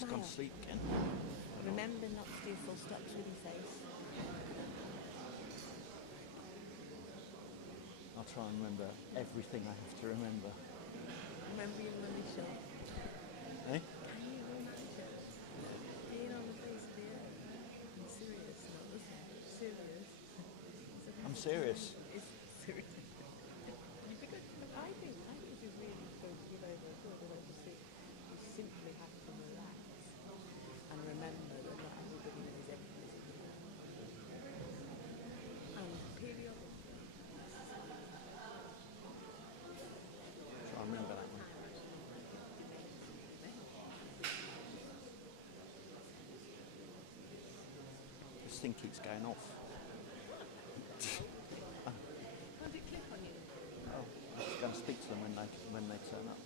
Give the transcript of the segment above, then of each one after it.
I've gone to sleep again. Remember not to do full stops with your face. I'll try and remember everything I have to remember. Remember your money shot. Eh? Can you remember being on the face of the earth? I'm serious, not this one. Serious. I'm serious. It's serious. I think it's really going to give over good, and I just think you simply have to relax and remember that not everybody knows everything. And periodically. Try and remember that one. This thing keeps going off. How did it click on you? Oh, I'm just going to speak to them when they turn up.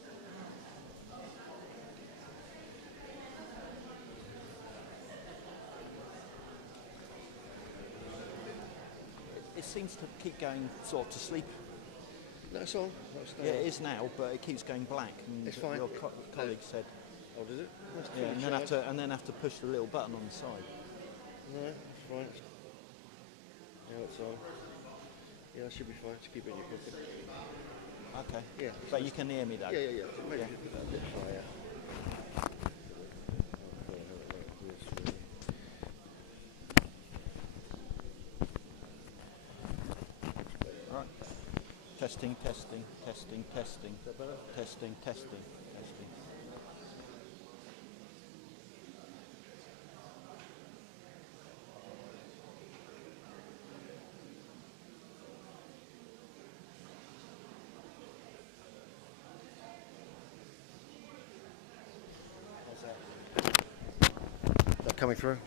It seems to keep going sort of to sleep. No, it's on. Yeah, it is now, but it keeps going black. And It's fine. Your colleague said. Oh, does it? Yeah, and then have to push the little button on the side. No, it's fine. Now it's on. Yeah, that should be fine. Just keep it in your pocket. Okay. Yeah. But you can hear me though. Yeah. Maybe just put that a bit higher. Right. Testing. Is that better? Testing. Is that coming through?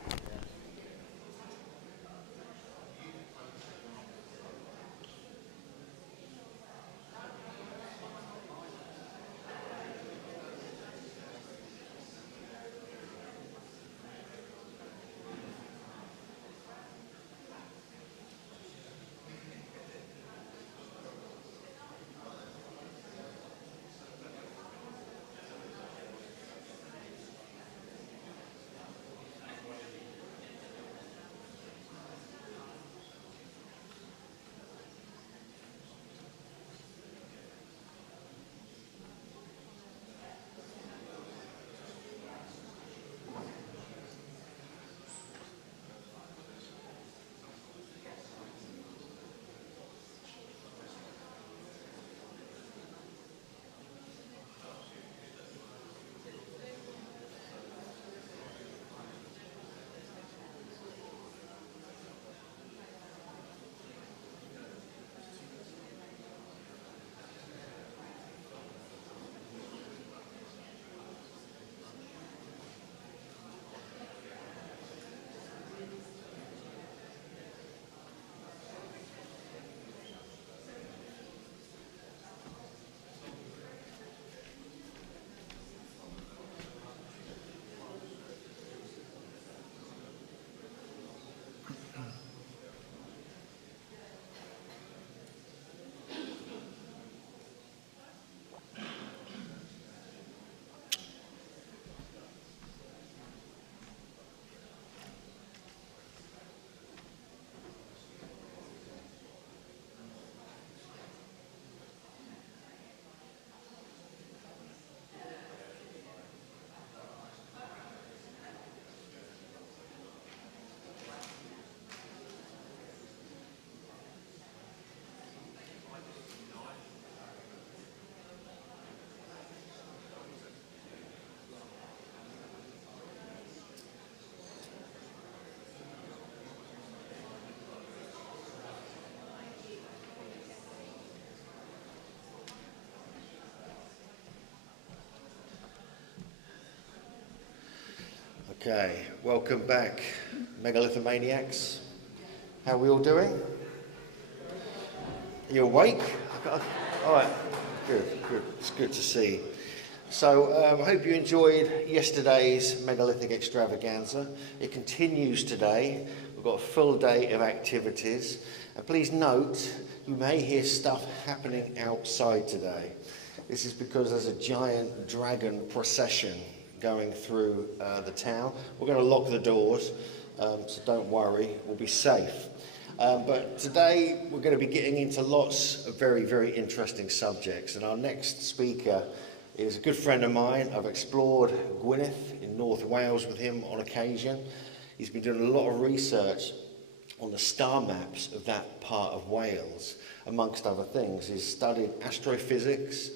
Okay, welcome back, Megalithomaniacs. How are we all doing? Are you awake? All right, good. It's good to see. So I hope you enjoyed yesterday's megalithic extravaganza. It continues today. We've got a full day of activities. And please note, you may hear stuff happening outside today. This is because there's a giant dragon procession going through the town. We're going to lock the doors, so don't worry, we'll be safe. But today we're going to be getting into lots of very, very interesting subjects, and our next speaker is a good friend of mine. I've explored Gwilym in North Wales with him on occasion. He's been doing a lot of research on the star maps of that part of Wales, amongst other things. He's studied astrophysics,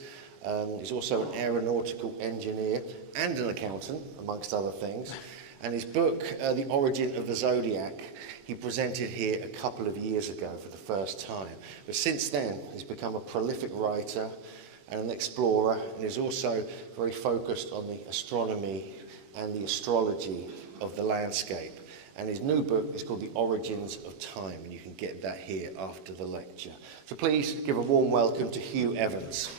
he's also an aeronautical engineer and an accountant, amongst other things. And his book, The Origin of the Zodiac, he presented here a couple of years ago for the first time. But since then, he's become a prolific writer and an explorer, and is also very focused on the astronomy and the astrology of the landscape. And his new book is called The Origins of Time, and you can get that here after the lecture. So please give a warm welcome to Hugh Evans.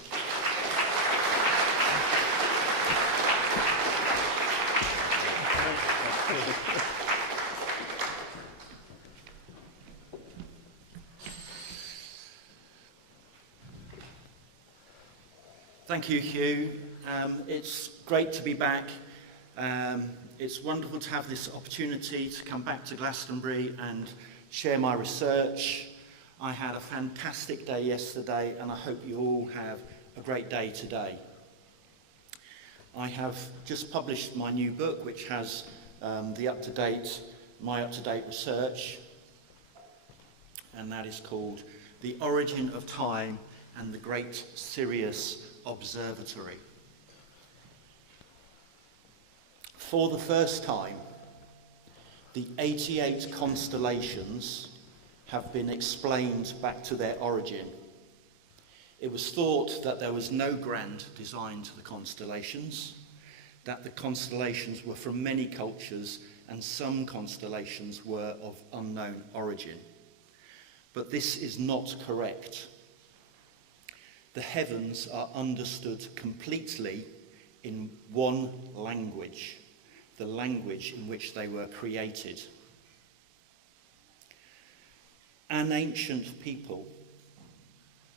Thank you, Hugh. It's great to be back. It's wonderful to have this opportunity to come back to Glastonbury and share my research. I had a fantastic day yesterday, and I hope you all have a great day today. I have just published my new book, which has my up-to-date research, and that is called The Origin of Time and the Great Sirius Observatory. For the first time, the 88 constellations have been explained back to their origin. It was thought that there was no grand design to the constellations, that the constellations were from many cultures and some constellations were of unknown origin. But this is not correct. The heavens are understood completely in one language, the language in which they were created. An ancient people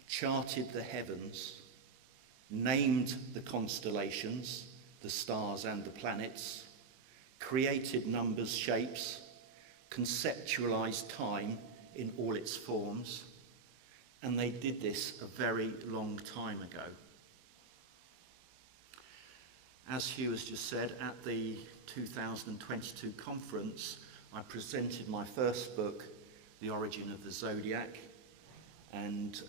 charted the heavens, named the constellations, the stars and the planets, created numbers, shapes, conceptualized time in all its forms, and they did this a very long time ago. As Hugh has just said, at the 2022 conference, I presented my first book, The Origin of the Zodiac, and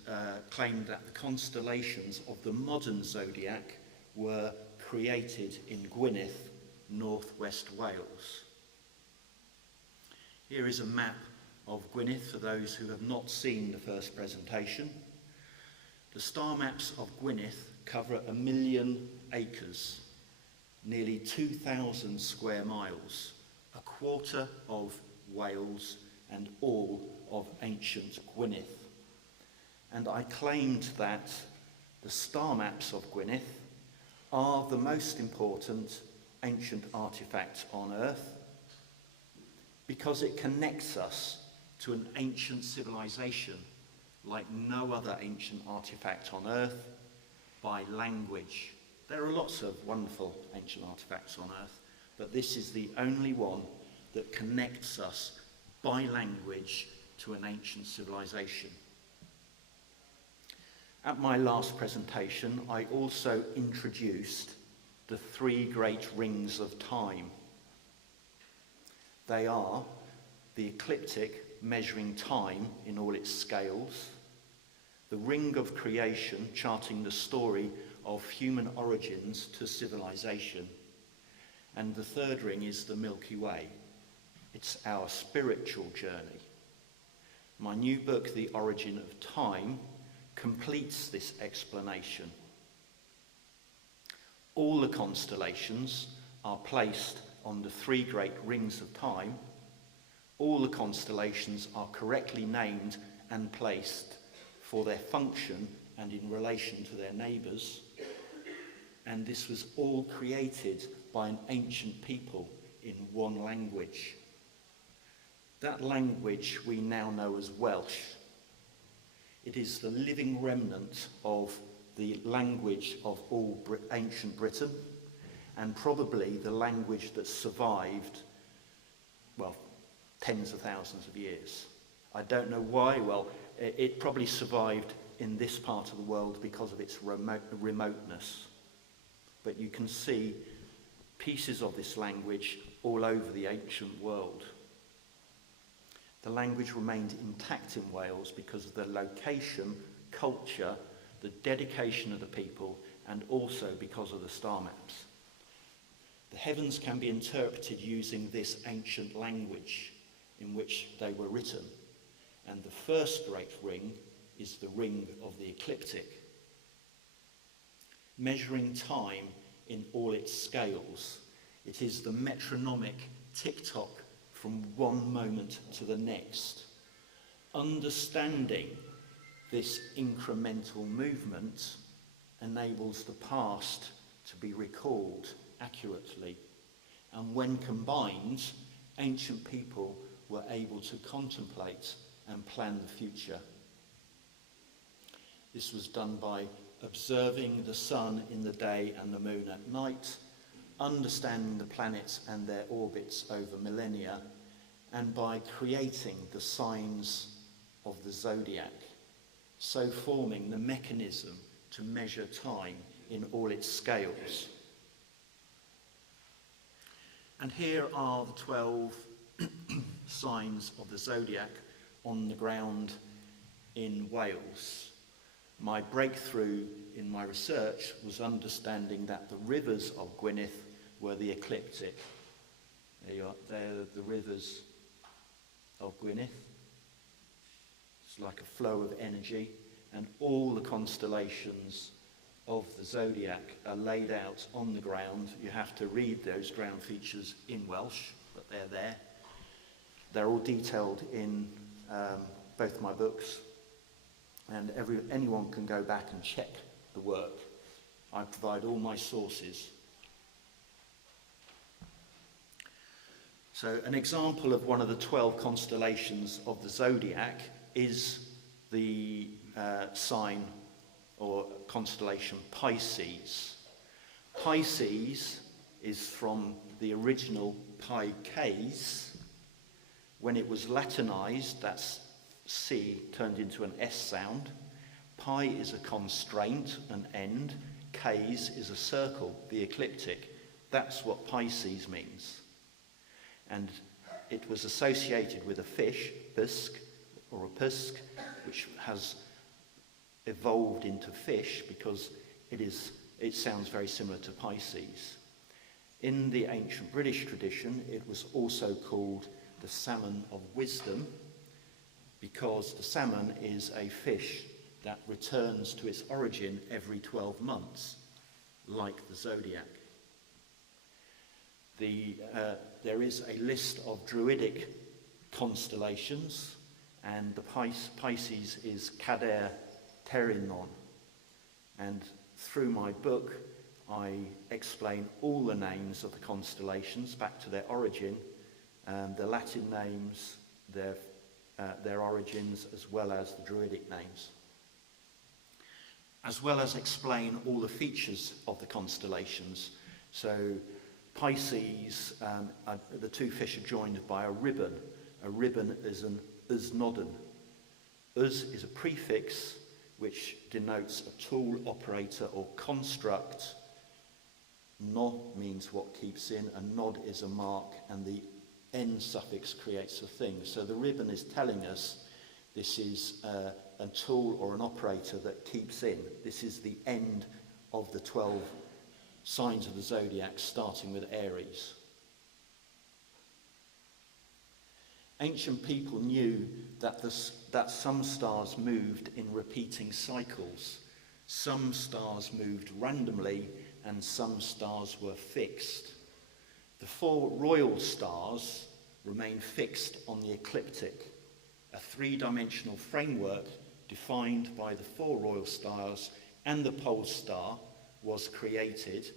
claimed that the constellations of the modern zodiac were created in Gwynedd, northwest Wales. Here is a map of Gwynedd for those who have not seen the first presentation. The star maps of Gwynedd cover 1 million acres, nearly 2,000 square miles, a quarter of Wales and all of ancient Gwynedd. And I claimed that the star maps of Gwynedd are the most important ancient artifact on Earth because it connects us to an ancient civilization like no other ancient artifact on Earth by language. There are lots of wonderful ancient artifacts on Earth, but this is the only one that connects us by language to an ancient civilization. At my last presentation, I also introduced the 3 great rings of time. They are the ecliptic, measuring time in all its scales, the ring of creation, charting the story of human origins to civilization, and the 3rd ring is the Milky Way. It's our spiritual journey. My new book, The Origin of Time, completes this explanation. All the constellations are placed on the 3 great rings of time. All the constellations are correctly named and placed for their function and in relation to their neighbours. And this was all created by an ancient people in one language. That language we now know as Welsh. It is the living remnant of the language of all ancient Britain, and probably the language that survived, well, tens of thousands of years. I don't know why. Well, it probably survived in this part of the world because of its remoteness. But you can see pieces of this language all over the ancient world. The language remained intact in Wales because of the location, culture, the dedication of the people, and also because of the star maps. The heavens can be interpreted using this ancient language in which they were written, and the first great ring is the ring of the ecliptic. Measuring time in all its scales, it is the metronomic tick-tock from one moment to the next. Understanding this incremental movement enables the past to be recalled accurately, and when combined, ancient people were able to contemplate and plan the future. This was done by observing the sun in the day and the moon at night, understanding the planets and their orbits over millennia, and by creating the signs of the zodiac, so forming the mechanism to measure time in all its scales. And here are the 12 signs of the zodiac on the ground in Wales. My breakthrough in my research was understanding that the rivers of Gwynedd were the ecliptic. There you are, they're the rivers of Gwynedd. It's like a flow of energy, and all the constellations of the zodiac are laid out on the ground. You have to read those ground features in Welsh, but they're there. They're all detailed in both my books, and anyone can go back and check the work. I provide all my sources. So an example of one of the 12 constellations of the zodiac is the sign or constellation Pisces. Pisces is from the original Pi-Ks. When it was Latinized, that's C turned into an S sound. Pi is a constraint, an end. Ks is a circle, the ecliptic. That's what Pisces means. And it was associated with a fish, pisk, or a pisk, which has evolved into fish because it sounds very similar to Pisces. In the ancient British tradition, it was also called the salmon of wisdom, because the salmon is a fish that returns to its origin every 12 months, like the zodiac. There is a list of druidic constellations, and the Pisces is Cader Terinon. And through my book, I explain all the names of the constellations back to their origin, the Latin names, their origins, as well as the druidic names, as well as explain all the features of the constellations. So Pisces, the two fish are joined by a ribbon. A ribbon is an uznodden. Uz is a prefix which denotes a tool, operator, or construct. No means what keeps in, a nod is a mark, and the N suffix creates a thing. So the ribbon is telling us this is a tool or an operator that keeps in. This is the end of the 12 signs of the zodiac, starting with Aries. Ancient people knew that some stars moved in repeating cycles. Some stars moved randomly, and some stars were fixed. The 4 royal stars remain fixed on the ecliptic, a 3-dimensional framework defined by the 4 royal stars and the pole star was created.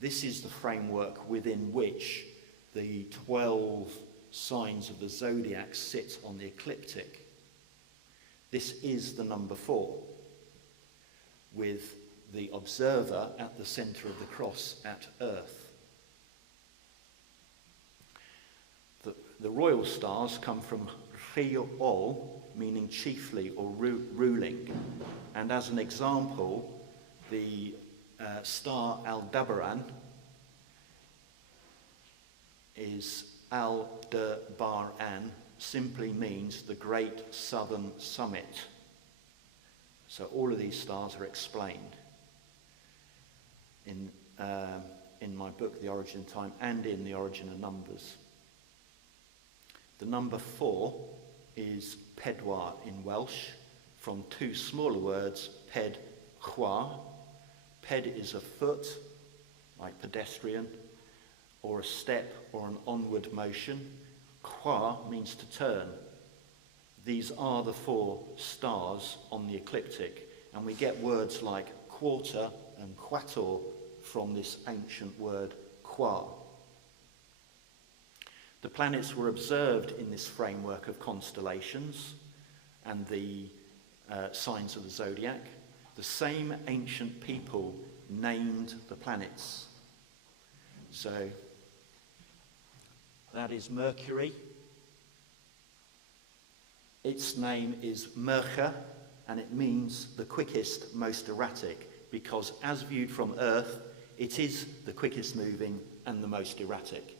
This is the framework within which the 12 signs of the zodiac sit on the ecliptic. This is the number 4, with the observer at the center of the cross at Earth. The royal stars come from Rhone, meaning chiefly or ruling. And as an example, the star Aldebaran is Aldebaran, simply means the great southern summit. So all of these stars are explained in my book, The Origin of Time, and in The Origin of Numbers. The number 4 is pedwar in Welsh, from two smaller words, ped, chwa. Ped is a foot, like pedestrian, or a step or an onward motion. Chwa means to turn. These are the 4 stars on the ecliptic, and we get words like quarter and quator from this ancient word qua. The planets were observed in this framework of constellations and the signs of the zodiac. The same ancient people named the planets. So that is Mercury. Its name is Mercha, and it means the quickest, most erratic, because as viewed from Earth, it is the quickest moving and the most erratic.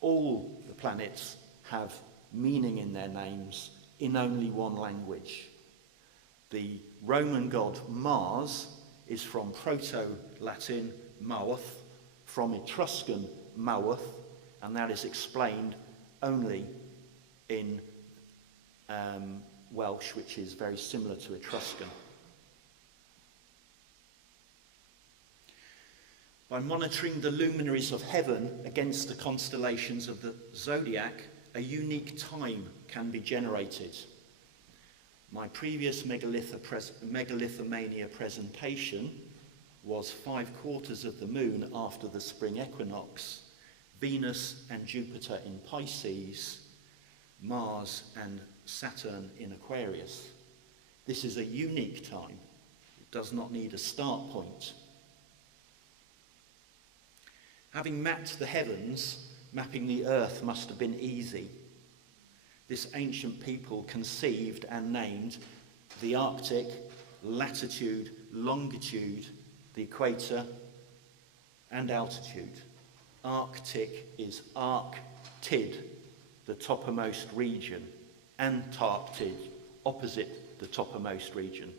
All the planets have meaning in their names in only one language. The Roman god Mars is from Proto-Latin Mawth, from Etruscan Mawth, and that is explained only in Welsh, which is very similar to Etruscan. By monitoring the luminaries of heaven against the constellations of the zodiac, a unique time can be generated. My previous Megalithomania presentation was 5/4 of the moon after the spring equinox, Venus and Jupiter in Pisces, Mars and Saturn in Aquarius. This is a unique time. It does not need a start point. Having mapped the heavens, mapping the earth must have been easy. This ancient people conceived and named the Arctic, latitude, longitude, the equator, and altitude. Arctic is Arctid, the toppermost region. Antarctic, opposite the toppermost region.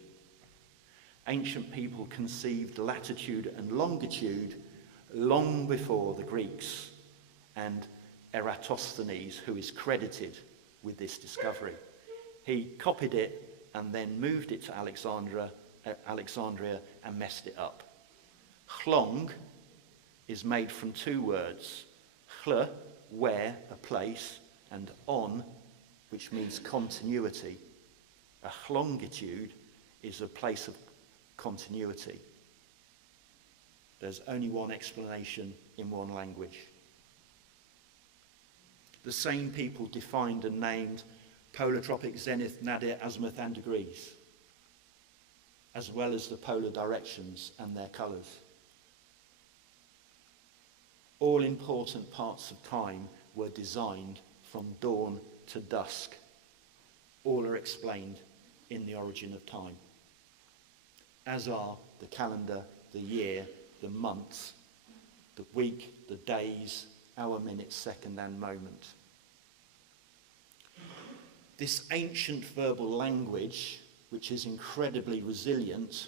Ancient people conceived latitude and longitude long before the Greeks and Eratosthenes, who is credited with this discovery. He copied it and then moved it to Alexandria and messed it up. Chlong is made from 2 words, chl, where, a place, and on, which means continuity. A chlongitude is a place of continuity. There's only one explanation in one language. The same people defined and named polar, tropic, zenith, nadir, azimuth, and degrees, as well as the polar directions and their colours. All important parts of time were designed from dawn to dusk. All are explained in The Origin of Time, as are the calendar, the year, the months, the week, the days, hour, minute, second, and moment. This ancient verbal language, which is incredibly resilient,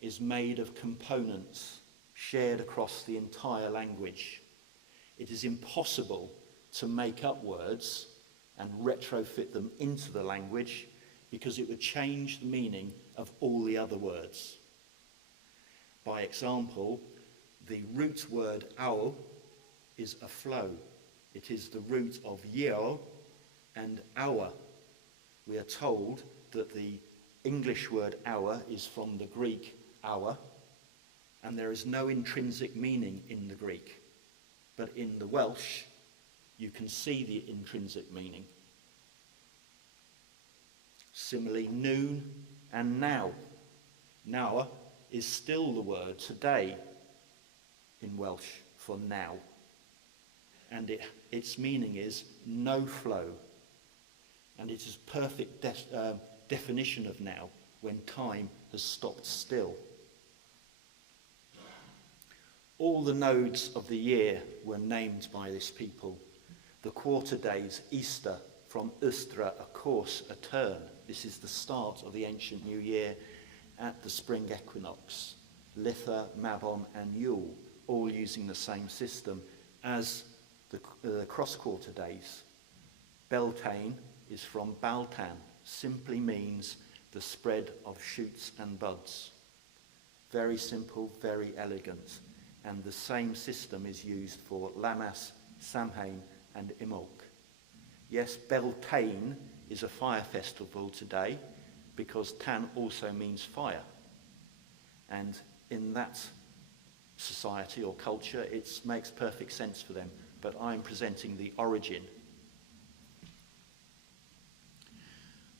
is made of components shared across the entire language. It is impossible to make up words and retrofit them into the language because it would change the meaning of all the other words. By example, the root word ao is a flow. It is the root of yeo and hour. We are told that the English word hour is from the Greek hour, and there is no intrinsic meaning in the Greek. But in the Welsh, you can see the intrinsic meaning. Similarly, noon and now. Now is still the word today in Welsh for now. and its meaning is no flow. And it is perfect definition of now, when time has stopped still. All the nodes of the year were named by this people. The quarter days, Easter, from Ustra, a course, a turn. This is the start of the ancient New Year at the spring equinox. Litha, Mabon, and Yule, all using the same system as the cross-quarter days. Beltane is from Baltan, simply means the spread of shoots and buds. Very simple, very elegant, and the same system is used for Lammas, Samhain, and Imbolc. Yes, Beltane is a fire festival today, because Tan also means fire. And in that society or culture, it makes perfect sense for them, but I'm presenting the origin.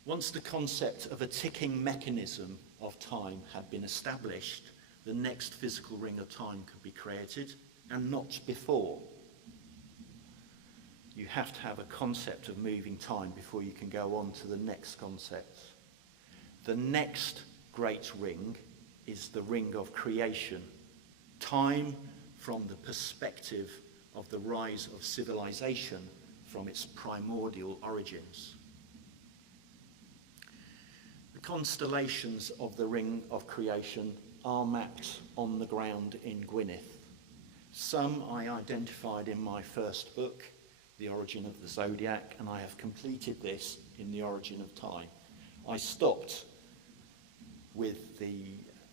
Once the concept of a ticking mechanism of time had been established, the next physical ring of time could be created, and not before. You have to have a concept of moving time before you can go on to the next concept. The next great ring is the ring of creation. Time from the perspective of the rise of civilization from its primordial origins. The constellations of the ring of creation are mapped on the ground in Gwynedd. Some I identified in my first book, The Origin of the Zodiac, and I have completed this in The Origin of Time. I stopped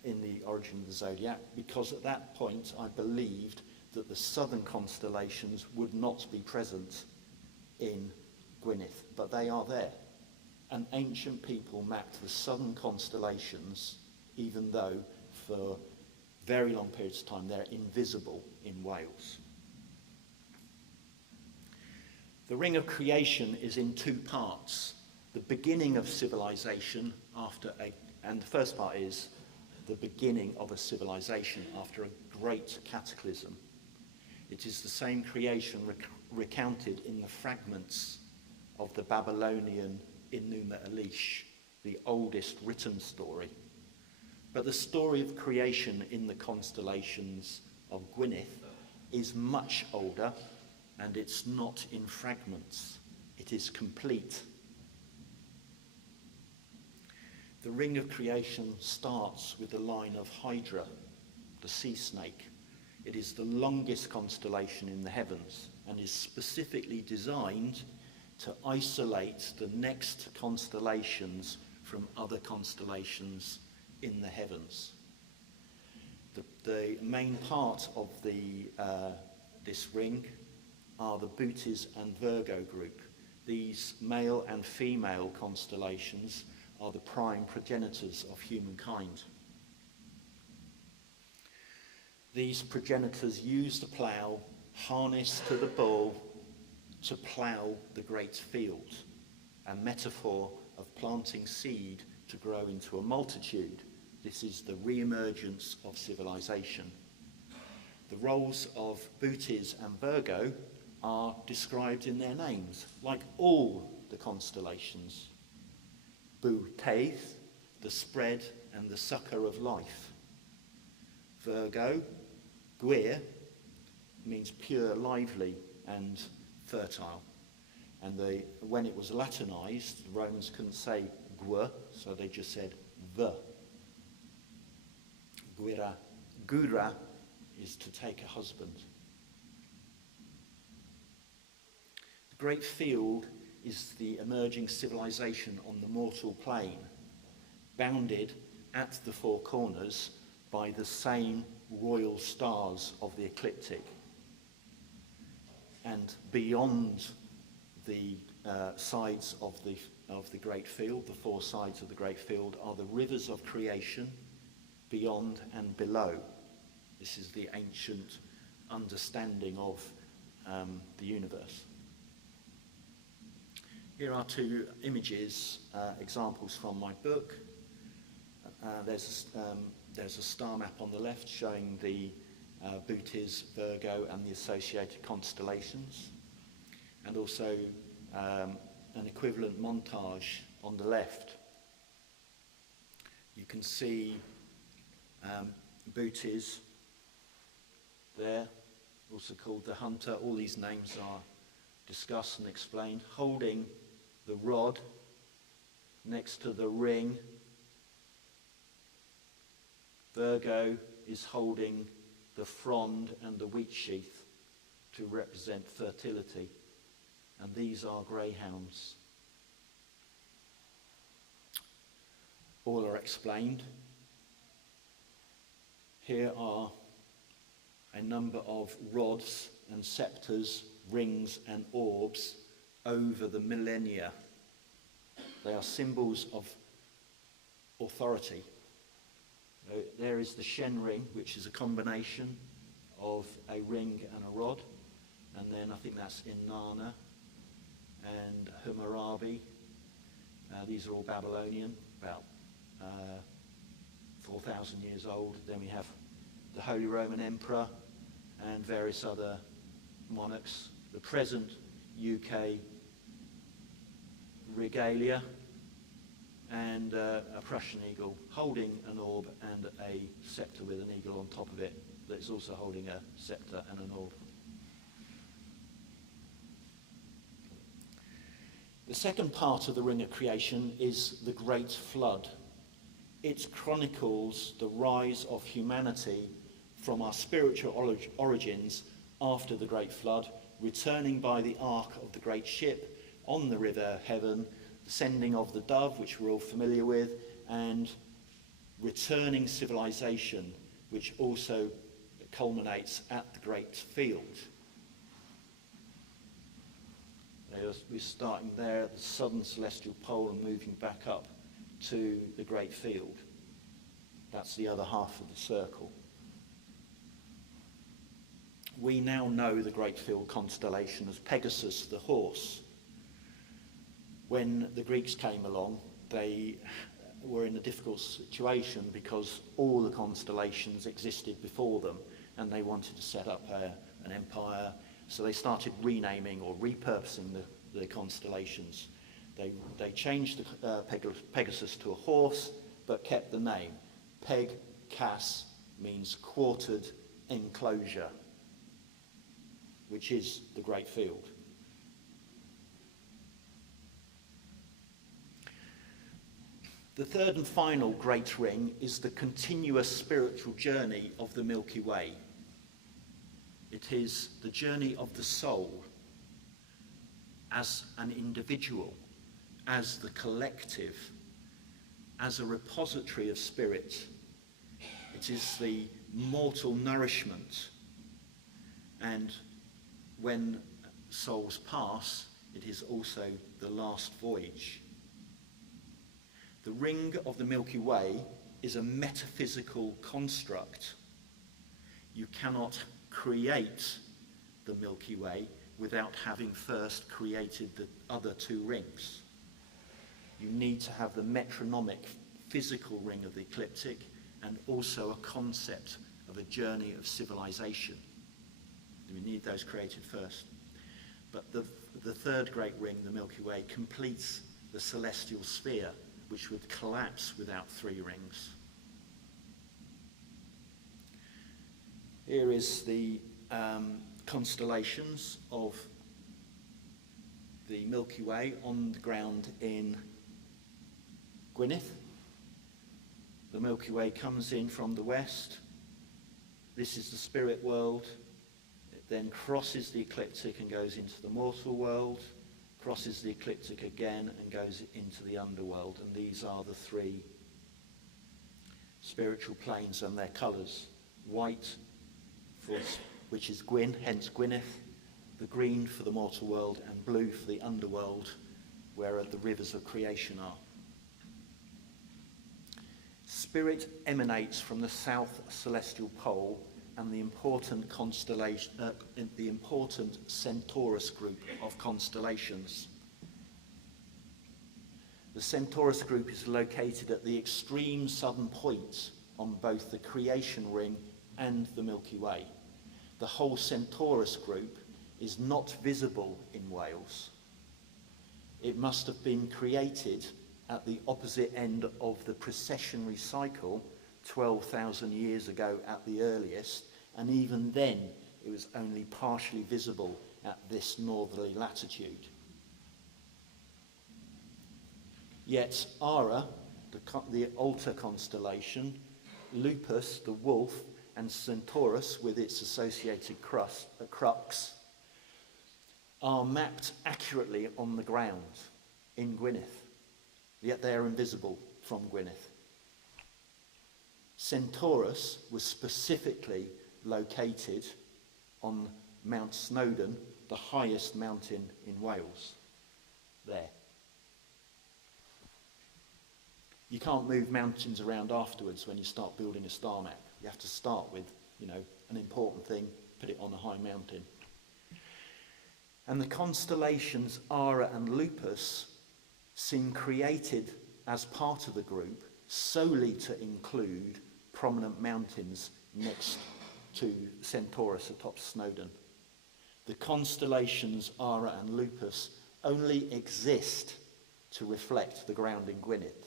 in the Origin of the Zodiac because at that point I believed that the southern constellations would not be present in Gwynedd, but they are there. And ancient people mapped the southern constellations, even though for very long periods of time they're invisible in Wales. The ring of creation is in two parts. The beginning of civilization and the first part is the beginning of a civilization after a great cataclysm. It is the same creation recounted in the fragments of the Babylonian Enuma Elish, the oldest written story. But the story of creation in the constellations of Gwynedd is much older, and it's not in fragments. It is complete. The ring of creation starts with the line of Hydra, the sea snake. It is the longest constellation in the heavens and is specifically designed to isolate the next constellations from other constellations in the heavens. The main part of this ring are the Bootes and Virgo group. These male and female constellations are the prime progenitors of humankind. These progenitors use the plough harnessed to the bull to plough the great field, a metaphor of planting seed to grow into a multitude. This is the re-emergence of civilization. The roles of Bootes and Virgo are described in their names, like all the constellations. Bootes, the spread and the succor of life. Virgo, Gwir, means pure, lively and fertile. And when it was Latinized, the Romans couldn't say Gwr, so they just said the. Gura is to take a husband. The great field is the emerging civilization on the mortal plane, bounded at the four corners by the same royal stars of the ecliptic. And beyond the sides of the great field, the four sides of the great field, are the rivers of creation, beyond and below. This is the ancient understanding of the universe. Here are two images, examples from my book. There's a star map on the left showing the Bootes, Virgo, and the associated constellations, and also an equivalent montage on the left. You can see Bootes there, also called the Hunter. All these names are discussed and explained, holding the rod next to the ring. Virgo is holding the frond and the wheat sheath to represent fertility, and these are greyhounds. All are explained. Here are a number of rods and scepters, rings and orbs over the millennia. They are symbols of authority. There is the Shen ring, which is a combination of a ring and a rod, and then I think that's Inanna and Hammurabi. These are all Babylonian, about 4,000 years old. Then we have the Holy Roman Emperor and various other monarchs. The present UK regalia, and a Prussian eagle holding an orb and a scepter with an eagle on top of it that is also holding a scepter and an orb. The second part of the Ring of Creation is the Great Flood. It chronicles the rise of humanity from our spiritual origins after the Great Flood, returning by the ark of the great ship on the river Heaven, the sending of the dove, which we're all familiar with, and returning civilization, which also culminates at the Great Field. We're starting there at the southern celestial pole and moving back up to the Great Field. That's the other half of the circle. We now know the Great Field constellation as Pegasus, the horse. When the Greeks came along, they were in a difficult situation because all the constellations existed before them, and they wanted to set up an empire. So they started renaming or repurposing the constellations. They changed the Pegasus to a horse, but kept the name. Peg-Cas means quartered enclosure, which is the Great Field. The third and final great ring is the continuous spiritual journey of the Milky Way. It is the journey of the soul as an individual, as the collective, as a repository of spirit. It is the mortal nourishment, and when souls pass, it is also the last voyage. The ring of the Milky Way is a metaphysical construct. You cannot create the Milky Way without having first created the other two rings. You need to have the metronomic physical ring of the ecliptic and also a concept of a journey of civilization. We need those created first. But the third great ring, the Milky Way, completes the celestial sphere, which would collapse without three rings. Here is the constellations of the Milky Way on the ground in Gwynedd. The Milky Way comes in from the west. This is the spirit world. It then crosses the ecliptic and goes into the mortal world, crosses the ecliptic again and goes into the underworld. And these are the three spiritual planes and their colours. White, which is Gwyn, hence Gwynedd, the green for the mortal world, and blue for the underworld, where the rivers of creation are. Spirit emanates from the south celestial pole and the important constellation, the important Centaurus group of constellations. The Centaurus group is located at the extreme southern point on both the creation ring and the Milky Way. The whole Centaurus group is not visible in Wales. It must have been created at the opposite end of the precessionary cycle 12,000 years ago at the earliest, and even then it was only partially visible at this northerly latitude. Yet Ara, the Alta constellation, Lupus, the wolf, and Centaurus with its associated crux are mapped accurately on the ground in Gwynedd, yet they are invisible from Gwynedd. Centaurus was specifically located on Mount Snowdon, the highest mountain in Wales, there. You can't move mountains around afterwards when you start building a star map. You have to start with, an important thing, put it on a high mountain. And the constellations Ara and Lupus seem created as part of the group solely to include prominent mountains next to Centaurus atop Snowdon. The constellations Ara and Lupus only exist to reflect the ground in Gwynedd.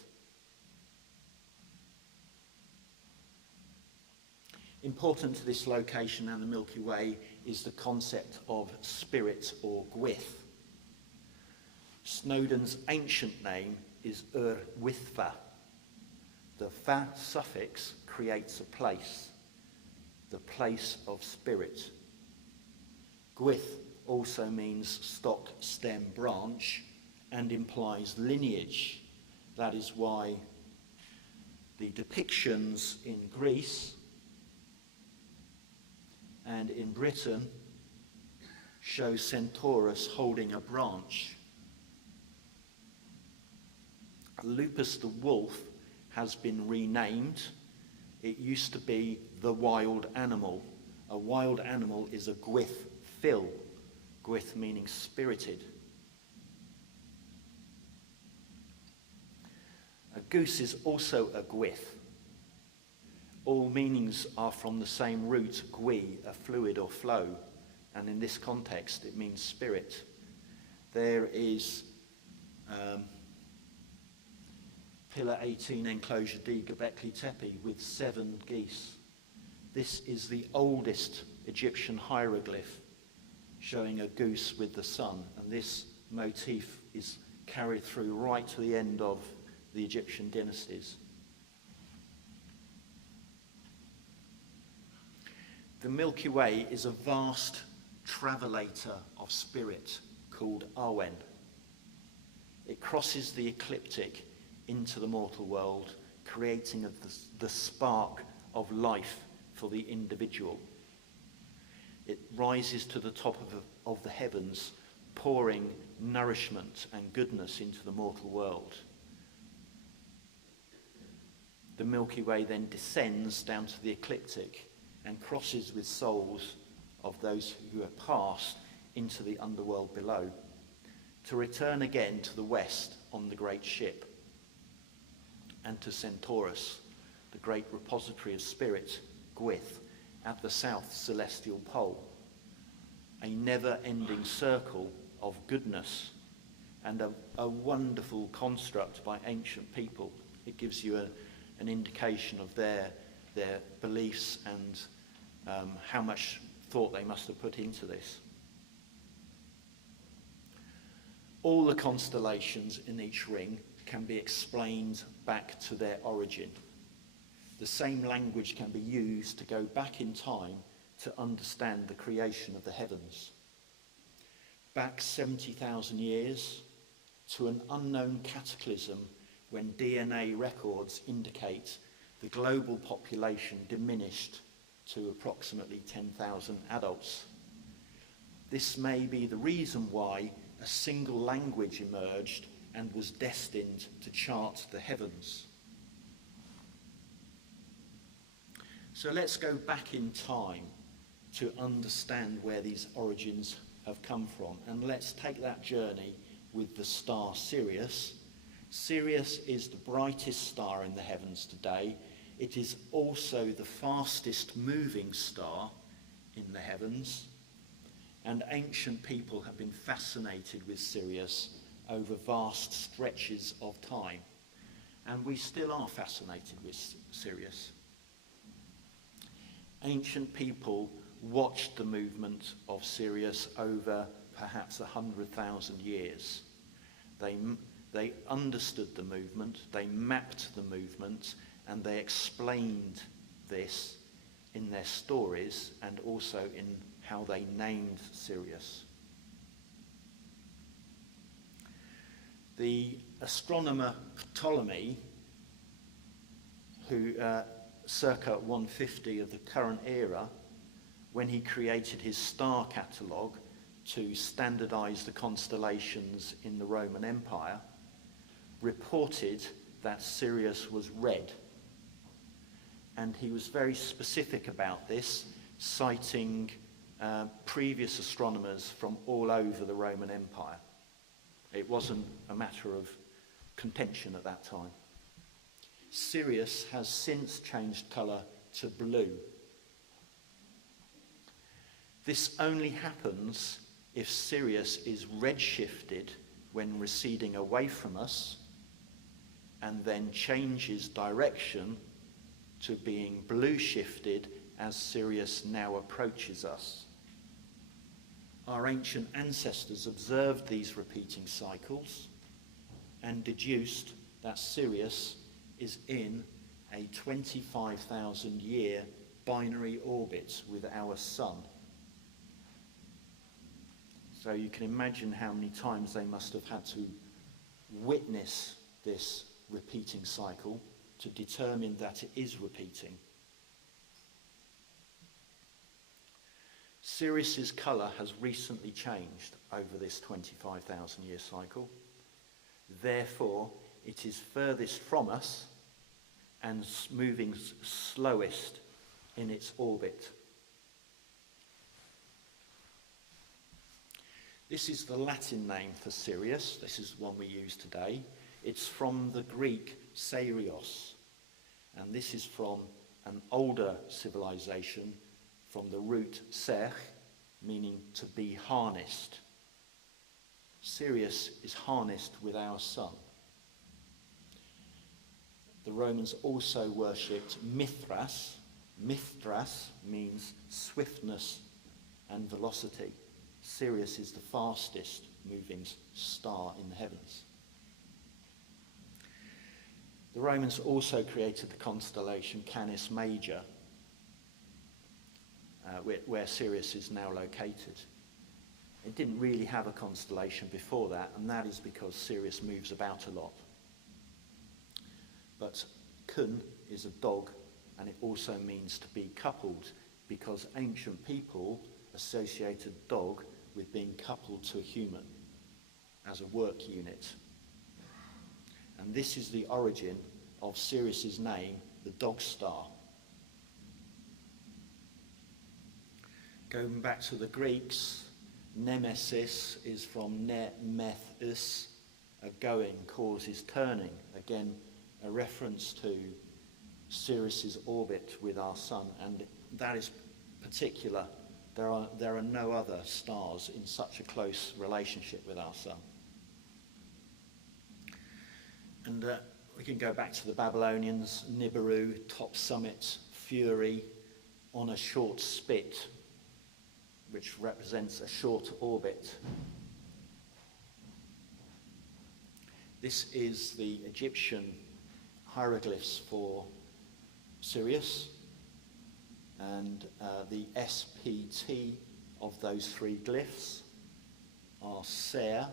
Important to this location and the Milky Way is the concept of spirit or gwith. Snowdon's ancient name is Withfa. The fa suffix creates a place, the place of spirit. Gwith also means stock, stem, branch, and implies lineage. That is why the depictions in Greece and in Britain show Centaurus holding a branch. Lupus the wolf has been renamed. It used to be the wild animal. A wild animal is a gwith phil, gwith meaning spirited. A goose is also a gwith. All meanings are from the same root, gwi, a fluid or flow, and in this context it means spirit. There is Pillar 18 Enclosure D, Göbekli Tepe, with 7 geese. This is the oldest Egyptian hieroglyph showing a goose with the sun, and this motif is carried through right to the end of the Egyptian dynasties. The Milky Way is a vast travelator of spirit called Arwen. It crosses the ecliptic into the mortal world, creating the spark of life for the individual. It rises to the top of the heavens, pouring nourishment and goodness into the mortal world. The Milky Way then descends down to the ecliptic and crosses with souls of those who have passed into the underworld below, to return again to the west on the great ship, and to Centaurus, the great repository of spirit, Gwith, at the south celestial pole, a never-ending circle of goodness and a wonderful construct by ancient people. It gives you an indication of their beliefs and how much thought they must have put into this. All the constellations in each ring can be explained back to their origin. The same language can be used to go back in time to understand the creation of the heavens. Back 70,000 years to an unknown cataclysm when DNA records indicate the global population diminished to approximately 10,000 adults. This may be the reason why a single language emerged and was destined to chart the heavens. So let's go back in time to understand where these origins have come from, and let's take that journey with the star Sirius. Sirius is the brightest star in the heavens today. It is also the fastest moving star in the heavens, and ancient people have been fascinated with Sirius over vast stretches of time, and we still are fascinated with Sirius. Ancient people watched the movement of Sirius over perhaps 100,000 years. They understood the movement, they mapped the movement, and they explained this in their stories and also in how they named Sirius. The astronomer Ptolemy, who circa 150 of the current era, when he created his star catalogue to standardize the constellations in the Roman Empire, reported that Sirius was red. And he was very specific about this, citing previous astronomers from all over the Roman Empire. It wasn't a matter of contention at that time. Sirius has since changed colour to blue. This only happens if Sirius is redshifted when receding away from us, and then changes direction to being blue shifted as Sirius now approaches us. Our ancient ancestors observed these repeating cycles and deduced that Sirius is in a 25,000 year binary orbit with our sun. So you can imagine how many times they must have had to witness this repeating cycle to determine that it is repeating. Sirius's colour has recently changed over this 25,000 year cycle. Therefore, it is furthest from us and moving slowest in its orbit. This is the Latin name for Sirius. This is one we use today. It's from the Greek Sirios, and this is from an older civilization from the root ser, meaning to be harnessed. Sirius is harnessed with our sun. The Romans also worshipped Mithras. Mithras means swiftness and velocity. Sirius is the fastest moving star in the heavens. The Romans also created the constellation Canis Major, where Sirius is now located. It didn't really have a constellation before that, and that is because Sirius moves about a lot. But kun is a dog, and it also means to be coupled, because ancient people associated dog with being coupled to a human as a work unit. And this is the origin of Sirius's name, the dog star. Going back to the Greeks, nemesis is from nemethus, a going causes turning. Again, a reference to Sirius's orbit with our sun, and that is particular. There are no other stars in such a close relationship with our sun. And we can go back to the Babylonians, Nibiru, top summit, Fury, on a short spit, which represents a short orbit. This is the Egyptian hieroglyphs for Sirius, and the SPT of those three glyphs are Ser,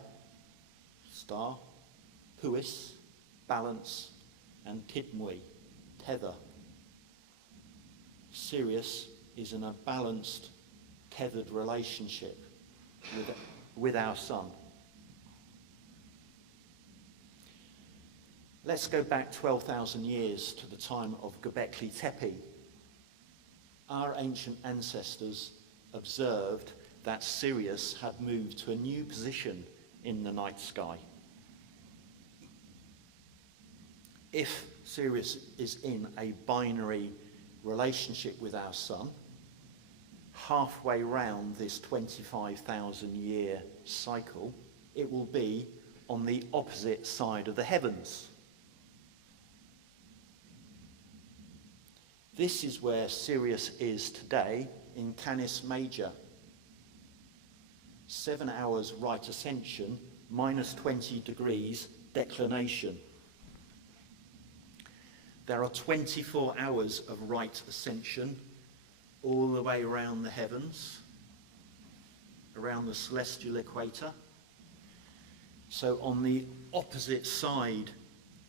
star, Puis, balance, and Tidmui, tether. Sirius is in a balanced, tethered relationship with our sun. Let's go back 12,000 years to the time of Göbekli Tepe. Our ancient ancestors observed that Sirius had moved to a new position in the night sky. If Sirius is in a binary relationship with our sun. Halfway round this 25,000 year cycle, it will be on the opposite side of the heavens. This is where Sirius is today in Canis Major. 7 hours right ascension, minus 20 degrees declination. There are 24 hours of right ascension all the way around the heavens, around the celestial equator. So on the opposite side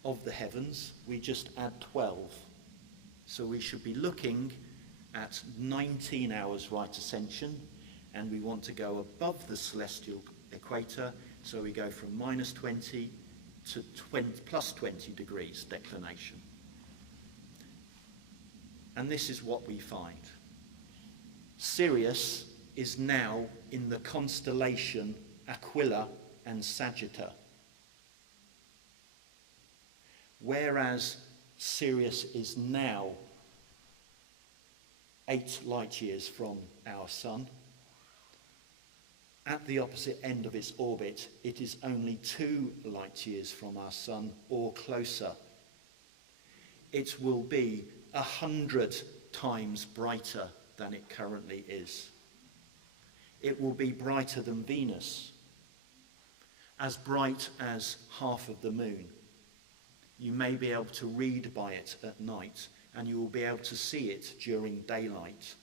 of the heavens, we just add 12. So we should be looking at 19 hours right ascension, and we want to go above the celestial equator, so we go from minus 20 to plus 20 degrees declination. And this is what we find. Sirius is now in the constellation Aquila and Sagitta, whereas Sirius is now 8 light years from our sun. At the opposite end of its orbit, it is only 2 light years from our sun, or closer. It will be 100 times brighter than it currently is. It will be brighter than Venus, as bright as half of the moon. You may be able to read by it at night, and you will be able to see it during daylight.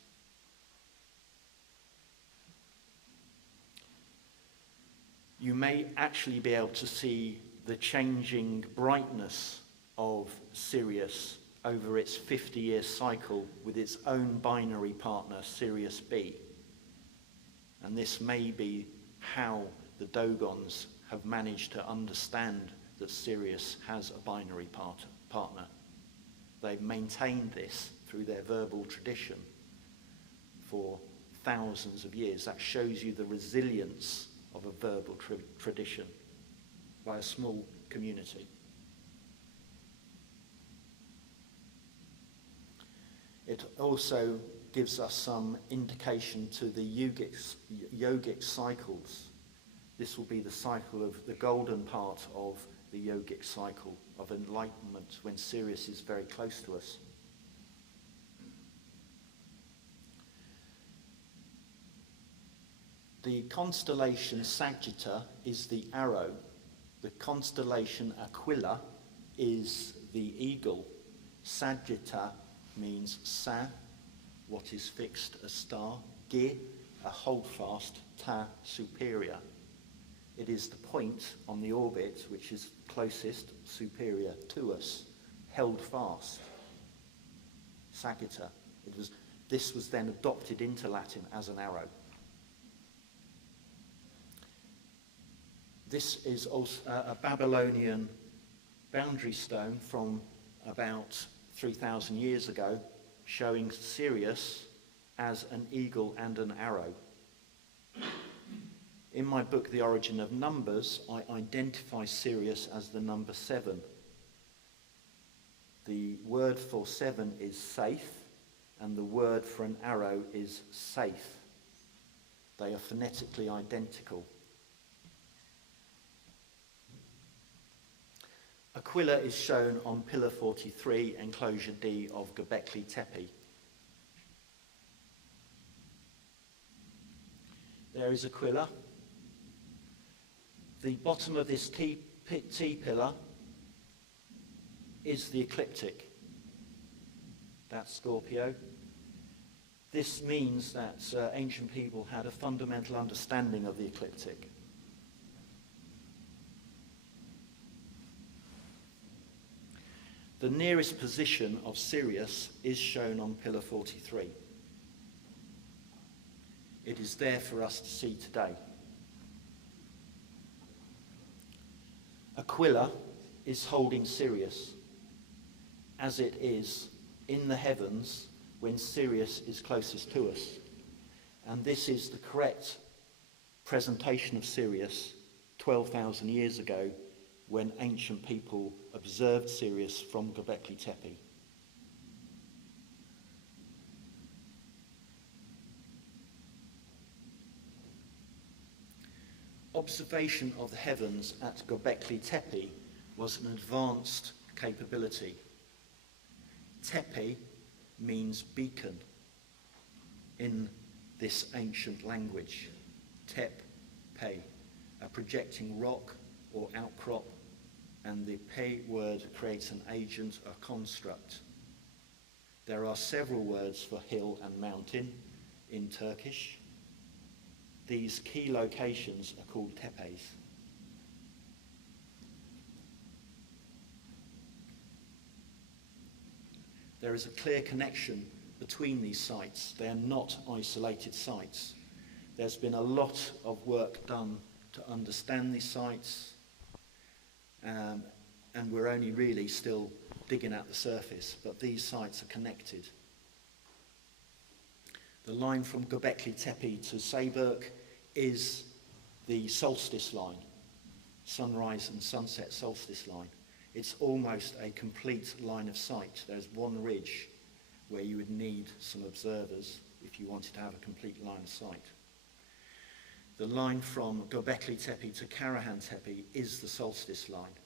You may actually be able to see the changing brightness of Sirius over its 50-year cycle with its own binary partner, Sirius B. And this may be how the Dogons have managed to understand that Sirius has a binary partner. They've maintained this through their verbal tradition for thousands of years. That shows you the resilience of a verbal tradition by a small community. It also gives us some indication to the yogic cycles. This will be the cycle of the golden part of the yogic cycle of enlightenment when Sirius is very close to us. The constellation Sagitta is the arrow. The constellation Aquila is the eagle. Sagitta means sa, what is fixed, a star, ge, a holdfast, ta, superior. It is the point on the orbit which is closest, superior to us, held fast. Sagitta. This was then adopted into Latin as an arrow. This is also a Babylonian boundary stone from about 3,000 years ago, showing Sirius as an eagle and an arrow. In my book, The Origin of Numbers, I identify Sirius as the number 7. The word for 7 is safe, and the word for an arrow is safe. They are phonetically identical. Aquila is shown on Pillar 43, Enclosure D of Göbekli Tepe. There is Aquila. The bottom of this T pillar is the ecliptic. That's Scorpio. This means that ancient people had a fundamental understanding of the ecliptic. The nearest position of Sirius is shown on Pillar 43. It is there for us to see today. Aquila is holding Sirius, as it is in the heavens when Sirius is closest to us. And this is the correct presentation of Sirius 12,000 years ago when ancient people observed Sirius from Göbekli Tepe. Observation of the heavens at Göbekli Tepe was an advanced capability. Tepe means beacon in this ancient language. Tepe, a projecting rock or outcrop, and the pe word creates an agent, a construct. There are several words for hill and mountain in Turkish. These key locations are called tepes. There is a clear connection between these sites. They are not isolated sites. There's been a lot of work done to understand these sites, and we're only really still digging at the surface, but these sites are connected. The line from Göbekli Tepe to Sayburk is the solstice line, sunrise and sunset solstice line. It's almost a complete line of sight. There's one ridge where you would need some observers if you wanted to have a complete line of sight. The line from Göbekli Tepe to Karahan Tepe is the solstice line,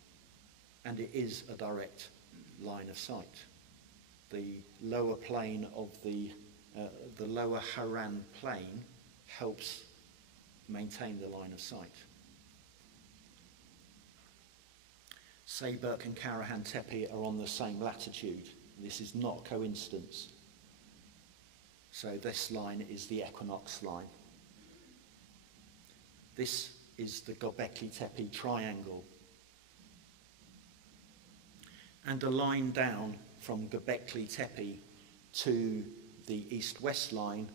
and it is a direct line of sight. The lower plane of the lower Haran plane helps maintain the line of sight. Sayburk and Karahan Tepe are on the same latitude. This is not a coincidence. So this line is the equinox line. This is the Göbekli Tepe triangle. And a line down from Göbekli Tepe to the east-west line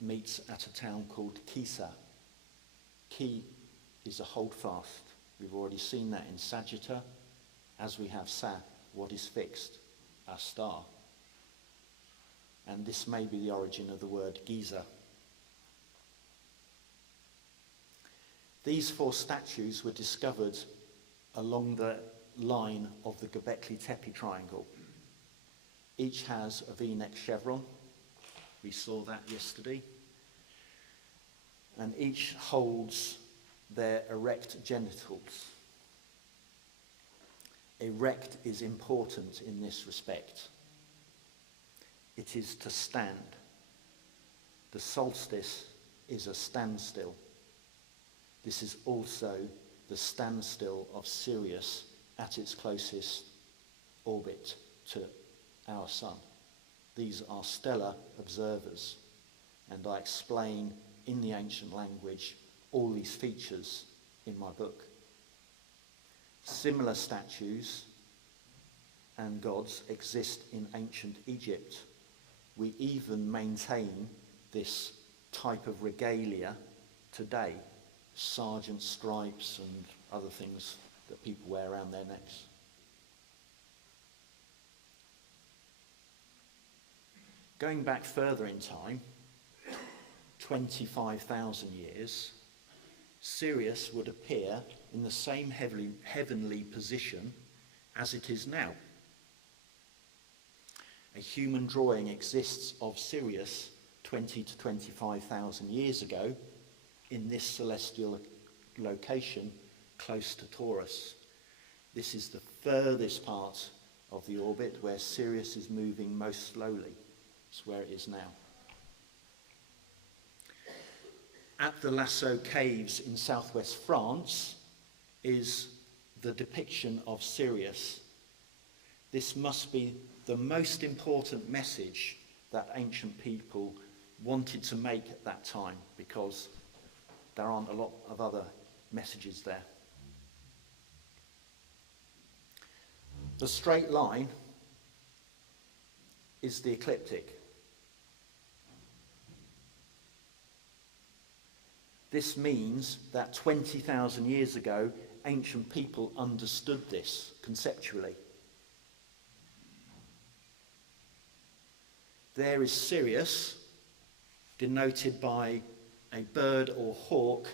meets at a town called Kisa. Ki is a holdfast. We've already seen that in Sagitta, as we have Sa, what is fixed, our star. And this may be the origin of the word Giza. These 4 statues were discovered along the line of the Göbekli Tepe triangle. Each has a V-neck chevron. We saw that yesterday. And each holds their erect genitals. Erect is important in this respect. It is to stand. The solstice is a standstill. This is also the standstill of Sirius at its closest orbit to our sun. These are stellar observers, and I explain in the ancient language all these features in my book. Similar statues and gods exist in ancient Egypt. We even maintain this type of regalia today, sergeant stripes and other things that people wear around their necks. Going back further in time, 25,000 years, Sirius would appear in the same heavenly position as it is now. A human drawing exists of Sirius 20 to 25,000 years ago in this celestial location close to Taurus. This is the furthest part of the orbit where Sirius is moving most slowly. It's where it is now. At the Lascaux Caves in southwest France is the depiction of Sirius. This must be the most important message that ancient people wanted to make at that time, because there aren't a lot of other messages there. The straight line is the ecliptic. This means that 20,000 years ago, ancient people understood this conceptually. There is Sirius, denoted by a bird or hawk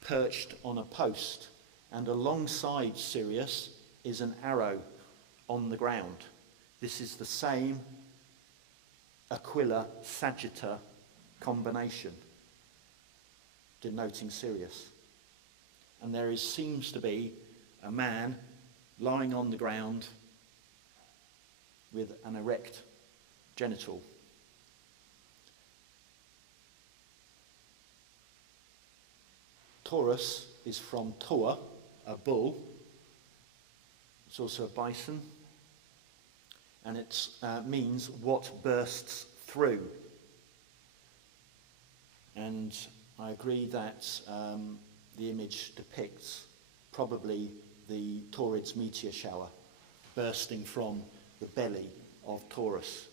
perched on a post. And alongside Sirius is an arrow on the ground. This is the same Aquila-Sagitta combination, denoting Sirius. And there seems to be a man lying on the ground with an erect genital. Taurus is from Tor, a bull. It's also a bison. And it means what bursts through. And I agree that the image depicts probably the Taurids meteor shower bursting from the belly of Taurus.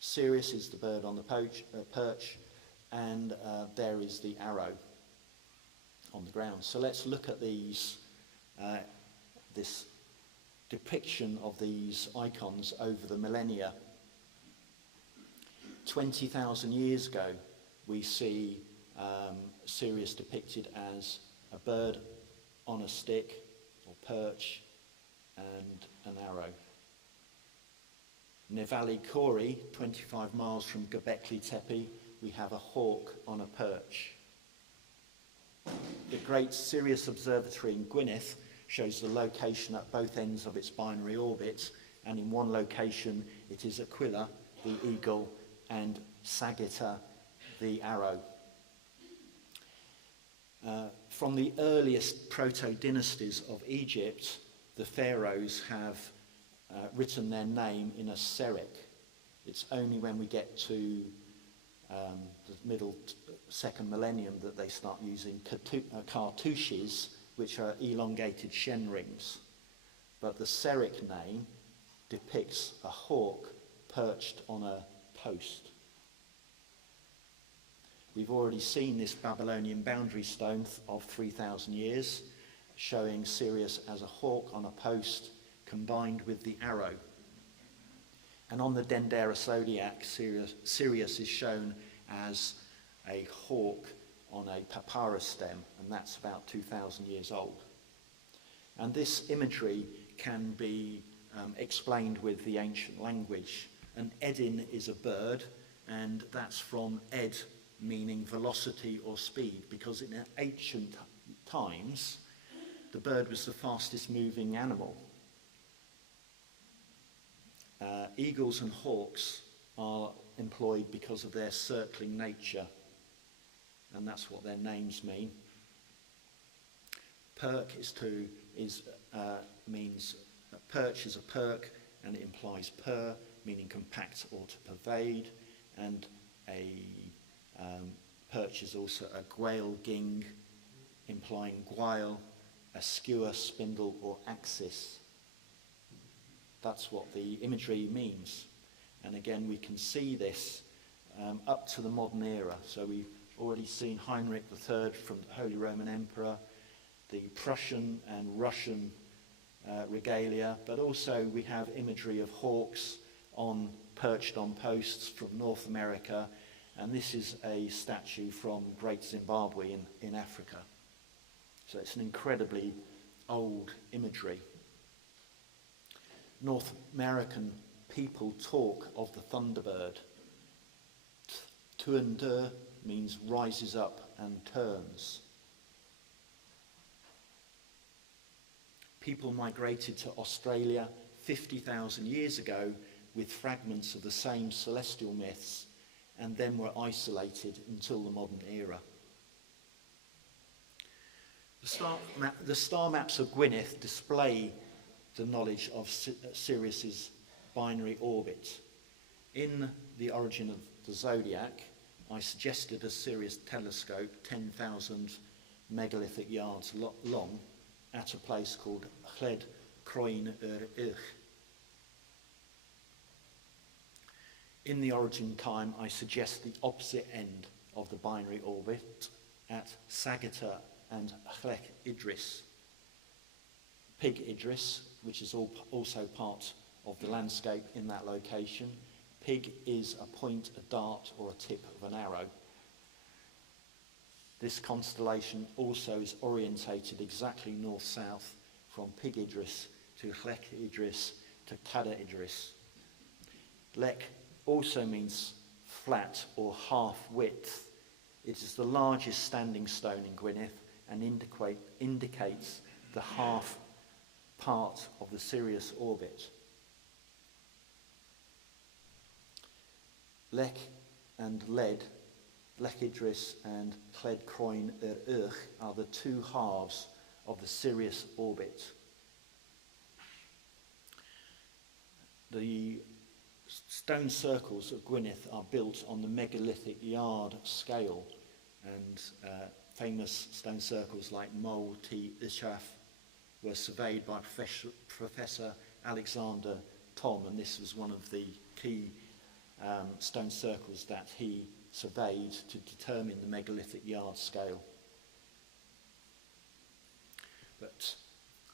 Sirius is the bird on the perch, and there is the arrow on the ground. So let's look at these, this depiction of these icons over the millennia. 20,000 years ago, we see Sirius depicted as a bird on a stick or perch and an arrow. Nevali Kori, 25 miles from Göbekli Tepe, we have a hawk on a perch. The Great Sirius Observatory in Gwynedd shows the location at both ends of its binary orbit, and in one location it is Aquila, the eagle, and Sagitta, the arrow. From the earliest proto-dynasties of Egypt, the pharaohs have written their name in a serif. It's only when we get to the middle second millennium that they start using cartouches, which are elongated shen rings. But the serif name depicts a hawk perched on a post. We've already seen this Babylonian boundary stone of 3,000 years, showing Sirius as a hawk on a post combined with the arrow. And on the Dendera zodiac, Sirius is shown as a hawk on a papyrus stem, and that's about 2,000 years old. And this imagery can be explained with the ancient language. An edin is a bird, and that's from ed, meaning velocity or speed, because in ancient times, the bird was the fastest moving animal. Eagles and hawks are employed because of their circling nature, and that's what their names mean. Perk means perch is a perk, and it implies per, meaning compact or to pervade, and a perch is also a gwail ging, implying guile, a skewer, spindle, or axis. That's what the imagery means. And again, we can see this up to the modern era. So we've already seen Heinrich III from the Holy Roman Emperor, the Prussian and Russian regalia, but also we have imagery of hawks perched on posts from North America, and this is a statue from Great Zimbabwe in Africa. So it's an incredibly old imagery. North American people talk of the thunderbird. Tuander means rises up and turns. People migrated to Australia 50,000 years ago with fragments of the same celestial myths, and then were isolated until the modern era. The star maps of Gwynedd display the knowledge of Sirius's binary orbit. In The Origin of the Zodiac, I suggested a Sirius telescope 10,000 megalithic yards long at a place called CROWHURST. In The Origin Time, I suggest the opposite end of the binary orbit at Sagitta and HUGH Idris. Pig Idris, which is also part of the landscape in that location. Pig is a point, a dart, or a tip of an arrow. This constellation also is orientated exactly north-south from Pig Idris to Lech Idris to Tada Idris. Lech also means flat or half width. It is the largest standing stone in Gwynedd and indicates the half part of the Sirius orbit. Lech and Led, Lech Idris and Cled Croin Ur are the two halves of the Sirius orbit. The stone circles of Gwynedd are built on the megalithic yard scale, and famous stone circles like Mol T. Ishaf were surveyed by Professor Alexander Thom, and this was one of the key stone circles that he surveyed to determine the megalithic yard scale. But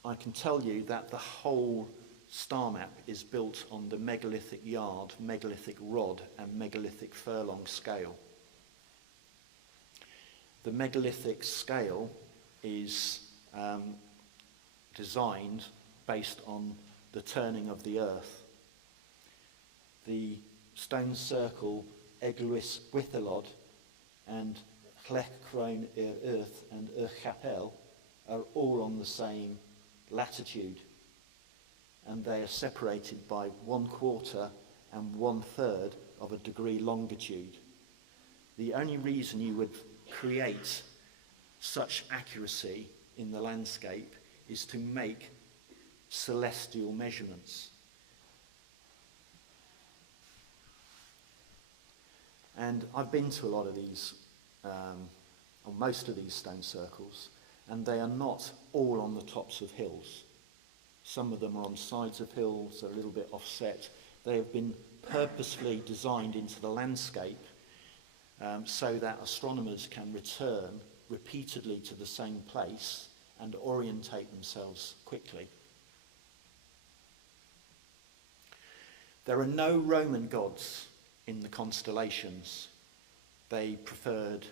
I can tell you that the whole star map is built on the megalithic yard, megalithic rod and megalithic furlong scale. The megalithic scale is designed based on the turning of the earth. The stone circle Eglwys Gwythelod and Lech Croen Earth and Chapel are all on the same latitude, and they are separated by 1/4 and 1/3 of a degree longitude. The only reason you would create such accuracy in the landscape is to make celestial measurements. And I've been to a lot of these, or most of these stone circles, and they are not all on the tops of hills. Some of them are on sides of hills, they're a little bit offset. They have been purposefully designed into the landscape so that astronomers can return repeatedly to the same place and orientate themselves quickly. There are no Roman gods in the constellations. They preferred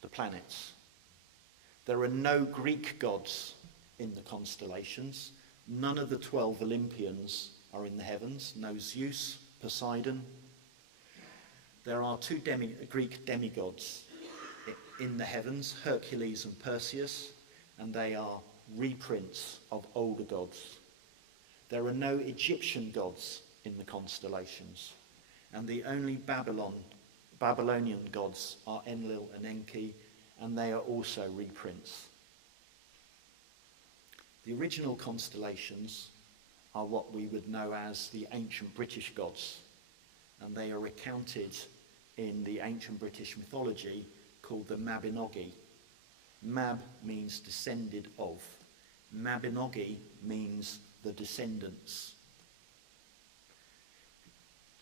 the planets. There are no Greek gods in the constellations. None of the 12 Olympians are in the heavens. No Zeus, Poseidon. There are two Greek demigods in the heavens, Hercules and Perseus, and they are reprints of older gods. There are no Egyptian gods in the constellations, and the only Babylonian gods are Enlil and Enki, and they are also reprints. The original constellations are what we would know as the ancient British gods, and they are recounted in the ancient British mythology called the Mabinogi. Mab means descended of. Mabinogi means the descendants.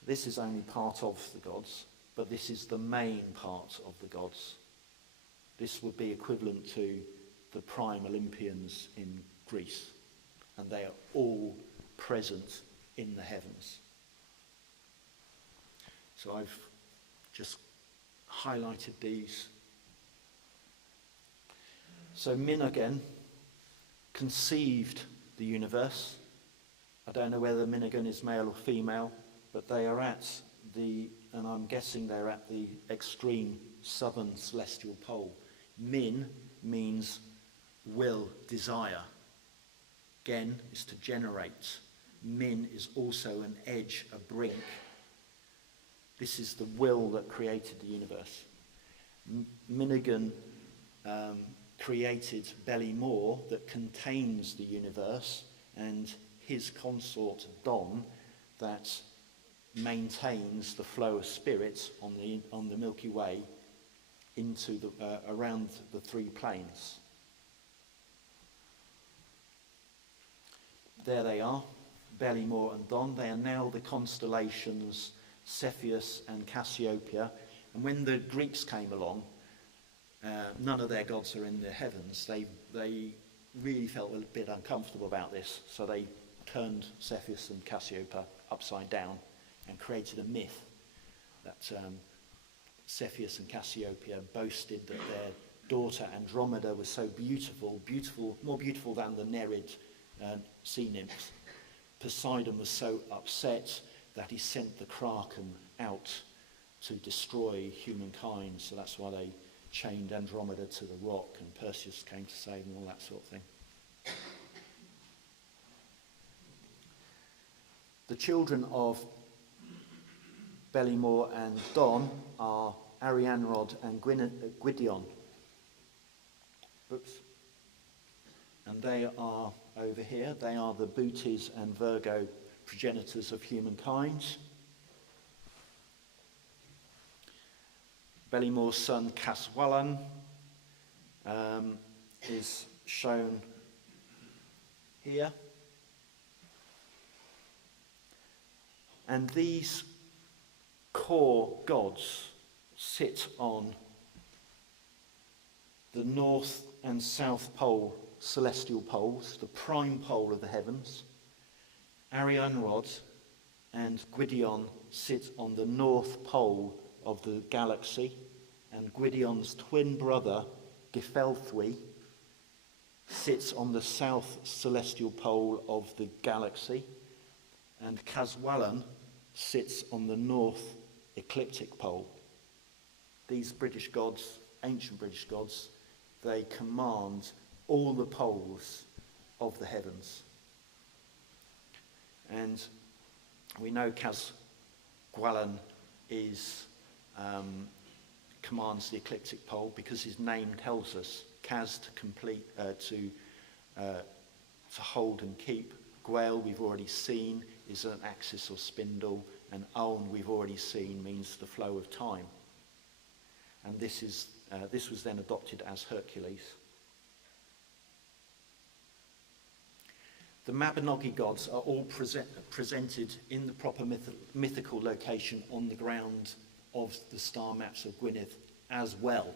This is only part of the gods, but this is the main part of the gods. This would be equivalent to the prime Olympians in Greece, and they are all present in the heavens. So I've just highlighted these. So Minnegan conceived the universe. I don't know whether Minnegan is male or female, but they are at the, and I'm guessing they're at the extreme southern celestial pole. Min means will, desire. Gen is to generate. Min is also an edge, a brink. This is the will that created the universe. Minnegan created Beli-Mor that contains the universe, and his consort Don that maintains the flow of spirit on the Milky Way into the around the three planes. There they are, Beli-Mor and Don. They are now the constellations Cepheus and Cassiopeia. And when the Greeks came along, none of their gods are in the heavens. They really felt a bit uncomfortable about this, so they turned Cepheus and Cassiopeia upside down and created a myth that Cepheus and Cassiopeia boasted that their daughter Andromeda was so beautiful, more beautiful than the Nereid sea nymphs, Poseidon was so upset that he sent the Kraken out to destroy humankind. So that's why they chained Andromeda to the rock, and Perseus came to save them, all that sort of thing. The children of Bellimore and Don are Arianrod and Gwydion. Oops. And they are over here. They are the Bootes and Virgo progenitors of humankind. Bellimore's son Caswallon is shown here. And these core gods sit on the north and south pole, celestial poles, the prime pole of the heavens. Arianrod and Gwydion sit on the north pole of the galaxy, and Gwydion's twin brother, Gyfelthwy, sits on the south celestial pole of the galaxy, and Caswallon sits on the north ecliptic pole. These British gods, ancient British gods, they command all the poles of the heavens. And we know Caswallon commands the ecliptic pole because his name tells us. Cas to hold and keep. Gwael, we've already seen, is an axis or spindle, and Aun, we've already seen, means the flow of time. And this was then adopted as Hercules. The Mabinogi gods are all presented in the proper mythical location on the ground of the star maps of Gwynedd as well.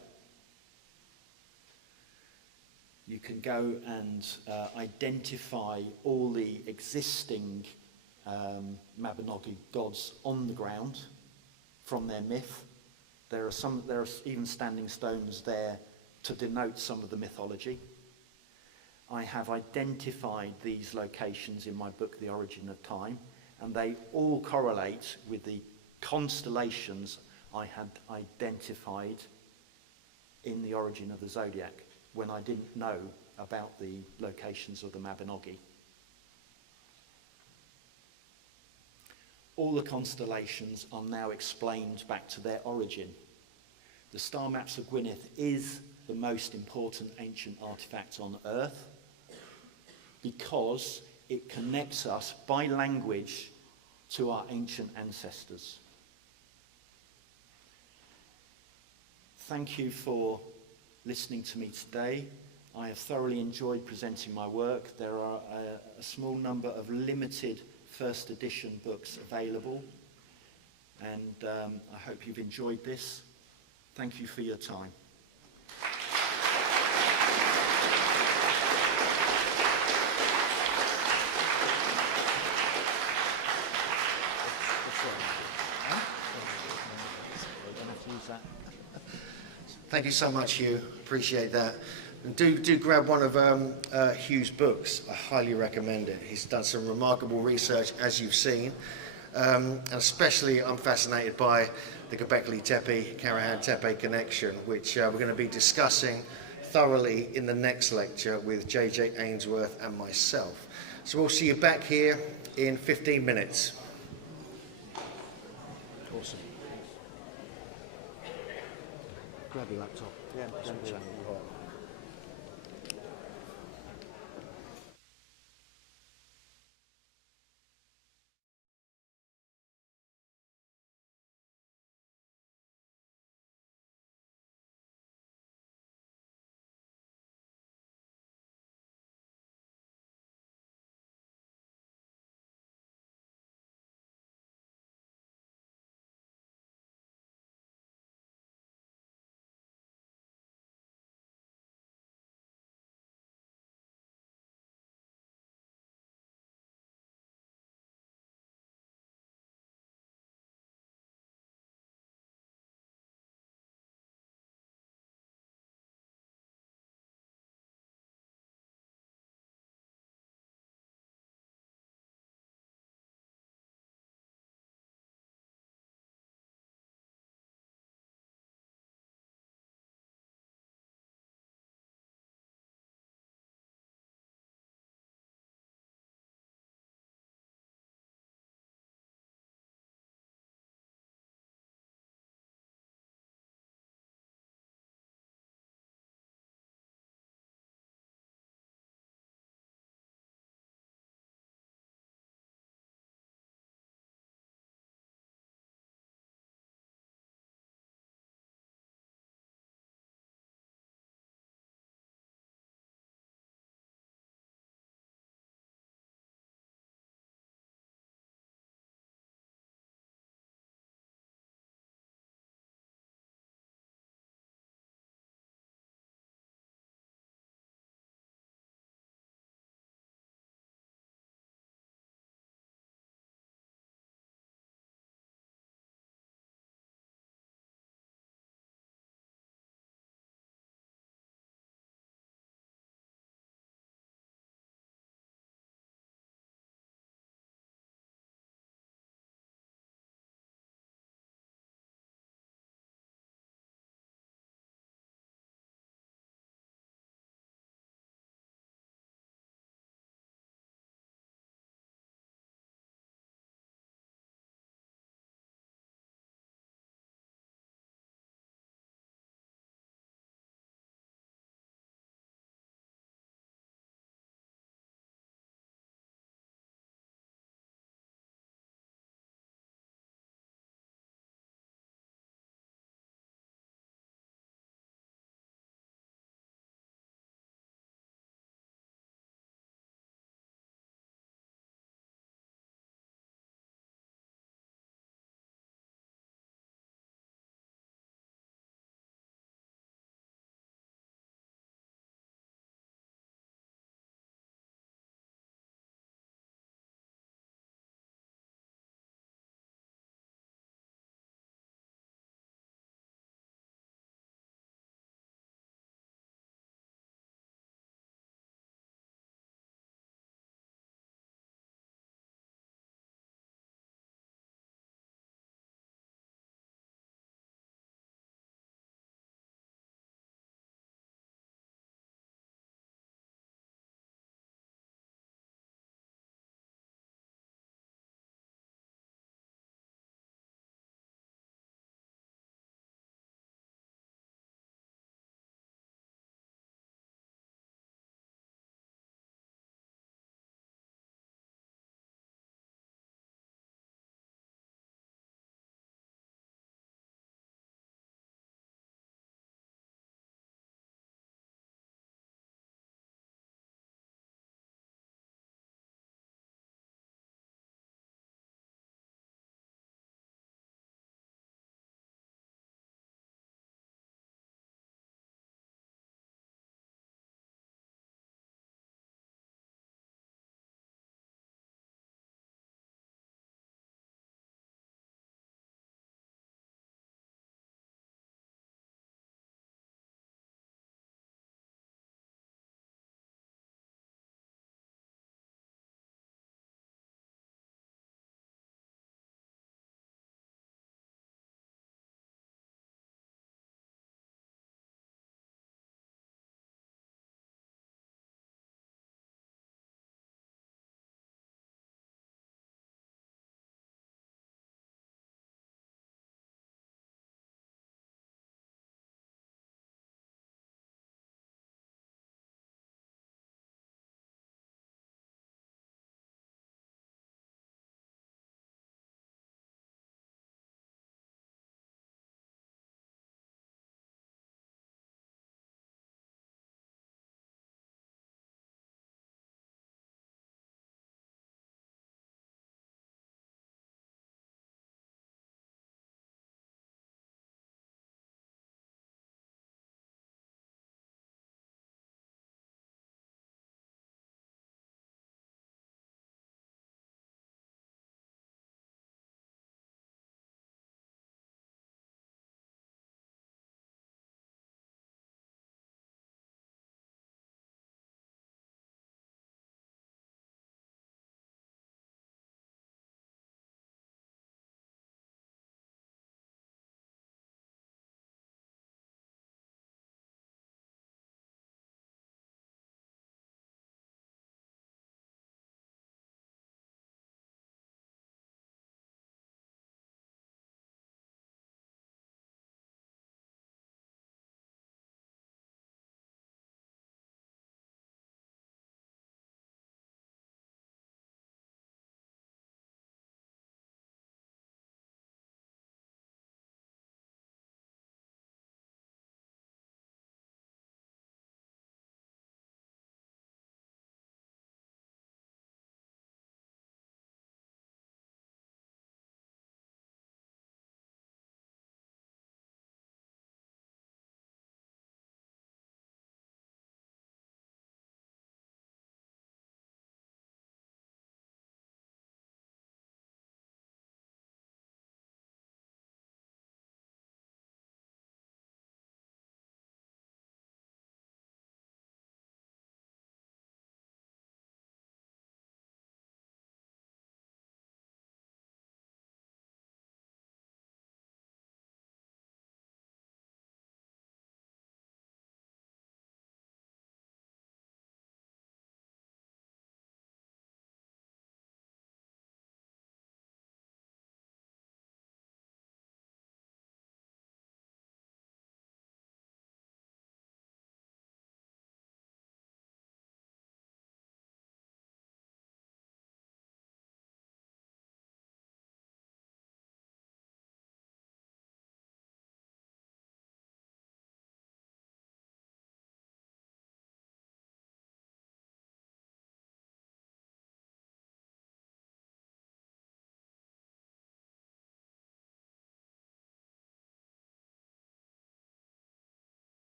You can go and identify all the existing Mabinogi gods on the ground from their myth. There are even standing stones there to denote some of the mythology. I have identified these locations in my book, The Origin of Time, and they all correlate with the constellations I had identified in The Origin of the Zodiac when I didn't know about the locations of the Mabinogi. All the constellations are now explained back to their origin. The star maps of Gwynedd is the most important ancient artifact on Earth because it connects us by language to our ancient ancestors. Thank you for listening to me today. I have thoroughly enjoyed presenting my work. There are a small number of limited first edition books available, and I hope you've enjoyed this. Thank you for your time. Thank you so much, Hugh. Appreciate that. And do grab one of Hugh's books. I highly recommend it. He's done some remarkable research, as you've seen. And especially, I'm fascinated by the Göbekli Tepe, CROWHURST Tepe connection, which we're going to be discussing thoroughly in the next lecture with JJ AINSWORTH and myself. So we'll see you back here in 15 minutes. Awesome. Grab your laptop. Yeah,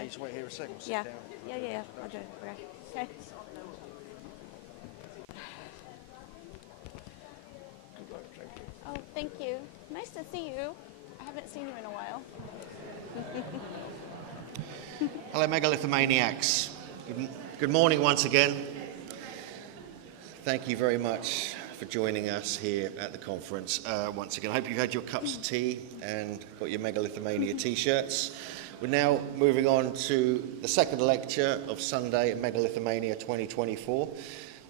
Can you just wait here a second? Sit Yeah. down. Yeah. I'll do it. Okay. Good luck, thank you. Oh, thank you. Nice to see you. I haven't seen you in a while. Hello, Megalithomaniacs. Good morning once again. Thank you very much for joining us here at the conference once again. I hope you've had your cups of tea and got your Megalithomania t-shirts. We're now moving on to the second lecture of Sunday at Megalithomania 2024.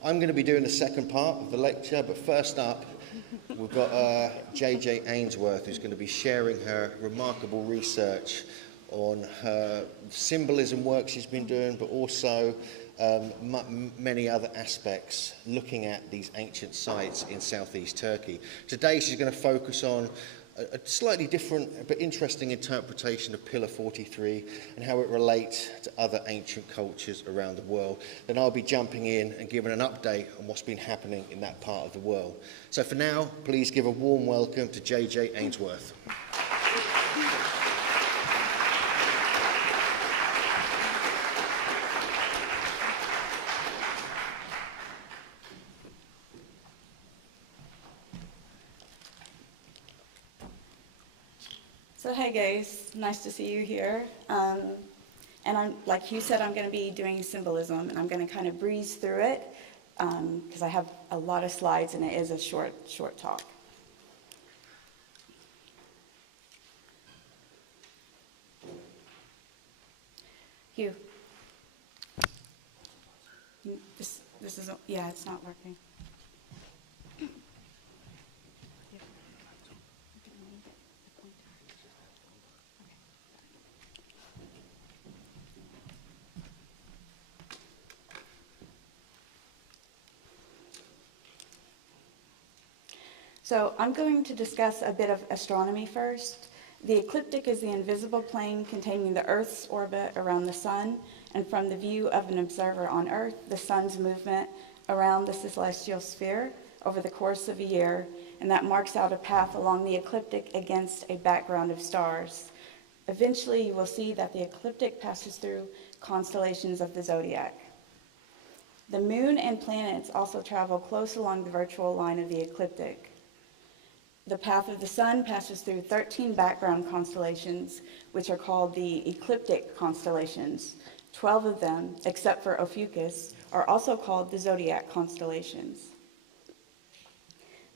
I'm going to be doing the second part of the lecture, but first up, we've got JJ AINSWORTH, who's going to be sharing her remarkable research on her symbolism work she's been doing, but also many other aspects looking at these ancient sites in southeast Turkey. Today she's going to focus on a slightly different but interesting interpretation of Pillar 43 and how it relates to other ancient cultures around the world. Then I'll be jumping in and giving an update on what's been happening in that part of the world. So for now, please give a warm welcome to JJ AINSWORTH. So hey guys, nice to see you here. And I'm, like Hugh said, I'm going to be doing symbolism, and I'm going to kind of breeze through it because I have a lot of slides and it is a short talk. Hugh, this is, yeah, it's not working. So I'm going to discuss a bit of astronomy first. The ecliptic is the invisible plane containing the Earth's orbit around the sun, and from the view of an observer on Earth, the sun's movement around the celestial sphere over the course of a year, and that marks out a path along the ecliptic against a background of stars. Eventually, you will see that the ecliptic passes through constellations of the zodiac. The moon and planets also travel close along the virtual line of the ecliptic. The path of the sun passes through 13 background constellations, which are called the ecliptic constellations. 12 of them, except for Ophiuchus, are also called the zodiac constellations.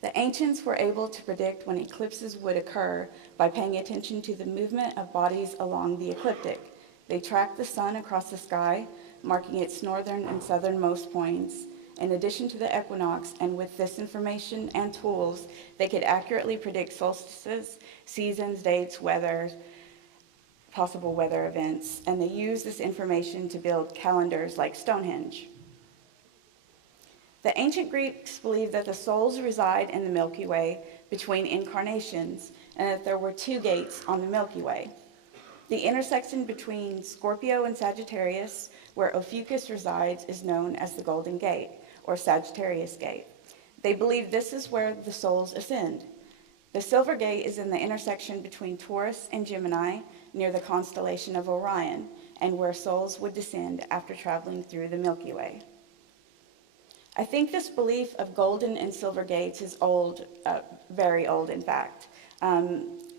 The ancients were able to predict when eclipses would occur by paying attention to the movement of bodies along the ecliptic. They tracked the sun across the sky, marking its northern and southernmost points. In addition to the equinox, and with this information and tools, they could accurately predict solstices, seasons, dates, weather, possible weather events, and they used this information to build calendars like Stonehenge. The ancient Greeks believed that the souls reside in the Milky Way between incarnations, and that there were two gates on the Milky Way. The intersection between Scorpio and Sagittarius, where Ophiuchus resides, is known as the Golden Gate, or Sagittarius Gate. They believe this is where the souls ascend. The Silver Gate is in the intersection between Taurus and Gemini, near the constellation of Orion, and where souls would descend after traveling through the Milky Way. I think this belief of golden and silver gates is old, very old in fact.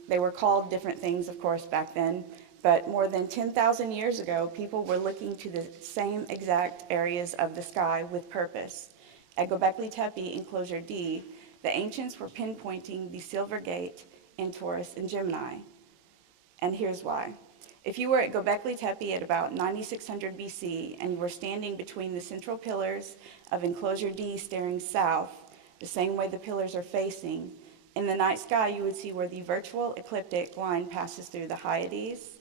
They were called different things, of course, back then, but more than 10,000 years ago, people were looking to the same exact areas of the sky with purpose. At Göbekli Tepe, enclosure D, the ancients were pinpointing the Silver Gate in Taurus and Gemini. And here's why. If you were at Göbekli Tepe at about 9600 BC and you were standing between the central pillars of enclosure D staring south, the same way the pillars are facing, in the night sky you would see where the virtual ecliptic line passes through the Hyades,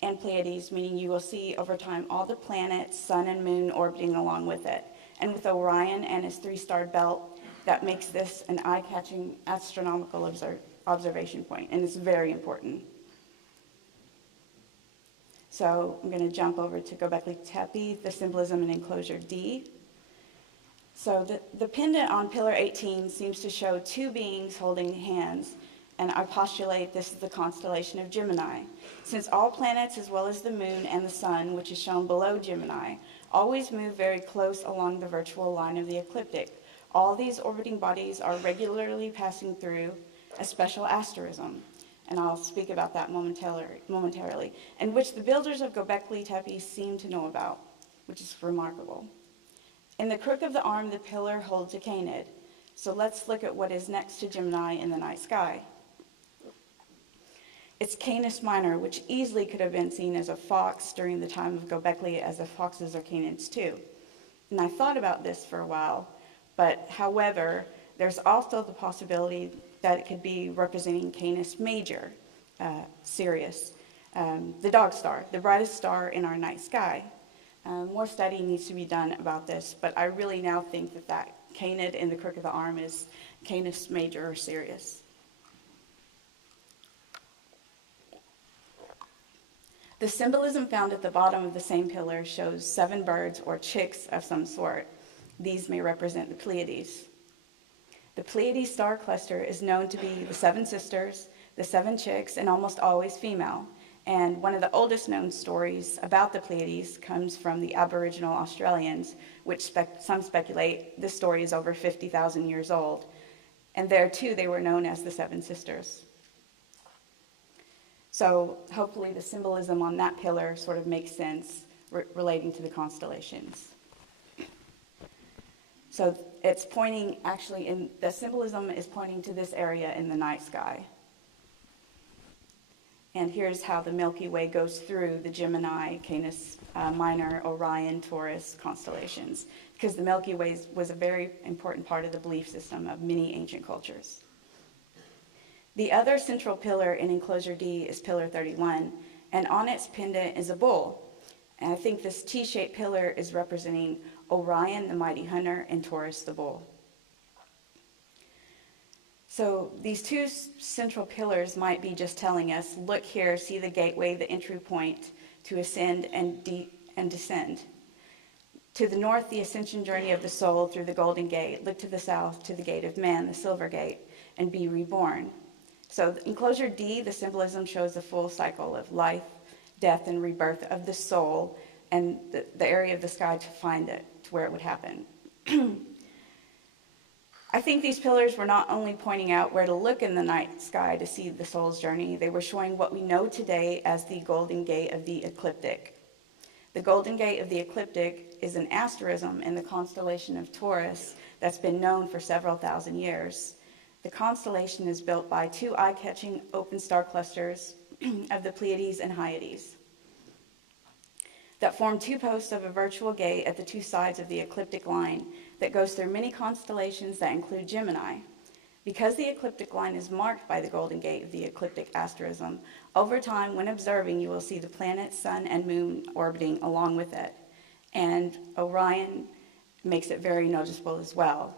and Pleiades, meaning you will see over time all the planets, sun and moon orbiting along with it. And with Orion and his three-starred belt, that makes this an eye-catching astronomical observation point, and it's very important. So I'm going to jump over to Göbekli Tepe, the symbolism in enclosure D. So the pendant on pillar 18 seems to show two beings holding hands, and I postulate this is the constellation of Gemini, since all planets as well as the moon and the sun, which is shown below Gemini, always move very close along the virtual line of the ecliptic. All these orbiting bodies are regularly passing through a special asterism, and I'll speak about that momentarily, and which the builders of Göbekli Tepe seem to know about, which is remarkable. In the crook of the arm, the pillar holds a canid. So let's look at what is next to Gemini in the night sky. It's Canis Minor, which easily could have been seen as a fox during the time of Göbekli, as the foxes are canids too. And I thought about this for a while, but however, there's also the possibility that it could be representing Canis Major, Sirius, the dog star, the brightest star in our night sky. More study needs to be done about this, but I really now think that that canid in the crook of the arm is Canis Major or Sirius. The symbolism found at the bottom of the same pillar shows 7 birds or chicks of some sort. These may represent the Pleiades. The Pleiades star cluster is known to be the 7 sisters, the 7 chicks, and almost always female. And one of the oldest known stories about the Pleiades comes from the Aboriginal Australians, which some speculate this story is over 50,000 years old. And there too, they were known as the 7 sisters. So hopefully the symbolism on that pillar sort of makes sense relating to the constellations. So it's pointing, actually, the symbolism is pointing to this area in the night sky. And here's how the Milky Way goes through the Gemini, Canis Minor, Orion, Taurus constellations, because the Milky Way was a very important part of the belief system of many ancient cultures. The other central pillar in enclosure D is pillar 31, and on its pendant is a bull. And I think this T-shaped pillar is representing Orion, the mighty hunter, and Taurus, the bull. So these two central pillars might be just telling us, look here, see the gateway, the entry point to ascend and descend. To the north, the ascension journey of the soul through the Golden Gate. Look to the south, to the gate of man, the Silver Gate, and be reborn. So enclosure D, the symbolism shows the full cycle of life, death, and rebirth of the soul, and the area of the sky to find it, to where it would happen. I think these pillars were not only pointing out where to look in the night sky to see the soul's journey, they were showing what we know today as the Golden Gate of the ecliptic. The Golden Gate of the ecliptic is an asterism in the constellation of Taurus that's been known for several thousand years. The constellation is built by 2 eye-catching open star clusters of the Pleiades and Hyades that form 2 posts of a virtual gate at the 2 sides of the ecliptic line that goes through many constellations that include Gemini. Because the ecliptic line is marked by the Golden Gate of the ecliptic asterism, over time, when observing, you will see the planet, sun, and moon orbiting along with it. And Orion makes it very noticeable as well.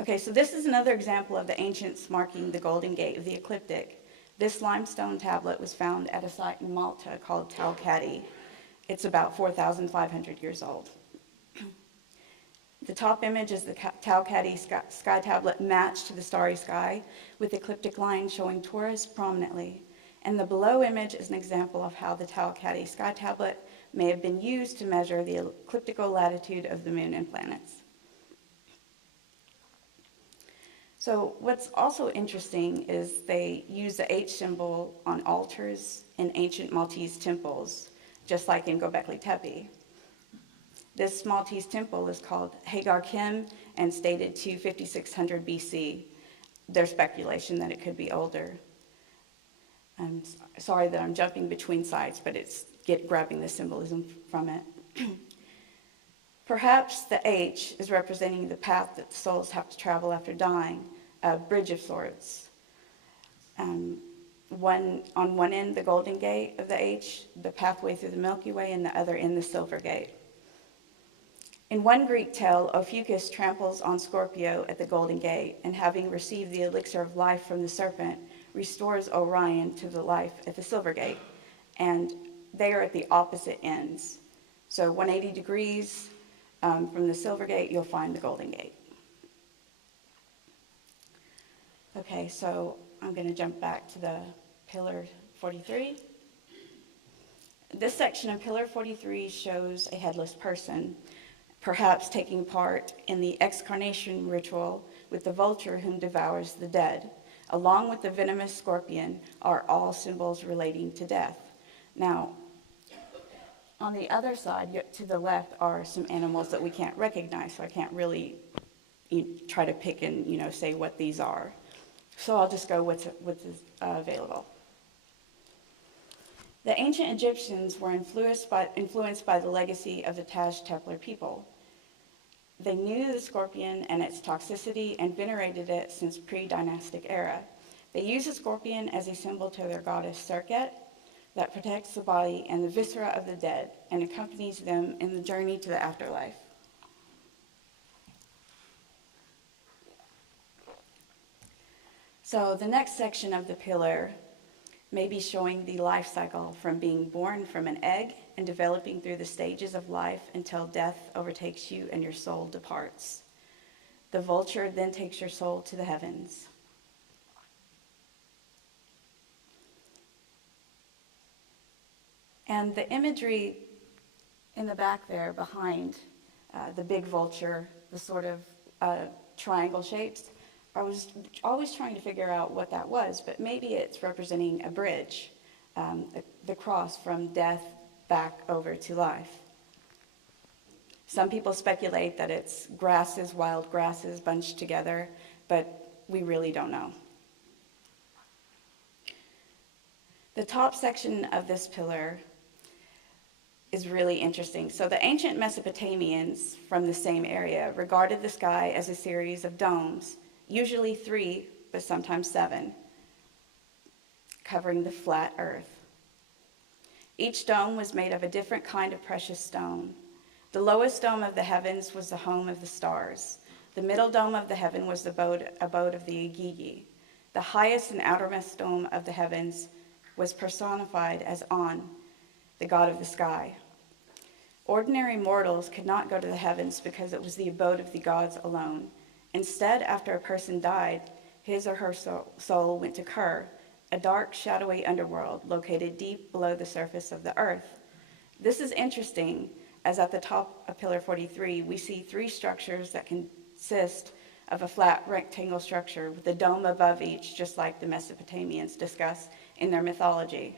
Okay, so this is another example of the ancients marking the Golden Gate of the ecliptic. This limestone tablet was found at a site in Malta called Taliesin. It's about 4,500 years old. The top image is the Taliesin sky tablet matched to the starry sky with the ecliptic line showing Taurus prominently. And the below image is an example of how the Taliesin sky tablet may have been used to measure the ecliptical latitude of the moon and planets. So what's also interesting is they use the H symbol on altars in ancient Maltese temples, just like in Göbekli Tepe. This Maltese temple is called HUGH and dated to 5600 BC. There's speculation that it could be older. I'm sorry that I'm jumping between sites, but it's grabbing the symbolism from it. Perhaps the H is representing the path that the souls have to travel after dying, a bridge of sorts. On one end, the Golden Gate of the H, the pathway through the Milky Way, and the other end, the Silver Gate. In one Greek tale, Ophiuchus tramples on Scorpio at the Golden Gate, and having received the elixir of life from the serpent, restores Orion to the life at the Silver Gate. And they are at the opposite ends. So 180 degrees, From the Silver Gate, you'll find the Golden Gate. Okay, so I'm going to jump back to the Pillar 43. This section of Pillar 43 shows a headless person, perhaps taking part in the excarnation ritual with the vulture whom devours the dead, along with the venomous scorpion, are all symbols relating to death. Now, on the other side, to the left, are some animals that we can't recognize, so I can't really try to pick and say what these are. So I'll just go with what's available. The ancient Egyptians were influenced by the legacy of the Taj Templar people. They knew the scorpion and its toxicity and venerated it since pre-dynastic era. They used the scorpion as a symbol to their goddess Serket that protects the body and the viscera of the dead and accompanies them in the journey to the afterlife. So the next section of the pillar may be showing the life cycle from being born from an egg and developing through the stages of life until death overtakes you and your soul departs. The vulture then takes your soul to the heavens. And the imagery in the back there behind the big vulture, the sort of triangle shapes, I was always trying to figure out what that was, but maybe it's representing a bridge, the cross from death back over to life. Some people speculate that it's grasses, wild grasses bunched together, but we really don't know. The top section of this pillar is really interesting. So the ancient Mesopotamians from the same area regarded the sky as a series of domes, usually 3, but sometimes 7, covering the flat earth. Each dome was made of a different kind of precious stone. The lowest dome of the heavens was the home of the stars. The middle dome of the heaven was the abode of the HUGH. The highest and outermost dome of the heavens was personified as On, the god of the sky. Ordinary mortals could not go to the heavens because it was the abode of the gods alone. Instead, after a person died, his or her soul went to CROWHURST, a dark, shadowy underworld located deep below the surface of the earth. This is interesting, as at the top of Pillar 43, we see 3 structures that consist of a flat rectangle structure with a dome above each, just like the Mesopotamians discuss in their mythology.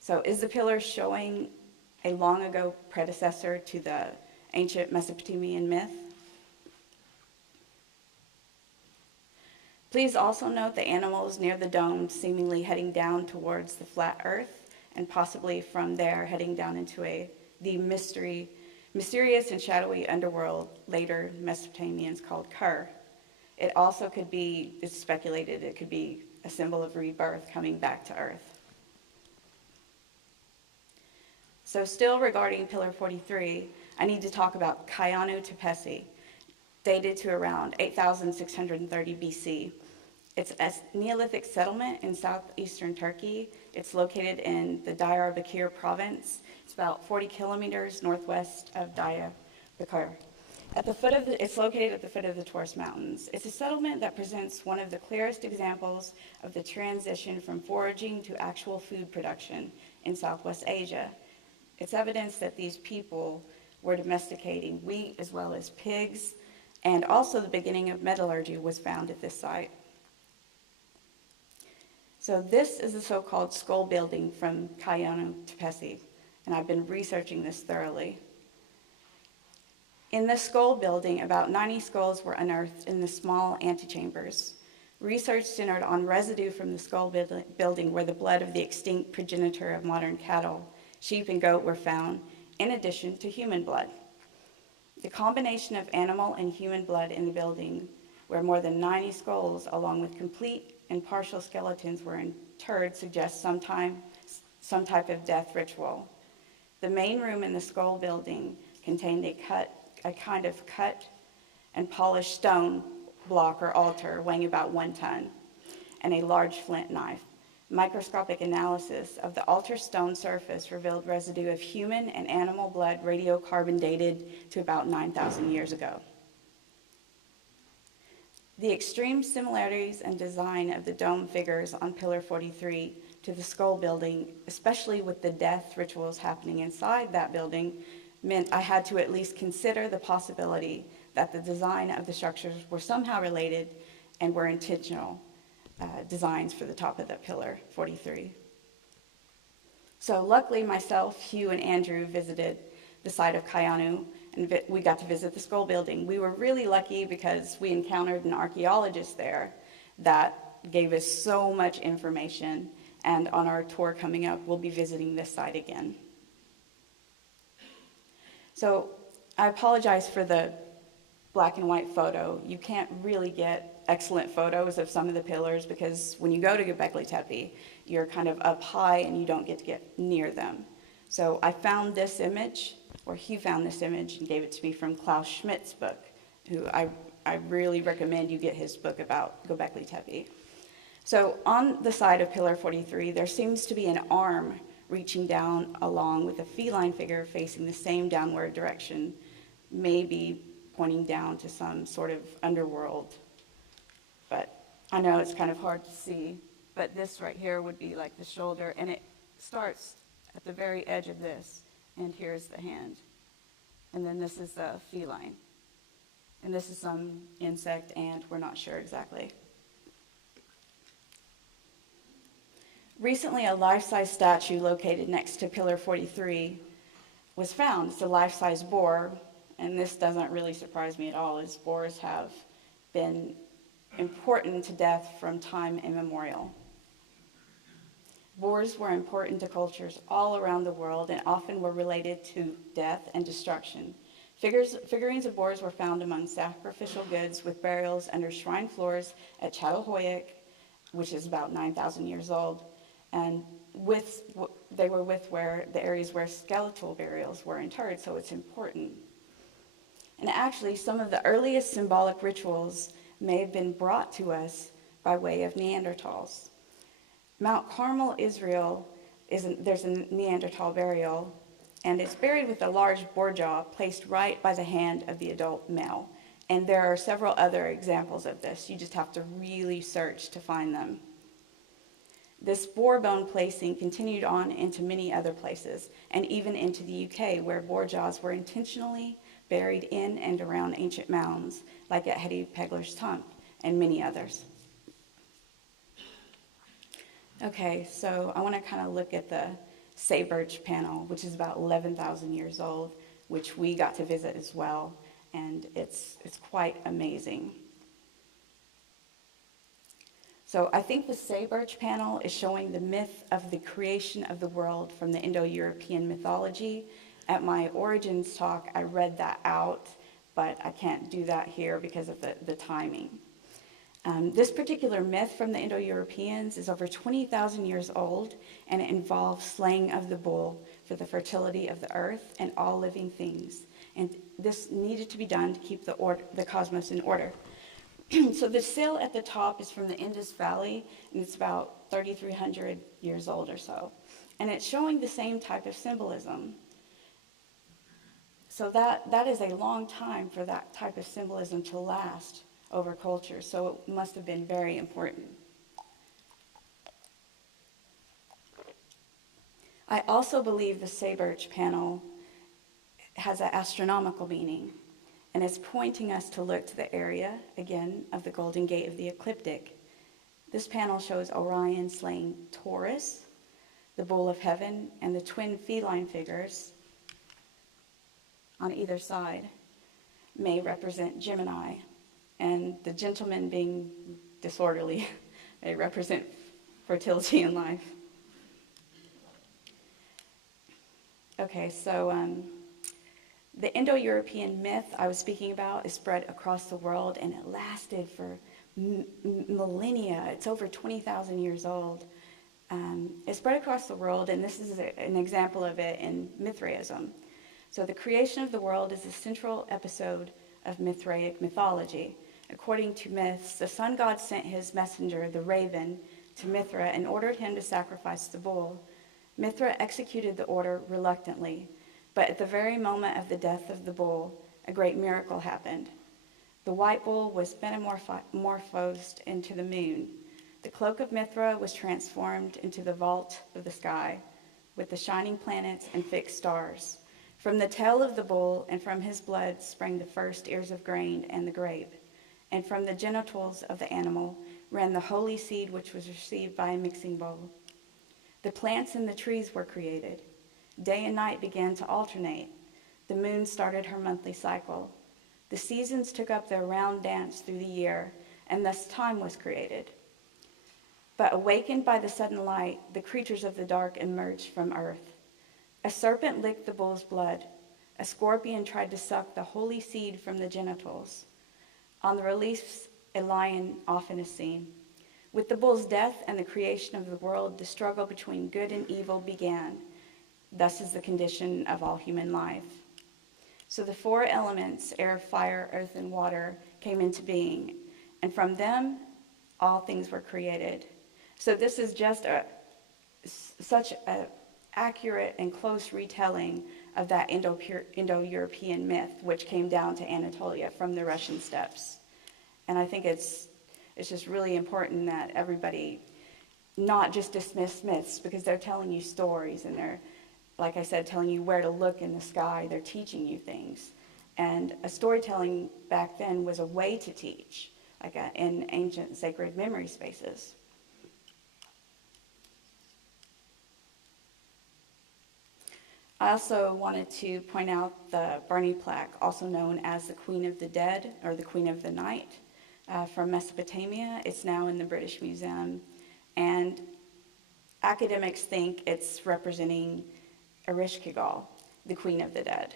So is the pillar showing a long ago predecessor to the ancient Mesopotamian myth? Please also note the animals near the dome seemingly heading down towards the flat earth and possibly from there heading down into the mysterious and shadowy underworld later Mesopotamians called CROWHURST. It also could be, it's speculated, it could be a symbol of rebirth coming back to earth. So still regarding Pillar 43, I need to talk about Tepe, dated to around 8,630 BC. It's a Neolithic settlement in southeastern Turkey. It's located in the Diyarbakir province. It's about 40 kilometers northwest of Diyarbakir. It's located at the foot of the Taurus Mountains. It's a settlement that presents one of the clearest examples of the transition from foraging to actual food production in Southwest Asia. It's evidence that these people were domesticating wheat as well as pigs, and also the beginning of metallurgy was found at this site. So this is the so-called skull building from Tepe, and I've been researching this thoroughly. In this skull building, about 90 skulls were unearthed in the small antechambers. Research centered on residue from the skull building where the blood of the extinct progenitor of modern cattle, sheep and goat were found, in addition to human blood. The combination of animal and human blood in the building, where more than 90 skulls, along with complete and partial skeletons, were interred, suggests some type of death ritual. The main room in the skull building contained a kind of cut and polished stone block or altar weighing about 1 ton, and a large flint knife. Microscopic analysis of the altar stone surface revealed residue of human and animal blood radiocarbon dated to about 9,000 years ago. The extreme similarities and design of the dome figures on Pillar 43 to the skull building, especially with the death rituals happening inside that building, meant I had to at least consider the possibility that the design of the structures were somehow related and were intentional designs for the top of the Pillar 43. So luckily myself, Hugh, and Andrew visited the site of Kayanu, and we got to visit the skull building. We were really lucky because we encountered an archaeologist there that gave us so much information, and on our tour coming up, we'll be visiting this site again. So I apologize for the black and white photo. You can't really get excellent photos of some of the pillars because when you go to Göbekli Tepe, you're kind of up high and you don't get to get near them. So I found this image, or Hugh found this image and gave it to me from Klaus Schmidt's book, who I really recommend you get his book about Göbekli Tepe. So on the side of Pillar 43, there seems to be an arm reaching down along with a feline figure facing the same downward direction, maybe pointing down to some sort of underworld. But I know it's kind of hard to see, but this right here would be like the shoulder, and it starts at the very edge of this, and here's the hand. And then this is the feline. And this is some insect, ant, we're not sure exactly. Recently, a life-size statue located next to Pillar 43 was found. It's a life-size boar, and this doesn't really surprise me at all, as boars have been important to death from time immemorial. Boars were important to cultures all around the world and often were related to death and destruction. Figurines of boars were found among sacrificial goods with burials under shrine floors at CROWHURST, which is about 9,000 years old, and they were with the areas where skeletal burials were interred, so it's important. And actually, some of the earliest symbolic rituals may have been brought to us by way of Neanderthals. Mount Carmel, Israel, there's a Neanderthal burial, and it's buried with a large boar jaw placed right by the hand of the adult male. And there are several other examples of this. You just have to really search to find them. This boar bone placing continued on into many other places, and even into the UK, where boar jaws were intentionally buried in and around ancient mounds, like at Hetty Pegler's Tump, and many others. Okay, so I want to kind of look at the Seyberch panel, which is about 11,000 years old, which we got to visit as well, and it's quite amazing. So I think the Seyberch panel is showing the myth of the creation of the world from the Indo-European mythology. At my Origins talk, I read that out, but I can't do that here because of the timing. This particular myth from the Indo-Europeans is over 20,000 years old, and it involves slaying of the bull for the fertility of the earth and all living things. And this needed to be done to keep the cosmos in order. So the sill at the top is from the Indus Valley, and it's about 3,300 years old or so. And it's showing the same type of symbolism. So that is a long time for that type of symbolism to last over culture, so it must have been very important. I also believe the Seyberch panel has an astronomical meaning, and it's pointing us to look to the area, again, of the Golden Gate of the Ecliptic. This panel shows Orion slaying Taurus, the bull of heaven, and the twin feline figures on either side may represent Gemini, and the gentleman being disorderly may represent fertility in life. Okay, so the Indo-European myth I was speaking about is spread across the world, and it lasted for millennia. It's over 20,000 years old. It spread across the world, and this is an example of it in Mithraism. So the creation of the world is a central episode of Mithraic mythology. According to myths, the sun god sent his messenger, the raven, to Mithra and ordered him to sacrifice the bull. Mithra executed the order reluctantly, but at the very moment of the death of the bull, a great miracle happened. The white bull was metamorphosed into the moon. The cloak of Mithra was transformed into the vault of the sky, with the shining planets and fixed stars. From the tail of the bull and from his blood sprang the first ears of grain and the grape, and from the genitals of the animal ran the holy seed which was received by a mixing bowl. The plants and the trees were created. Day and night began to alternate. The moon started her monthly cycle. The seasons took up their round dance through the year, and thus time was created. But awakened by the sudden light, the creatures of the dark emerged from earth. A serpent licked the bull's blood. A scorpion tried to suck the holy seed from the genitals. On the reliefs, a lion often is seen. With the bull's death and the creation of the world, the struggle between good and evil began. Thus is the condition of all human life. So the four elements, air, fire, earth, and water, came into being, and from them all things were created. So this is just such an accurate and close retelling of that Indo-European myth, which came down to Anatolia from the Russian steppes. And I think it's just really important that everybody not just dismiss myths, because they're telling you stories, and they're, like I said, telling you where to look in the sky. They're teaching you things. And a storytelling back then was a way to teach, like in ancient sacred memory spaces. I also wanted to point out the Barney plaque, also known as the Queen of the Dead or the Queen of the Night, from Mesopotamia. It's now in the British Museum, and academics think it's representing Ereshkigal, the Queen of the Dead.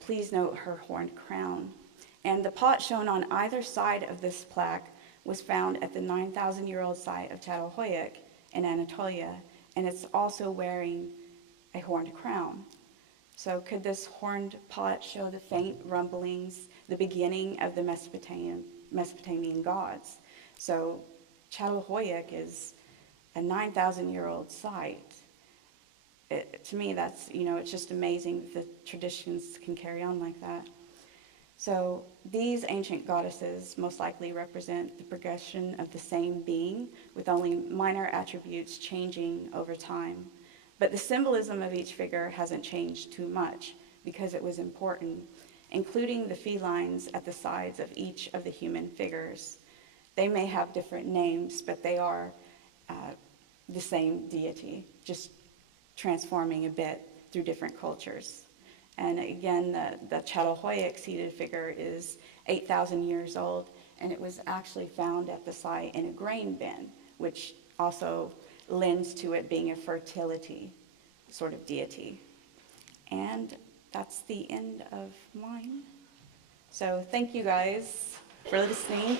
Please note her horned crown. And the pot shown on either side of this plaque was found at the 9,000-year-old site of CROWHURST in Anatolia, and it's also wearing a horned crown. So could this horned pot show the faint rumblings, the beginning of the Mesopotamian gods? So CROWHURST is a 9,000-year-old site. To me, that's, it's just amazing that the traditions can carry on like that. So these ancient goddesses most likely represent the progression of the same being, with only minor attributes changing over time. But the symbolism of each figure hasn't changed too much because it was important, including the felines at the sides of each of the human figures. They may have different names, but they are the same deity, just transforming a bit through different cultures. And again, the CROWHURST seated figure is 8,000 years old, and it was actually found at the site in a grain bin, which also lends to it being a fertility sort of deity. And that's the end of mine. So thank you guys for listening.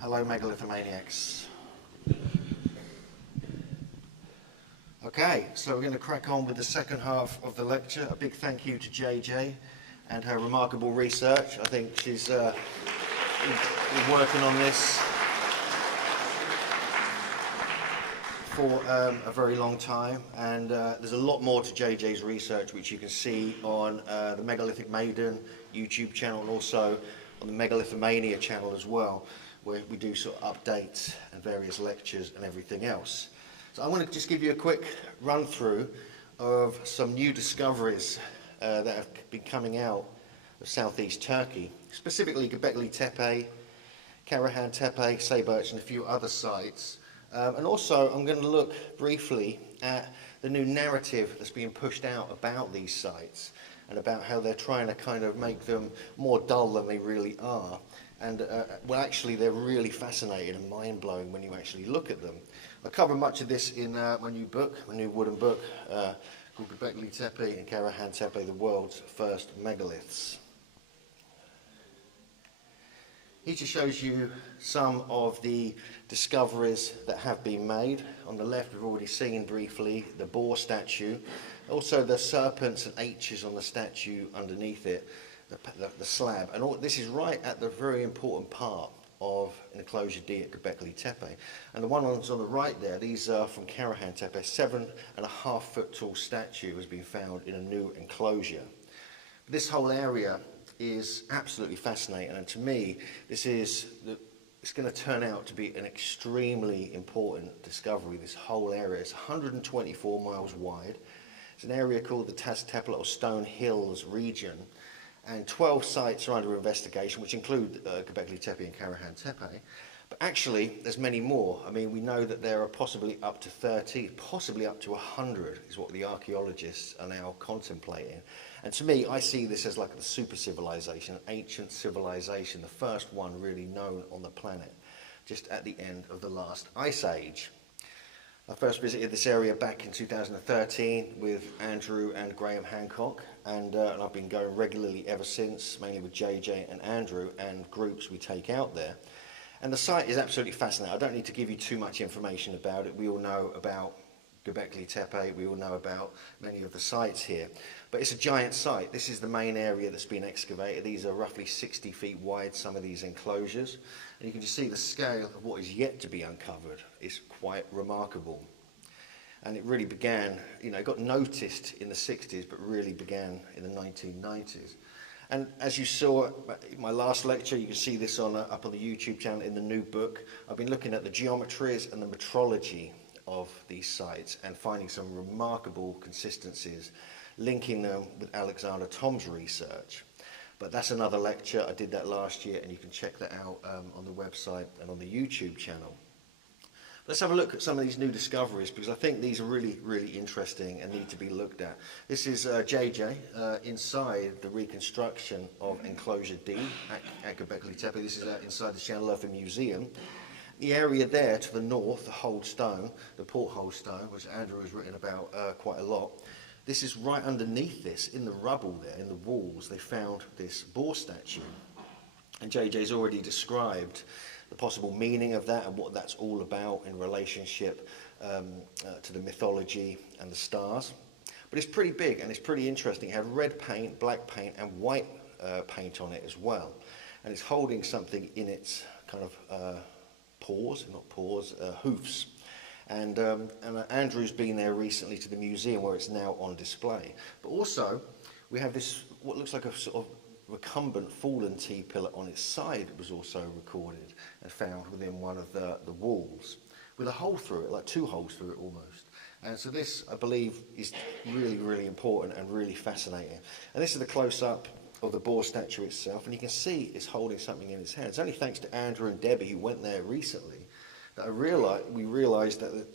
Hello, Megalithomaniacs. Okay, so we're going to crack on with the second half of the lecture. A big thank you to JJ and her remarkable research. I think she's been working on this for a very long time, and there's a lot more to JJ's research which you can see on the Megalithic Maiden YouTube channel, and also on the Megalithomania channel as well, where we do sort of updates and various lectures and everything else. So I want to just give you a quick run through of some new discoveries that have been coming out of southeast Turkey, specifically Göbekli Tepe, Karahan Tepe, Sayburch, and a few other sites. And also I'm going to look briefly at the new narrative that's being pushed out about these sites, and about how they're trying to kind of make them more dull than they really are. And well, actually, they're really fascinating and mind-blowing when you actually look at them. I cover much of this in my new book, my new wooden book, called Göbekli Tepe and Karahan Tepe, the world's first megaliths. He just shows you some of the discoveries that have been made. On the left, we've already seen briefly the boar statue, also the serpents and H's on the statue underneath it, the slab. And this is right at the very important part of enclosure D at Göbekli Tepe. And the ones on the right there, these are from CROWHURST Tepe. 7.5 foot tall statue has been found in a new enclosure. This whole area is absolutely fascinating, and to me, it's going to turn out to be an extremely important discovery. This whole area is 124 miles wide. It's an area called the Tetlow or Stone Hills region, and 12 sites are under investigation, which include Göbekli Tepe and CROWHURST Tepe. But actually, there's many more. I mean, we know that there are possibly up to 30, possibly up to 100, is what the archaeologists are now contemplating. And to me, I see this as like a super civilization, an ancient civilization, the first one really known on the planet, just at the end of the last ice age. I first visited this area back in 2013 with Andrew and Graham Hancock, and I've been going regularly ever since, mainly with JJ and Andrew and groups we take out there. And the site is absolutely fascinating. I don't need to give you too much information about it. We all know about Göbekli Tepe, we all know about many of the sites here. But it's a giant site. This is the main area that's been excavated. These are roughly 60 feet wide, some of these enclosures. And you can just see the scale of what is yet to be uncovered is quite remarkable. And it really began, you know, it got noticed in the 60s, but really began in the 1990s. And as you saw in my last lecture, you can see this up on the YouTube channel in the new book. I've been looking at the geometries and the metrology of these sites and finding some remarkable consistencies, linking them with Alexander Thom's research. But that's another lecture. I did that last year, and you can check that out on the website and on the YouTube channel. Let's have a look at some of these new discoveries, because I think these are really, really interesting and need to be looked at. This is JJ inside the reconstruction of Enclosure D at Göbekli Tepe. This is inside the Şanlıurfa Museum. The area there to the north, the Hold Stone, the Porthole Stone, which Andrew has written about quite a lot. This is right underneath this, in the rubble there, in the walls, they found this boar statue. And JJ's already described the possible meaning of that and what that's all about in relationship to the mythology and the stars. But it's pretty big and it's pretty interesting. It had red paint, black paint and white paint on it as well. And it's holding something in its kind of hoofs. And Andrew's been there recently to the museum where it's now on display. But also, we have this, what looks like a sort of recumbent fallen T-pillar on its side was also recorded and found within one of the walls, with a hole through it, like 2 holes through it almost. And so this, I believe, is really, really important and really fascinating. And this is the close-up of the boar statue itself, and you can see it's holding something in its hand. It's only thanks to Andrew and Debbie, who went there recently, that we realised that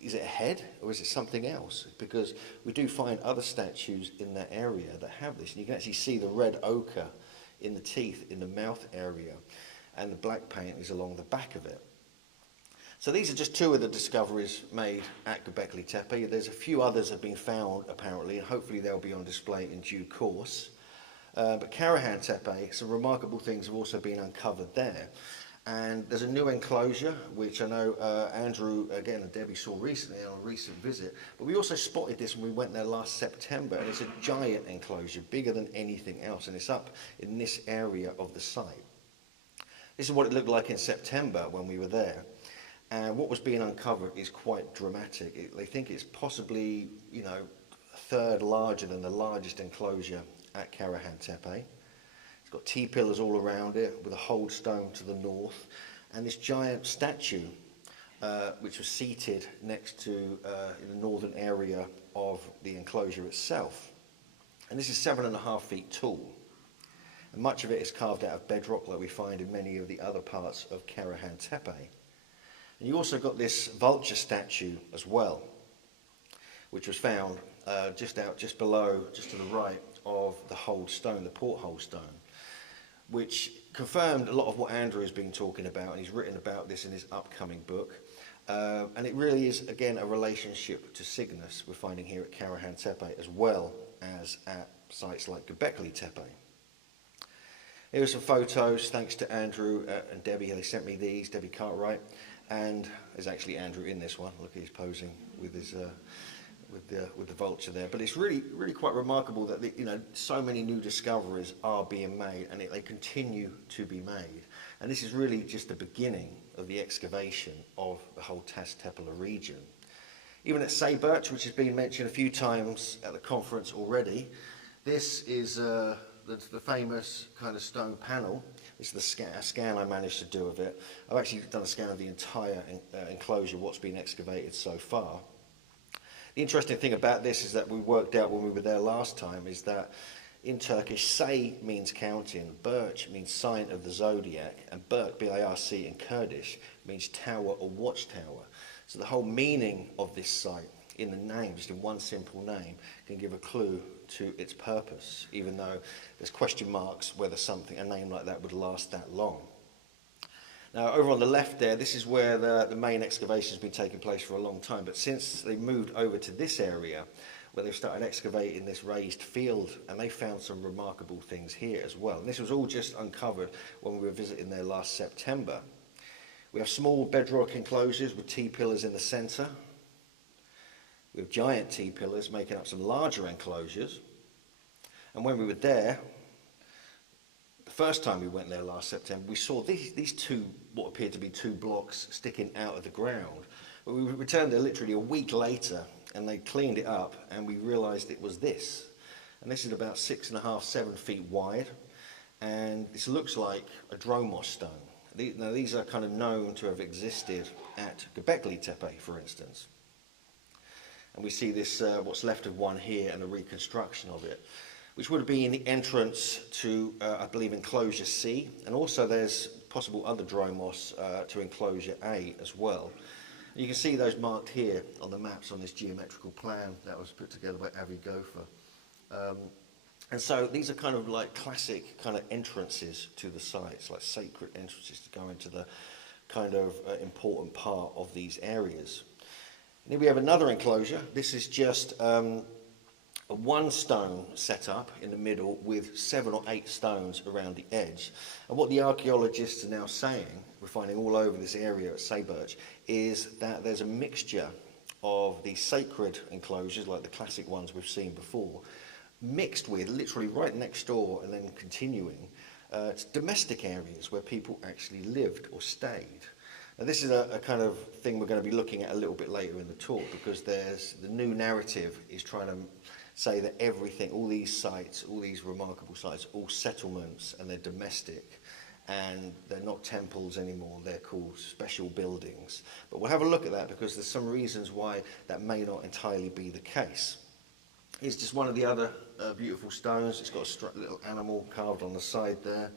is it a head or is it something else? Because we do find other statues in that area that have this. And you can actually see the red ochre in the teeth, in the mouth area, and the black paint is along the back of it. So these are just 2 of the discoveries made at Göbekli Tepe. There's a few others have been found, apparently, and hopefully they'll be on display in due course. But CROWHURST Tepe, some remarkable things have also been uncovered there. And there's a new enclosure, which I know Andrew, again, and Debbie saw recently on a recent visit. But we also spotted this when we went there last September, and it's a giant enclosure, bigger than anything else, and it's up in this area of the site. This is what it looked like in September when we were there. And what was being uncovered is quite dramatic. They think it's possibly, you know, a third larger than the largest enclosure at CROWHURST Tepe. It's got T-pillars all around it with a hold stone to the north, and this giant statue which was seated next to in the northern area of the enclosure itself. And this is 7.5 feet tall, and much of it is carved out of bedrock like we find in many of the other parts of CROWHURST Tepe. And you also got this vulture statue as well, which was found just below, just to the right of the hold stone, the porthole stone, which confirmed a lot of what Andrew has been talking about, and he's written about this in his upcoming book. And it really is, again, a relationship to Cygnus we're finding here at CROWHURST Tepe, as well as at sites like Göbekli Tepe. Here are some photos, thanks to Andrew and Debbie. They sent me these, Debbie Cartwright, and there's actually Andrew in this one. Look, he's posing with his with the vulture there. But it's really quite remarkable that so many new discoveries are being made, and they continue to be made. And this is really just the beginning of the excavation of the whole Tepe region. Even at Seibert, which has been mentioned a few times at the conference already, this is the famous kind of stone panel. This is a scan I managed to do of it. I've actually done a scan of the entire enclosure, what's been excavated so far. The interesting thing about this is that we worked out when we were there last time is that in Turkish, say means counting, birch means sign of the zodiac, and birk, B-I-R-C, in Kurdish means tower or watchtower. So the whole meaning of this site in the name, just in one simple name, can give a clue to its purpose, even though there's question marks whether a name like that would last that long. Now, over on the left there, this is where the main excavation has been taking place for a long time, but since they moved over to this area, where they've started excavating this raised field, and they found some remarkable things here as well. And this was all just uncovered when we were visiting there last September. We have small bedrock enclosures with T-pillars in the centre. We have giant T-pillars making up some larger enclosures. And when we were there, the first time we went there last September, we saw these two, what appeared to be two blocks sticking out of the ground. But we returned there literally a week later, and they cleaned it up, and we realised it was this. And this is about 6.5, 7 feet wide, and this looks like a dromos stone. Now, these are kind of known to have existed at Göbekli Tepe, for instance. And we see this, what's left of one here, and a reconstruction of it, which would have been the entrance to, I believe, enclosure C, and also there's possible other dromos to enclosure A as well. And you can see those marked here on the maps on this geometrical plan that was put together by Avi Gopher. And so these are kind of like classic kind of entrances to the sites, like sacred entrances to go into the kind of important part of these areas. And here we have another enclosure. This is just a one stone set up in the middle with 7 or 8 stones around the edge. And what the archaeologists are now saying, we're finding all over this area at Seibert, is that there's a mixture of these sacred enclosures, like the classic ones we've seen before, mixed with, literally right next door and then continuing, domestic areas where people actually lived or stayed. Now, this is a kind of thing we're going to be looking at a little bit later in the talk, because there's the new narrative is trying to say that everything, all these sites, all these remarkable sites, all settlements, and they're domestic, and they're not temples anymore, they're called special buildings. But we'll have a look at that, because there's some reasons why that may not entirely be the case. Here's just one of the other beautiful stones. It's got a little animal carved on the side there.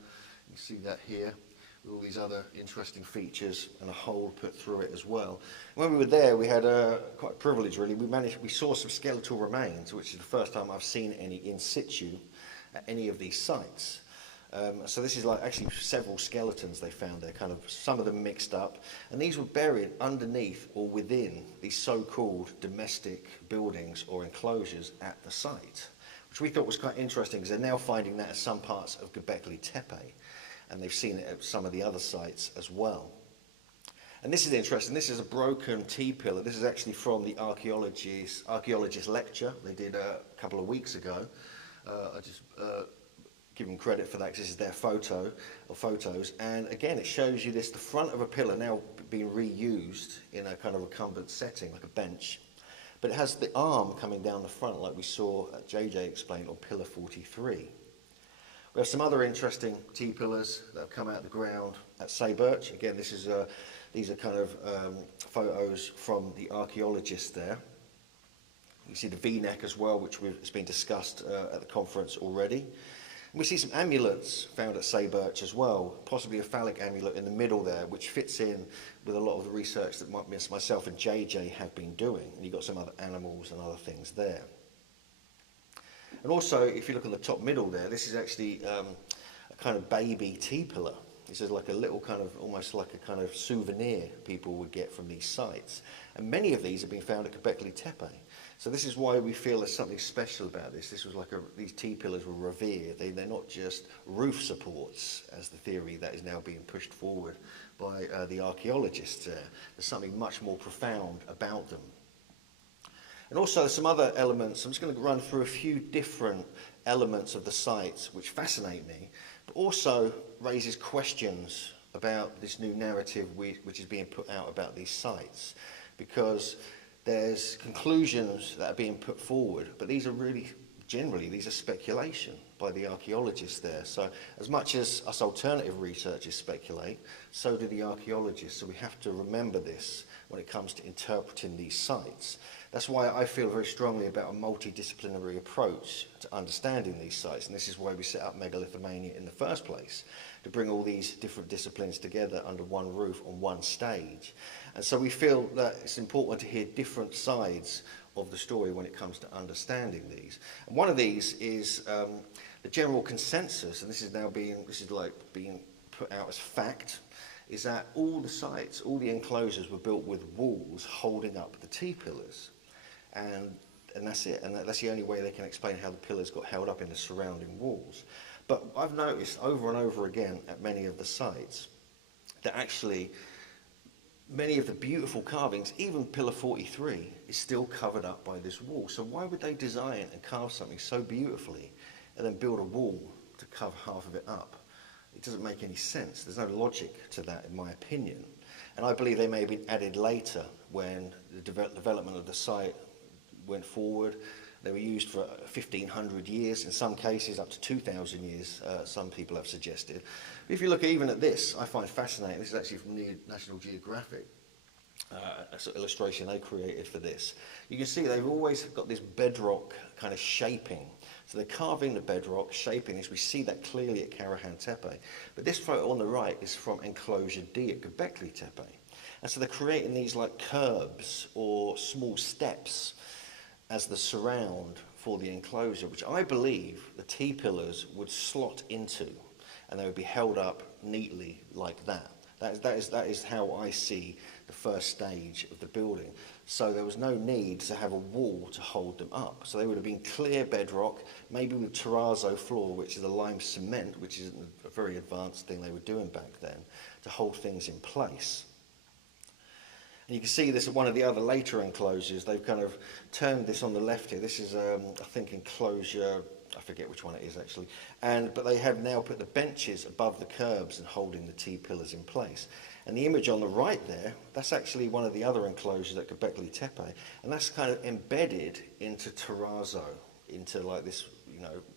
You can see that here, with all these other interesting features and a hole put through it as well. When we were there, we had quite a privilege really. We saw some skeletal remains, which is the first time I've seen any in situ at any of these sites. So this is like actually several skeletons they found there, kind of some of them mixed up, and these were buried underneath or within these so-called domestic buildings or enclosures at the site, which we thought was quite interesting, because they're now finding that at some parts of Göbekli Tepe, and they've seen it at some of the other sites as well. And this is interesting. This is a broken T-pillar. This is actually from the archaeologist lecture they did a couple of weeks ago. I just give them credit for that, because this is their photos. And again, it shows you the front of a pillar now being reused in a kind of recumbent setting, like a bench. But it has the arm coming down the front, like we saw JJ explained on pillar 43. We have some other interesting T-pillars that have come out of the ground at Seibert. Again, these are kind of photos from the archaeologists there. You see the V-neck as well, which has been discussed at the conference already. And we see some amulets found at Seibert as well, possibly a phallic amulet in the middle there, which fits in with a lot of the research that myself and JJ have been doing. And you've got some other animals and other things there. And also, if you look at the top middle there, this is actually a kind of baby T-pillar. This is like a little kind of, almost like a kind of souvenir people would get from these sites. And many of these have been found at Göbekli Tepe. So this is why we feel there's something special about this. This was like these T-pillars were revered. They're not just roof supports, as the theory that is now being pushed forward by the archaeologists there. There's something much more profound about them. And also some other elements. I'm just going to run through a few different elements of the sites which fascinate me, but also raises questions about this new narrative which is being put out about these sites, because there's conclusions that are being put forward, but these are really, generally, these are speculation by the archaeologists there. So as much as us alternative researchers speculate, so do the archaeologists. So we have to remember this when it comes to interpreting these sites. That's why I feel very strongly about a multidisciplinary approach to understanding these sites, and this is why we set up Megalithomania in the first place, to bring all these different disciplines together under one roof on one stage. And so we feel that it's important to hear different sides of the story when it comes to understanding these. And one of these is the general consensus, and this is being put out as fact, is that all the sites, all the enclosures were built with walls holding up the T-pillars. And that's it, and that's the only way they can explain how the pillars got held up in the surrounding walls. But I've noticed over and over again at many of the sites that actually many of the beautiful carvings, even Pillar 43, is still covered up by this wall. So why would they design and carve something so beautifully and then build a wall to cover half of it up? It doesn't make any sense. There's no logic to that, in my opinion. And I believe they may have been added later when the development of the site went forward. They were used for 1,500 years, in some cases up to 2,000 years, some people have suggested. But if you look even at this, I find fascinating. This is actually from the National Geographic, a sort of illustration they created for this. You can see they've always got this bedrock kind of shaping. So they're carving the bedrock, shaping this. We see that clearly at CROWHURST Tepe. But this photo on the right is from Enclosure D at Göbekli Tepe. And so they're creating these like curbs or small steps as the surround for the enclosure, which I believe the T-pillars would slot into, and they would be held up neatly like that. That is how I see the first stage of the building. So there was no need to have a wall to hold them up. So they would have been clear bedrock, maybe with terrazzo floor, which is a lime cement, which is a very advanced thing they were doing back then, to hold things in place. And you can see this at one of the other later enclosures. They've kind of turned this on the left here. This is, I think, enclosure, I forget which one it is actually. But they have now put the benches above the curbs and holding the T-pillars in place. And the image on the right there, that's actually one of the other enclosures at Göbekli Tepe. And that's kind of embedded into terrazzo, into like this,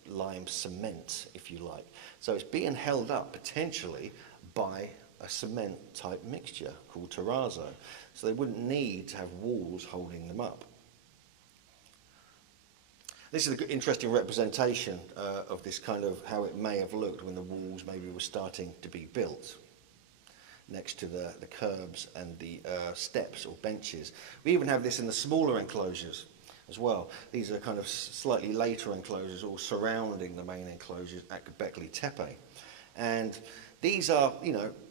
lime cement, if you like. So it's being held up potentially by a cement type mixture called terrazzo. So they wouldn't need to have walls holding them up. This is an interesting representation of this kind of how it may have looked when the walls maybe were starting to be built next to the curbs and the steps or benches. We even have this in the smaller enclosures as well. These are kind of slightly later enclosures all surrounding the main enclosures at Göbekli Tepe. And these are,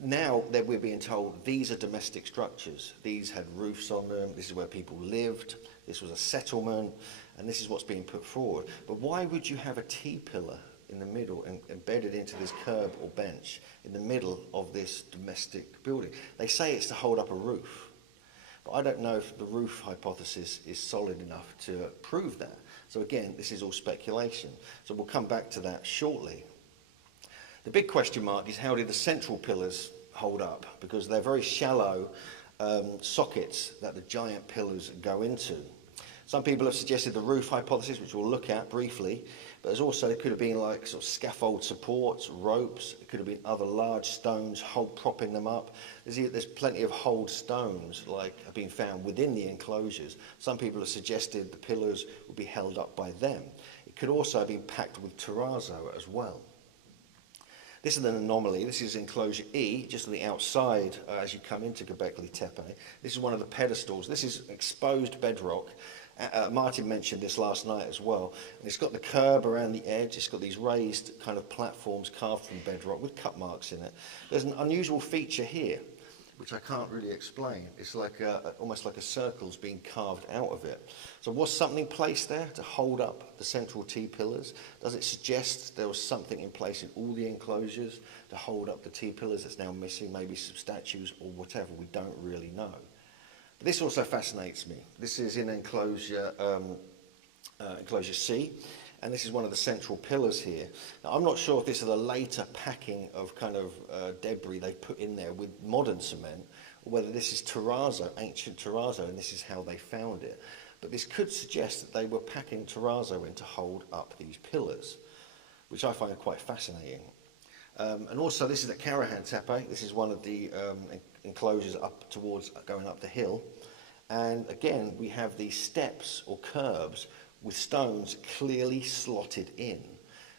now that we're being told these are domestic structures. These had roofs on them. This is where people lived. This was a settlement. And this is what's being put forward. But why would you have a T-pillar in the middle and embedded into this curb or bench in the middle of this domestic building? They say it's to hold up a roof. But I don't know if the roof hypothesis is solid enough to prove that. So again, this is all speculation. So we'll come back to that shortly. The big question mark is how did the central pillars hold up? Because they're very shallow sockets that the giant pillars go into. Some people have suggested the roof hypothesis, which we'll look at briefly, but there's also, it could have been like sort of scaffold supports, ropes, it could have been other large stones propping them up. There's plenty of hold stones like have been found within the enclosures. Some people have suggested the pillars would be held up by them. It could also have been packed with terrazzo as well. This is an anomaly. This is enclosure E, just on the outside as you come into Göbekli Tepe. This is one of the pedestals. This is exposed bedrock, Martin mentioned this last night as well. And it's got the curb around the edge. It's got these raised kind of platforms carved from bedrock with cut marks in it. There's an unusual feature here, which I can't really explain. It's like almost like a circle's being carved out of it. So was something placed there to hold up the central T-pillars? Does it suggest there was something in place in all the enclosures to hold up the T-pillars that's now missing, maybe some statues or whatever? We don't really know. But this also fascinates me. This is in enclosure C, and this is one of the central pillars here. Now, I'm not sure if this is a later packing of kind of debris they put in there with modern cement, or whether this is terrazzo, ancient terrazzo, and this is how they found it. But this could suggest that they were packing terrazzo in to hold up these pillars, which I find quite fascinating. And also, this is at CROWHURST Tepe. This is one of the enclosures up towards going up the hill. And again, we have these steps or curbs with stones clearly slotted in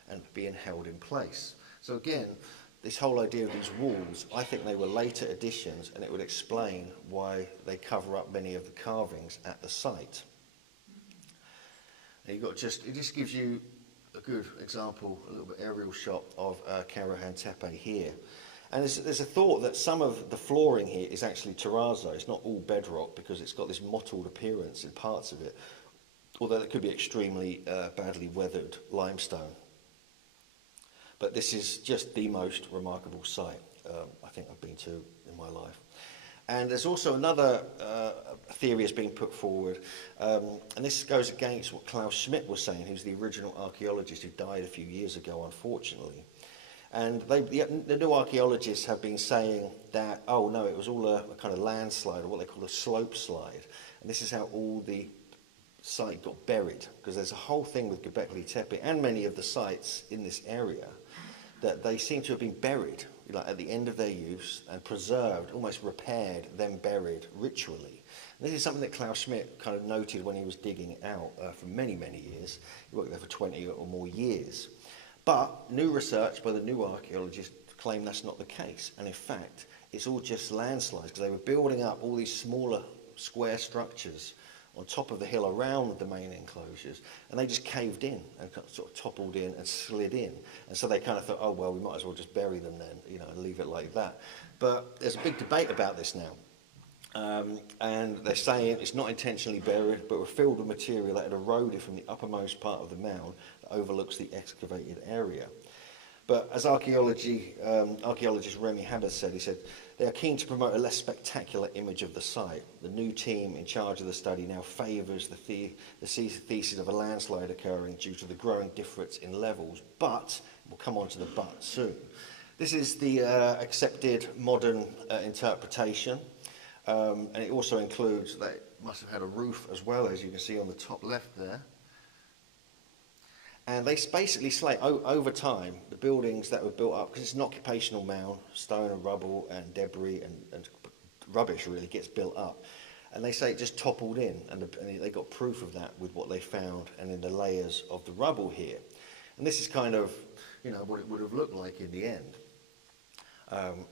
and being held in place. So again, this whole idea of these walls, I think they were later additions, and it would explain why they cover up many of the carvings at the site. And it just gives you a good example, a little bit aerial shot of CROWHURST Tepe here. And there's a thought that some of the flooring here is actually terrazzo. It's not all bedrock because it's got this mottled appearance in parts of it, although it could be extremely badly weathered limestone. But this is just the most remarkable site I think I've been to in my life. And there's also another theory has been put forward, and this goes against what Klaus Schmidt was saying, who's the original archaeologist who died a few years ago, unfortunately. And the new archaeologists have been saying that, oh no, it was all a kind of landslide, or what they call a slope slide. And this is how all the site got buried, because there's a whole thing with Göbekli Tepe and many of the sites in this area that they seem to have been buried, like at the end of their use, and preserved, almost repaired, then buried ritually. And this is something that Klaus Schmidt kind of noted when he was digging it out for many, many years. He worked there for 20 or more years. But new research by the new archaeologists claim that's not the case. And in fact, it's all just landslides, because they were building up all these smaller square structures on top of the hill around the main enclosures, and they just caved in and sort of toppled in and slid in. And so they kind of thought, oh well, we might as well just bury them then, you know, and leave it like that. But there's a big debate about this now. And they're saying it's not intentionally buried, but were filled with material that had eroded from the uppermost part of the mound that overlooks the excavated area. But as archaeologist Remy Haber said, he said, they are keen to promote a less spectacular image of the site. The new team in charge of the study now favours the thesis of a landslide occurring due to the growing difference in levels, but, we'll come on to the but soon. This is the accepted modern interpretation, and it also includes that it must have had a roof as well, as you can see on the top left there. And they basically slate over time the buildings that were built up, because it's an occupational mound, stone and rubble and debris and rubbish really gets built up. And they say it just toppled in, and they got proof of that with what they found and in the layers of the rubble here. And this is kind of, you know, what it would have looked like in the end.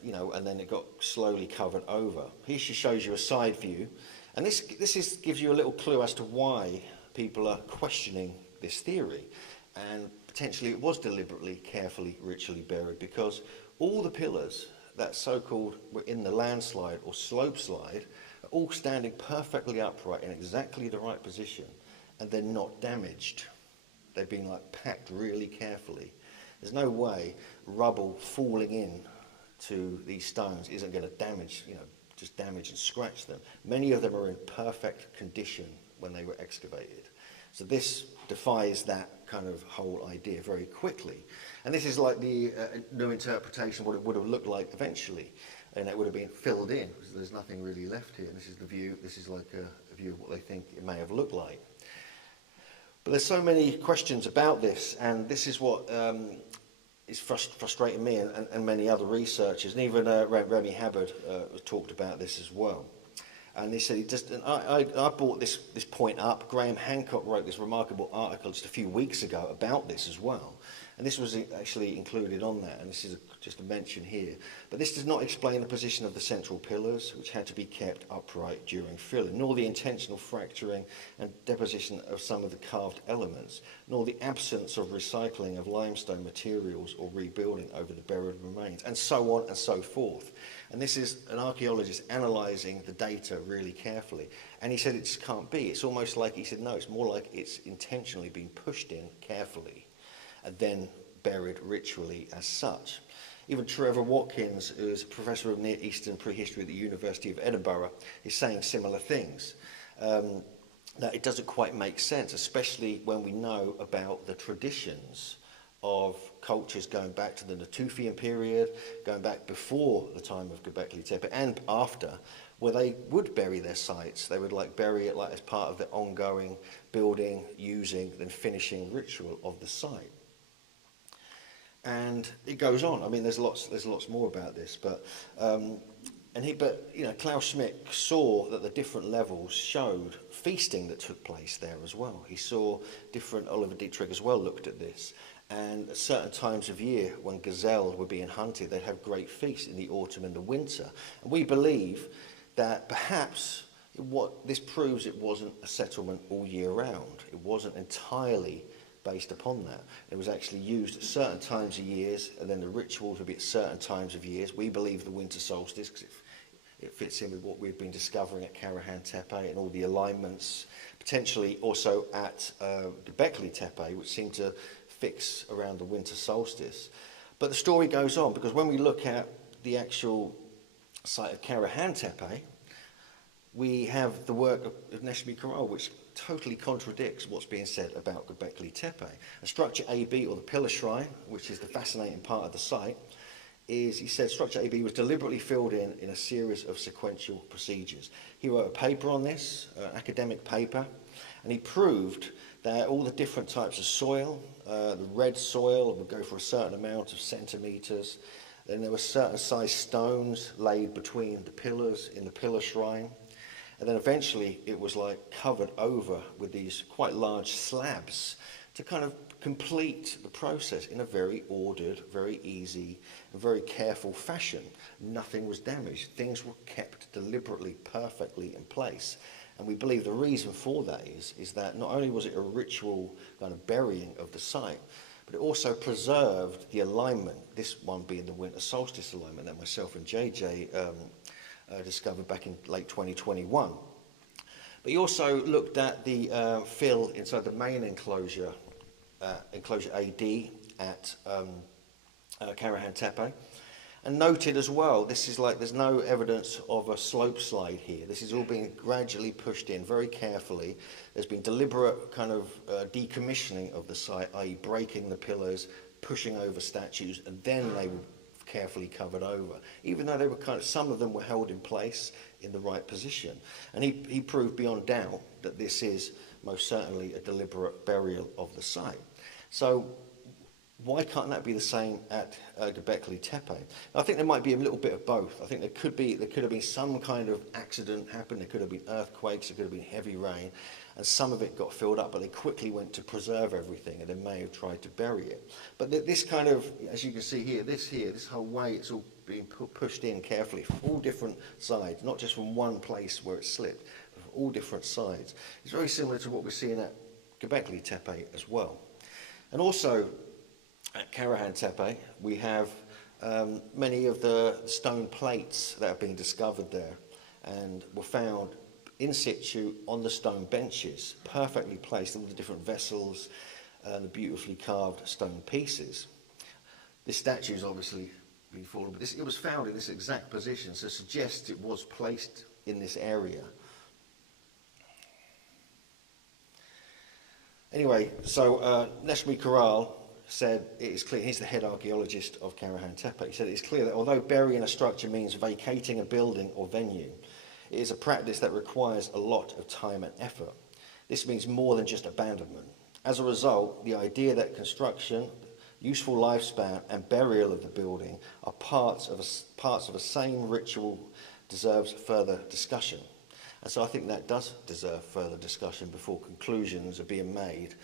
You know, and then it got slowly covered over. Here she shows you a side view, and this gives you a little clue as to why people are questioning this theory. And potentially it was deliberately, carefully, ritually buried, because all the pillars that so-called were in the landslide or slope slide are all standing perfectly upright in exactly the right position, and they're not damaged. They've been like packed really carefully. There's no way rubble falling in to these stones isn't going to damage, you know, just damage and scratch them. Many of them are in perfect condition when they were excavated. So this defies that kind of whole idea very quickly. And this is like the new interpretation of what it would have looked like eventually. And it would have been filled in, because there's nothing really left here. And this is the view, this is like a view of what they think it may have looked like. But there's so many questions about this, and this is what is frustrating me and many other researchers. And even Remy Haber talked about this as well. And he said, I brought this point up. Graham Hancock wrote this remarkable article just a few weeks ago about this as well. And this was actually included on that, and this is just a mention here. But this does not explain the position of the central pillars, which had to be kept upright during filling, nor the intentional fracturing and deposition of some of the carved elements, nor the absence of recycling of limestone materials or rebuilding over the buried remains, and so on and so forth. And this is an archaeologist analysing the data really carefully. And he said it just can't be. It's almost like, he said, no, it's more like it's intentionally been pushed in carefully and then buried ritually as such. Even Trevor Watkins, who is a professor of Near Eastern prehistory at the University of Edinburgh, is saying similar things. That it doesn't quite make sense, especially when we know about the traditions of cultures going back to the Natufian period, going back before the time of Göbekli Tepe and after, where they would bury their sites. They would bury it as part of the ongoing building, using, then finishing ritual of the site. And it goes on. I mean, there's lots more about this, but Klaus Schmidt saw that the different levels showed feasting that took place there as well. He saw different, Oliver Dietrich as well looked at this, and at certain times of year when gazelle were being hunted, they'd have great feasts in the autumn and the winter. And we believe that perhaps what this proves, it wasn't a settlement all year round. It wasn't entirely based upon that. It was actually used at certain times of years, and then the rituals would be at certain times of years. We believe the winter solstice, because it fits in with what we've been discovering at CROWHURST Tepe and all the alignments, potentially also at Göbekli Tepe, which seem to fix around the winter solstice. But the story goes on, because when we look at the actual site of CROWHURST Tepe, we have the work of Neshmi Karol, which totally contradicts what's being said about Göbekli Tepe. And structure AB, or the pillar shrine, which is the fascinating part of the site, is, he said, structure AB was deliberately filled in a series of sequential procedures. He wrote a paper on this, an academic paper, and he proved that all the different types of soil, the red soil would go for a certain amount of centimetres, then there were certain size stones laid between the pillars in the pillar shrine, and then eventually it was covered over with these quite large slabs to kind of complete the process in a very ordered, very easy, and very careful fashion. Nothing was damaged. Things were kept deliberately, perfectly in place. And we believe the reason for that is that not only was it a ritual kind of burying of the site, but it also preserved the alignment, this one being the winter solstice alignment that myself and JJ discovered back in late 2021. But he also looked at the fill inside the main enclosure, enclosure AD at CROWHURST Tepe, and noted as well, this is there's no evidence of a slope slide here. This is all being gradually pushed in very carefully. There's been deliberate kind of decommissioning of the site, i.e. breaking the pillars, pushing over statues, and then they were carefully covered over, even though they were some of them were held in place in the right position. And he proved beyond doubt that this is most certainly a deliberate burial of the site. So why can't that be the same at Göbekli Tepe? I think there might be a little bit of both. I think there could have been some kind of accident happen. There could have been earthquakes, there could have been heavy rain, and some of it got filled up, but they quickly went to preserve everything, and they may have tried to bury it. But this kind of, as you can see here, this whole way, it's all being pushed in carefully from all different sides, not just from one place where it slipped, but from all different sides. It's very similar to what we're seeing at Göbekli Tepe as well. And also, at CROWHURST Tepe, we have many of the stone plates that have been discovered there and were found in situ on the stone benches, perfectly placed, all the different vessels and the beautifully carved stone pieces. This statue is obviously been fallen, but it was found in this exact position, so suggests it was placed in this area. Anyway, so Neshmi Karol said it is clear, he's the head archaeologist of CROWHURST Tepe, he said it's clear that although burying a structure means vacating a building or venue, it is a practice that requires a lot of time and effort. This means more than just abandonment. As a result, the idea that construction, useful lifespan and burial of the building are parts of a same ritual deserves further discussion. And so I think that does deserve further discussion before conclusions are being made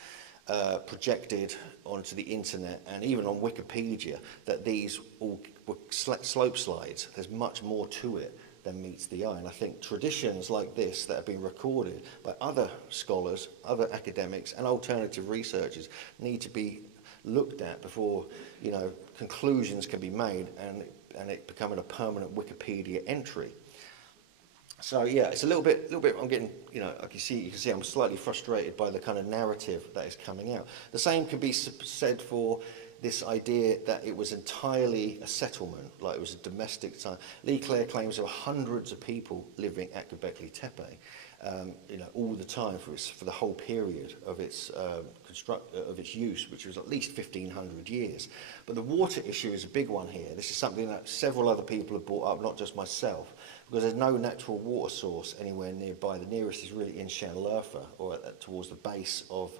projected onto the internet and even on Wikipedia that these all were slope slides. There's much more to it than meets the eye. And I think traditions like this that have been recorded by other scholars, other academics and alternative researchers need to be looked at before, you know, conclusions can be made and it becoming a permanent Wikipedia entry. So yeah, it's a little bit. I'm getting, you know, you can see, I'm slightly frustrated by the kind of narrative that is coming out. The same can be said for this idea that it was entirely a settlement, like it was a domestic time. Lee Clare claims there were hundreds of people living at Göbekli Tepe, you know, all the time for the whole period of its use, which was at least 1,500 years. But the water issue is a big one here. This is something that several other people have brought up, not just myself, because there's no natural water source anywhere nearby. The nearest is really in Llanlurfa, or towards the base of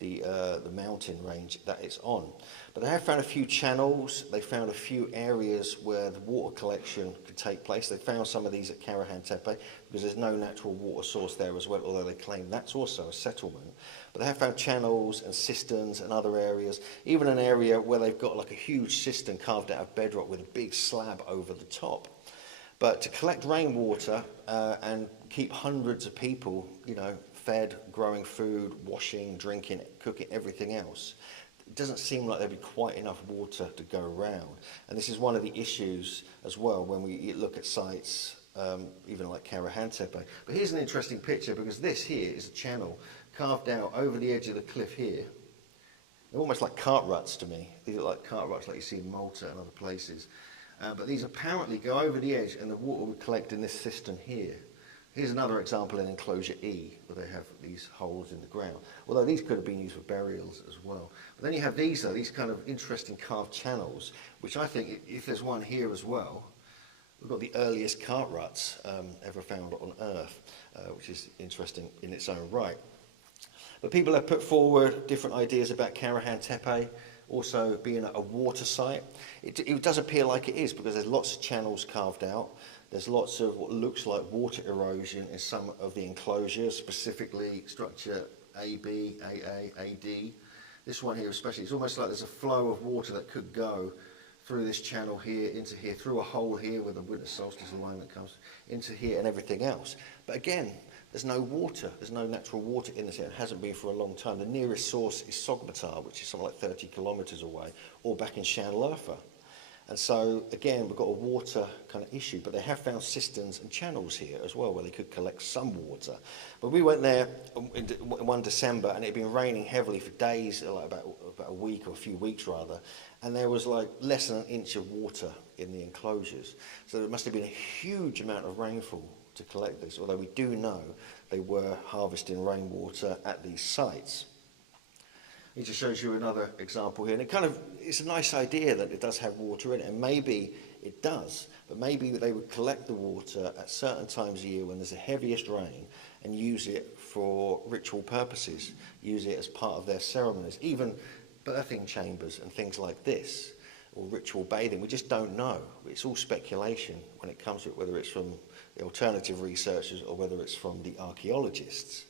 the mountain range that it's on. But they have found a few channels. They found a few areas where the water collection could take place. They found some of these at CROWHURST Tepe because there's no natural water source there as well, although they claim that's also a settlement. But they have found channels and cisterns and other areas, even an area where they've got like a huge cistern carved out of bedrock with a big slab over the top. But to collect rainwater and keep hundreds of people, you know, fed, growing food, washing, drinking, cooking, everything else, it doesn't seem like there'd be quite enough water to go around. And this is one of the issues as well when we look at sites, even like CROWHURST Tepe. But here's an interesting picture, because this here is a channel carved out over the edge of the cliff here. They're almost like cart ruts to me. These are like cart ruts like you see in Malta and other places. But these apparently go over the edge and the water would collect in this cistern here. Here's another example in enclosure E, where they have these holes in the ground. Although these could have been used for burials as well. But then you have these kind of interesting carved channels, which I think, if there's one here as well, we've got the earliest cart ruts ever found on Earth, which is interesting in its own right. But people have put forward different ideas about CROWHURST Tepe also being a water site. It does appear like it is, because there's lots of channels carved out. There's lots of what looks like water erosion in some of the enclosures, specifically structure AB, AA, AD. This one here especially, it's almost like there's a flow of water that could go through this channel here, into here, through a hole here where the winter solstice alignment comes, into here and everything else. But again, there's no water, there's no natural water in this area. It hasn't been for a long time. The nearest source is Sogmatar, which is something like 30 kilometres away, or back in Llanlurfa. And so, again, we've got a water kind of issue, but they have found cisterns and channels here as well, where they could collect some water. But we went there in 1 December, and it had been raining heavily for days, like about a week, or a few weeks rather, and there was like less than an inch of water in the enclosures. So there must have been a huge amount of rainfall to collect this, although we do know they were harvesting rainwater at these sites. It just shows you another example here, and it's a nice idea that it does have water in it, and maybe it does, but maybe they would collect the water at certain times of year when there's the heaviest rain and use it for ritual purposes, use it as part of their ceremonies, even birthing chambers and things like this, or ritual bathing. We just don't know. It's all speculation when it comes to it, whether it's from the alternative researchers or whether it's from the archaeologists.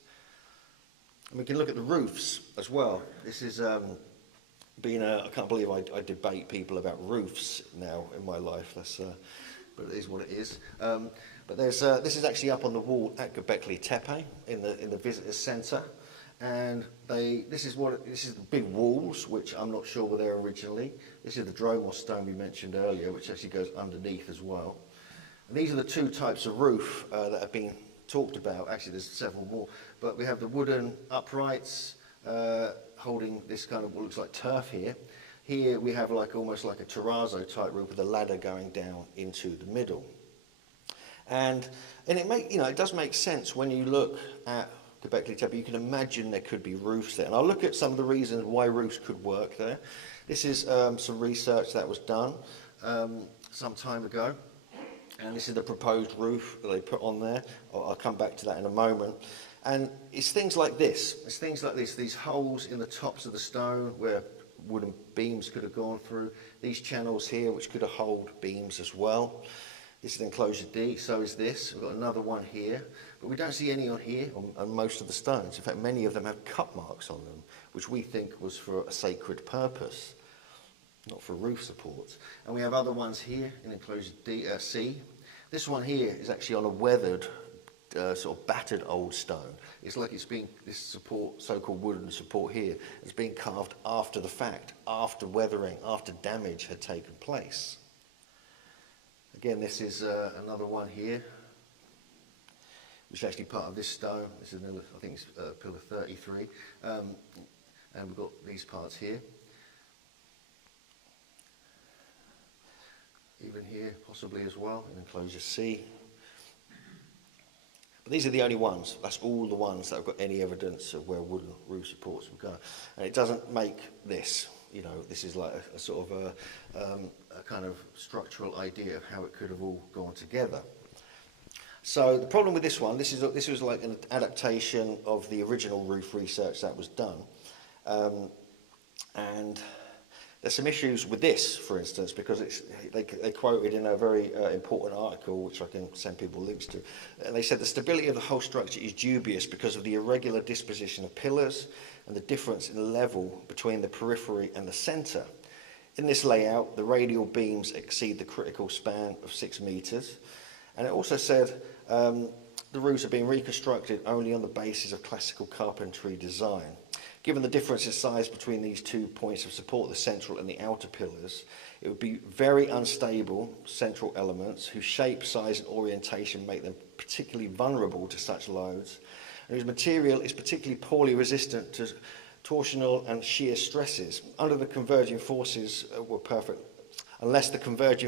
And we can look at the roofs as well. This is I can't believe I debate people about roofs now in my life. But it is what it is. But this is actually up on the wall at Göbekli Tepe in the visitors centre, and this is the big walls, which I'm not sure were there originally. This is the dromos stone we mentioned earlier, which actually goes underneath as well. And these are the two types of roof that have been talked about. Actually, there's several more, but we have the wooden uprights holding this kind of what looks like turf here. Here we have almost like a terrazzo type roof with a ladder going down into the middle. And it does make sense when you look at Göbekli Tepe. You can imagine there could be roofs there, and I'll look at some of the reasons why roofs could work there. This is some research that was done some time ago. And this is the proposed roof that they put on there. I'll come back to that in a moment. And it's things like this. It's things like this. These holes in the tops of the stone where wooden beams could have gone through. These channels here which could have held beams as well. This is enclosure D. So is this. We've got another one here. but we don't see any on here on most of the stones. In fact, many of them have cut marks on them, which we think was for a sacred purpose, not for roof supports. And we have other ones here in enclosure C. This one here is actually on a weathered, sort of battered old stone. It's like it's being, this support, so-called wooden support here, is being carved after the fact, after weathering, after damage had taken place. Again, this is another one here, which is actually part of this stone. This is another, I think it's pillar 33. And we've got these parts here. Even here, possibly as well, in enclosure C. But these are the only ones. That's all the ones that have got any evidence of where wooden roof supports would go. And it doesn't make this, you know, this is like a sort of a kind of structural idea of how it could have all gone together. So the problem with this one, this was like an adaptation of the original roof research that was done. And there's some issues with this, for instance, because they quoted in a very important article, which I can send people links to, and they said the stability of the whole structure is dubious because of the irregular disposition of pillars and the difference in level between the periphery and the centre. In this layout, the radial beams exceed the critical span of 6 metres, and it also said the roofs are being reconstructed only on the basis of classical carpentry design. Given the difference in size between these 2 points of support, the central and the outer pillars, it would be very unstable central elements whose shape, size and orientation make them particularly vulnerable to such loads, and whose material is particularly poorly resistant to torsional and shear stresses. Unless the converging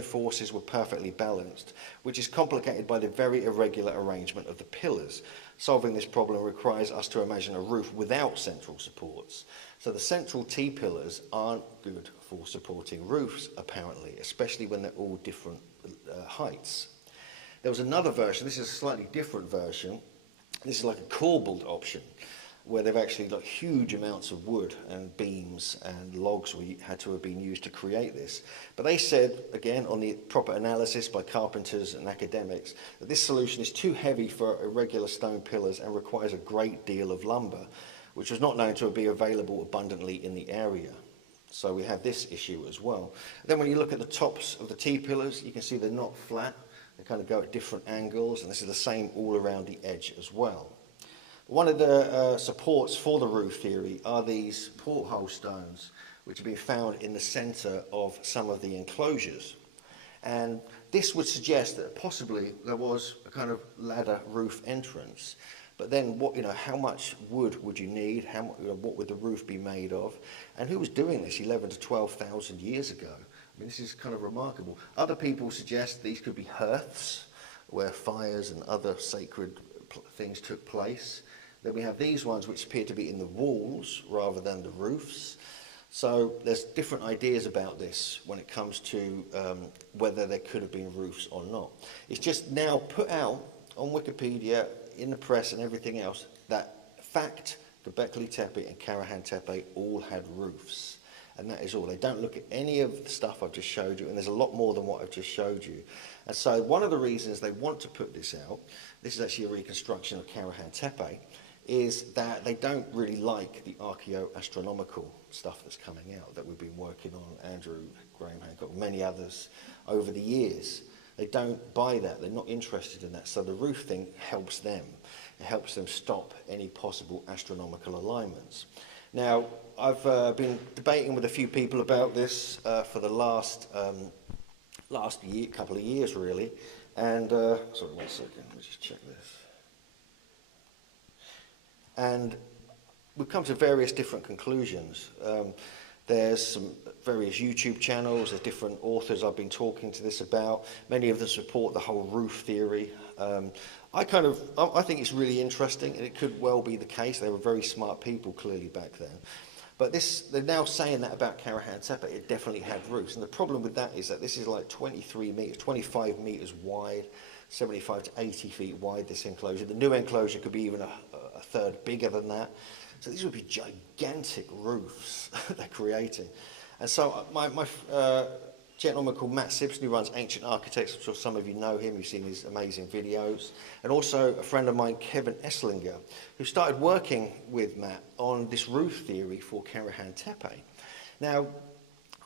forces were perfectly balanced, which is complicated by the very irregular arrangement of the pillars. Solving this problem requires us to imagine a roof without central supports. So the central T-pillars aren't good for supporting roofs, apparently, especially when they're all different heights. There was another version, this is a slightly different version. This is like a corbelled option, where they've actually got huge amounts of wood and beams and logs had to have been used to create this. But they said, again, on the proper analysis by carpenters and academics, that this solution is too heavy for irregular stone pillars and requires a great deal of lumber, which was not known to be available abundantly in the area. So we have this issue as well. Then when you look at the tops of the T-pillars, you can see they're not flat. They kind of go at different angles, and this is the same all around the edge as well. One of the supports for the roof theory are these porthole stones, which have been found in the centre of some of the enclosures. And this would suggest that possibly there was a kind of ladder roof entrance. But then, how much wood would you need? What would the roof be made of? And who was doing this 11 to 12,000 years ago? I mean, this is kind of remarkable. Other people suggest these could be hearths, where fires and other sacred things took place. Then we have these ones which appear to be in the walls rather than the roofs. So there's different ideas about this when it comes to whether there could have been roofs or not. It's just now put out on Wikipedia, in the press and everything else, that fact, Göbekli Tepe and Karahan Tepe all had roofs. And that is all. They don't look at any of the stuff I've just showed you, and there's a lot more than what I've just showed you. And so one of the reasons they want to put this out, this is actually a reconstruction of Karahan Tepe, is that they don't really like the archaeo-astronomical stuff that's coming out that we've been working on, Andrew, Graham Hancock, many others, over the years. They don't buy that, they're not interested in that, so the roof thing helps them. It helps them stop any possible astronomical alignments. Now, I've been debating with a few people about this for the last year, couple of years really, and, sorry, 1 second, let me just check this. And we've come to various different conclusions. There's some various YouTube channels, there's different authors I've been talking to this about. Many of them support the whole roof theory. I think it's really interesting, and it could well be the case. They were very smart people clearly back then. But they're now saying that about Karahan Tepe, it definitely had roofs. And the problem with that is that this is like 23 metres, 25 metres wide, 75 to 80 feet wide, this enclosure. The new enclosure could be even a third bigger than that. So these would be gigantic roofs they're creating. And so my gentleman called Matt Simpson, who runs Ancient Architects. I'm sure some of you know him, you've seen his amazing videos. And also a friend of mine, Kevin Esslinger, who started working with Matt on this roof theory for CROWHURST Tepe. Now,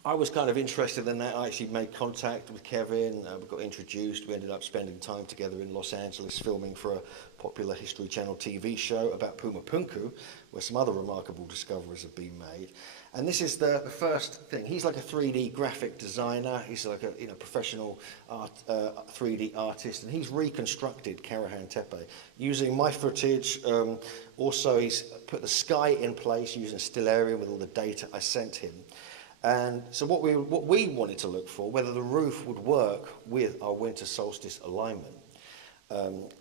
I was kind of interested in that. I actually made contact with Kevin, we got introduced, we ended up spending time together in Los Angeles filming for a popular History Channel TV show about Puma Punku, where some other remarkable discoveries have been made. And this is the first thing. He's like a 3D graphic designer, he's like a professional 3D artist, and he's reconstructed CROWHURST Tepe using my footage. Also, he's put the sky in place using Stellarium with all the data I sent him. And so what we wanted to look for, whether the roof would work with our winter solstice alignment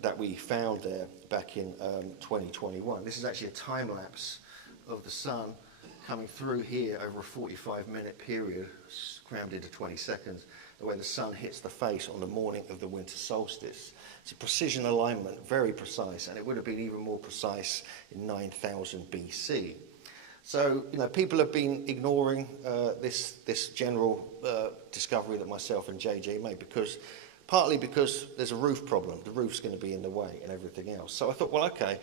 that we found there back in 2021. This is actually a time lapse of the sun coming through here over a 45-minute period, crammed into 20 seconds, the way the sun hits the face on the morning of the winter solstice. It's a precision alignment, very precise, and it would have been even more precise in 9000 BC. So, you know, people have been ignoring this general discovery that myself and JJ made, partly because there's a roof problem. The roof's going to be in the way and everything else. So I thought, well, okay,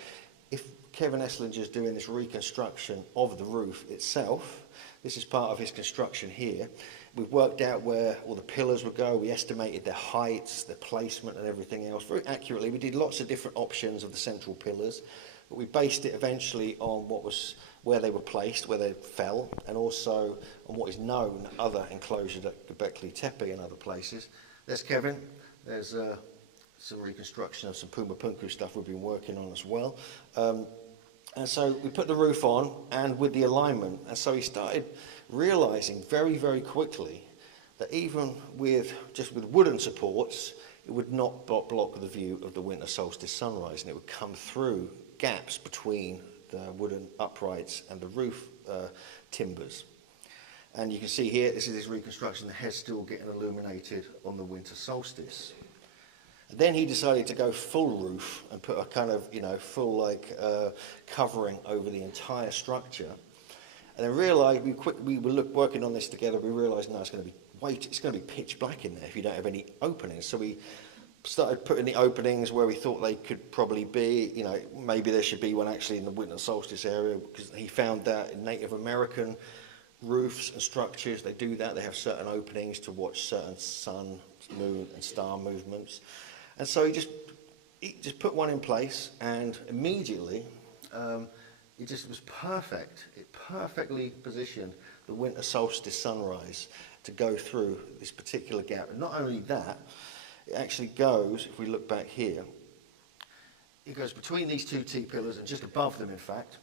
if Kevin Esslinger's doing this reconstruction of the roof itself, this is part of his construction here. We've worked out where all the pillars would go. We estimated their heights, their placement and everything else very accurately. We did lots of different options of the central pillars, but we based it eventually on where they were placed, where they fell, and also on what is known other enclosures at Göbekli Tepe and other places. There's Kevin. There's some reconstruction of some Puma Punku stuff we've been working on as well. And so we put the roof on, and with the alignment, and so he started realizing very, very quickly that even with wooden supports, it would not block the view of the winter solstice sunrise, and it would come through gaps between the wooden uprights and the roof timbers. And you can see here, this is his reconstruction, the head's still getting illuminated on the winter solstice. And then he decided to go full roof and put a kind of, full covering over the entire structure. And then realized, we were working on this together, we realized, no, it's going to be pitch black in there if you don't have any openings. So we started putting the openings where we thought they could probably be. Maybe there should be one actually in the winter solstice area, because he found that in Native American roofs and structures, they do that. They have certain openings to watch certain sun, moon and star movements. And so he just put one in place, and immediately it just was perfect. It perfectly positioned the winter solstice sunrise to go through this particular gap. And not only that, it actually goes, if we look back here, it goes between these two T-pillars and just above them, in fact,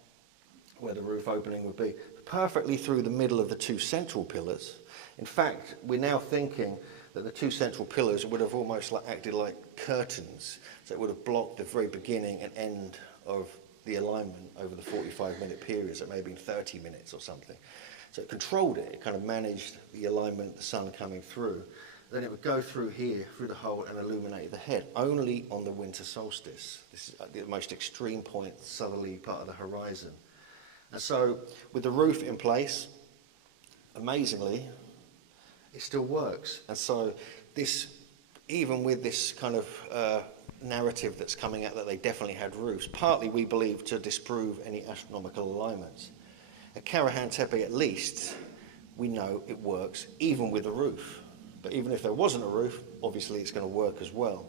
where the roof opening would be, perfectly through the middle of the two central pillars. In fact, we're now thinking that the two central pillars would have almost acted like curtains, so it would have blocked the very beginning and end of the alignment over the 45-minute period, so it may have been 30 minutes or something. So it controlled it, it kind of managed the alignment, the sun coming through. Then it would go through here, through the hole, and illuminate the head, only on the winter solstice. This is at the most extreme point, southerly part of the horizon. And so, with the roof in place, amazingly, it still works. And so, even with this kind of narrative that's coming out that they definitely had roofs, partly we believe to disprove any astronomical alignments. At CROWHURST Tepe, at least, we know it works, even with a roof. But even if there wasn't a roof, obviously it's going to work as well.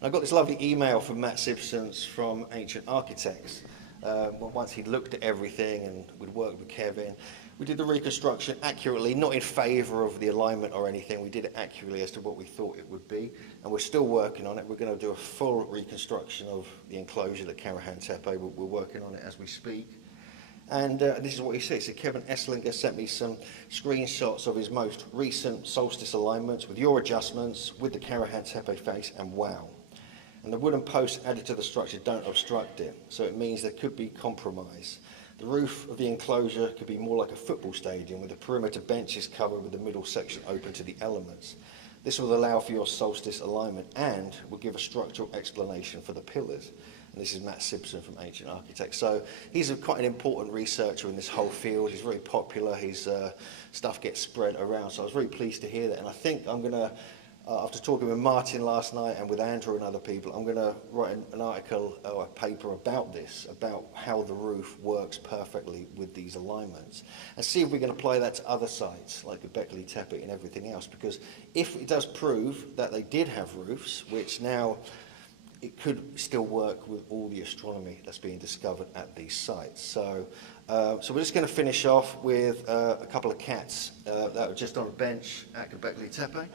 And I got this lovely email from Matt Simpson from Ancient Architects. Once he'd looked at everything and we'd worked with Kevin, we did the reconstruction accurately, not in favour of the alignment or anything. We did it accurately as to what we thought it would be. And we're still working on it. We're going to do a full reconstruction of the enclosure at CROWHURST Tepe. We're working on it as we speak. And this is what he says. So Kevin Esslinger sent me some screenshots of his most recent solstice alignments with your adjustments, with the CROWHURST Tepe face, and wow. And the wooden posts added to the structure don't obstruct it, so it means there could be compromise. The roof of the enclosure could be more like a football stadium, with the perimeter benches covered with the middle section open to the elements. This will allow for your solstice alignment and will give a structural explanation for the pillars. And this is Matt Simpson from Ancient Architects. So he's quite an important researcher in this whole field. He's very popular. His stuff gets spread around. So I was very pleased to hear that. And I think I'm going to, after talking with Martin last night and with Andrew and other people, I'm going to write an article or a paper about this, about how the roof works perfectly with these alignments, and see if we can apply that to other sites like Göbekli Tepe and everything else. Because if it does prove that they did have roofs, which now it could still work with all the astronomy that's being discovered at these sites. So, so we're just going to finish off with a couple of cats that were just on a bench at Göbekli Tepe.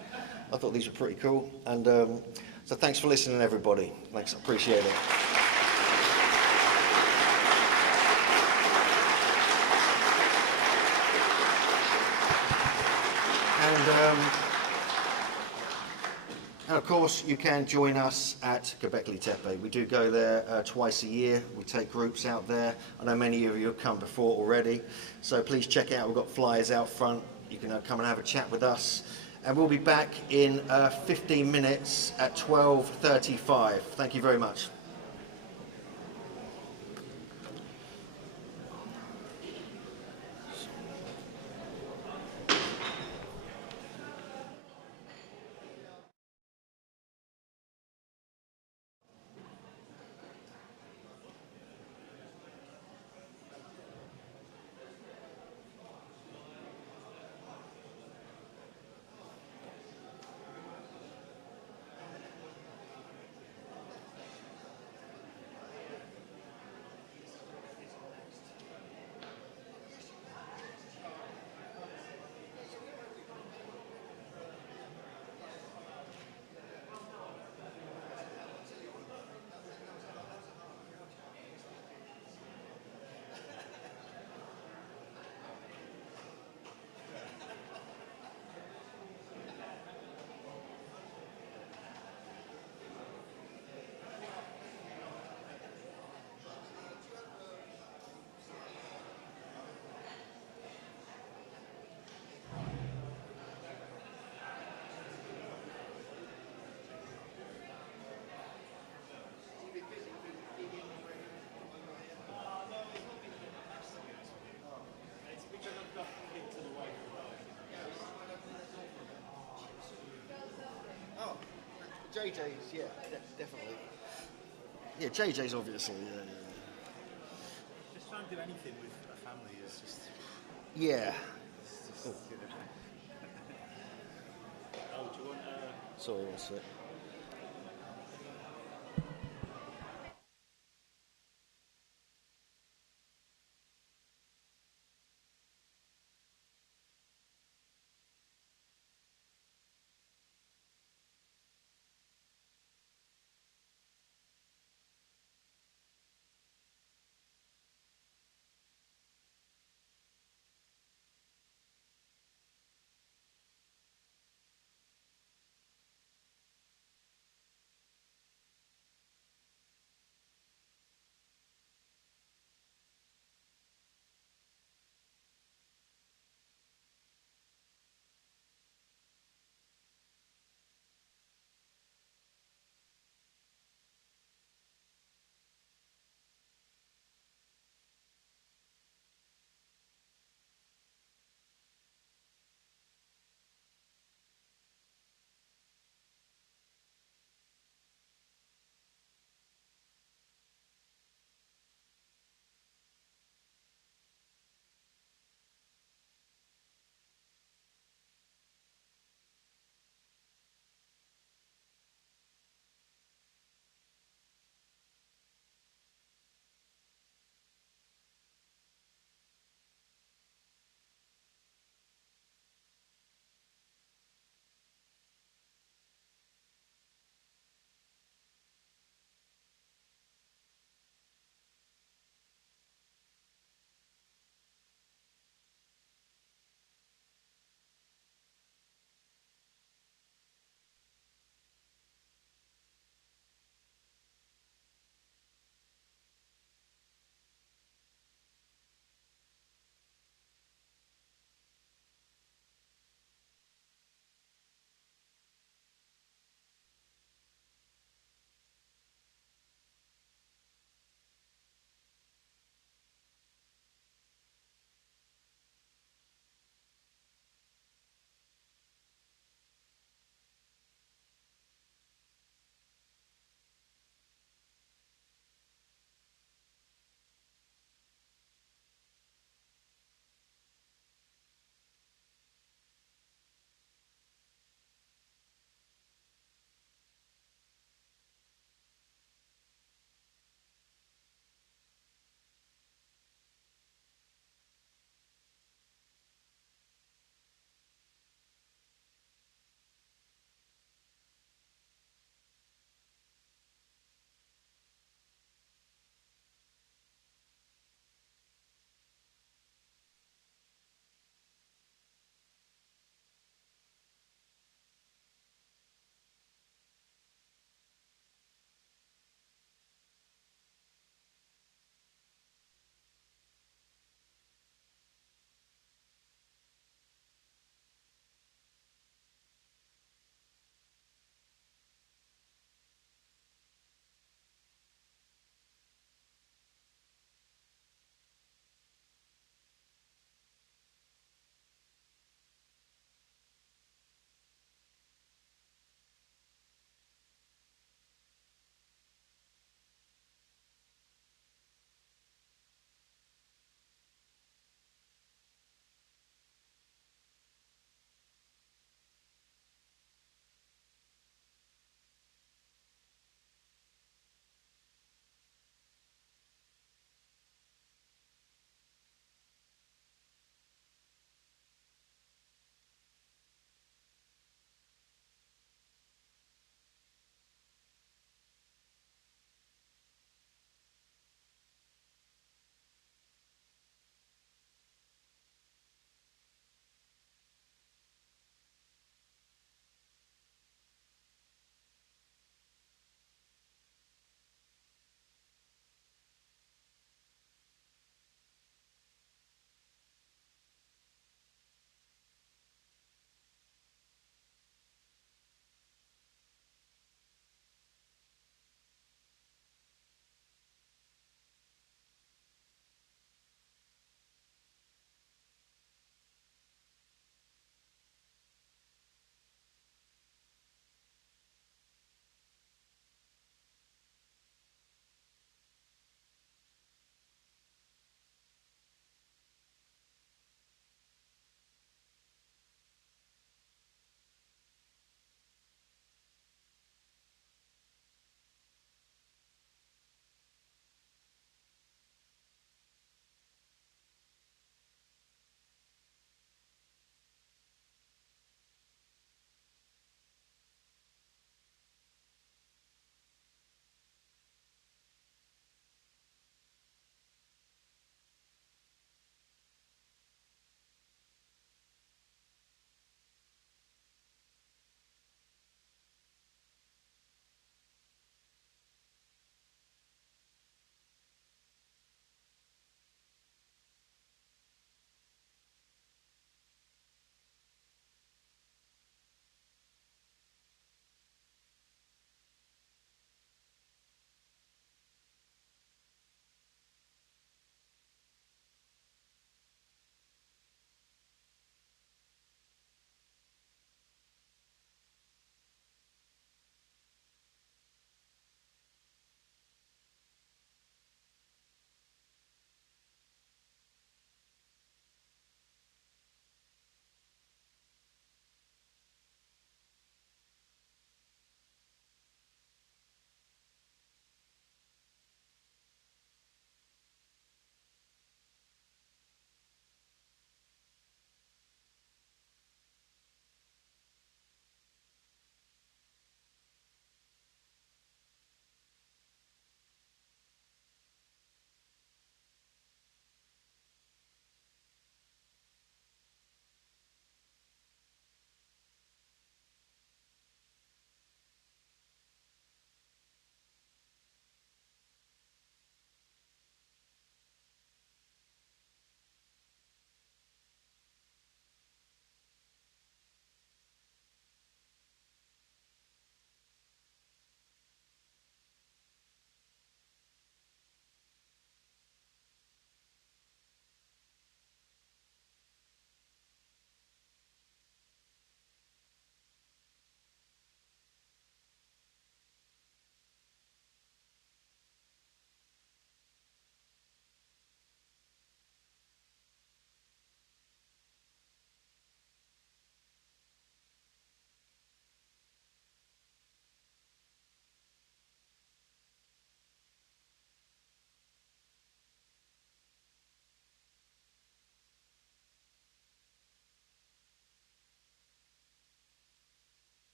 I thought these were pretty cool. And so thanks for listening, everybody. Thanks, I appreciate it. And of course, you can join us at Göbekli Tepe. We do go there twice a year. We take groups out there. I know many of you have come before already. So please check out. We've got flyers out front. You can come and have a chat with us. And we'll be back in 15 minutes at 12:35. Thank you very much. JJ's, yeah, definitely. Yeah, JJ's obviously, yeah. Just trying to do anything with a family is just... Yeah. It's just you know. Oh, do you want... Sorry, one sec.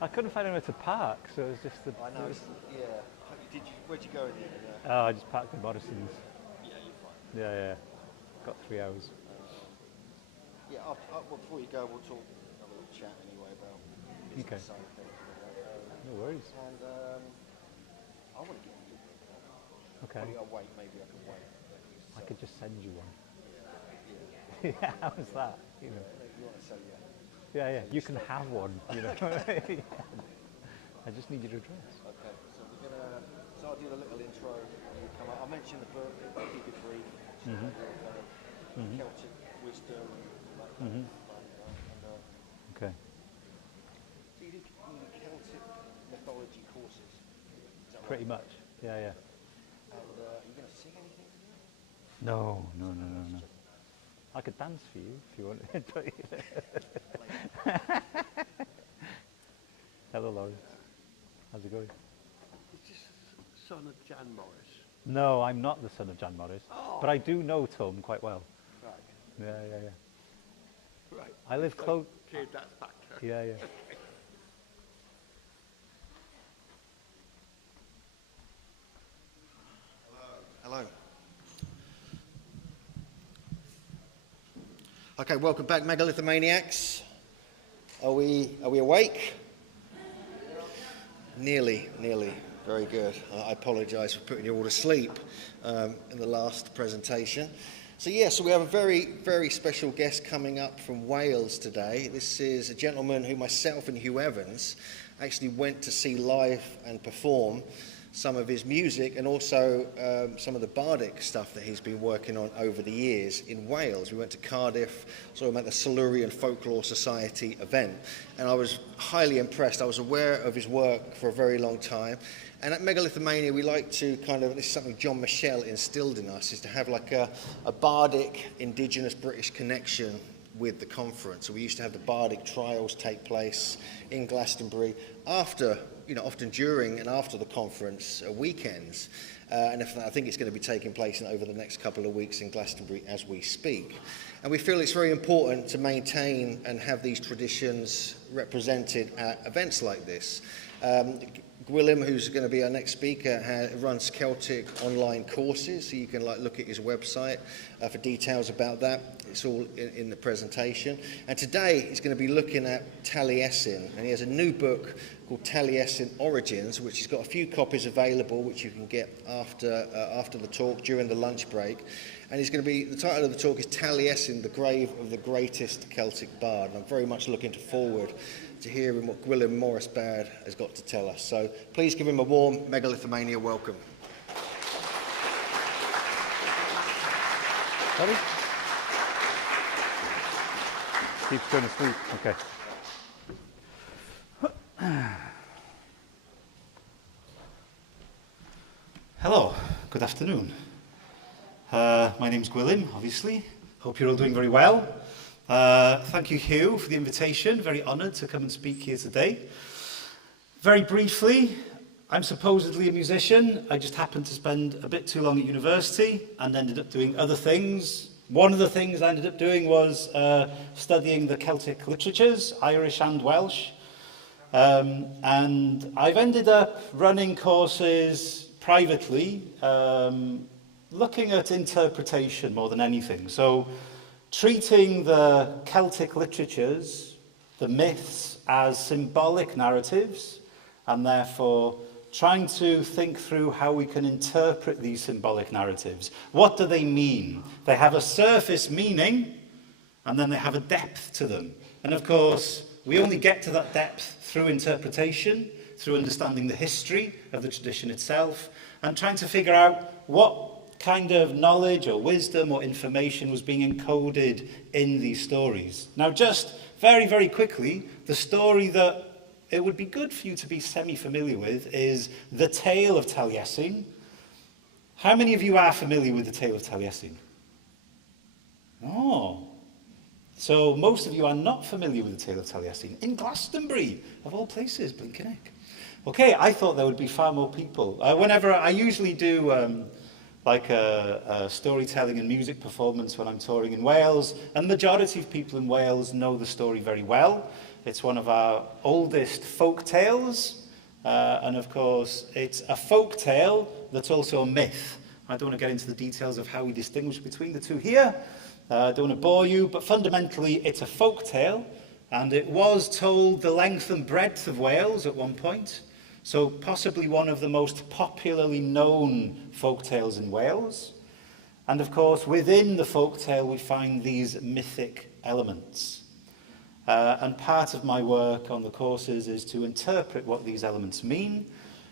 I couldn't find anywhere to park, so it was just the... I know, yeah. Where'd you go in the end? Oh, I just parked at Morrison's. Yeah, you're fine. Yeah. Got 3 hours. Yeah, well, before you go, we'll have a little chat anyway about business side of things. No worries. And I want to get you a drink. Okay. Probably I'll wait, maybe I can wait. I could just send you one. Yeah. Yeah, how's that? You know. You want to sell, yeah. Yeah. You can have one, you know. I just need your address. Okay, so I'll do the little intro and you come up. I'll mention the book, I'll keep it brief. Celtic wisdom and Okay. so you do Celtic mythology courses. Is that Pretty right? much. Yeah. And are you going to sing anything? No. I could dance for you if you want. Hello, Lawrence. How's it going? Is this son of Jan Morris? No, I'm not the son of Jan Morris, but I do know Tom quite well. Right. Yeah. Right. I live close. Cleared that factor. Yeah. Hello. Okay, welcome back, Megalithomaniacs. Are we awake? Nearly. Very good. I apologise for putting you all to sleep in the last presentation. So we have a very, very special guest coming up from Wales today. This is a gentleman who myself and Hugh Evans actually went to see live and perform some of his music and also some of the bardic stuff that he's been working on over the years in Wales. We went to Cardiff, saw him at the Silurian Folklore Society event, and I was highly impressed. I was aware of his work for a very long time. And at Megalithomania, we like to this is something John Michell instilled in us, is to have like a bardic indigenous British connection with the conference. So we used to have the bardic trials take place in Glastonbury after, often during and after the conference weekends. And I think it's going to be taking place over the next couple of weeks in Glastonbury as we speak. And we feel it's very important to maintain and have these traditions represented at events like this. Gwilym, who's going to be our next speaker, runs Celtic online courses, so you can look at his website for details about that. It's all in the presentation. And today he's going to be looking at Taliesin, and he has a new book called Taliesin Origins, which he's got a few copies available, which you can get after the talk during the lunch break. And the title of the talk is Taliesin, the Grave of the Greatest Celtic Bard. And I'm very much looking forward to hearing what Gwilym Morus-Baird has got to tell us. So please give him a warm Megalithomania welcome. Sorry? Keeps going to sleep. Okay. Hello, good afternoon. My name's Gwilym, obviously. Hope you're all doing very well. Thank you, Hugh, for the invitation. Very honoured to come and speak here today. Very briefly, I'm supposedly a musician. I just happened to spend a bit too long at university and ended up doing other things. One of the things I ended up doing was studying the Celtic literatures, Irish and Welsh. And I've ended up running courses privately, looking at interpretation more than anything. So treating the Celtic literatures, the myths, as symbolic narratives, and therefore trying to think through how we can interpret these symbolic narratives. What do they mean? They have a surface meaning, and then they have a depth to them. And of course, we only get to that depth through interpretation, through understanding the history of the tradition itself, and trying to figure out what kind of knowledge or wisdom or information was being encoded in these stories. Now, just very, very quickly, the story that it would be good for you to be semi-familiar with is the tale of Taliesin. How many of you are familiar with the tale of Taliesin? Oh. So most of you are not familiar with the tale of Taliesin. In Glastonbury, of all places, blinking heck. Okay, I thought there would be far more people. Whenever I usually do a storytelling and music performance when I'm touring in Wales, and the majority of people in Wales know the story very well. It's one of our oldest folk tales, and of course, it's a folk tale that's also a myth. I don't want to get into the details of how we distinguish between the two here. I don't want to bore you, but fundamentally, it's a folk tale, and it was told the length and breadth of Wales at one point. So possibly one of the most popularly known folk tales in Wales. And of course, within the folk tale, we find these mythic elements. And part of my work on the courses is to interpret what these elements mean.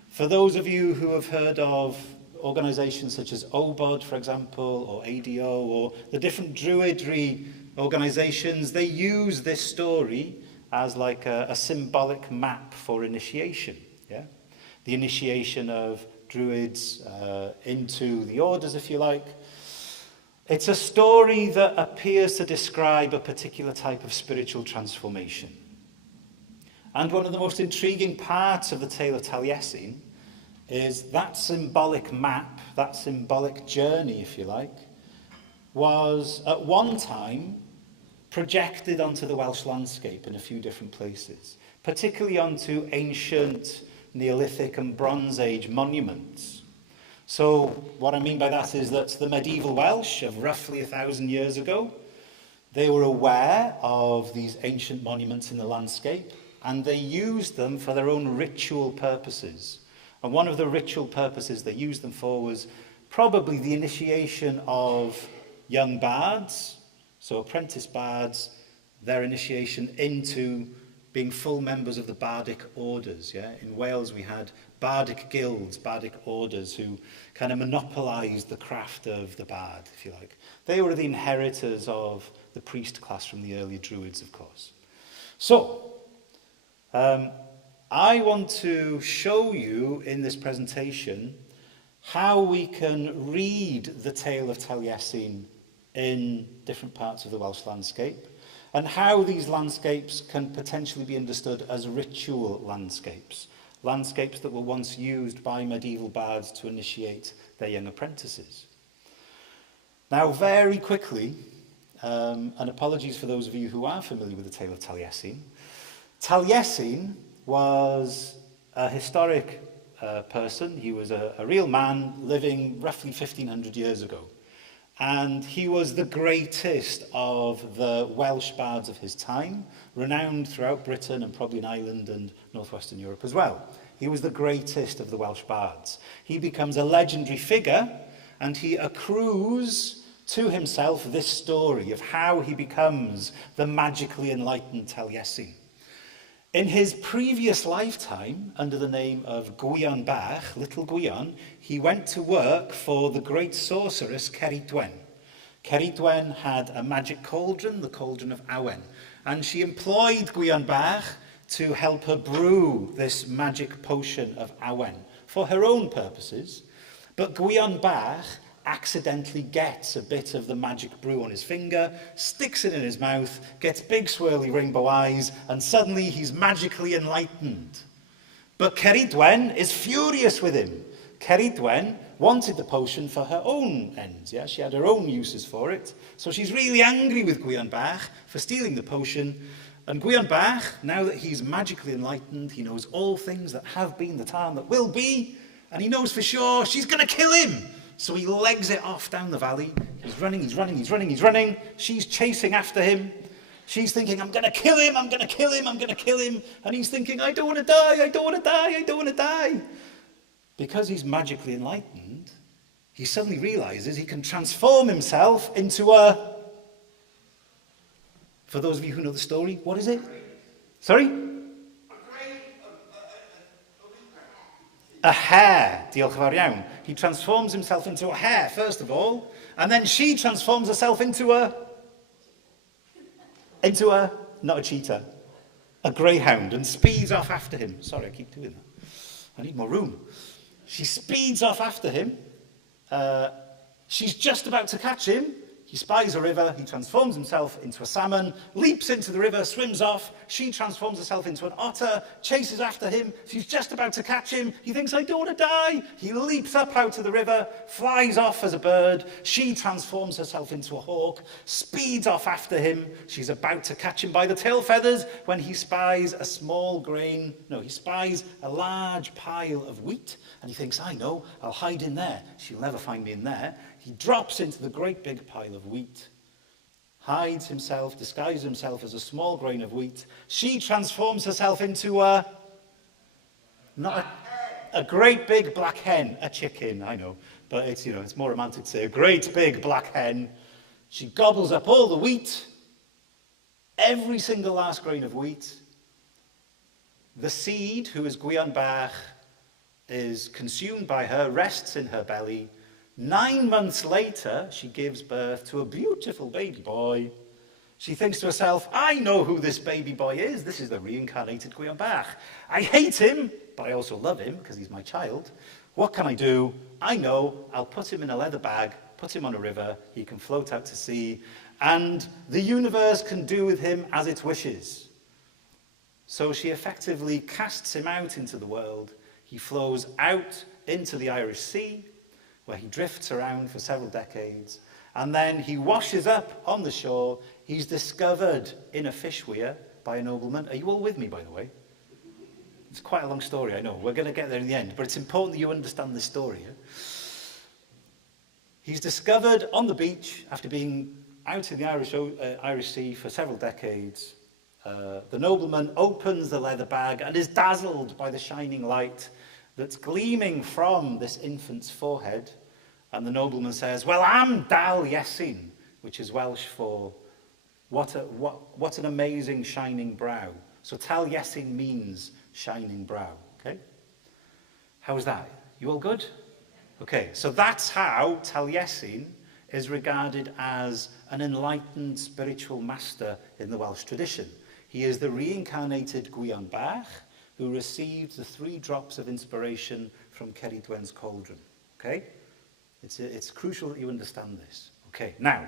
For those of you who have heard of organisations such as OBOD, for example, or ADO, or the different Druidry organisations, they use this story as like a symbolic map for initiation. Yeah? The initiation of Druids into the orders, if you like. It's a story that appears to describe a particular type of spiritual transformation. And one of the most intriguing parts of the tale of Taliesin is that symbolic map, that symbolic journey, if you like, was at one time projected onto the Welsh landscape in a few different places, particularly onto ancient Neolithic and Bronze Age monuments. So what I mean by that is that the medieval Welsh of roughly 1,000 years ago, they were aware of these ancient monuments in the landscape, and they used them for their own ritual purposes. And one of the ritual purposes they used them for was probably the initiation of young bards, so apprentice bards, their initiation into being full members of the bardic orders. Yeah? In Wales we had bardic guilds, bardic orders who kind of monopolised the craft of the bard, if you like. They were the inheritors of the priest class from the early Druids, of course. So, I want to show you in this presentation how we can read the tale of Taliesin in different parts of the Welsh landscape, and how these landscapes can potentially be understood as ritual landscapes, landscapes that were once used by medieval bards to initiate their young apprentices. Now, very quickly, and apologies for those of you who are familiar with the tale of Taliesin, Taliesin was a historic person. He was a real man living roughly 1,500 years ago. And he was the greatest of the Welsh bards of his time, renowned throughout Britain and probably in Ireland and northwestern Europe as well. He was the greatest of the Welsh bards. He becomes a legendary figure, and he accrues to himself this story of how he becomes the magically enlightened Taliesin. In his previous lifetime, under the name of Gwilym Bach, Little Gwilym, he went to work for the great sorceress Ceridwen. Ceridwen had a magic cauldron, the cauldron of Awen, and she employed Gwilym Bach to help her brew this magic potion of Awen for her own purposes. But Gwilym Bach accidentally gets a bit of the magic brew on his finger, sticks it in his mouth, gets big swirly rainbow eyes, and suddenly he's magically enlightened. But Ceridwen is furious with him. Ceridwen wanted the potion for her own ends. Yeah? She had her own uses for it. So she's really angry with Gwilym Bach for stealing the potion. And Gwilym Bach, now that he's magically enlightened, he knows all things that have been, that are, and that will be, and he knows for sure she's going to kill him. So he legs it off down the valley. He's running, he's running, he's running, he's running. She's chasing after him. She's thinking, I'm going to kill him, I'm going to kill him, I'm going to kill him. And he's thinking, I don't want to die, I don't want to die, I don't want to die. Because he's magically enlightened, he suddenly realizes he can transform himself into a... For those of you who know the story, what is it? Sorry? A hare, diolch yn fawr iawn. He transforms himself into a hare, first of all, and then she transforms herself into a, not a cheetah, a greyhound, and speeds off after him. Sorry, I keep doing that. I need more room. She speeds off after him. She's just about to catch him, He spies a river, he transforms himself into a salmon, leaps into the river, swims off. She transforms herself into an otter, chases after him. She's just about to catch him. He thinks, I don't want to die. He leaps up out of the river, flies off as a bird. She transforms herself into a hawk, speeds off after him. She's about to catch him by the tail feathers when he spies he spies a large pile of wheat. And he thinks, I know, I'll hide in there. She'll never find me in there. He drops into the great big pile of wheat, hides himself, disguises himself as a small grain of wheat. She transforms herself into not a great big black hen, a chicken, I know, but it's more romantic to say a great big black hen. She gobbles up all the wheat, every single last grain of wheat. The seed, who is Gwilym Bach, is consumed by her, rests in her belly. 9 months later, she gives birth to a beautiful baby boy. She thinks to herself, I know who this baby boy is. This is the reincarnated Gwilym Bach. I hate him, but I also love him because he's my child. What can I do? I know, I'll put him in a leather bag, put him on a river, he can float out to sea, and the universe can do with him as it wishes. So she effectively casts him out into the world. He flows out into the Irish Sea, where he drifts around for several decades, and then he washes up on the shore. He's discovered in a fish weir by a nobleman. Are you all with me, by the way? It's quite a long story, I know. We're going to get there in the end, but it's important that you understand this story. Yeah? He's discovered on the beach after being out in the Irish Sea for several decades. The nobleman opens the leather bag and is dazzled by the shining light that's gleaming from this infant's forehead. And the nobleman says, well, I'm Taliesin, which is Welsh for what an amazing shining brow. So Taliesin means shining brow, okay? How's that? You all good? Okay, so that's how Taliesin is regarded as an enlightened spiritual master in the Welsh tradition. He is the reincarnated Gwilym Bach, who received the 3 drops of inspiration from Ceridwen's cauldron. Okay? It's crucial that you understand this. Okay, now,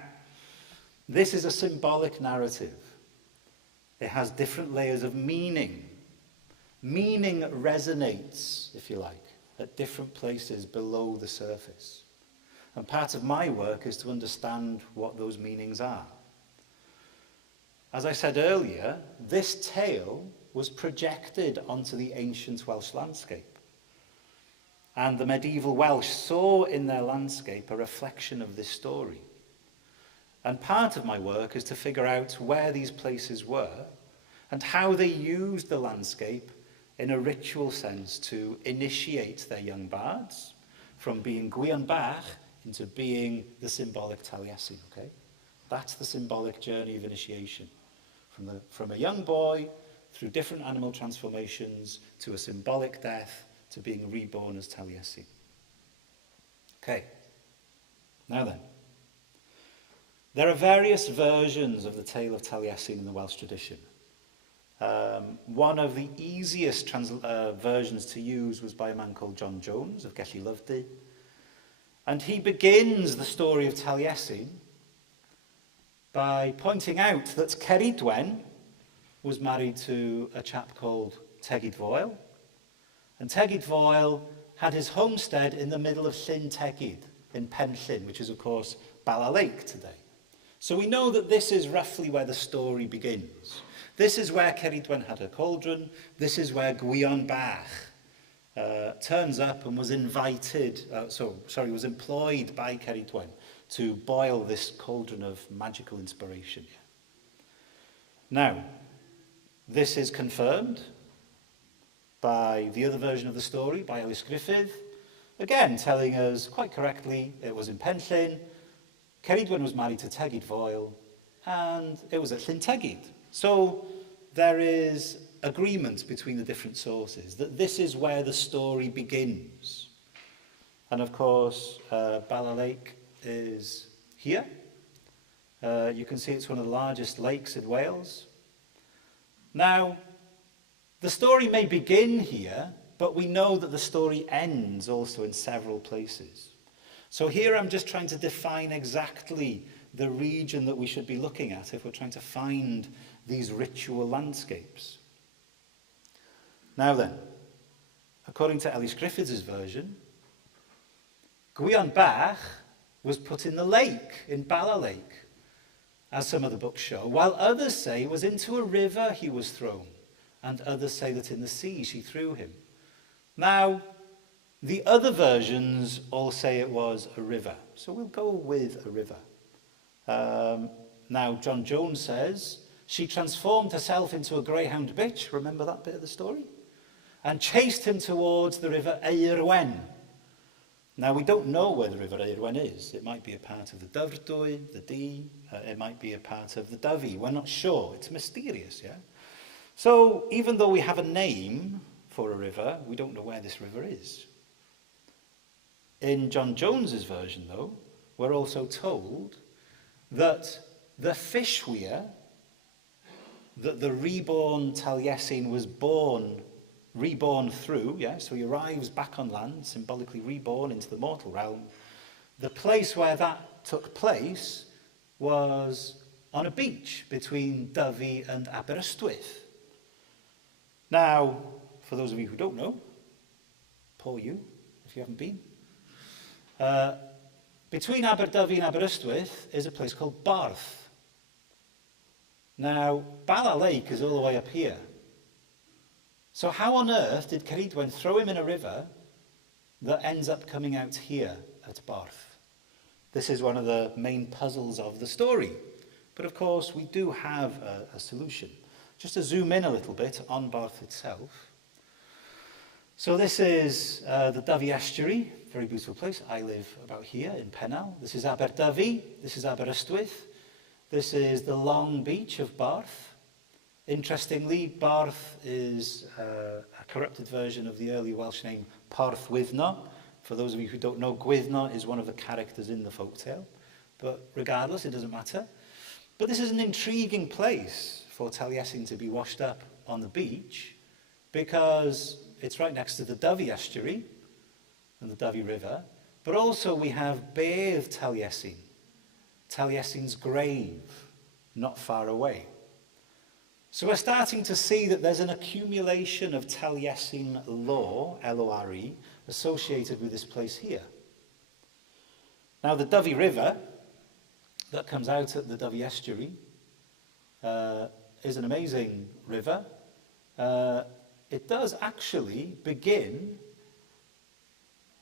this is a symbolic narrative. It has different layers of meaning. Meaning resonates, if you like, at different places below the surface. And part of my work is to understand what those meanings are. As I said earlier, this tale was projected onto the ancient Welsh landscape. And the medieval Welsh saw in their landscape a reflection of this story. And part of my work is to figure out where these places were and how they used the landscape in a ritual sense to initiate their young bards from being Gwilym Bach into being the symbolic Taliesin, okay? That's the symbolic journey of initiation. From a young boy through different animal transformations to a symbolic death to being reborn as Taliesin. Okay, now then. There are various versions of the tale of Taliesin in the Welsh tradition. One of the easiest versions to use was by a man called John Jones of Göbekli. And he begins the story of Taliesin by pointing out that Ceridwen was married to a chap called Tegid and Tegid had his homestead in the middle of Llyn Tegid, in Pen Llyn, which is of course Bala Lake today. So we know that this is roughly where the story begins. This is where Ceridwen had her cauldron. This is where Gwilym Bach turns up and was was employed by Ceridwen to boil this cauldron of magical inspiration. Now, this is confirmed by the other version of the story, by Ellis Griffith, again telling us quite correctly it was in Pen Llyn, Ceridwen was married to Tegid Foel, and it was at Llyn Tegid. So there is agreement between the different sources that this is where the story begins. And of course, Bala Lake is here. You can see it's one of the largest lakes in Wales. Now, the story may begin here, but we know that the story ends also in several places. So here I'm just trying to define exactly the region that we should be looking at if we're trying to find these ritual landscapes. Now then, according to Ellis Griffiths' version, Gwilym Bach was put in the lake, in Bala Lake, as some of the books show, while others say it was into a river he was thrown, and others say that in the sea she threw him. Now, the other versions all say it was a river, so we'll go with a river. Now, John Jones says, she transformed herself into a greyhound bitch, remember that bit of the story? And chased him towards the river Eirwen. Now, we don't know where the river Eirwen is. It might be a part of the Dyfrdwy, the Dee, it might be a part of the Dyfi. We're not sure. It's mysterious, yeah? So, even though we have a name for a river, we don't know where this river is. In John Jones's version, though, we're also told that the fish weir that the reborn Taliesin was reborn through, yeah, so he arrives back on land, symbolically reborn into the mortal realm. The place where that took place was on a beach between Dyfi and Aberystwyth. Now, for those of you who don't know, poor you, if you haven't been, between Aberdyfi and Aberystwyth is a place called Barth. Now, Bala Lake is all the way up here. So how on earth did Ceridwen throw him in a river that ends up coming out here at Barth? This is one of the main puzzles of the story. But of course, we do have a solution. Just to zoom in a little bit on Barth itself. So this is the Dyfi estuary, very beautiful place. I live about here in Pennal. This is Aberdyfi, this is Aberystwyth. This is the long beach of Barth. Interestingly, Barth is a corrupted version of the early Welsh name Porthwydno. For those of you who don't know, Gwydno is one of the characters in the folktale. But regardless, it doesn't matter. But this is an intriguing place for Taliesin to be washed up on the beach because it's right next to the Dyfi estuary and the Dyfi River. But also we have Bedd Taliesin, Taliesin's grave, not far away. So we're starting to see that there's an accumulation of Taliesin lore, L-O-R-E, associated with this place here. Now the Dyfi River that comes out at the Dyfi estuary is an amazing river. It does actually begin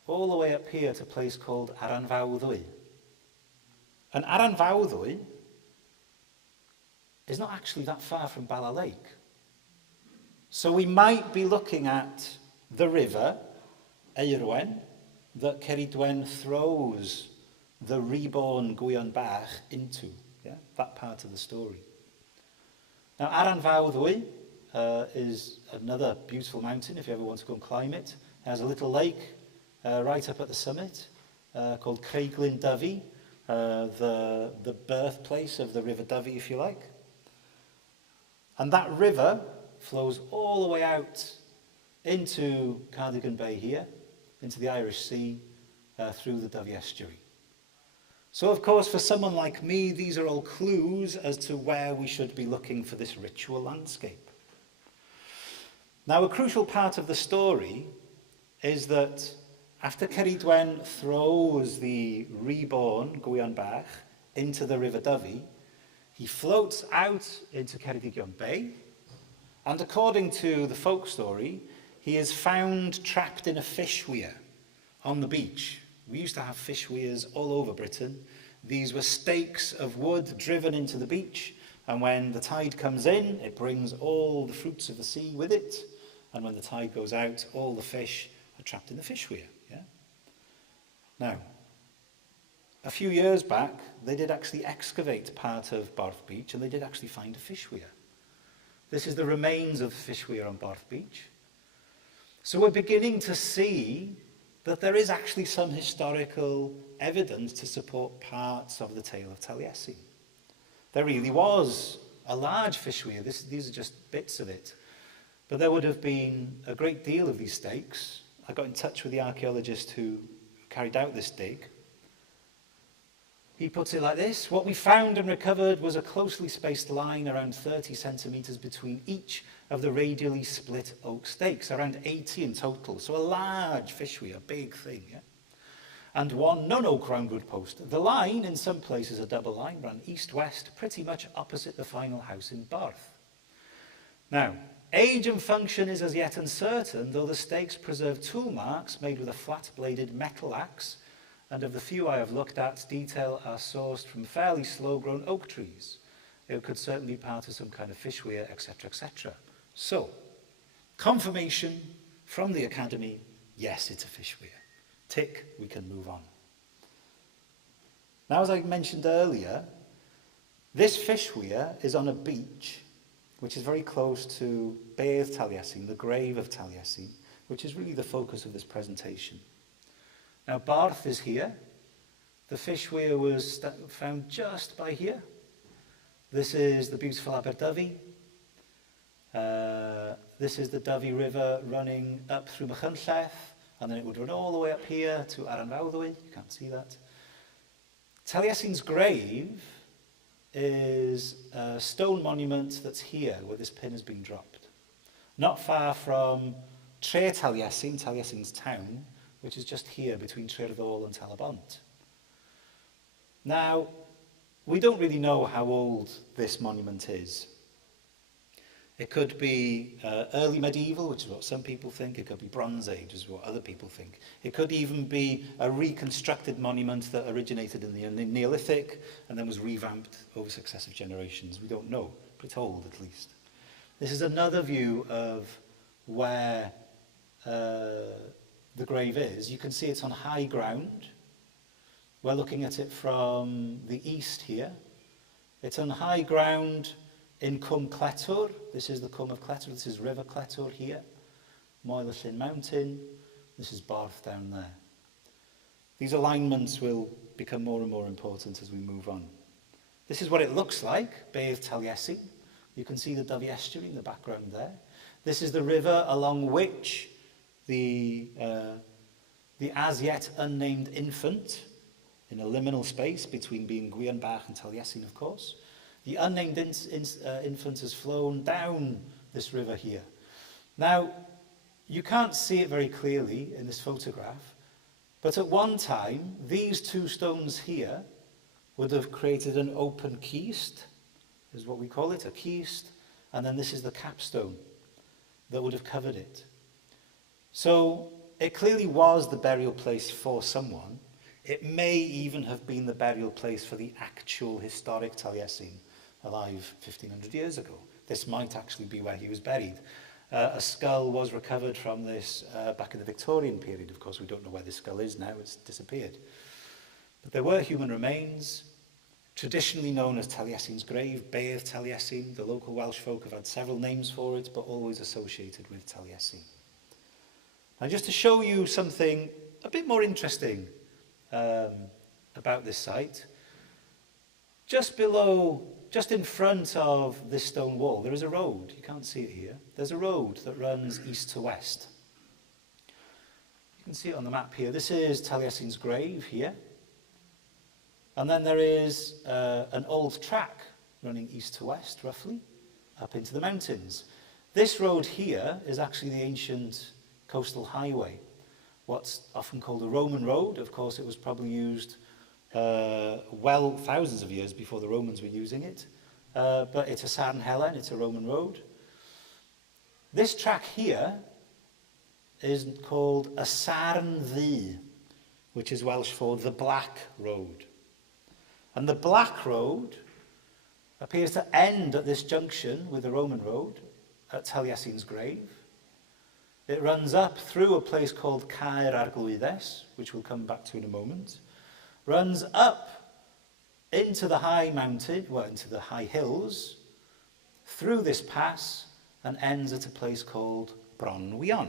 all the way up here to a place called Aranfawddwy. And Aranfawddwy is not actually that far from Bala Lake. So we might be looking at the river, Eirwen, that Ceridwen throws the reborn Gwilym Bach into, yeah, that part of the story. Now, Aranfawddwy is another beautiful mountain if you ever want to go and climb it. It has a little lake right up at the summit called Creiglin Dyfi, the birthplace of the River Dyfi, if you like. And that river flows all the way out into Cardigan Bay here, into the Irish Sea, through the Dyfi estuary. So, of course, for someone like me, these are all clues as to where we should be looking for this ritual landscape. Now, a crucial part of the story is that after Ceridwen throws the reborn Gwilym Bach into the River Dyfi, he floats out into Ceredigion Bay, and according to the folk story, he is found trapped in a fish weir on the beach. We used to have fish weirs all over Britain. These were stakes of wood driven into the beach, and when the tide comes in, it brings all the fruits of the sea with it, and when the tide goes out, all the fish are trapped in the fish weir. Yeah? Now, a few years back, they did actually excavate part of Barth Beach, and they did actually find a fish weir. This is the remains of the fish weir on Barth Beach. So we're beginning to see that there is actually some historical evidence to support parts of the tale of Taliesin. There really was a large fish weir. These are just bits of it. But there would have been a great deal of these stakes. I got in touch with the archaeologist who carried out this dig. He puts it like this: what we found and recovered was a closely spaced line around 30 centimetres between each of the radially split oak stakes, around 80 in total. So a large fish weir, a big thing, yeah? And one non-oak roundwood post. The line, in some places a double line, ran east-west, pretty much opposite the final house in Barth. Now, age and function is as yet uncertain, though the stakes preserve tool marks made with a flat-bladed metal axe, and of the few I have looked at, detail are sourced from fairly slow-grown oak trees. It could certainly be part of some kind of fish weir, etc., etc. So, confirmation from the Academy, yes, it's a fish weir. Tick, we can move on. Now, as I mentioned earlier, this fish weir is on a beach which is very close to Beirdd Taliesin, the grave of Taliesin, which is really the focus of this presentation. Now, Barth is here. The fish weir was found just by here. This is the beautiful Aberdyfi. This is the Dyfi River running up through Machynlleth, and then it would run all the way up here to Aranfawddwy. You can't see that. Taliesin's grave is a stone monument that's here, where this pin has been dropped. Not far from Tre Taliesin, Taliesin's town, which is just here between Trerddol and Talabont. Now, we don't really know how old this monument is. It could be early medieval, which is what some people think. It could be Bronze Age, which is what other people think. It could even be a reconstructed monument that originated in the Neolithic and then was revamped over successive generations. We don't know, but it's old at least. This is another view of where the grave is. You can see it's on high ground. We're looking at it from the east here. It's on high ground in Cwm Cletwr. This is the Cwm of Cletwr. This is River Cletwr here. Moelyllyn Mountain. This is Barth down there. These alignments will become more and more important as we move on. This is what it looks like, Beirdd Taliesin. You can see the Dyfi estuary in the background there. This is the river along which the as yet unnamed infant, in a liminal space between being Gwilym and Taliesin, of course, the unnamed infant has flown down this river here. Now, you can't see it very clearly in this photograph, but at one time, these two stones here would have created an open keist, is what we call it, a keist, and then this is the capstone that would have covered it. So it clearly was the burial place for someone. It may even have been the burial place for the actual historic Taliesin, alive 1,500 years ago. This might actually be where he was buried. A skull was recovered from this back in the Victorian period. Of course, we don't know where this skull is now. It's disappeared. But there were human remains, traditionally known as Taliesin's grave, Beirdd Taliesin. The local Welsh folk have had several names for it, but always associated with Taliesin. Now, just to show you something a bit more interesting about this site, just in front of this stone wall, there is a road. You can't see it here. There's a road that runs east to west. You can see it on the map here. This is Taliesin's grave here. And then there is an old track running east to west, roughly, up into the mountains. This road here is actually the ancient coastal highway, what's often called a Roman road. Of course, it was probably used well thousands of years before the Romans were using it. But it's a Sarn Helen, it's a Roman road. This track here is called a Sarn Ddu, which is Welsh for the Black Road. And the Black Road appears to end at this junction with the Roman road at Taliesin's grave. It runs up through a place called Caer Arglwyddes, which we'll come back to in a moment, runs up into the high mountain, well, into the high hills, through this pass, and ends at a place called Bron Wion.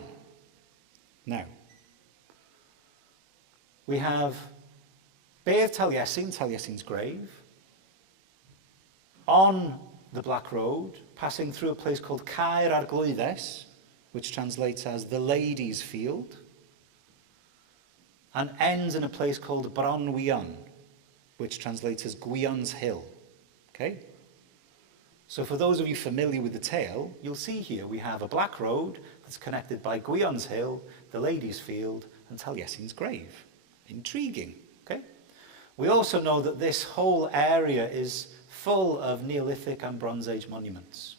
Now, we have Beirdd Taliesin, Taliesin's grave, on the Black Road, passing through a place called Caer Arglwyddes, which translates as the Ladies' Field, and ends in a place called Bron Wion. which translates as Gwion's Hill. Okay? So for those of you familiar with the tale, you'll see here we have a black road that's connected by Gwion's Hill, the Ladies' Field, and Taliesin's grave. Intriguing. Okay? We also know that this whole area is full of Neolithic and Bronze Age monuments.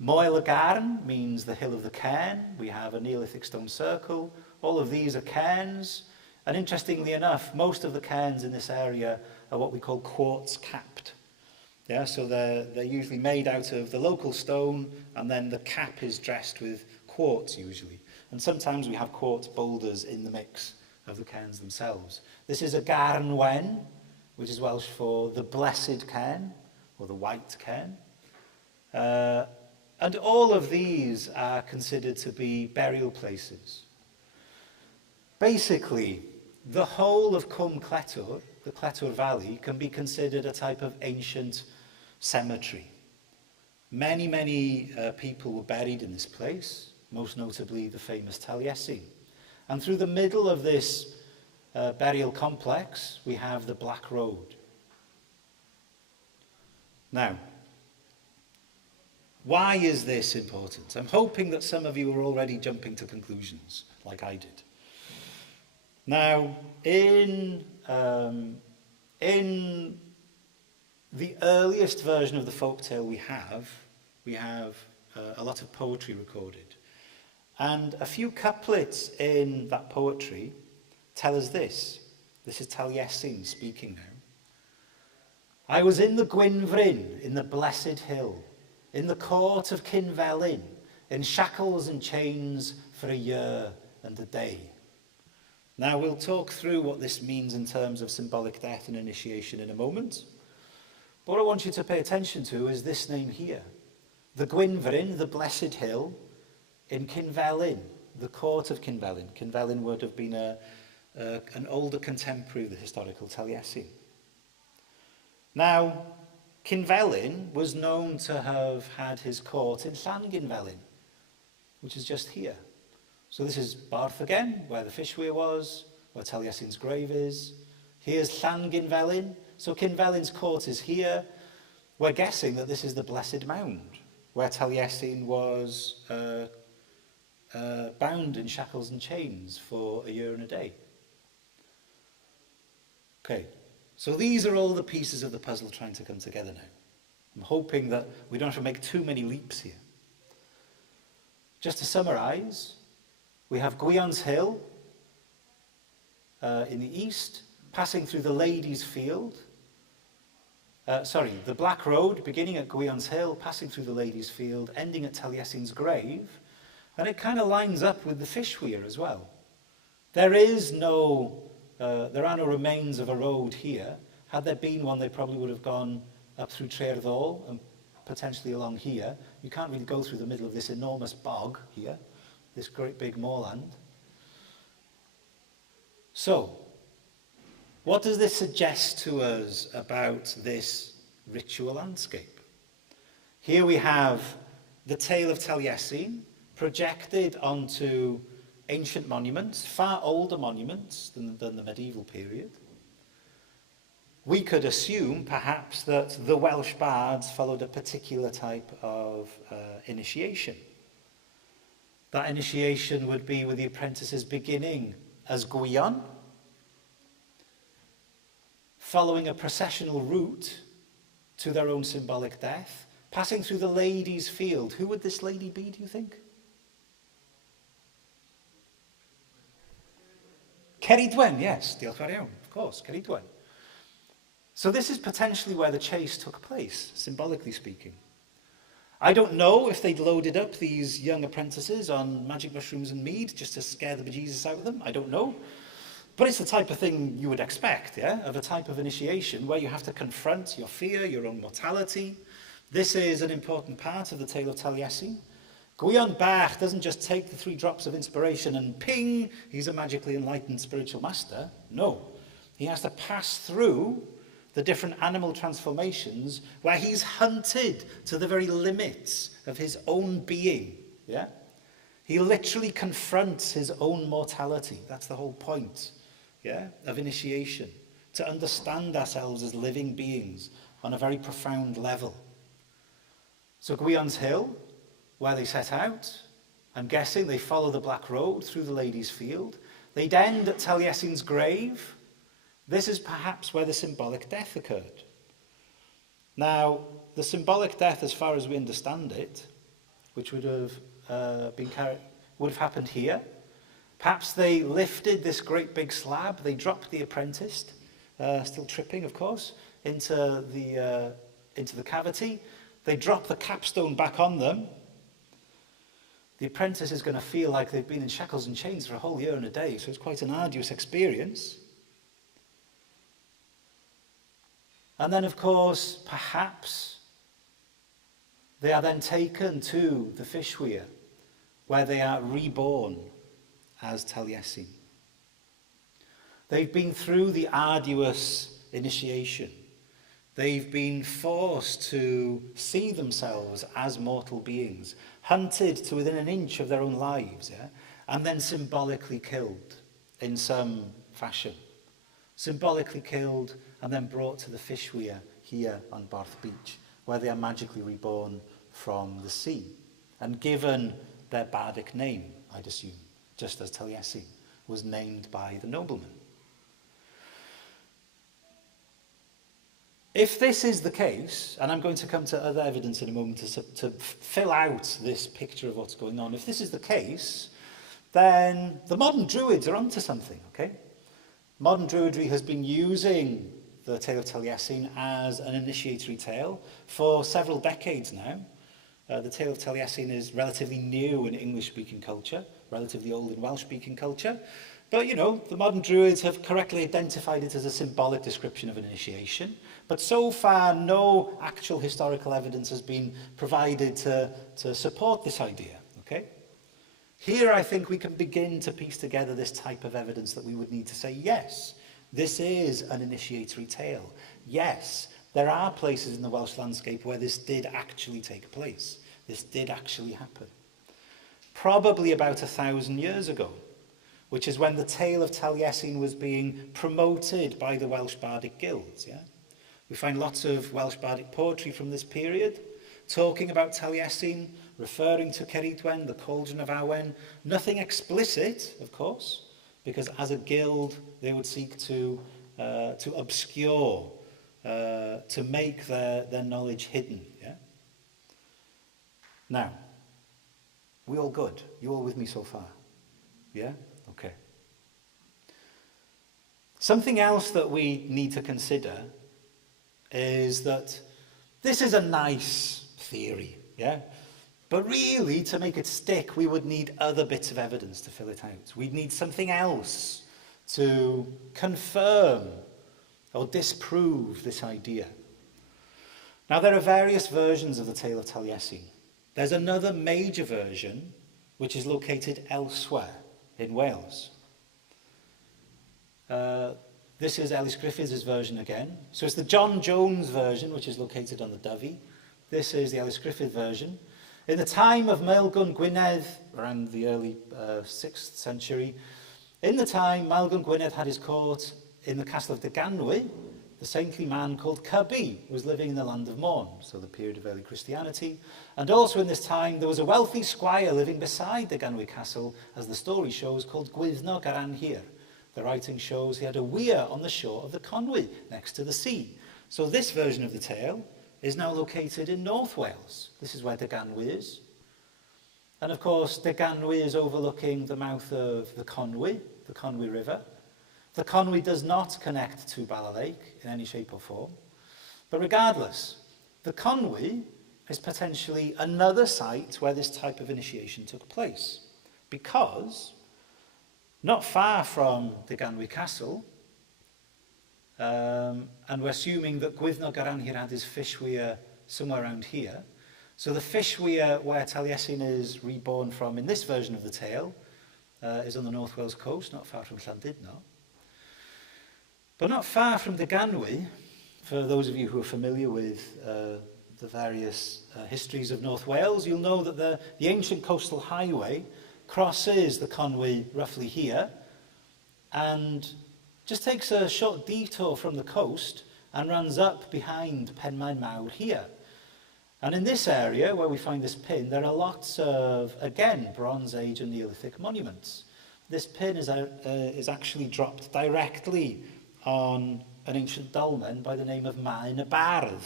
Moel y Garn means the hill of the cairn. We have a Neolithic stone circle. All of these are cairns. And interestingly enough, most of the cairns in this area are what we call quartz capped. Yeah, so they're usually made out of the local stone, and then the cap is dressed with quartz usually. And sometimes we have quartz boulders in the mix of the cairns themselves. This is a Garn Wen, which is Welsh for the blessed cairn, or the white cairn. And all of these are considered to be burial places. Basically, the whole of Cwm Cletwr, the Cletwr Valley, can be considered a type of ancient cemetery. Many people were buried in this place, most notably the famous Taliesin. And through the middle of this burial complex, we have the Black Road. Now, why is this important? I'm hoping that some of you are already jumping to conclusions, like I did. Now, in the earliest version of the folktale we have a lot of poetry recorded. And a few couplets in that poetry tell us this. This is Taliesin speaking now. I was in the Gwynfryn, in the blessed hill, in the court of Cynfelyn, in shackles and chains for a year and a day. Now we'll talk through what this means in terms of symbolic death and initiation in a moment. But what I want you to pay attention to is this name here. The Gwynfryn, the blessed hill, in Cynfelyn, the court of Cynfelyn. Cynfelyn would have been an older contemporary of the historical Taliesin. Now, Cynfelyn was known to have had his court in Llangyfelyn, which is just here. So this is Barth again, where the fishweir was, where Taliesin's grave is. Here's Llangyfelyn. So Cynfelyn's court is here. We're guessing that this is the Blessed Mound, where Taliesin was bound in shackles and chains for a year and a day. Okay. So these are all the pieces of the puzzle trying to come together now. I'm hoping that we don't have to make too many leaps here. Just to summarize, we have Gwion's Hill in the east, passing through the Ladies' Field. The Black Road, beginning at Gwion's Hill, passing through the Ladies' Field, ending at Taliesin's grave. And it kind of lines up with the fishweir as well. There are no remains of a road here. Had there been one, they probably would have gone up through Trerddol and potentially along here. You can't really go through the middle of this enormous bog here, this great big moorland. So, what does this suggest to us about this ritual landscape? Here we have the tale of Taliesin projected onto ancient monuments, far older monuments than the medieval period. We could assume, perhaps, that the Welsh bards followed a particular type of initiation. That initiation would be with the apprentices beginning as Gwion, following a processional route to their own symbolic death, passing through the Ladies' Field. Who would this lady be, do you think? Ceridwen, yes, diolch fawr iawn, of course, Ceridwen. So this is potentially where the chase took place, symbolically speaking. I don't know if they'd loaded up these young apprentices on magic mushrooms and mead just to scare the bejesus out of them. I don't know. But it's the type of thing you would expect, yeah, of a type of initiation where you have to confront your fear, your own mortality. This is an important part of the tale of Taliesin. Gwion Bach doesn't just take the 3 drops of inspiration and ping, he's a magically enlightened spiritual master. No, he has to pass through the different animal transformations where he's hunted to the very limits of his own being. Yeah? He literally confronts his own mortality. That's the whole point, yeah, of initiation. to understand ourselves as living beings on a very profound level. So Gwilym's Hill, where they set out, I'm guessing they follow the Black Road through the Ladies' Field. They'd end at Taliesin's grave. This is perhaps where the symbolic death occurred. Now, the symbolic death, as far as we understand it, which would have happened here. Perhaps they lifted this great big slab. They dropped the apprentice, still tripping, of course, into the cavity. They drop the capstone back on them. The apprentice is going to feel like they've been in shackles and chains for a whole year and a day, so it's quite an arduous experience. And then, of course, perhaps they are then taken to the fish weir, where they are reborn as Taliesin. They've been through the arduous initiation. They've been forced to see themselves as mortal beings, hunted to within an inch of their own lives, yeah? And then symbolically killed in some fashion. Symbolically killed and then brought to the fish weir here on Barth Beach, where they are magically reborn from the sea and given their bardic name, I'd assume, just as Taliesin was named by the nobleman. If this is the case, and I'm going to come to other evidence in a moment to fill out this picture of what's going on, if this is the case, then the modern Druids are onto something, okay? Modern Druidry has been using the tale of Taliesin as an initiatory tale for several decades now. The tale of Taliesin is relatively new in English-speaking culture, relatively old in Welsh-speaking culture. But, you know, the modern Druids have correctly identified it as a symbolic description of an initiation. But so far, no actual historical evidence has been provided to support this idea, okay? Here, I think we can begin to piece together this type of evidence that we would need to say, yes, this is an initiatory tale. Yes, there are places in the Welsh landscape where this did actually take place. This did actually happen. Probably about 1,000 years ago, which is when the tale of Taliesin was being promoted by the Welsh bardic guilds, yeah? We find lots of Welsh bardic poetry from this period, talking about Taliesin, referring to Ceridwen, the cauldron of Awen. Nothing explicit, of course, because as a guild, they would seek to obscure, to make their knowledge hidden, yeah? Now, we all good? You all with me so far? Yeah? Okay. Something else that we need to consider is that this is a nice theory, yeah? But really, to make it stick, we would need other bits of evidence to fill it out. We'd need something else to confirm or disprove this idea. Now, there are various versions of the tale of Taliesin. There's another major version, which is located elsewhere in Wales. This is Ellis Griffiths' version again. So it's the John Jones version, which is located on the Dyfi. This is the Ellis Griffith version. In the time of Maelgwn Gwynedd, around the early 6th century, in the time Maelgwn Gwynedd had his court in the castle of Deganwy, the saintly man called Cybi was living in the land of Morn, so the period of early Christianity. And also in this time, there was a wealthy squire living beside Deganwy Castle, as the story shows, called Gwilym Garan Hir. The writing shows he had a weir on the shore of the Conwy, next to the sea. So this version of the tale is now located in North Wales. This is where Deganwy is. And of course, Deganwy is overlooking the mouth of the Conwy River. The Conwy does not connect to Bala Lake in any shape or form. But regardless, the Conwy is potentially another site where this type of initiation took place. Because not far from Deganwy Castle, and we're assuming that Gwilym Garan Hir had his fish weir somewhere around here. So the fish weir where Taliesin is reborn from in this version of the tale is on the North Wales coast, not far from Llandudno. But not far from Deganwy, for those of you who are familiar with the various histories of North Wales, you'll know that the ancient coastal highway crosses the Conwy roughly here, and just takes a short detour from the coast and runs up behind Penmaen Mawr here. And in this area where we find this pin, there are lots of, again, Bronze Age and Neolithic monuments. This pin is actually dropped directly on an ancient dolmen by the name of Morus-Baird,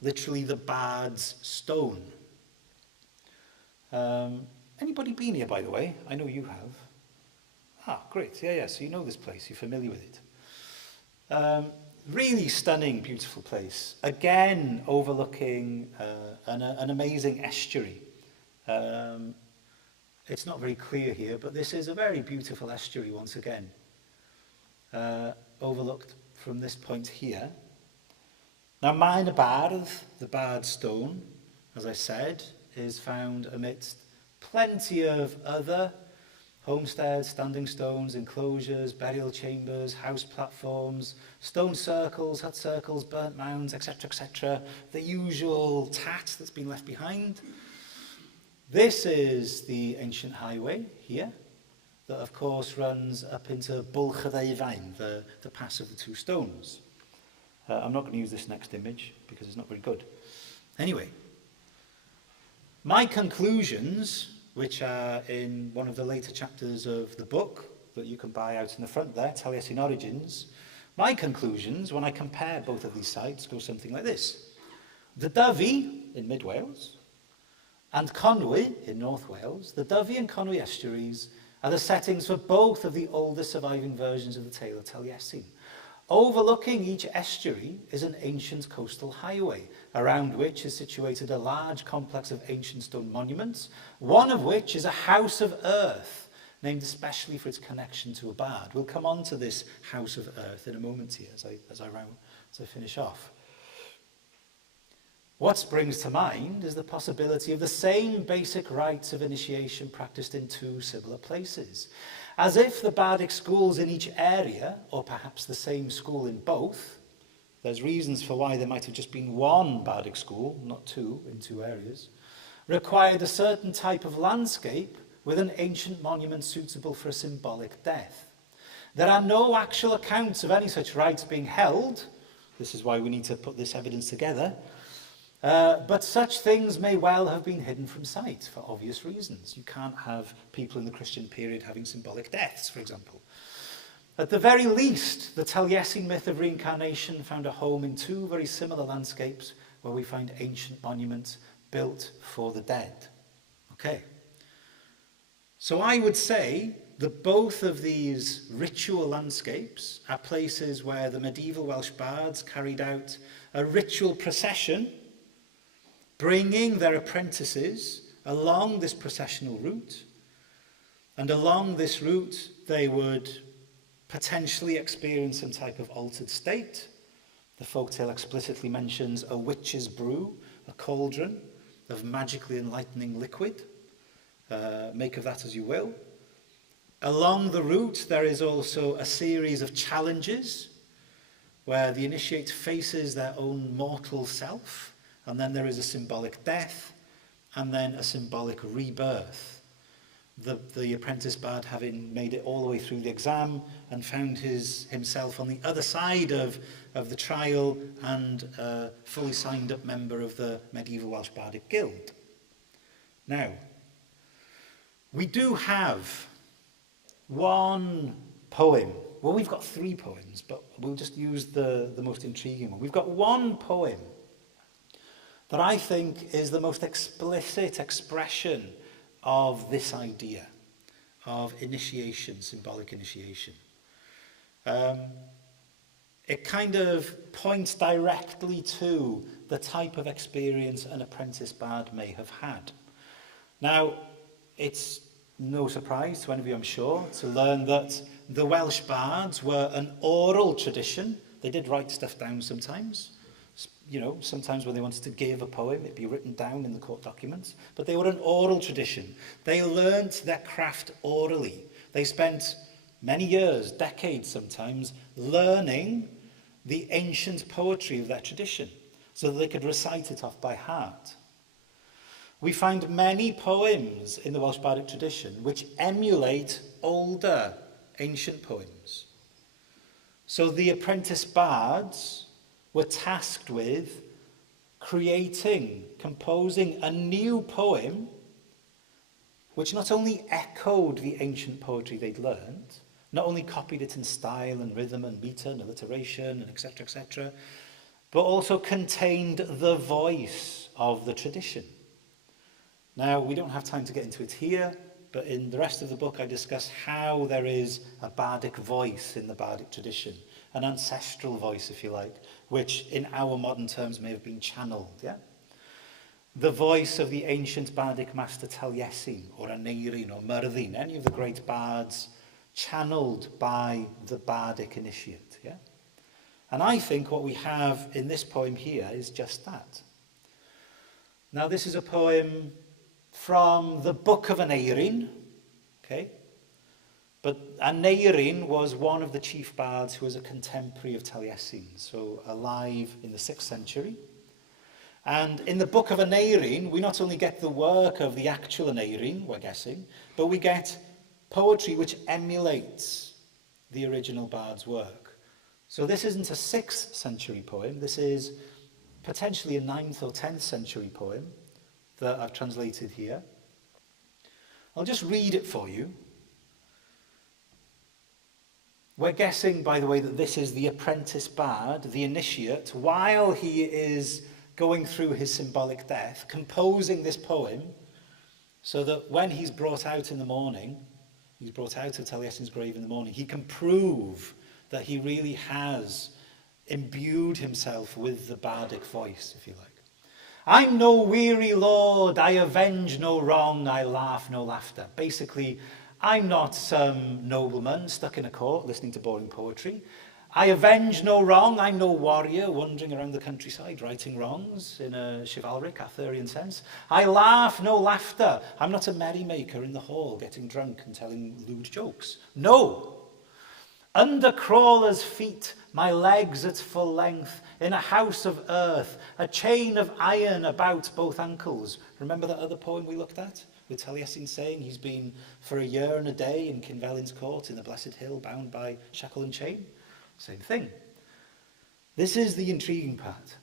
literally the Bard's stone. Anybody been here, by the way? I know you have. Ah, great. Yeah, so you know this place. You're familiar with it. Really stunning, beautiful place. Again, overlooking an amazing estuary. It's not very clear here, but this is a very beautiful estuary once again. Overlooked from this point here. Now, Morus-Baird, the Bard stone, as I said, is found amidst plenty of other homesteads, standing stones, enclosures, burial chambers, house platforms, stone circles, hut circles, burnt mounds, etc., etc. The usual tat that's been left behind. This is the ancient highway here, that of course runs up into Bulchadeivain, the pass of the two stones. I'm not going to use this next image because it's not very good. Anyway, my conclusions, which are in one of the later chapters of the book that you can buy out in the front there, Taliesin Origins, my conclusions when I compare both of these sites go something like this. The Dyfi in Mid Wales and Conwy in North Wales, the Dyfi and Conwy estuaries are the settings for both of the oldest surviving versions of the tale of Taliesin. Overlooking each estuary is an ancient coastal highway, around which is situated a large complex of ancient stone monuments, one of which is a house of earth, named especially for its connection to a bard. We'll come on to this house of earth in a moment here as I finish off. What springs to mind is the possibility of the same basic rites of initiation practiced in two similar places, as if the bardic schools in each area, or perhaps the same school in both, there's reasons for why there might have just been one bardic school, not two, in two areas, required a certain type of landscape with an ancient monument suitable for a symbolic death. There are no actual accounts of any such rites being held. This is why we need to put this evidence together. But such things may well have been hidden from sight for obvious reasons. You can't have people in the Christian period having symbolic deaths, for example. At the very least, the Taliesin myth of reincarnation found a home in two very similar landscapes where we find ancient monuments built for the dead. Okay. So I would say that both of these ritual landscapes are places where the medieval Welsh bards carried out a ritual procession, bringing their apprentices along this processional route. And along this route, they would potentially experience some type of altered state. The folktale explicitly mentions a witch's brew, a cauldron of magically enlightening liquid. Make of that as you will. Along the route, there is also a series of challenges where the initiate faces their own mortal self, and then there is a symbolic death, and then a symbolic rebirth. The apprentice bard, having made it all the way through the exam and found himself on the other side of the trial and a fully signed up member of the medieval Welsh Bardic Guild. Now, we do have one poem. Well, we've got three poems, but we'll just use the most intriguing one. We've got one poem that I think is the most explicit expression of this idea of initiation, symbolic initiation. It kind of points directly to the type of experience an apprentice bard may have had. Now, it's no surprise to any of you, I'm sure, to learn that the Welsh bards were an oral tradition. They did write stuff down sometimes. You know, sometimes when they wanted to give a poem, it'd be written down in the court documents. But they were an oral tradition. They learnt their craft orally. They spent many years, decades sometimes, learning the ancient poetry of their tradition so that they could recite it off by heart. We find many poems in the Welsh Bardic tradition which emulate older ancient poems. So the apprentice bards were tasked with creating, composing a new poem which not only echoed the ancient poetry they'd learned, not only copied it in style and rhythm and meter and alliteration and etc., but also contained the voice of the tradition. Now, we don't have time to get into it here, but in the rest of the book I discuss how there is a bardic voice in the bardic tradition, an ancestral voice, if you like, which in our modern terms may have been channeled, yeah? The voice of the ancient bardic master Taliesin, or Aneirin, or Myrddin, any of the great bards channeled by the bardic initiate, yeah? And I think what we have in this poem here is just that. Now, this is a poem from the Book of Aneirin, okay? But Aneirin was one of the chief bards who was a contemporary of Taliesin, so alive in the 6th century. And in the Book of Aneirin, we not only get the work of the actual Aneirin, we're guessing, but we get poetry which emulates the original bard's work. So this isn't a 6th century poem, this is potentially a 9th or 10th century poem that I've translated here. I'll just read it for you. We're guessing, by the way, that this is the apprentice bard, the initiate, while he is going through his symbolic death, composing this poem so that when he's brought out in the morning, he's brought out of Taliesin's grave in the morning, he can prove that he really has imbued himself with the bardic voice, if you like. I'm no weary lord, I avenge no wrong, I laugh no laughter. Basically, I'm not some nobleman stuck in a court listening to boring poetry. I avenge no wrong, I'm no warrior wandering around the countryside writing wrongs in a chivalric Arthurian sense. I laugh no laughter, I'm not a merrymaker in the hall getting drunk and telling lewd jokes. No! Under crawlers' feet, my legs at full length, in a house of earth, a chain of iron about both ankles. Remember that other poem we looked at? With Taliesin saying he's been for a year and a day in Kinvelin's court in the Blessed Hill, bound by shackle and chain? Same thing. This is the intriguing part.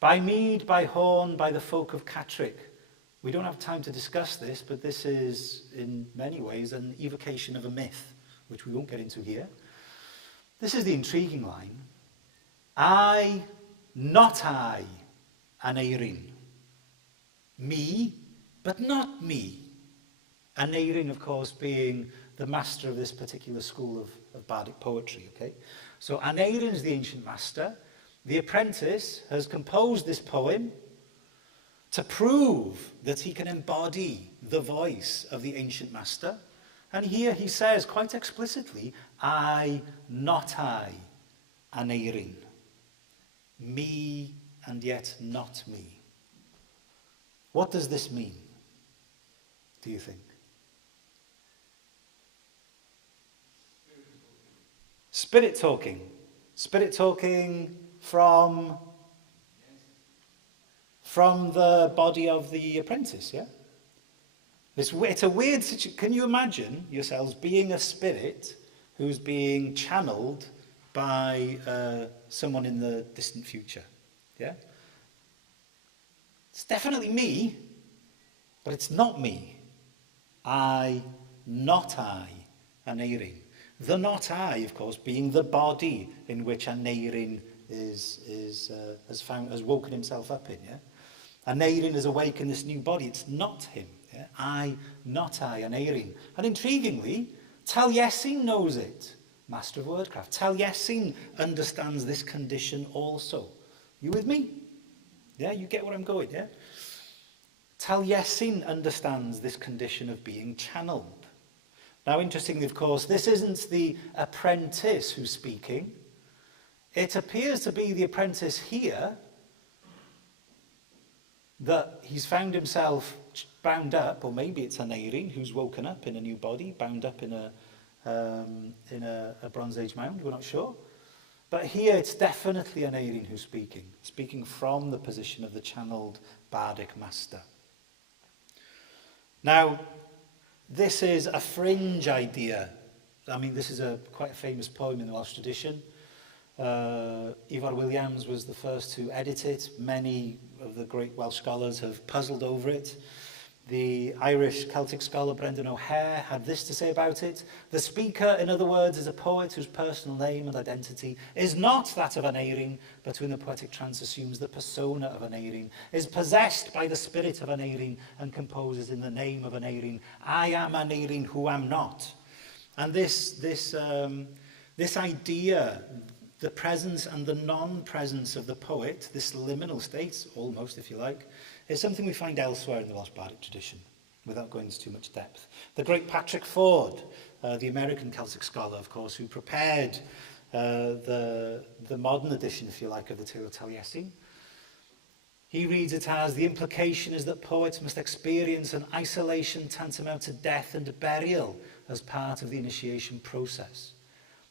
By mead, by horn, by the folk of Catterick. We don't have time to discuss this, but this is, in many ways, an evocation of a myth, which we won't get into here. This is the intriguing line. I, not I, Aneirin. Me, but not me. Aneirin, of course, being the master of this particular school of bardic poetry, okay? So Aneirin is the ancient master. The apprentice has composed this poem to prove that he can embody the voice of the ancient master. And here he says quite explicitly, I, not I, Aneirin. Me and yet not me. What does this mean, do you think? Spirit talking. Spirit talking from the body of the apprentice, yeah? It's a weird situation. Can you imagine yourselves being a spirit who's being channeled by someone in the distant future? Yeah? It's definitely me, but it's not me. I, not I, Aneirin. The not I, of course, being the body in which Aneirin has woken himself up in. Yeah? Aneirin is awake in this new body. It's not him. Yeah? I, not I, Aneirin. And intriguingly, Taliesin knows it. Master of wordcraft. Taliesin understands this condition also. You with me? Yeah, you get where I'm going, yeah? Taliesin understands this condition of being channeled. Now, interestingly, of course, this isn't the apprentice who's speaking. It appears to be the apprentice here that he's found himself bound up, or maybe it's Aneirin who's woken up in a new body, bound up in a Bronze Age mound, we're not sure. But here it's definitely Aneirin who's speaking from the position of the channeled bardic master. Now, this is a fringe idea. I mean, this is quite a famous poem in the Welsh tradition. Ifor Williams was the first to edit it. Many of the great Welsh scholars have puzzled over it. The Irish Celtic scholar Brendan O'Hare had this to say about it. The speaker, in other words, is a poet whose personal name and identity is not that of Aneirin, but who in the poetic trance assumes the persona of Aneirin, is possessed by the spirit of Aneirin and composes in the name of Aneirin, I am Aneirin who am not. And this idea, the presence and the non-presence of the poet, this liminal state, almost if you like, is something we find elsewhere in the Welsh bardic tradition, without going into too much depth. The great Patrick Ford, the American Celtic scholar, of course, who prepared the modern edition, if you like, of the Tale of Taliesin, he reads it as, the implication is that poets must experience an isolation tantamount to death and burial as part of the initiation process.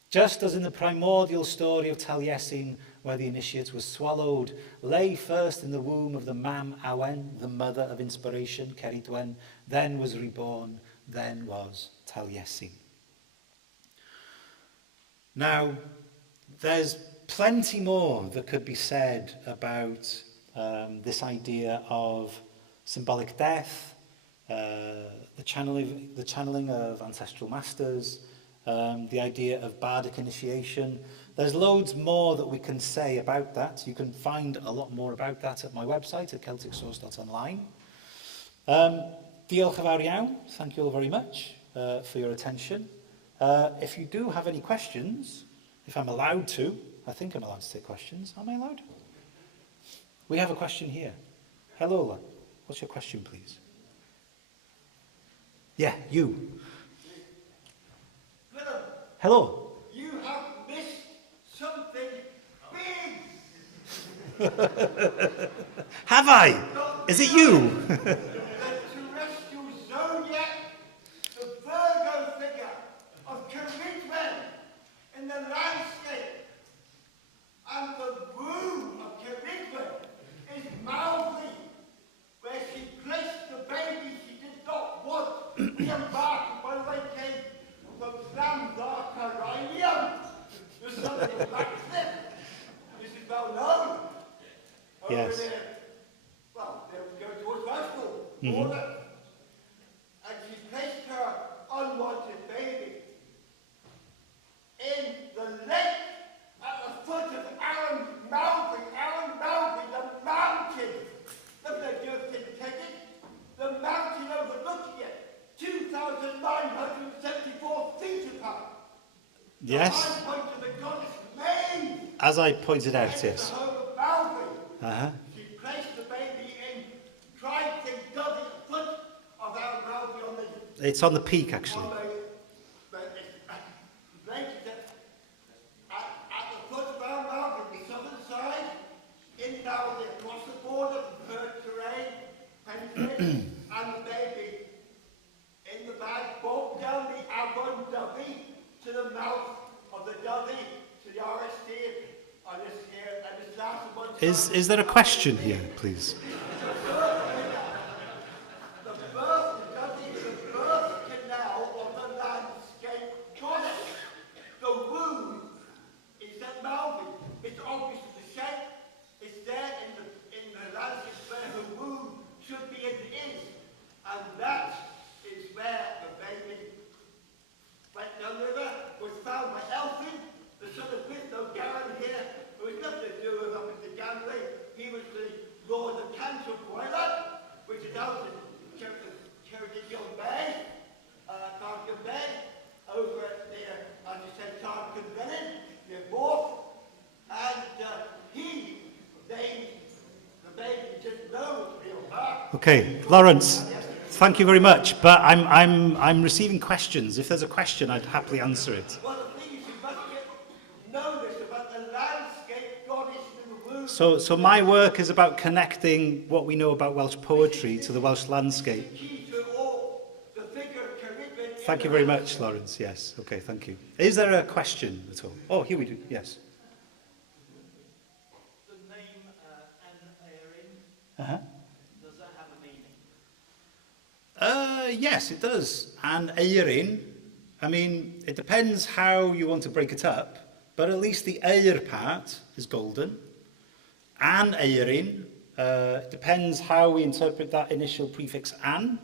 Just as in the primordial story of Taliesin, where the initiate was swallowed, lay first in the womb of the Mam Awen, the mother of inspiration, Ceridwen, then was reborn, then was Taliesin. Now, there's plenty more that could be said about this idea of symbolic death, the channeling of ancestral masters, the idea of bardic initiation. There's loads more that we can say about that. You can find a lot more about that at my website at celticsource.online. Diolch yn fawr iawn. Thank you all very much for your attention. If you do have any questions, if I'm allowed to, I think I'm allowed to take questions. Am I allowed? We have a question here. Hello, Lola. What's your question, please? Yeah, you. Hello. You have missed something big. Have I? Is it you? The terrestrial zodiac, the Virgo figure of Ceridwen in the landscape, and the womb of Ceridwen is Mowgli, where she placed the baby she did not want. We embarked by the way came from Llandarcarinium, the son of the blacksmith. This is well known. Yes. Over there, well, they would go towards Westall, border. And she placed her unwanted baby in the lake at the foot of Aaron Mountain, the mountain. Look at you didn't take it. The mountain overlooking it. 2,974 feet apart. Yes. The high point of the goddess May. As I pointed out, It's yes. the home of Mowgli. Uh-huh. She placed the baby in tried to dug at the foot of our Mowgli on the It's on the peak, actually. at the foot of our Mowgli, the southern side, in Mowgli, across the border, the bird terrain, penetrated, and the baby in the bag, bobbed down the Avon Dovey to the mouth of the Dovey, to the RST, and this here, and this last one. Is there a question here, please? The birth canal of the landscape goddess. The womb is at Malvin. It's obvious the shape. It's there in the landscape where her womb should be and is. And that is where the baby went down the river, was found by Elfin, the son of Gwilym Garan here, who had nothing to do with up at the Ganley. He was the lord of Cantor Gwilym, which is out in Ceredigion Bay, Tarkin Bay, over near, as you said, Tarkin Brennan, near Morph, and he named the baby, didn't know it was real her. Okay, Lawrence, thank you very much. But I'm receiving questions. If there's a question, I'd happily answer it. Well, the thing is, you must know this about the landscape goddess in the womb. So my work is about connecting what we know about Welsh poetry to the Welsh landscape. Key to all the figure of Ceridwen. Thank you very much, Lawrence. Yes. Okay, thank you. Is there a question at all? Oh, here we do. Yes. The name Aneirin, Uh-huh. does that have a meaning? Yes, it does. And Eirin, I mean, it depends how you want to break it up. but at least the eir part is golden. An eirin, depends how we interpret that initial prefix an.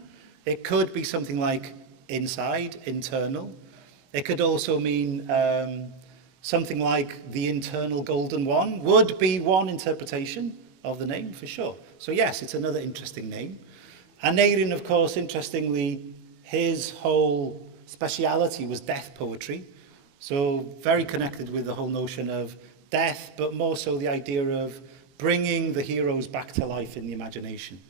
It could be something like inside, internal. It could also mean something like the internal golden one, would be one interpretation of the name for sure. So yes, it's another interesting name. Aneirin, of course, interestingly, his whole speciality was death poetry. So very connected with the whole notion of death, but more so the idea of bringing the heroes back to life in the imagination.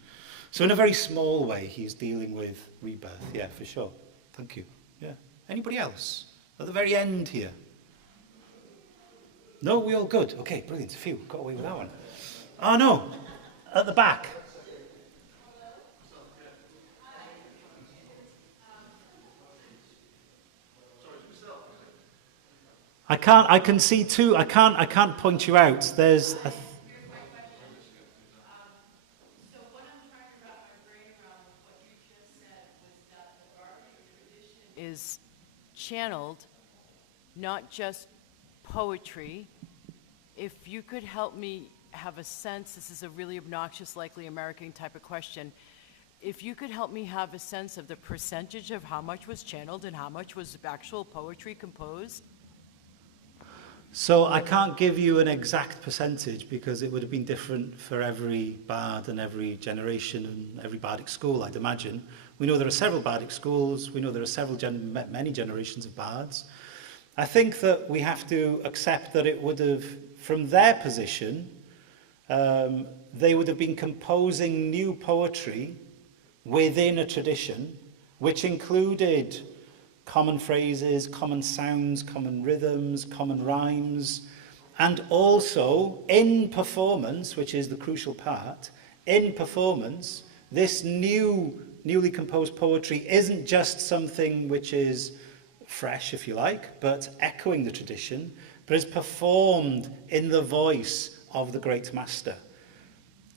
So in a very small way, he's dealing with rebirth. Yeah, for sure. Thank you. Yeah. Anybody else? At the very end here. No, we all good? Okay, brilliant. Phew, got away with that one. Oh no, at the back. I can see two. I can't point you out. There's a is channeled, not just poetry. If you could help me have a sense, this is a really obnoxious, likely American type of question, if you could help me have a sense of the percentage of how much was channeled and how much was actual poetry composed. So I can't give you an exact percentage because it would have been different for every bard and every generation and every bardic school, I'd imagine. We know there are several bardic schools. We know there are many generations of bards. I think that we have to accept that it would have, from their position, they would have been composing new poetry within a tradition, which included common phrases, common sounds, common rhythms, common rhymes, and also in performance, which is the crucial part, in performance, this newly composed poetry isn't just something which is fresh, if you like, but echoing the tradition, but is performed in the voice of the great master.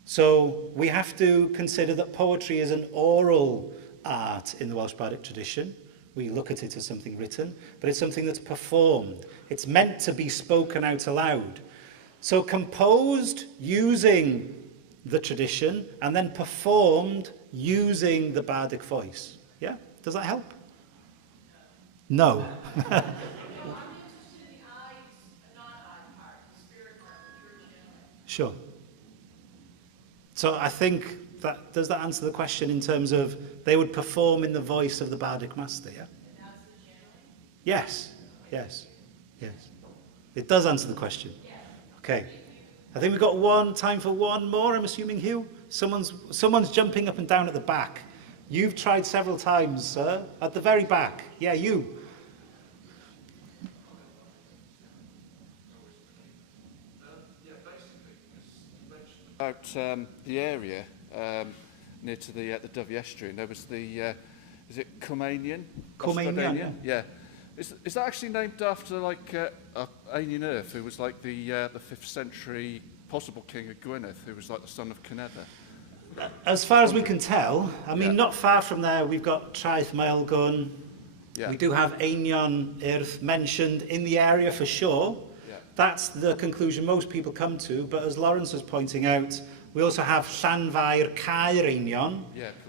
So we have to consider that poetry is an oral art in the Welsh bardic tradition. We look at it as something written, but it's something that's performed. It's meant to be spoken out aloud. So composed using the tradition and then performed using the bardic voice. Yeah? Does that help? No. Sure. So I think that, does that answer the question in terms of they would perform in the voice of the bardic master, yeah? Yes, yes, yes. It does answer the question. Okay. I think we've got time for one more, I'm assuming, Hugh? Someone's jumping up and down at the back. You've tried several times, sir. At the very back. Yeah, you. About the area near to the Dovey Estuary, and there was the, is it Cumanian? Cumanian, yeah. Is that actually named after like Ainion Earth, who was like the 5th century possible king of Gwynedd, who was like the son of Cynedda? As far as we can tell, I mean, not far from there, we've got Traeth Maelgwn. Yeah. We do have Ainion Earth mentioned in the area for sure. Yeah. That's the conclusion most people come to, but as Lawrence was pointing out, we also have Llanfair Caer Ainion,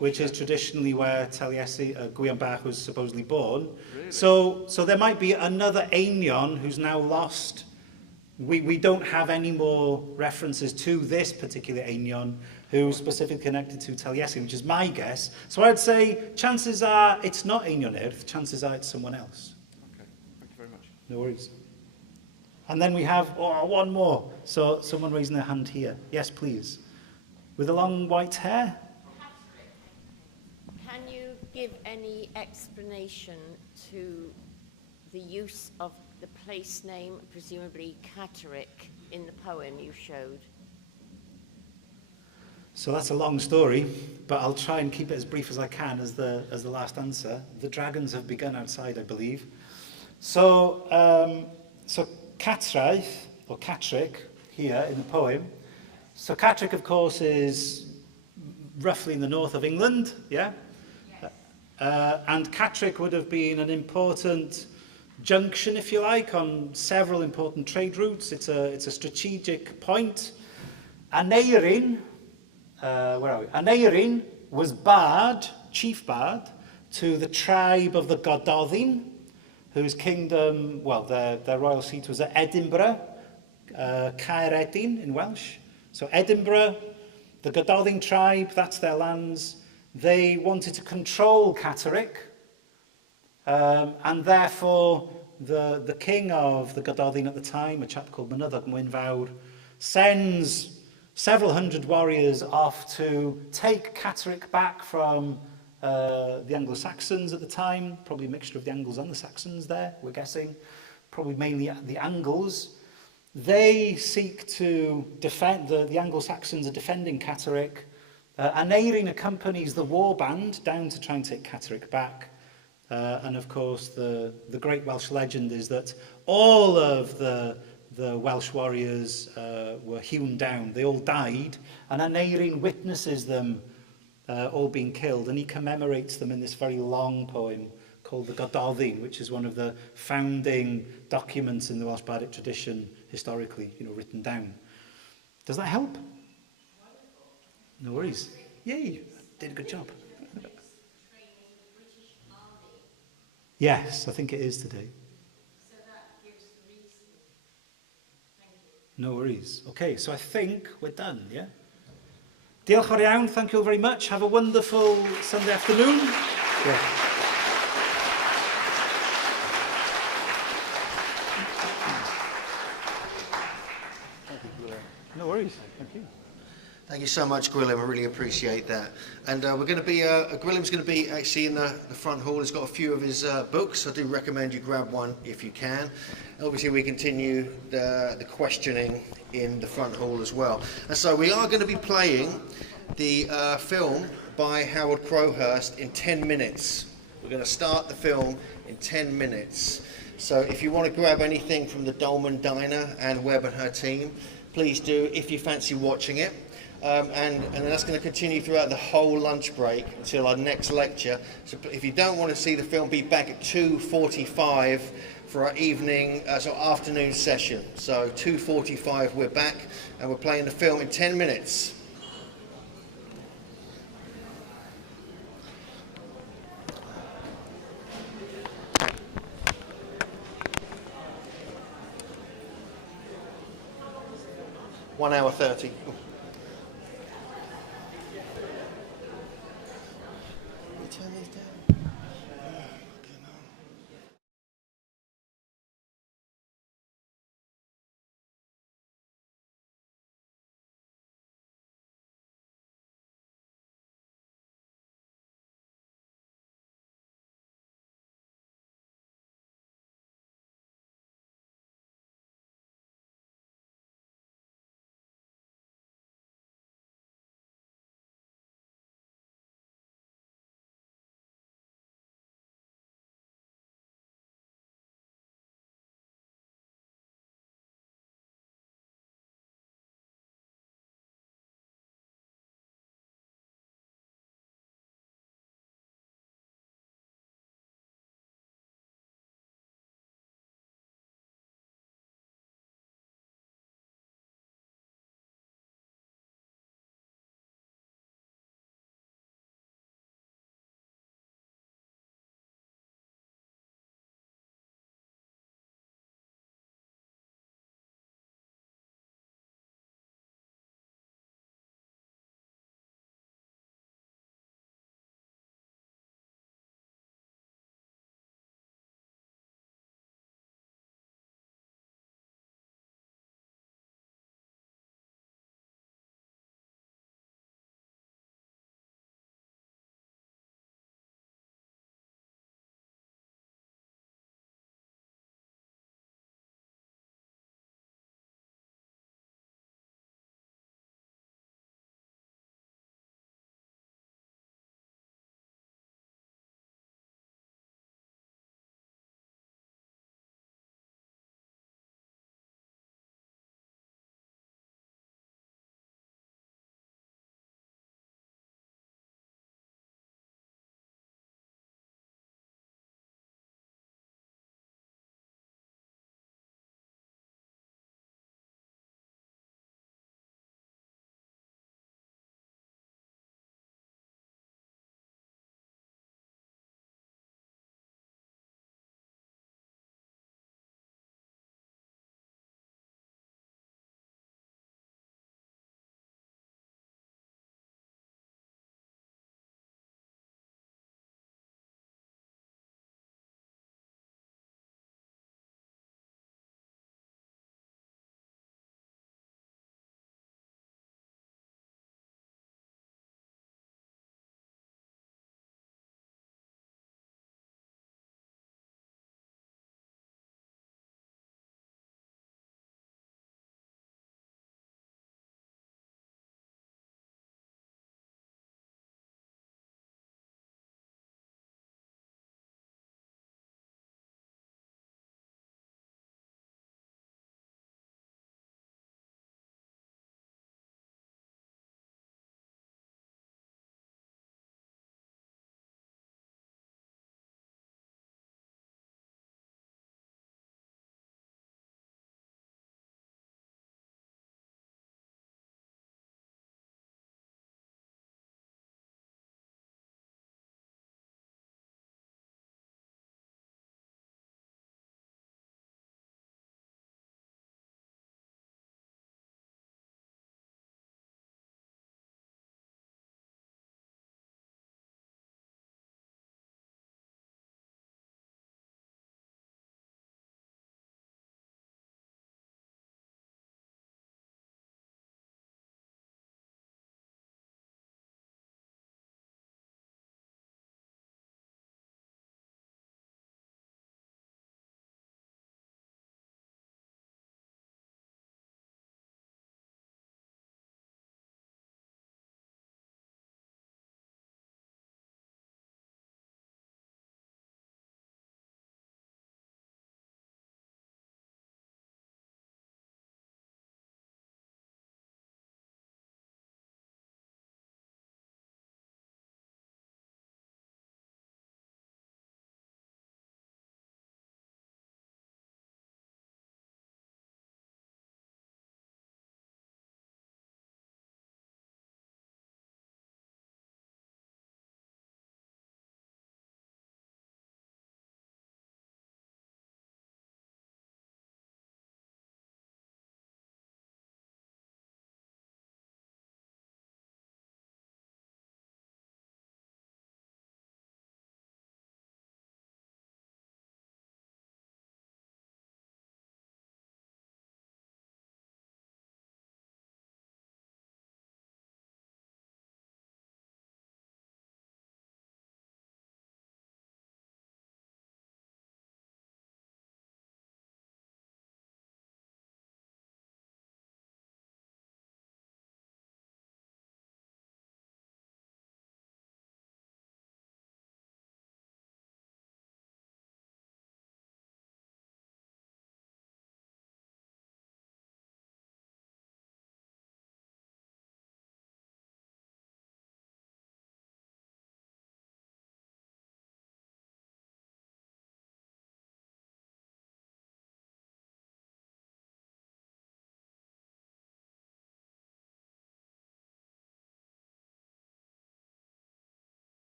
which is traditionally where Taliesin, Gwilym Bach was supposedly born. Really? So there might be another Ainion who's now lost. We don't have any more references to this particular Ainion who's specifically connected to Taliesin, which is my guess. So I'd say chances are it's not Ainion Earth, chances are it's someone else. Okay, thank you very much. No worries. And then we have one more. So someone raising their hand here. Yes, please. With the long white hair? Can you give any explanation to the use of the place name, presumably Catterick, in the poem you showed? So that's a long story, but I'll try and keep it as brief as I can as the last answer. The dragons have begun outside, I believe. So Catraeth, or Catterick, here in the poem. So Catterick, of course, is roughly in the north of England, yeah? Yes. And Catterick would have been an important junction, if you like, on several important trade routes. It's a strategic point. Aneirin, where are we? Aneirin was bard, chief bard, to the tribe of the Gododdin, whose kingdom, well, their royal seat was at Edinburgh, Caeredin in Welsh. So Edinburgh, the Gododdin tribe, that's their lands. They wanted to control Catterick, and therefore the king of the Gododdin at the time, a chap called Mynyddoch Mwynfawr, sends several hundred warriors off to take Catterick back from the Anglo-Saxons at the time, probably a mixture of the Angles and the Saxons there, we're guessing, probably mainly the Angles. They seek to defend, the Anglo-Saxons are defending Catterick. Aneirin accompanies the warband down to try and take Catterick back. And of course, the great Welsh legend is that all of the Welsh warriors were hewn down. They all died, and Aneirin witnesses them all being killed, and he commemorates them in this very long poem called the Gododdin, which is one of the founding documents in the Welsh bardic tradition, historically, written down. Does that help? No worries. Yay, did a good job. Yes, I think it is today. So that gives the reason. Thank you. No worries. Okay, so I think we're done, yeah? Diolch fawr iawn, thank you all very much. Have a wonderful Sunday afternoon. Yeah. No worries, thank you. Thank you so much, Gwilym. I really appreciate that. And we're going to be, Gwilym's going to be actually in the front hall. He's got a few of his books. I do recommend you grab one if you can. Obviously, we continue the questioning in the front hall as well. And so we are going to be playing the film by Howard Crowhurst in 10 minutes. We're going to start the film in 10 minutes. So if you want to grab anything from the Dolman Diner and Webb and her team, please do if you fancy watching it. And that's going to continue throughout the whole lunch break until our next lecture. So if you don't want to see the film, be back at 2:45 for our evening, afternoon session. So 2:45 we're back, and we're playing the film in 10 minutes. One hour 30. Turn these down.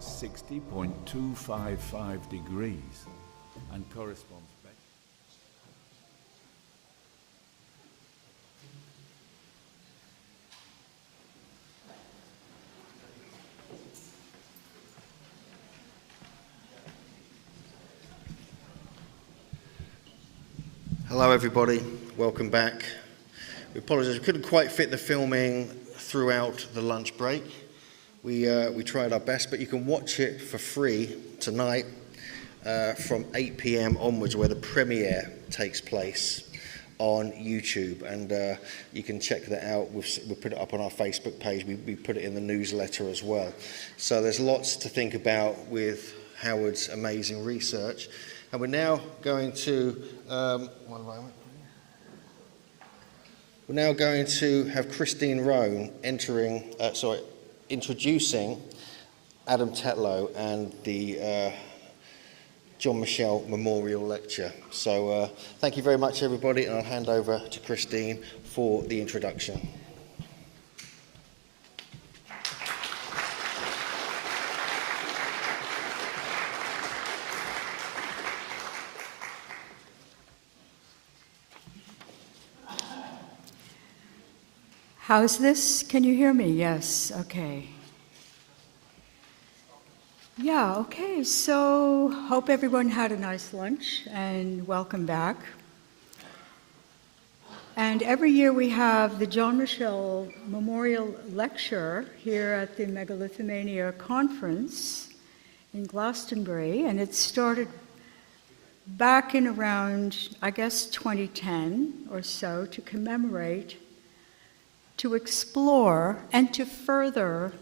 is 60.255 degrees and corresponds back. Hello everybody, welcome back. We apologise, we couldn't quite fit the filming throughout the lunch break. We tried our best, but you can watch it for free tonight from 8 p.m. onwards, where the premiere takes place on YouTube, and you can check that out. We've put it up on our Facebook page. We put it in the newsletter as well. So there's lots to think about with Howard's amazing research. And we're now going to, one moment. We're now going to have Christine Rhone introducing Adam Tetlow and the John Michell Memorial Lecture. So thank you very much, everybody, and I'll hand over to Christine for the introduction. How's this? Can you hear me? Yes, okay. Yeah, okay, so hope everyone had a nice lunch and welcome back. And every year we have the John Michell Memorial Lecture here at the Megalithomania Conference in Glastonbury, and it started back in around, I guess, 2010 or so to commemorate, to explore, and to further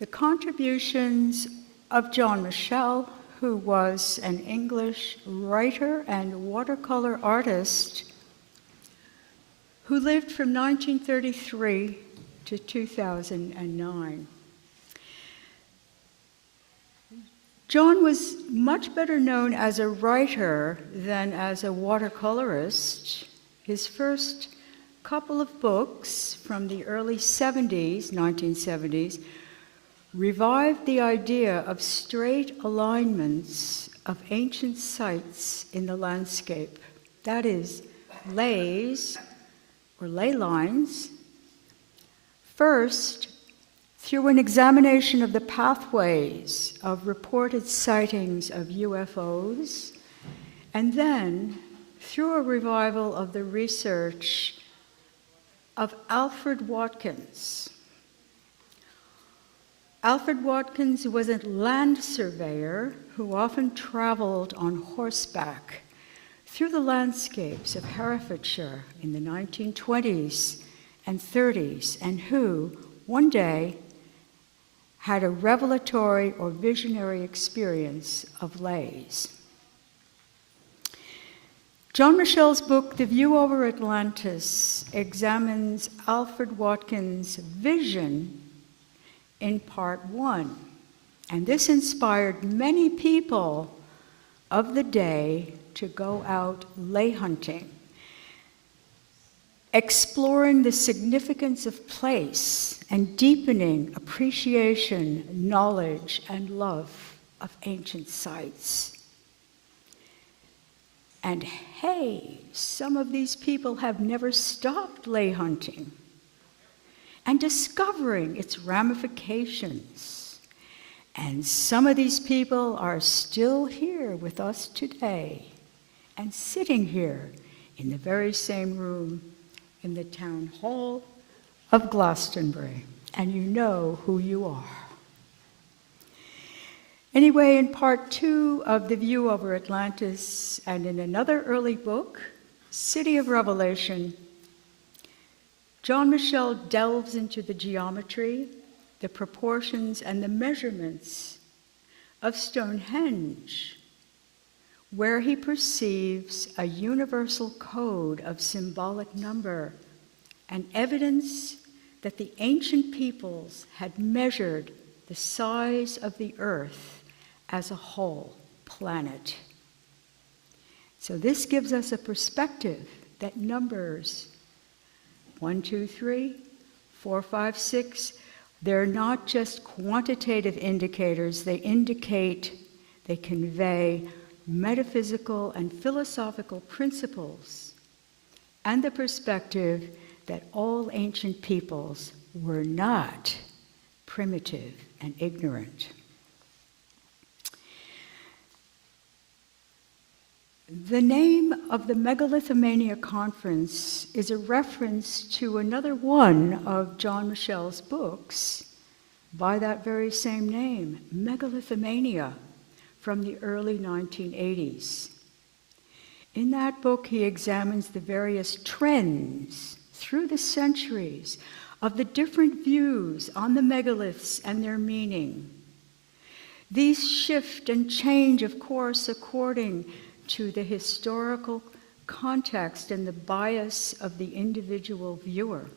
the contributions of John Michell, who was an English writer and watercolor artist who lived from 1933 to 2009. John was much better known as a writer than as a watercolorist. His first couple of books from the early 1970s, revived the idea of straight alignments of ancient sites in the landscape. That is, lays, or ley lines, first through an examination of the pathways of reported sightings of UFOs, and then through a revival of the research of Alfred Watkins. Alfred Watkins was a land surveyor who often traveled on horseback through the landscapes of Herefordshire in the 1920s and 30s, and who, one day, had a revelatory or visionary experience of lays. John Michell's book, The View Over Atlantis, examines Alfred Watkins' vision in part one. And this inspired many people of the day to go out lay hunting, exploring the significance of place and deepening appreciation, knowledge, and love of ancient sites. And hey, some of these people have never stopped lay hunting and discovering its ramifications. And some of these people are still here with us today and sitting here in the very same room in the town hall of Glastonbury. And you know who you are. Anyway, in part two of The View Over Atlantis, and in another early book, City of Revelation, John Michell delves into the geometry, the proportions, and the measurements of Stonehenge, where he perceives a universal code of symbolic number and evidence that the ancient peoples had measured the size of the earth as a whole planet. So this gives us a perspective that numbers 1, 2, 3, 4, 5, 6 They're not just quantitative indicators, they convey metaphysical and philosophical principles and the perspective that all ancient peoples were not primitive and ignorant. The name of the Megalithomania Conference is a reference to another one of John Michell's books by that very same name, Megalithomania, from the early 1980s. In that book, he examines the various trends through the centuries of the different views on the megaliths and their meaning. These shift and change, of course, according to the historical context and the bias of the individual viewer.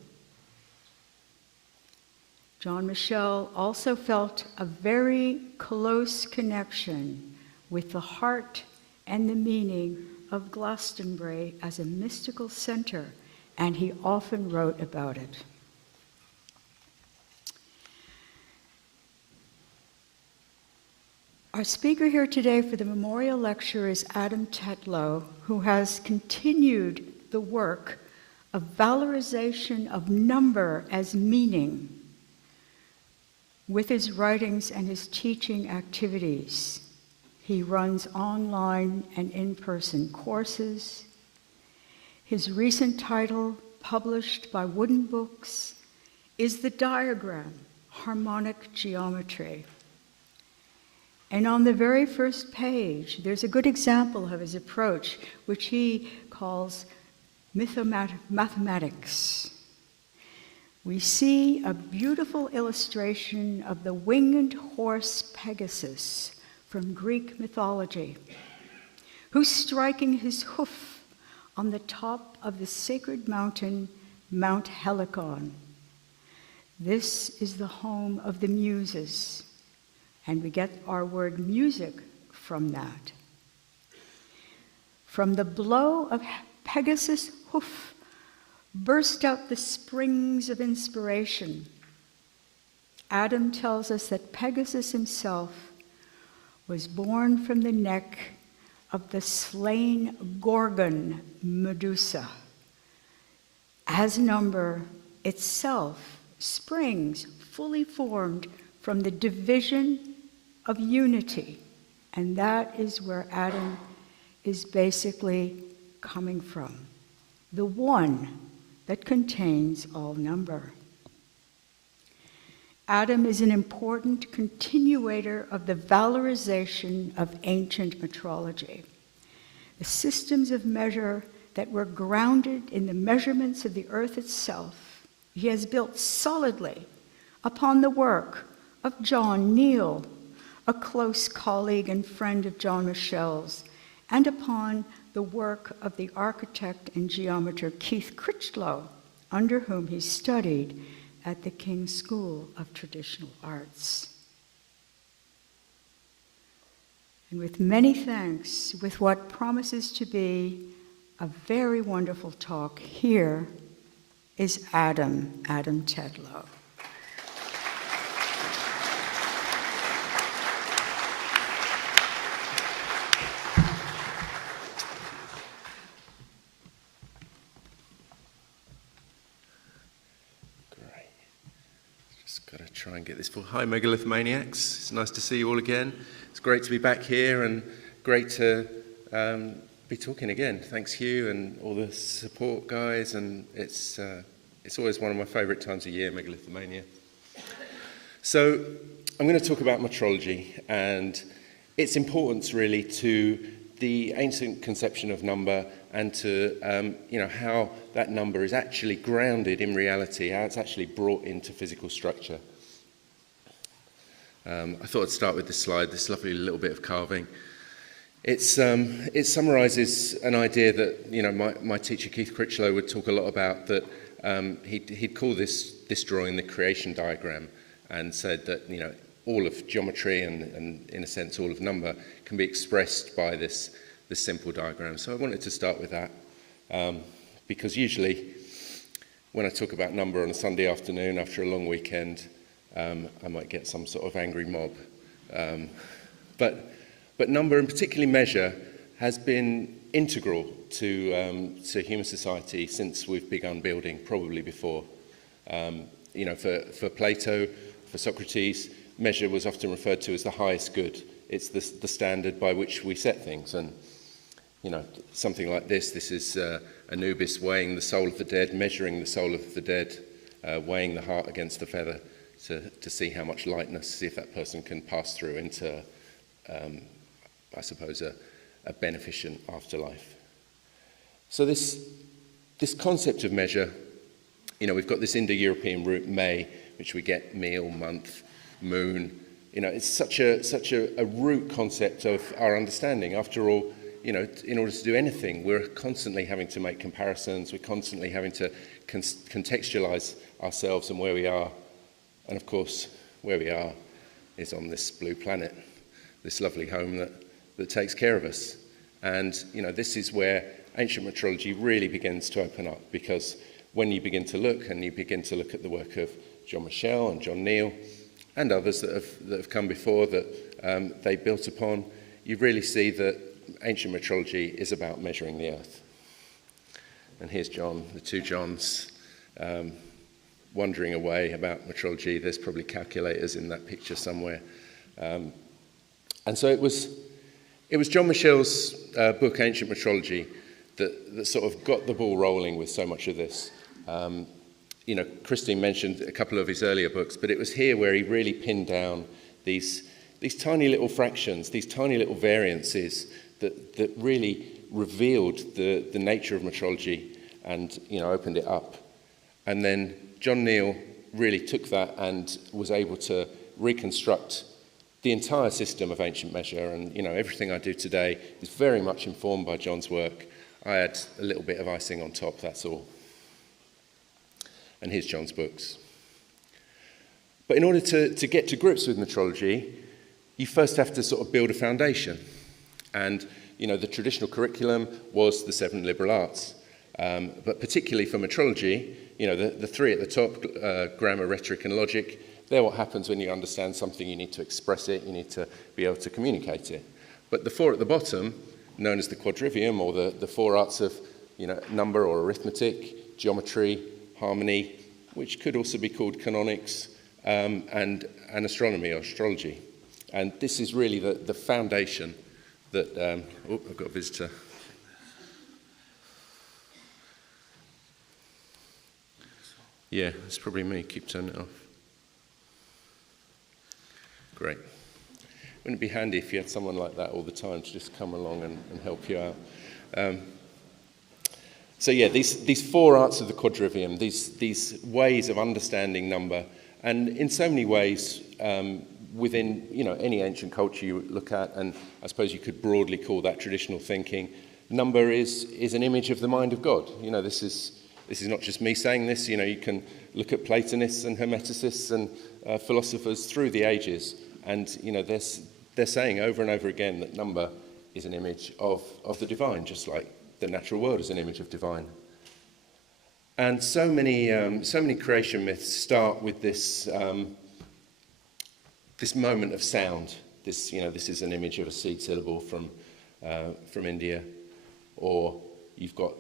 John Michell also felt a very close connection with the heart and the meaning of Glastonbury as a mystical center, and he often wrote about it. Our speaker here today for the memorial lecture is Adam Tetlow, who has continued the work of valorization of number as meaning with his writings and his teaching activities. He runs online and in-person courses. His recent title, published by Wooden Books, is The Diagram, Harmonic Geometry. And on the very first page, there's a good example of his approach, which he calls mathematics. We see a beautiful illustration of the winged horse Pegasus from Greek mythology, who's striking his hoof on the top of the sacred mountain, Mount Helicon. This is the home of the Muses, and we get our word music from that. From the blow of Pegasus' hoof burst out the springs of inspiration. Adam tells us that Pegasus himself was born from the neck of the slain Gorgon Medusa. As number itself springs fully formed from the division of unity, and that is where Adam is basically coming from, the one that contains all number. Adam is an important continuator of the valorization of ancient metrology, the systems of measure that were grounded in the measurements of the earth itself. He has built solidly upon the work of John Neal, a close colleague and friend of John Michell's, and upon the work of the architect and geometer Keith Critchlow, under whom he studied at the King's School of Traditional Arts. And with many thanks, with what promises to be a very wonderful talk, here is Adam Tetlow. Got to try and get this full. Hi, Megalithomaniacs. It's nice to see you all again. It's great to be back here and great to be talking again. Thanks, Hugh, and all the support guys. And it's always one of my favourite times of year, Megalithomania. So I'm going to talk about metrology and its importance, really, to the ancient conception of number and to how that number is actually grounded in reality, how it's actually brought into physical structure. I thought I'd start with this slide, this lovely little bit of carving. It summarises an idea that my teacher Keith Critchlow would talk a lot about, that he'd call this drawing the creation diagram, and said that all of geometry and in a sense all of number can be expressed by this simple diagram. So I wanted to start with that, because usually when I talk about number on a Sunday afternoon after a long weekend, I might get some sort of angry mob. But number, and particularly measure, has been integral to human society since we've begun building, probably before. You know, for Plato, for Socrates, measure was often referred to as the highest good. It's the standard by which we set things. And, you know, something like this is Anubis weighing the soul of the dead, measuring the soul of the dead, weighing the heart against the feather to see how much lightness, see if that person can pass through into, I suppose, a beneficent afterlife. So this concept of measure, you know, we've got this Indo-European root May, which we get meal, month, moon. You know, it's such a root concept of our understanding. After all, you know, in order to do anything, we're constantly having to make comparisons. We're constantly having to contextualize ourselves and where we are. And of course, where we are is on this blue planet, this lovely home that takes care of us. And, you know, this is where ancient metrology really begins to open up, because when you begin to look, and you begin to look at the work of John Michell and John Neal and others that have come before that they built upon, you really see that ancient metrology is about measuring the earth. And here's John, the two Johns, wandering away about metrology. There's probably calculators in that picture somewhere. And so it was John Michell's book, Ancient Metrology, that sort of got the ball rolling with so much of this. You know, Christine mentioned a couple of his earlier books, but it was here where he really pinned down these tiny little fractions, these tiny little variances that really revealed the nature of metrology and, you know, opened it up. And then John Neal really took that and was able to reconstruct the entire system of ancient measure. And, you know, everything I do today is very much informed by John's work. I add a little bit of icing on top, that's all. And here's John's books. But in order to get to grips with metrology, you first have to sort of build a foundation. And, you know, the traditional curriculum was the 7 liberal arts. But particularly for metrology, you know, the 3 at the top, grammar, rhetoric, and logic, they're what happens when you understand something. You need to express it, you need to be able to communicate it. But the 4 at the bottom, known as the quadrivium, or the 4 arts of, you know, number or arithmetic, geometry, harmony, which could also be called canonics, and astronomy or astrology. And this is really the foundation that... oh, I've got a visitor. Yeah, it's probably me. Keep turning it off. Great. Wouldn't it be handy if you had someone like that all the time to just come along and help you out? So yeah, these 4 arts of the quadrivium, these ways of understanding number, and in so many ways within, you know, any ancient culture you look at, and I suppose you could broadly call that traditional thinking, number is an image of the mind of God. You know, this is not just me saying this. You know, you can look at Platonists and Hermeticists and philosophers through the ages, and, you know, they're saying over and over again that number is an image of the divine, just like the natural world is an image of divine. And so many creation myths start with this moment of sound. This is an image of a seed syllable from India, or you've got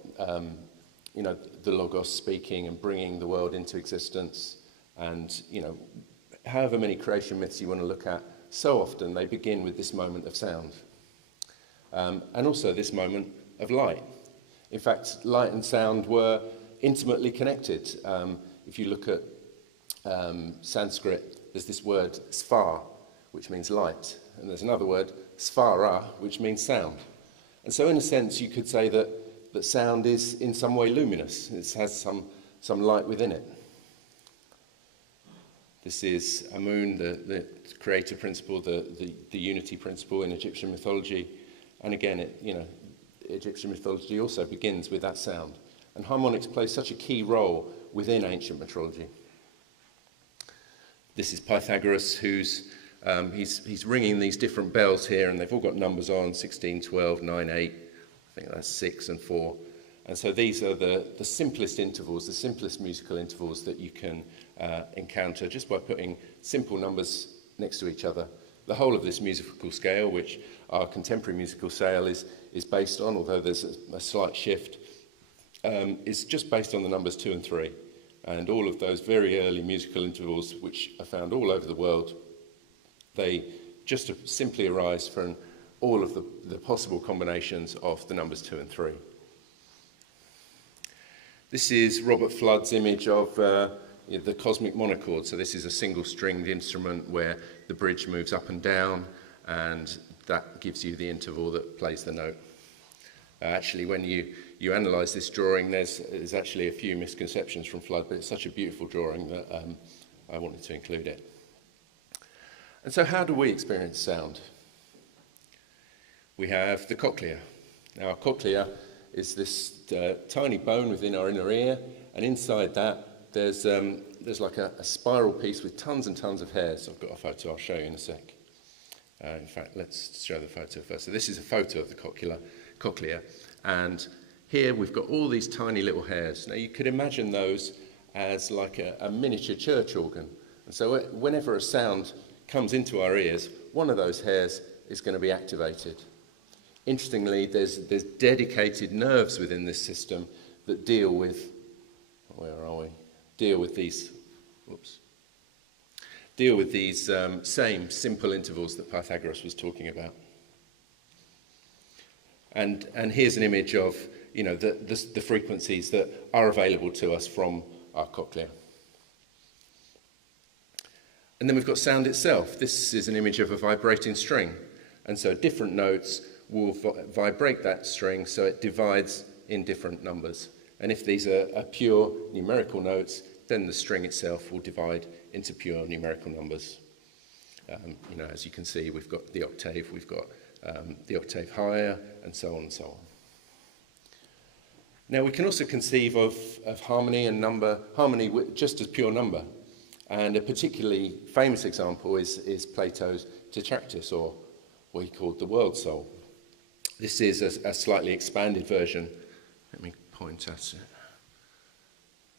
you know, the Logos speaking and bringing the world into existence. And, you know, however many creation myths you want to look at, so often they begin with this moment of sound, and also this moment of light. In fact, light and sound were intimately connected. If you look at Sanskrit, there's this word sfar, which means light, and there's another word, sfara, which means sound. And so in a sense, you could say that sound is in some way luminous. It has some light within it. This is Amun, the creator principle, the unity principle in Egyptian mythology. And again, Egyptian mythology also begins with that sound. And harmonics play such a key role within ancient metrology. This is Pythagoras, who's he's ringing these different bells here, and they've all got numbers on, 16, 12, 9, 8. I think that's 6 and 4. And so these are the simplest intervals, the simplest musical intervals that you can encounter just by putting simple numbers next to each other. The whole of this musical scale, which our contemporary musical scale is based on, although there's a slight shift, is just based on the numbers 2 and 3. And all of those very early musical intervals, which are found all over the world, they just simply arise from all of the possible combinations of the numbers 2 and 3. This is Robert Flood's image of the cosmic monochord. So this is a single-stringed instrument where the bridge moves up and down, and that gives you the interval that plays the note. Actually, when you analyse this drawing, there's actually a few misconceptions from Flood, but it's such a beautiful drawing that I wanted to include it. And so how do we experience sound? We have the cochlea. Now, our cochlea is this tiny bone within our inner ear, and inside that there's like a spiral piece with tons and tons of hairs. I've got a photo I'll show you in a sec. In fact, let's show the photo first. So this is a photo of the cochlea, and here we've got all these tiny little hairs. Now you could imagine those as like a miniature church organ. And so whenever a sound comes into our ears, one of those hairs is going to be activated. Interestingly, there's dedicated nerves within this system that deal with, where are we? Deal with these same simple intervals that Pythagoras was talking about. And here's an image of the frequencies that are available to us from our cochlea. And then we've got sound itself. This is an image of a vibrating string. And so different notes will vibrate that string so it divides in different numbers. And if these are pure numerical notes, then the string itself will divide into pure numerical numbers. As you can see, we've got the octave, we've got the octave higher, and so on and so on. Now, we can also conceive of harmony and harmony just as pure number. And a particularly famous example is Plato's Tetractys, or what he called the world soul. This is a slightly expanded version. Let me point at it.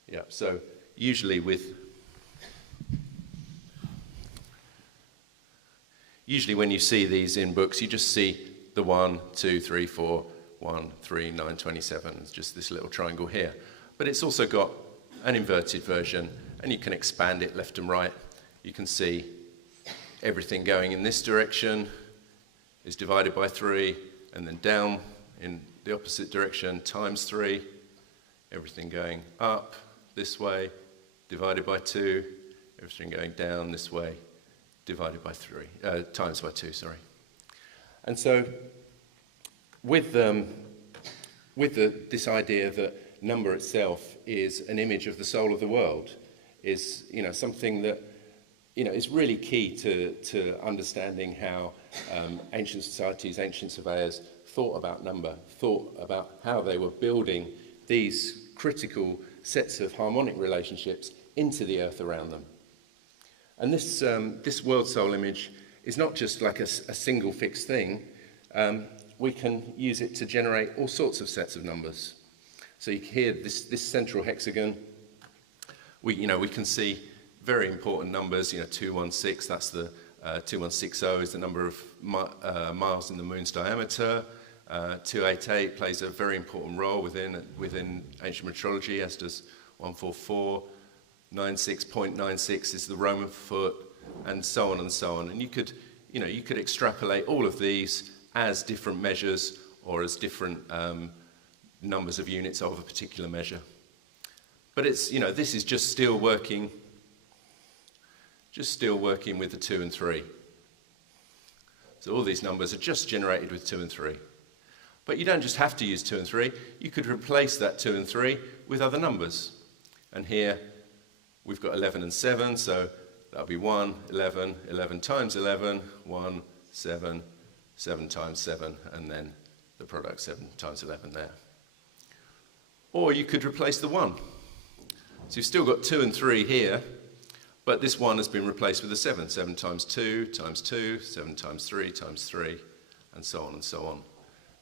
Yeah, so usually when you see these in books, you just see the 1, 2, 3, 4, 1, 3, 9, 27. It's just this little triangle here. But it's also got an inverted version, and you can expand it left and right. You can see everything going in this direction is divided by 3, and then down in the opposite direction times 3. Everything going up this way divided by 2. Everything going down this way divided by 3, times by 2, sorry. And so with this idea that number itself is an image of the soul of the world is something that is really key to understanding how ancient societies, ancient surveyors thought about number, thought about how they were building these critical sets of harmonic relationships into the earth around them. And this world soul image is not just like a single fixed thing. We can use it to generate all sorts of sets of numbers. So you can hear this central hexagon. We can see very important numbers. 216. That's the 2160 is the number of miles in the moon's diameter. 288 plays a very important role within ancient metrology, as does 144. 96.96 is the Roman foot, and so on and so on. And you could extrapolate all of these as different measures or as different numbers of units of a particular measure. But this is just still working with the 2 and 3. So all these numbers are just generated with 2 and 3. But you don't just have to use 2 and 3. You could replace that 2 and 3 with other numbers. And here we've got 11 and 7, so that'll be 1, 11, 11 times 11, 1, 7, 7 times 7, and then the product 7 times 11 there. Or you could replace the 1. So you've still got 2 and 3 here, but this 1 has been replaced with a 7. 7 times 2 times 2, 7 times 3 times 3, and so on and so on.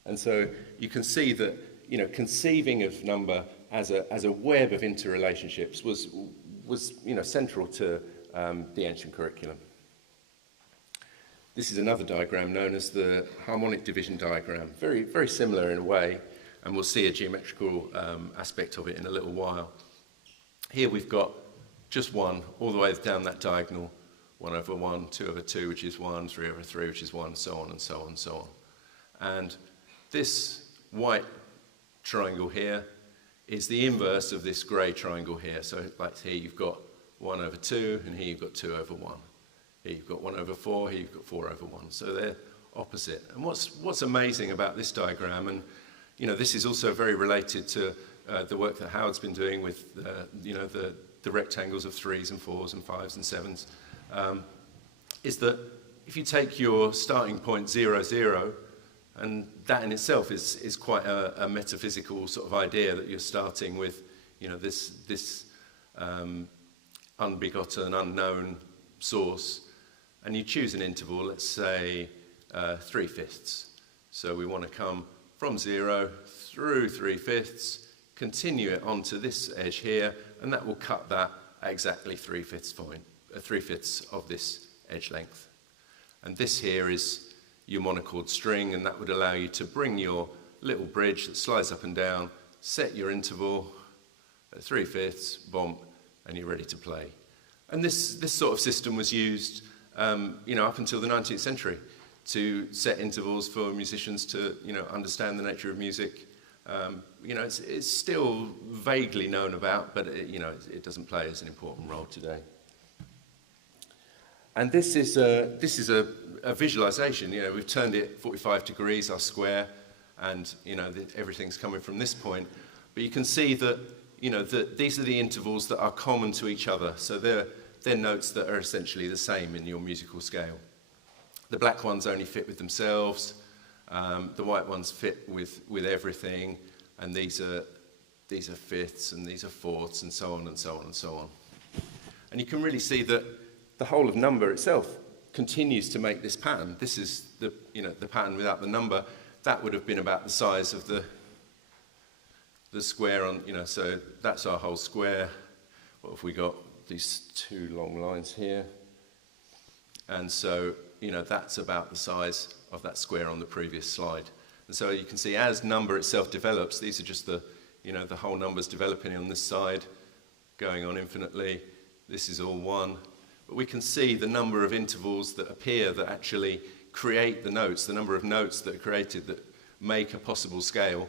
And so you can see that conceiving of number as a web of interrelationships was was central to the ancient curriculum. This is another diagram known as the harmonic division diagram, very, very similar in a way, and we'll see a geometrical aspect of it in a little while. Here we've got just 1 all the way down that diagonal, 1 over 1, 2 over 2, which is 1, 3 over 3, which is 1, so on and so on and so on. And this white triangle here is the inverse of this grey triangle here. So like here you've got 1 over 2, and here you've got 2 over 1. Here you've got 1 over 4, here you've got 4 over 1. So they're opposite. And what's amazing about this diagram, and this is also very related to the work that Howard's been doing with the rectangles of 3s and 4s and 5s and 7s, is that if you take your starting point 0, 0, and that in itself is quite a metaphysical sort of idea that you're starting with, this unbegotten, unknown source, and you choose an interval, let's say 3/5. So we want to come from 0 through 3/5, continue it onto this edge here, and that will cut that at exactly 3/5 point, 3/5 of this edge length. And this here is your monochord string, and that would allow you to bring your little bridge that slides up and down, set your interval at 3/5, bomb, and you're ready to play. And this sort of system was used, up until the 19th century to set intervals for musicians to, understand the nature of music. It's still vaguely known about, but it doesn't play as an important role today. And this is a visualization. We've turned it 45 degrees, our square, and everything's coming from this point. But you can see that that these are the intervals that are common to each other. So they're notes that are essentially the same in your musical scale. The black ones only fit with themselves. The white ones fit with everything, and these are fifths, and these are fourths, and so on and so on and so on. And you can really see that the whole of number itself continues to make this pattern. This is the pattern without the number. That would have been about the size of the square on, so that's our whole square. What have we got? These 2 long lines here. And so, that's about the size of that square on the previous slide. And so you can see as number itself develops, these are just the whole numbers developing on this side, going on infinitely. This is all 1. But we can see the number of intervals that appear that actually create the notes, the number of notes that are created that make a possible scale.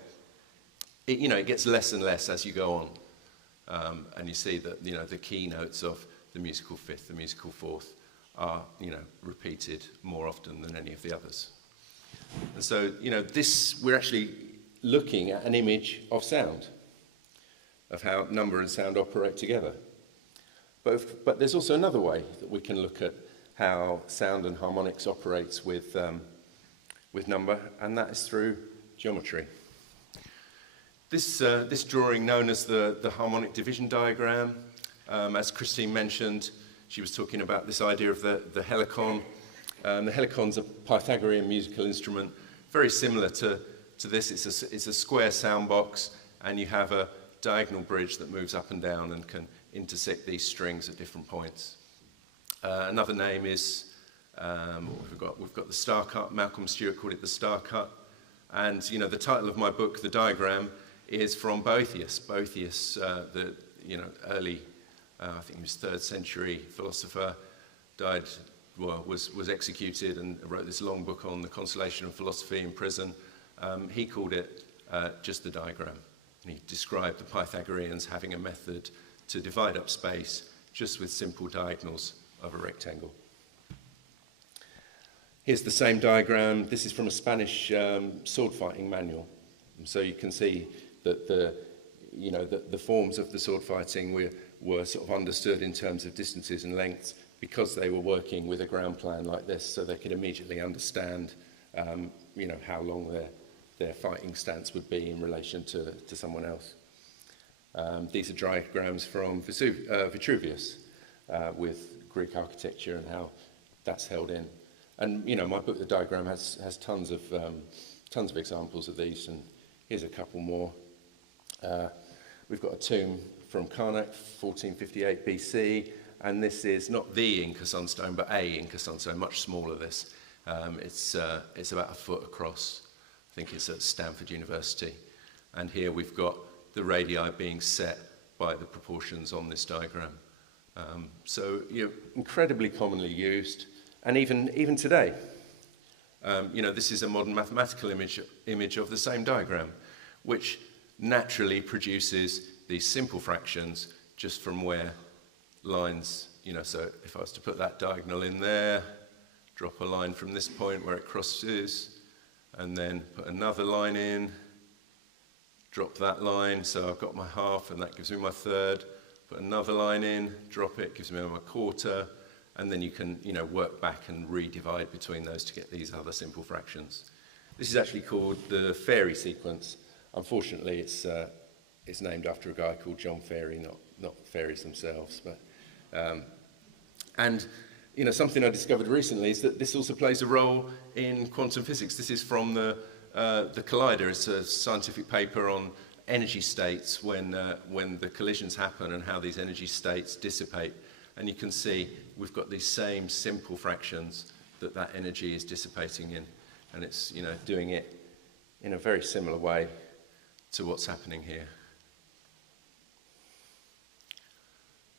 It gets less and less as you go on. And you see that, the key notes of the musical fifth, the musical fourth are, repeated more often than any of the others. And so, we're actually looking at an image of sound, of how number and sound operate together. But there's also another way that we can look at how sound and harmonics operates with number, and that is through geometry. This drawing, known as the harmonic division diagram, as Christine mentioned, she was talking about this idea of the helicon. The helicon's a Pythagorean musical instrument, very similar to this. It's a square sound box, and you have a diagonal bridge that moves up and down and can intersect these strings at different points. Another name is, we've got the star cut. Malcolm Stewart called it the star cut. And, the title of my book, The Diagram, is from Boethius. Boethius, the early, I think he was 3rd century philosopher, died, was executed and wrote this long book on the consolation of philosophy in prison. He called it just the diagram. And he described the Pythagoreans having a method to divide up space just with simple diagonals of a rectangle. Here's the same diagram. This is from a Spanish sword fighting manual. And so you can see that the forms of the sword fighting were sort of understood in terms of distances and lengths because they were working with a ground plan like this, so they could immediately understand how long their fighting stance would be in relation to someone else. These are diagrams from Vitruvius with Greek architecture and how that's held in. And my book, The Diagram, has tons of examples of these, and here's a couple more. We've got a tomb from Karnak, 1458 BC, and this is not the Inca sunstone, but a Inca sunstone, much smaller this. It's about a foot across. I think it's at Stanford University. And here we've got the radii being set by the proportions on this diagram. So, incredibly commonly used, and even today. This is a modern mathematical image of the same diagram, which naturally produces these simple fractions just from where lines, so if I was to put that diagonal in there, drop a line from this point where it crosses, and then put another line in, drop that line, so I've got my half, and that gives me my third, put another line in, drop it, gives me my quarter, and then you can, work back and redivide between those to get these other simple fractions. This is actually called the Fairy sequence. Unfortunately, it's named after a guy called John Fairy, not fairies themselves. But something I discovered recently is that this also plays a role in quantum physics. This is from the Collider. It's a scientific paper on energy states when the collisions happen and how these energy states dissipate. And you can see we've got these same simple fractions that energy is dissipating in, and it's doing it in a very similar way to what's happening here.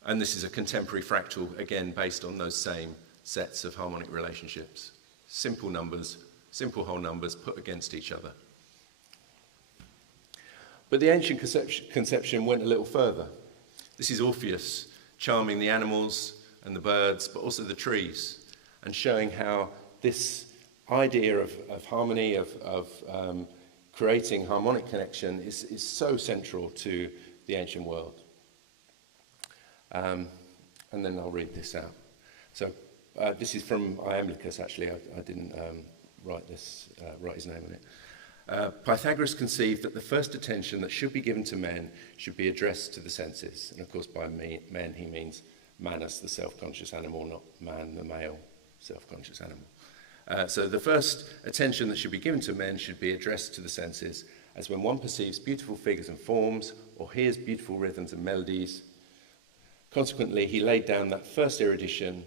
And this is a contemporary fractal, again, based on those same sets of harmonic relationships. Simple numbers, simple whole numbers put against each other. But the ancient conception went a little further. This is Orpheus charming the animals and the birds, but also the trees, and showing how this idea of harmony, of creating harmonic connection is so central to the ancient world. And then I'll read this out. So this is from Iamblichus, actually. I didn't write his name on it. Pythagoras conceived that the first attention that should be given to men should be addressed to the senses. And of course, by men, he means Manus, the self-conscious animal, not man, the male self-conscious animal. So the first attention that should be given to men should be addressed to the senses, as when one perceives beautiful figures and forms, or hears beautiful rhythms and melodies. Consequently, he laid down that the first erudition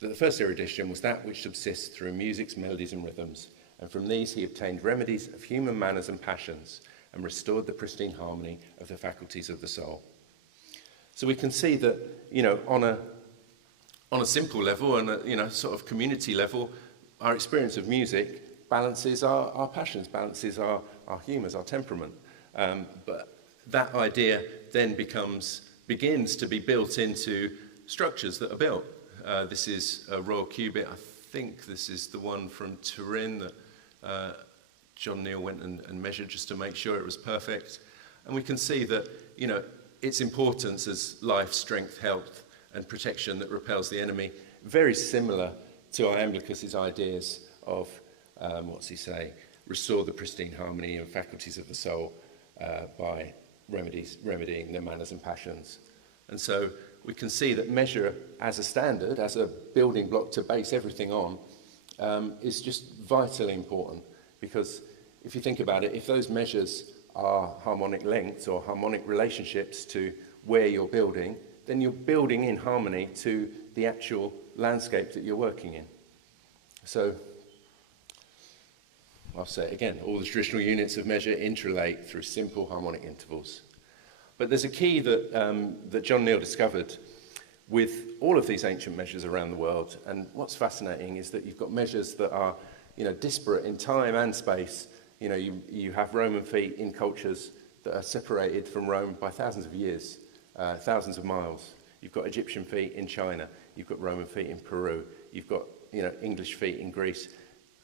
was that which subsists through music's melodies and rhythms, and from these he obtained remedies of human manners and passions, and restored the pristine harmony of the faculties of the soul. So we can see that, on a simple level and a, sort of community level, our experience of music balances our passions, balances our humours, our temperament. But that idea then begins to be built into structures that are built. This is a royal cubit. I think this is the one from Turin that John Neal went and measured just to make sure it was perfect. And we can see that, its importance as life, strength, health, and protection that repels the enemy, very similar to Iamblichus's ideas of, restore the pristine harmony and faculties of the soul by remedying their manners and passions. And so we can see that measure as a standard, as a building block to base everything on, is just vitally important. Because if you think about it, if those measures are harmonic lengths or harmonic relationships to where you're building, then you're building in harmony to the actual landscape that you're working in. So, I'll say it again, all the traditional units of measure interrelate through simple harmonic intervals. But there's a key that John Neal discovered with all of these ancient measures around the world. And what's fascinating is that you've got measures that are, disparate in time and space. You have Roman feet in cultures that are separated from Rome by thousands of years, thousands of miles. You've got Egyptian feet in China. You've got Roman feet in Peru. You've got, English feet in Greece.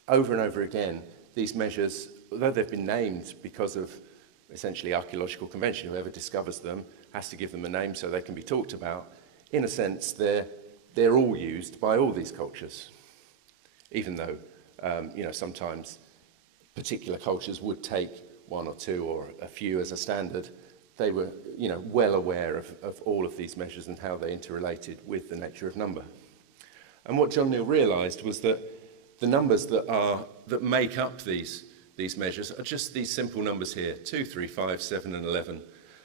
Over and over again, these measures, although they've been named because of essentially archaeological convention, whoever discovers them has to give them a name so they can be talked about. In a sense, they're all used by all these cultures, even though, sometimes particular cultures would take one or two or a few as a standard. They were, well aware of all of these measures and how they interrelated with the nature of number. And what John Neal realised was that the numbers that make up these measures are just these simple numbers here, 2, 3, 5, 7, and 11.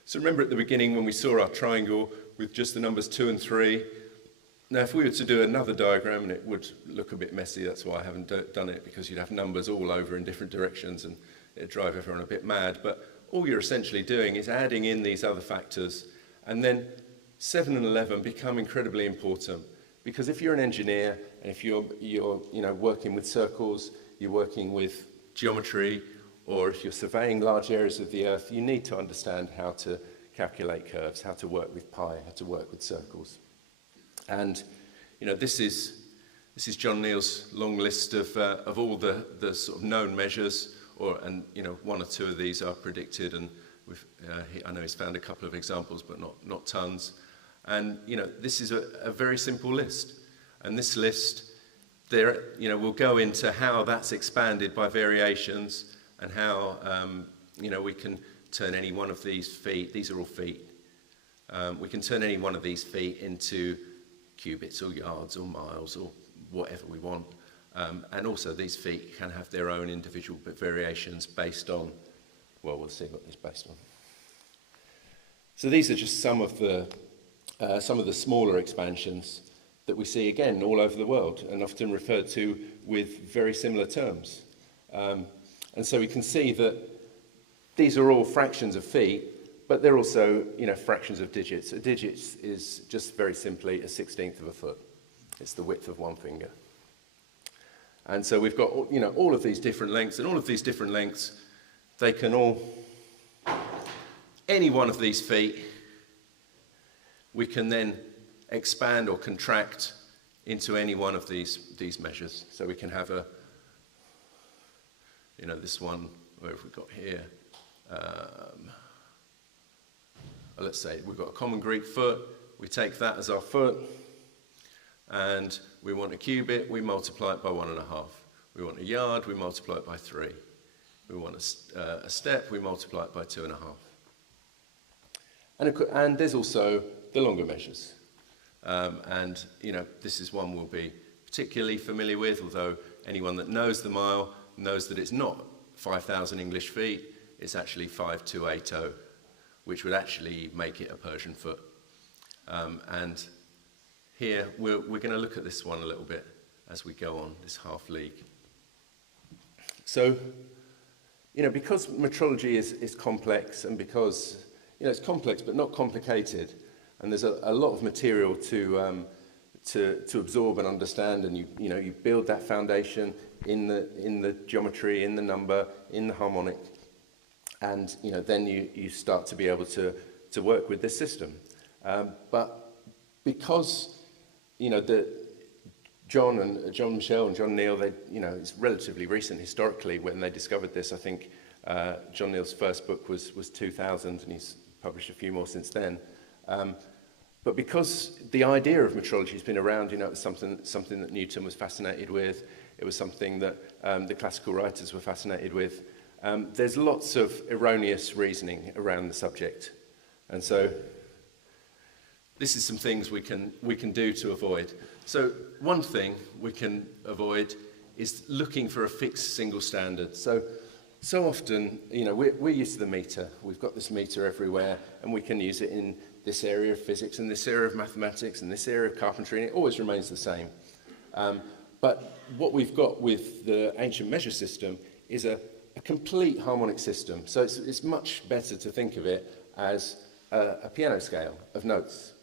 So remember at the beginning when we saw our triangle with just the numbers 2 and 3. Now if we were to do another diagram, and it would look a bit messy, that's why I haven't done it, because you'd have numbers all over in different directions and it'd drive everyone a bit mad. But all you're essentially doing is adding in these other factors, and then 7 and 11 become incredibly important. Because if you're an engineer, and if you're working with circles, you're working with geometry, or if you're surveying large areas of the Earth, you need to understand how to calculate curves, how to work with pi, how to work with circles. And this is John Neal's long list of all the sort of known measures, and one or two of these are predicted, and I know he's found a couple of examples, but not tons. And this is a very simple list, and this list we'll go into how that's expanded by variations, and how we can turn any one of these feet. These are all feet. We can turn any one of these feet into cubits or yards or miles or whatever we want. And also these feet can have their own individual variations based on, well, we'll see what it's based on. So these are just some of the smaller expansions that we see again all over the world, and often referred to with very similar terms. And so we can see that these are all fractions of feet, but they're also, fractions of digits. A digit is just very simply a 16th of a foot. It's the width of one finger. And so we've got, all of these different lengths, and all of these different lengths, they can all, any one of these feet, we can then expand or contract into any one of these measures. So we can have this one, where have we got here? Let's say we've got a common Greek foot, we take that as our foot, and we want a cubit, we multiply it by 1.5. We want a yard, we multiply it by 3. We want a step, we multiply it by 2.5. And there's also the longer measures. This is one we'll be particularly familiar with, although anyone that knows the mile knows that it's not 5,000 English feet, it's actually 5280, which would actually make it a Persian foot. And here we're going to look at this one a little bit as we go on, this half league. So, because metrology is complex, and because it's complex but not complicated, and there's a lot of material to absorb and understand, and you build that foundation in the geometry, in the number, in the harmonic, and then you start to be able to work with this system. But because John, Michell and John Neal, it's relatively recent historically when they discovered this. I think John Neal's first book was 2000, and he's published a few more since then. But because the idea of metrology has been around, it was something that Newton was fascinated with. It was something that the classical writers were fascinated with. There's lots of erroneous reasoning around the subject, and so this is some things we can do to avoid. So one thing we can avoid is looking for a fixed single standard. So often, we're used to the meter. We've got this meter everywhere, and we can use it in this area of physics, and this area of mathematics, and this area of carpentry, and it always remains the same. But what we've got with the ancient measure system is a complete harmonic system. So it's much better to think of it as a piano scale of notes.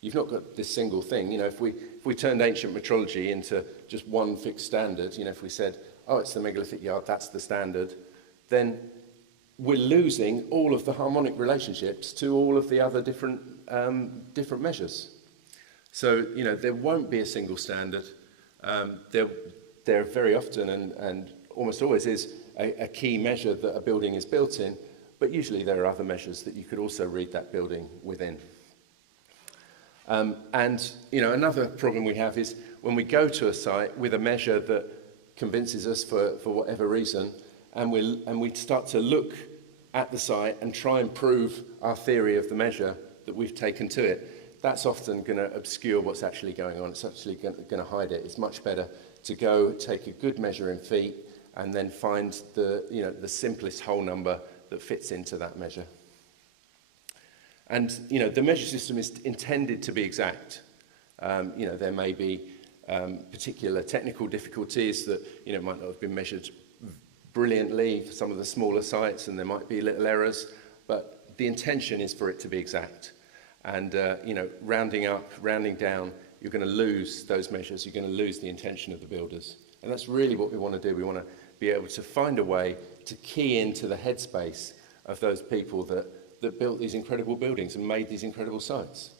You've not got this single thing. If we turned ancient metrology into just one fixed standard, if we said, oh, it's the megalithic yard, that's the standard, then we're losing all of the harmonic relationships to all of the other different measures. So, there won't be a single standard. There very often and almost always is a key measure that a building is built in, but usually there are other measures that you could also read that building within. Another problem we have is when we go to a site with a measure that convinces us for whatever reason, and we start to look at the site and try and prove our theory of the measure that we've taken to it, that's often going to obscure what's actually going on. It's actually going to hide it. It's much better to go take a good measure in feet and then find the simplest whole number that fits into that measure. And, you know, the measure system is intended to be exact. You know, there may be particular technical difficulties that, you know, might not have been measured brilliantly for some of the smaller sites, and there might be little errors, but the intention is for it to be exact. And, you know, rounding up, rounding down, you're going to lose those measures, you're going to lose the intention of the builders. And that's really what we want to do. We want to be able to find a way to key into the headspace of those people that built these incredible buildings and made these incredible sites.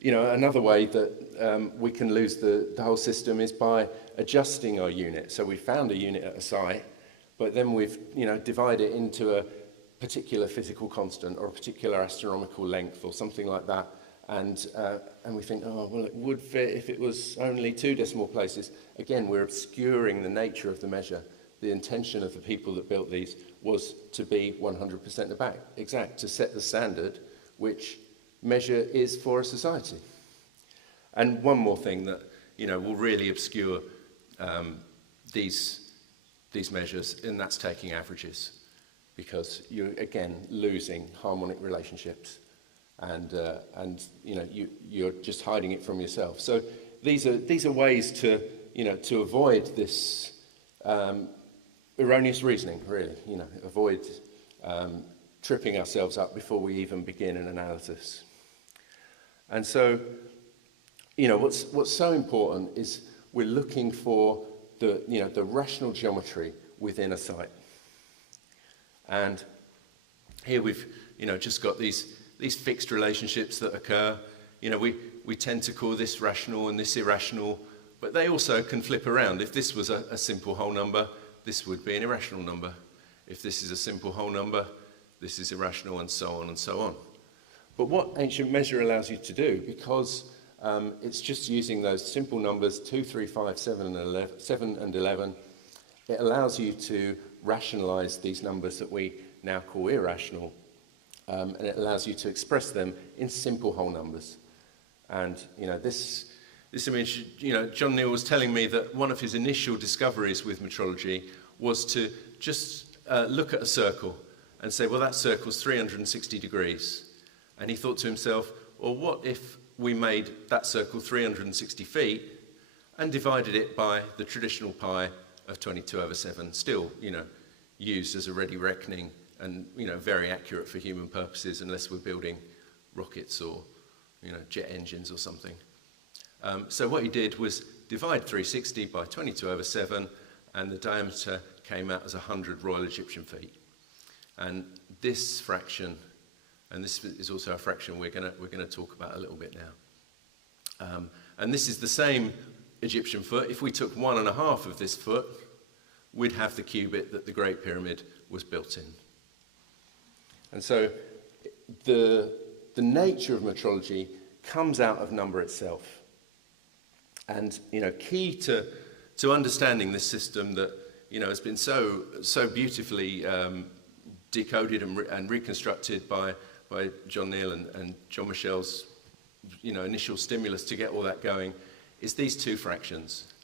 You know, another way that we can lose the whole system is by adjusting our unit. So we found a unit at a site, but then we've, you know, divided it into a particular physical constant or a particular astronomical length or something like that. And we think, oh, well, it would fit if it was only 2 decimal places. Again, we're obscuring the nature of the measure. The intention of the people that built these was to be 100% exact, to set the standard which measure is for a society. And one more thing that, you know, will really obscure these measures, and that's taking averages, because you're again losing harmonic relationships, and you know, you're just hiding it from yourself. So these are ways to, you know, to avoid this erroneous reasoning, really, you know, avoid tripping ourselves up before we even begin an analysis. And so, you know, what's so important is we're looking for the, you know, the rational geometry within a site. And here we've, you know, just got these fixed relationships that occur. You know, we tend to call this rational and this irrational, but they also can flip around. If this was a simple whole number, this would be an irrational number. If this is a simple whole number, this is irrational, and so on and so on. But what ancient measure allows you to do, because it's just using those simple numbers 2, 3, 5, 7 and 11, it allows you to rationalize these numbers that we now call irrational, and it allows you to express them in simple whole numbers. And, you know, this image, you know, John Neal was telling me that one of his initial discoveries with metrology was to just look at a circle and say, well, that circle's 360 degrees. And he thought to himself, well, what if we made that circle 360 feet and divided it by the traditional pi of 22/7, still, you know, used as a ready reckoning and, you know, very accurate for human purposes, unless we're building rockets or, you know, jet engines or something. So what he did was divide 360 by 22/7, and the diameter came out as 100 Royal Egyptian feet. And this fraction, and this is also a fraction we're gonna talk about a little bit now. And this is the same Egyptian foot. If we took 1.5 of this foot, we'd have the cubit that the Great Pyramid was built in. And so the nature of metrology comes out of number itself. And, you know, key to understanding this system that, you know, has been so beautifully decoded and reconstructed by John Neal and John Michell's, you know, initial stimulus to get all that going, is these two fractions.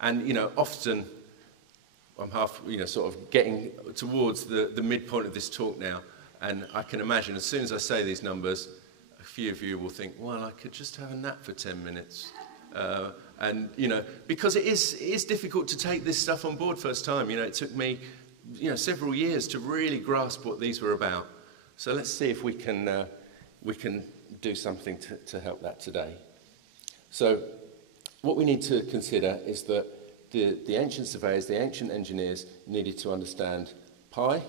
And, you know, often I'm half, you know, sort of getting towards the midpoint of this talk now, and I can imagine as soon as I say these numbers, a few of you will think, well, I could just have a nap for 10 minutes. And, you know, because it is difficult to take this stuff on board first time. You know, it took me, you know, several years to really grasp what these were about. So let's see if we can do something to help that today. So what we need to consider is that the ancient surveyors, the ancient engineers needed to understand pi,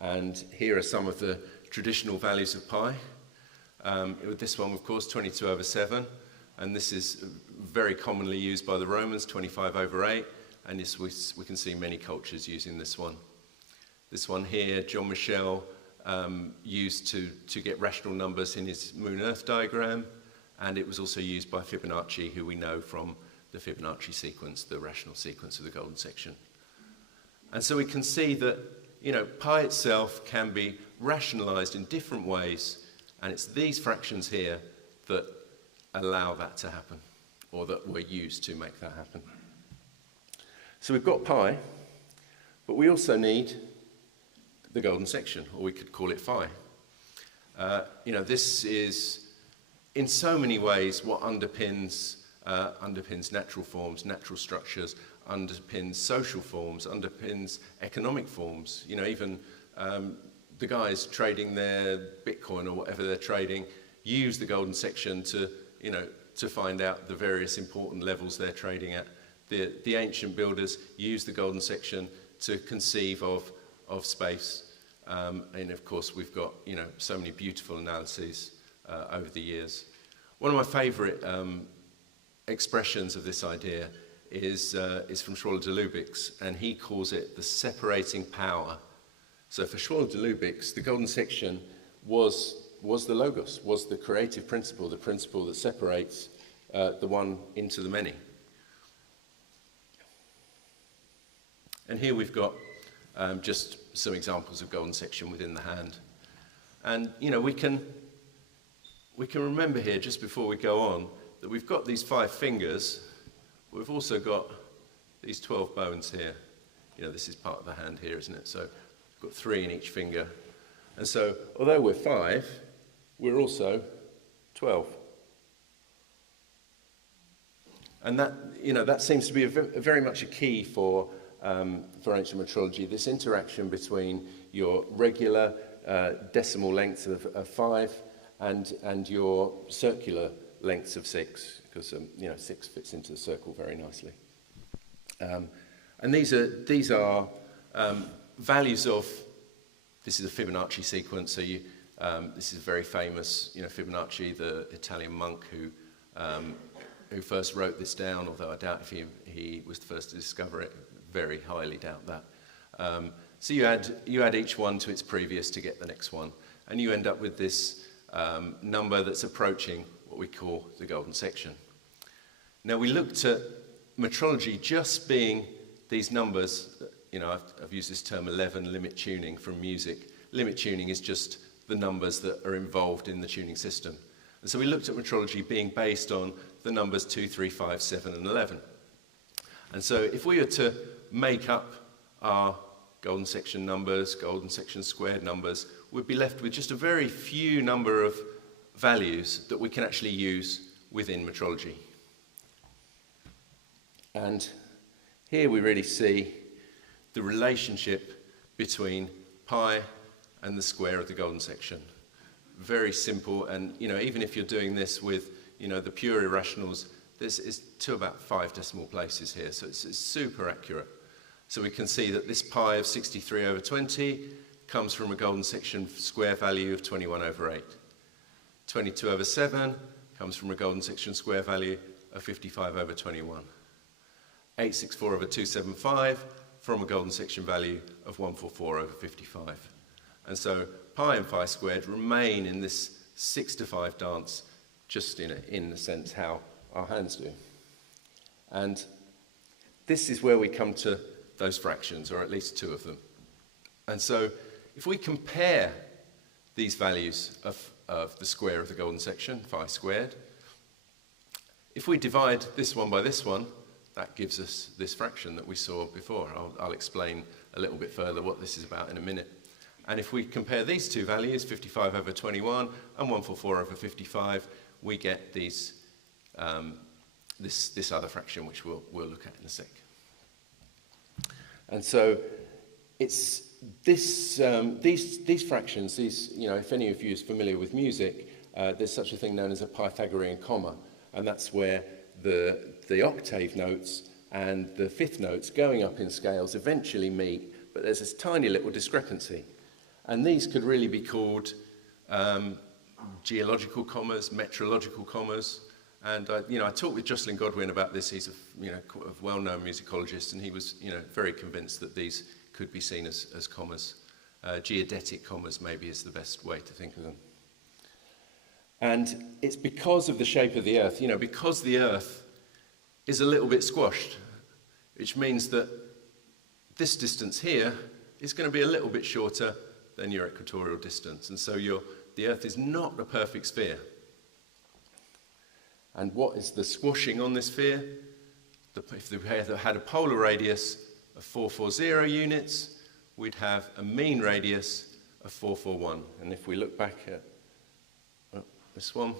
and here are some of the traditional values of pi. With this one, of course, 22/7, and this is very commonly used by the Romans, 25/8, and this, we can see many cultures using this one. This one here, John Michell used to get rational numbers in his moon-Earth diagram, and it was also used by Fibonacci, who we know from the Fibonacci sequence, the rational sequence of the golden section. And so we can see that, you know, pi itself can be rationalized in different ways, and it's these fractions here that allow that to happen, or that were used to make that happen. So we've got pi, but we also need the golden section, or we could call it phi. You know, this is in so many ways what underpins natural forms, natural structures, underpins social forms, underpins economic forms. You know, even the guys trading their Bitcoin or whatever they're trading use the golden section to, you know, to find out the various important levels they're trading at. The ancient builders used the golden section to conceive of space. And of course, we've got, you know, so many beautiful analyses over the years. One of my favourite expressions of this idea is from Schwaller de Lubic's, and he calls it the separating power. So for Schwaller de Lubic's, the golden section was the logos, was the creative principle, the principle that separates the one into the many. And here we've got just some examples of golden section within the hand. And, you know, we can remember here, just before we go on, that we've got these 5 fingers. We've also got these 12 bones here. You know, this is part of the hand here, isn't it? So we've got 3 in each finger. And so, although we're 5, we're also 12. And that, you know, that seems to be very much a key for ancient metrology, this interaction between your regular decimal lengths of 5 and your circular lengths of 6, because you know, 6 fits into the circle very nicely. And these are values of, this is a Fibonacci sequence. So this is very famous, you know, Fibonacci, the Italian monk who first wrote this down, although I doubt if he was the first to discover it. Very highly doubt that. So you add each one to its previous to get the next one, and you end up with this number that's approaching what we call the golden section. Now, we looked at metrology just being these numbers. You know, I've used this term 11, limit tuning, from music. Limit tuning is just the numbers that are involved in the tuning system. And so we looked at metrology being based on the numbers 2, 3, 5, 7, and 11. And so if we were to make up our golden section numbers, golden section squared numbers, we'd be left with just a very few number of values that we can actually use within metrology. And here we really see the relationship between pi and the square of the golden section. Very simple, and you know, even if you're doing this with, you know, the pure irrationals, this is to about 5 decimal places here, so it's super accurate. So we can see that this pi of 63 over 20 comes from a golden section square value of 21 over 8. 22 over 7 comes from a golden section square value of 55 over 21. 864 over 275 from a golden section value of 144 over 55. And so pi and phi squared remain in this 6 to 5 dance, just in a sense how our hands do. And this is where we come to those fractions, or at least 2 of them. And so if we compare these values of the square of the golden section, phi squared, if we divide this one by this one, that gives us this fraction that we saw before. I'll explain a little bit further what this is about in a minute. And if we compare these 2 values, 55 over 21 and 144 over 55, we get these, this other fraction, which we'll look at in a sec. And so it's these fractions, you know, if any of you is familiar with music, there's such a thing known as a Pythagorean comma, and that's where the octave notes and the 5th notes going up in scales eventually meet, but there's this tiny little discrepancy. And these could really be called geological commas, metrological commas. And I talked with Jocelyn Godwin about this. He's a well-known musicologist, and he was very convinced that these could be seen as commas. Geodetic commas maybe is the best way to think of them. And it's because of the shape of the Earth, because the Earth is a little bit squashed, which means that this distance here is going to be a little bit shorter than your equatorial distance. And so the Earth is not a perfect sphere. And what is the squashing on this sphere? If the had a polar radius of 440 units, we'd have a mean radius of 441. And if we look back at this one,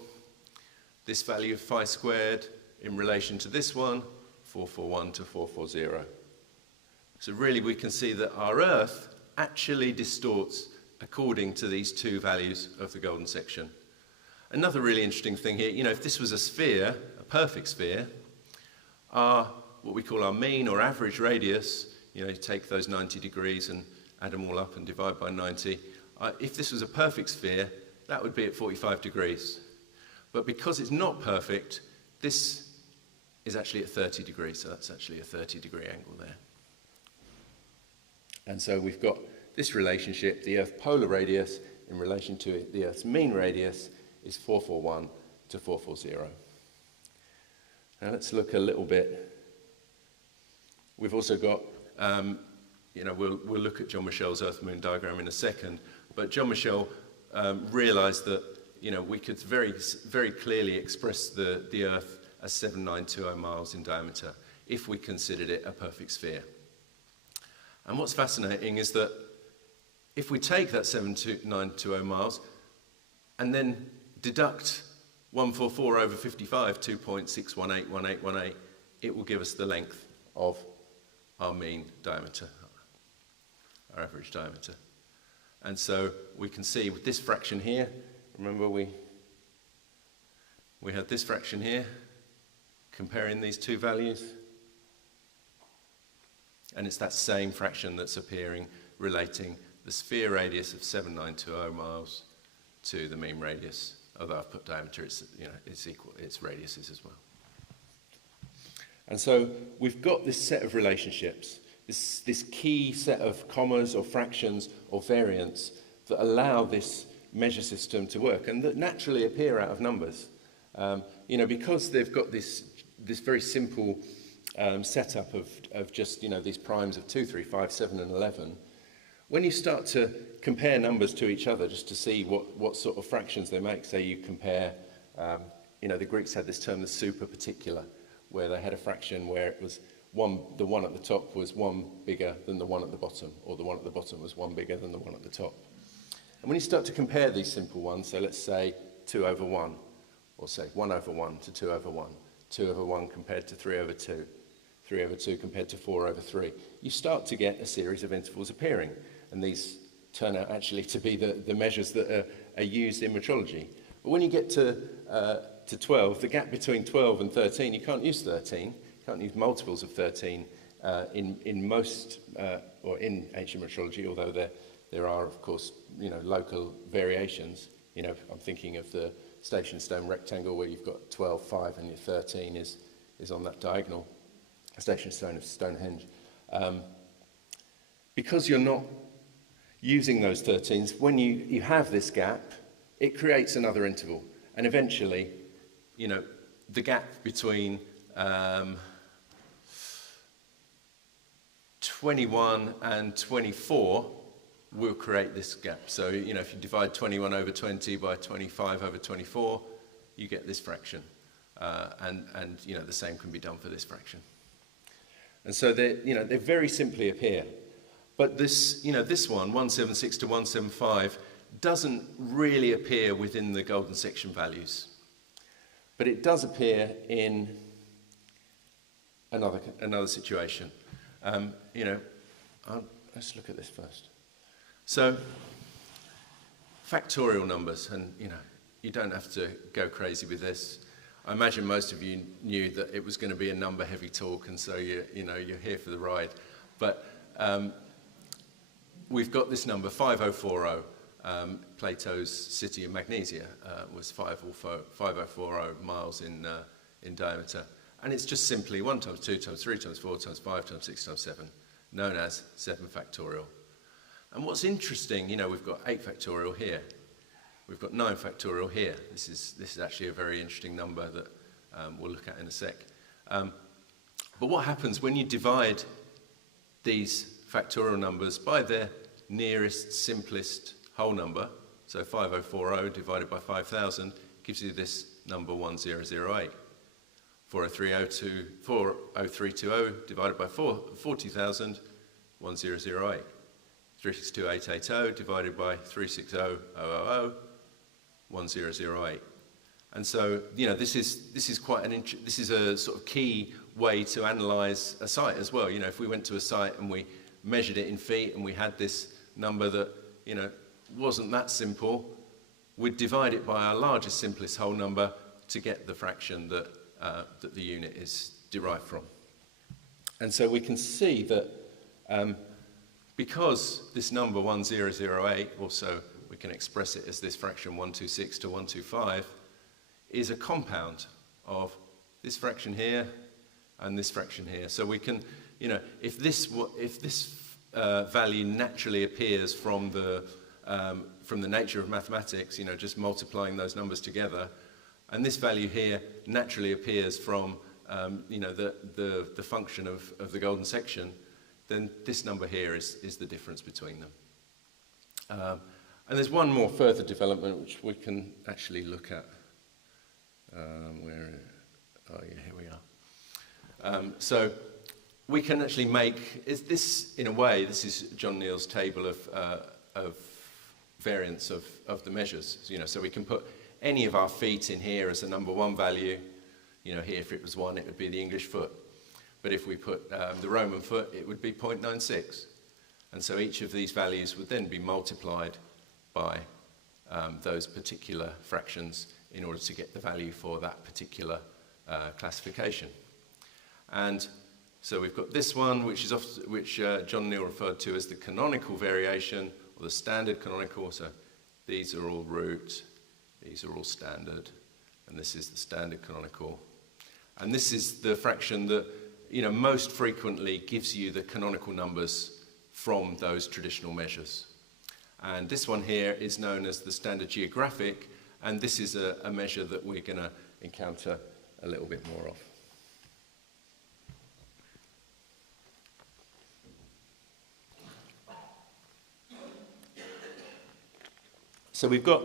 this value of phi squared in relation to this one, 441 to 440. So really we can see that our Earth actually distorts according to these two values of the golden section. Another really interesting thing here, you know, if this was a sphere, a perfect sphere, what we call our mean or average radius, you know, you take those 90 degrees and add them all up and divide by 90. If this was a perfect sphere, that would be at 45 degrees. But because it's not perfect, this is actually at 30 degrees, so that's actually a 30-degree angle there. And so we've got this relationship, the Earth polar radius in relation to the Earth's mean radius is 441 to 440. Now let's look a little bit. We've also got, you know, we'll look at John Michell's Earth-Moon diagram in a second, but John Michell realized that, you know, we could very, very clearly express the Earth as 7920 miles in diameter if we considered it a perfect sphere. And what's fascinating is that if we take that 7920 miles and then deduct 144 over 55, 2.6181818, it will give us the length of our mean diameter, our average diameter. And so we can see with this fraction here, remember we had this fraction here, comparing these two values, and it's that same fraction that's appearing relating the sphere radius of 7920 miles to the mean radius. Although I've put diameter, it's, you know, it's equal, its radiuses as well. And so we've got this set of relationships, this key set of commas or fractions or variants that allow this measure system to work and that naturally appear out of numbers. You know, because they've got this very simple setup of just, you know, these primes of 2, 3, 5, 7 and 11, when you start to compare numbers to each other just to see what sort of fractions they make, say you compare, you know, the Greeks had this term, the super particular, where they had a fraction where it was the one at the top was one bigger than the one at the bottom, or the one at the bottom was one bigger than the one at the top. And when you start to compare these simple ones, so let's say 2 over 1, or say 1 over 1 to 2 over 1, 2 over 1 compared to 3 over 2, 3 over 2 compared to 4 over 3, you start to get a series of intervals appearing. And these turn out actually to be the measures that are used in metrology. But when you get to 12, the gap between 12 and 13, you can't use 13. You can't use multiples of 13 in most, or in ancient metrology, although there are, of course, you know, local variations. You know, I'm thinking of the station stone rectangle where you've got 12, 5, and your 13 is on that diagonal station stone of Stonehenge. Because you're not using those 13s, when you have this gap, it creates another interval. And eventually, you know, the gap between 21 and 24 will create this gap. So, you know, if you divide 21 over 20 by 25 over 24, you get this fraction. And you know, the same can be done for this fraction. And so they very simply appear. But this, you know, this one, 176 to 175, doesn't really appear within the golden section values. But it does appear in another situation. You know, let's look at this first. So, factorial numbers, and you know, you don't have to go crazy with this. I imagine most of you knew that it was going to be a number-heavy talk, and so you're here for the ride. But we've got this number 5040. Plato's city of Magnesia was 5040 miles in diameter, and it's just simply 1 times 2 times 3 times 4 times 5 times 6 times 7, known as 7 factorial. And what's interesting, you know, we've got 8 factorial here. We've got 9 factorial here. This is actually a very interesting number that we'll look at in a sec. But what happens when you divide these factorial numbers by their nearest, simplest whole number? So 5040 divided by 5,000 gives you this number 1008. 40320 divided by 40,000, 1008. 362,880 divided by 360,000, 1008. And so, you know, this is quite this is a sort of key way to analyse a site as well. You know, if we went to a site and we measured it in feet and we had this number that, you know, wasn't that simple, we'd divide it by our largest, simplest whole number to get the fraction that that the unit is derived from. And so we can see that because this number 1008, also we can express it as this fraction 126 to 125, is a compound of this fraction here and this fraction here. So we can, you know, if this value naturally appears from the nature of mathematics, you know, just multiplying those numbers together, and this value here naturally appears from, you know, the function of the golden section, then this number here is the difference between them. And there's one more further development which we can actually look at. Here we are. So we can actually make, this is John Neal's table of variance of the measures. You know, so we can put any of our feet in here as a number one value. You know, here if it was 1, it would be the English foot. But if we put the Roman foot, it would be 0.96. And so each of these values would then be multiplied by those particular fractions in order to get the value for that particular classification. And so we've got this one, which John Neal referred to as the canonical variation, or the standard canonical. So these are all root, these are all standard, and this is the standard canonical. And this is the fraction that, you know, most frequently gives you the canonical numbers from those traditional measures. And this one here is known as the standard geographic, and this is a measure that we're going to encounter a little bit more of. So we've got,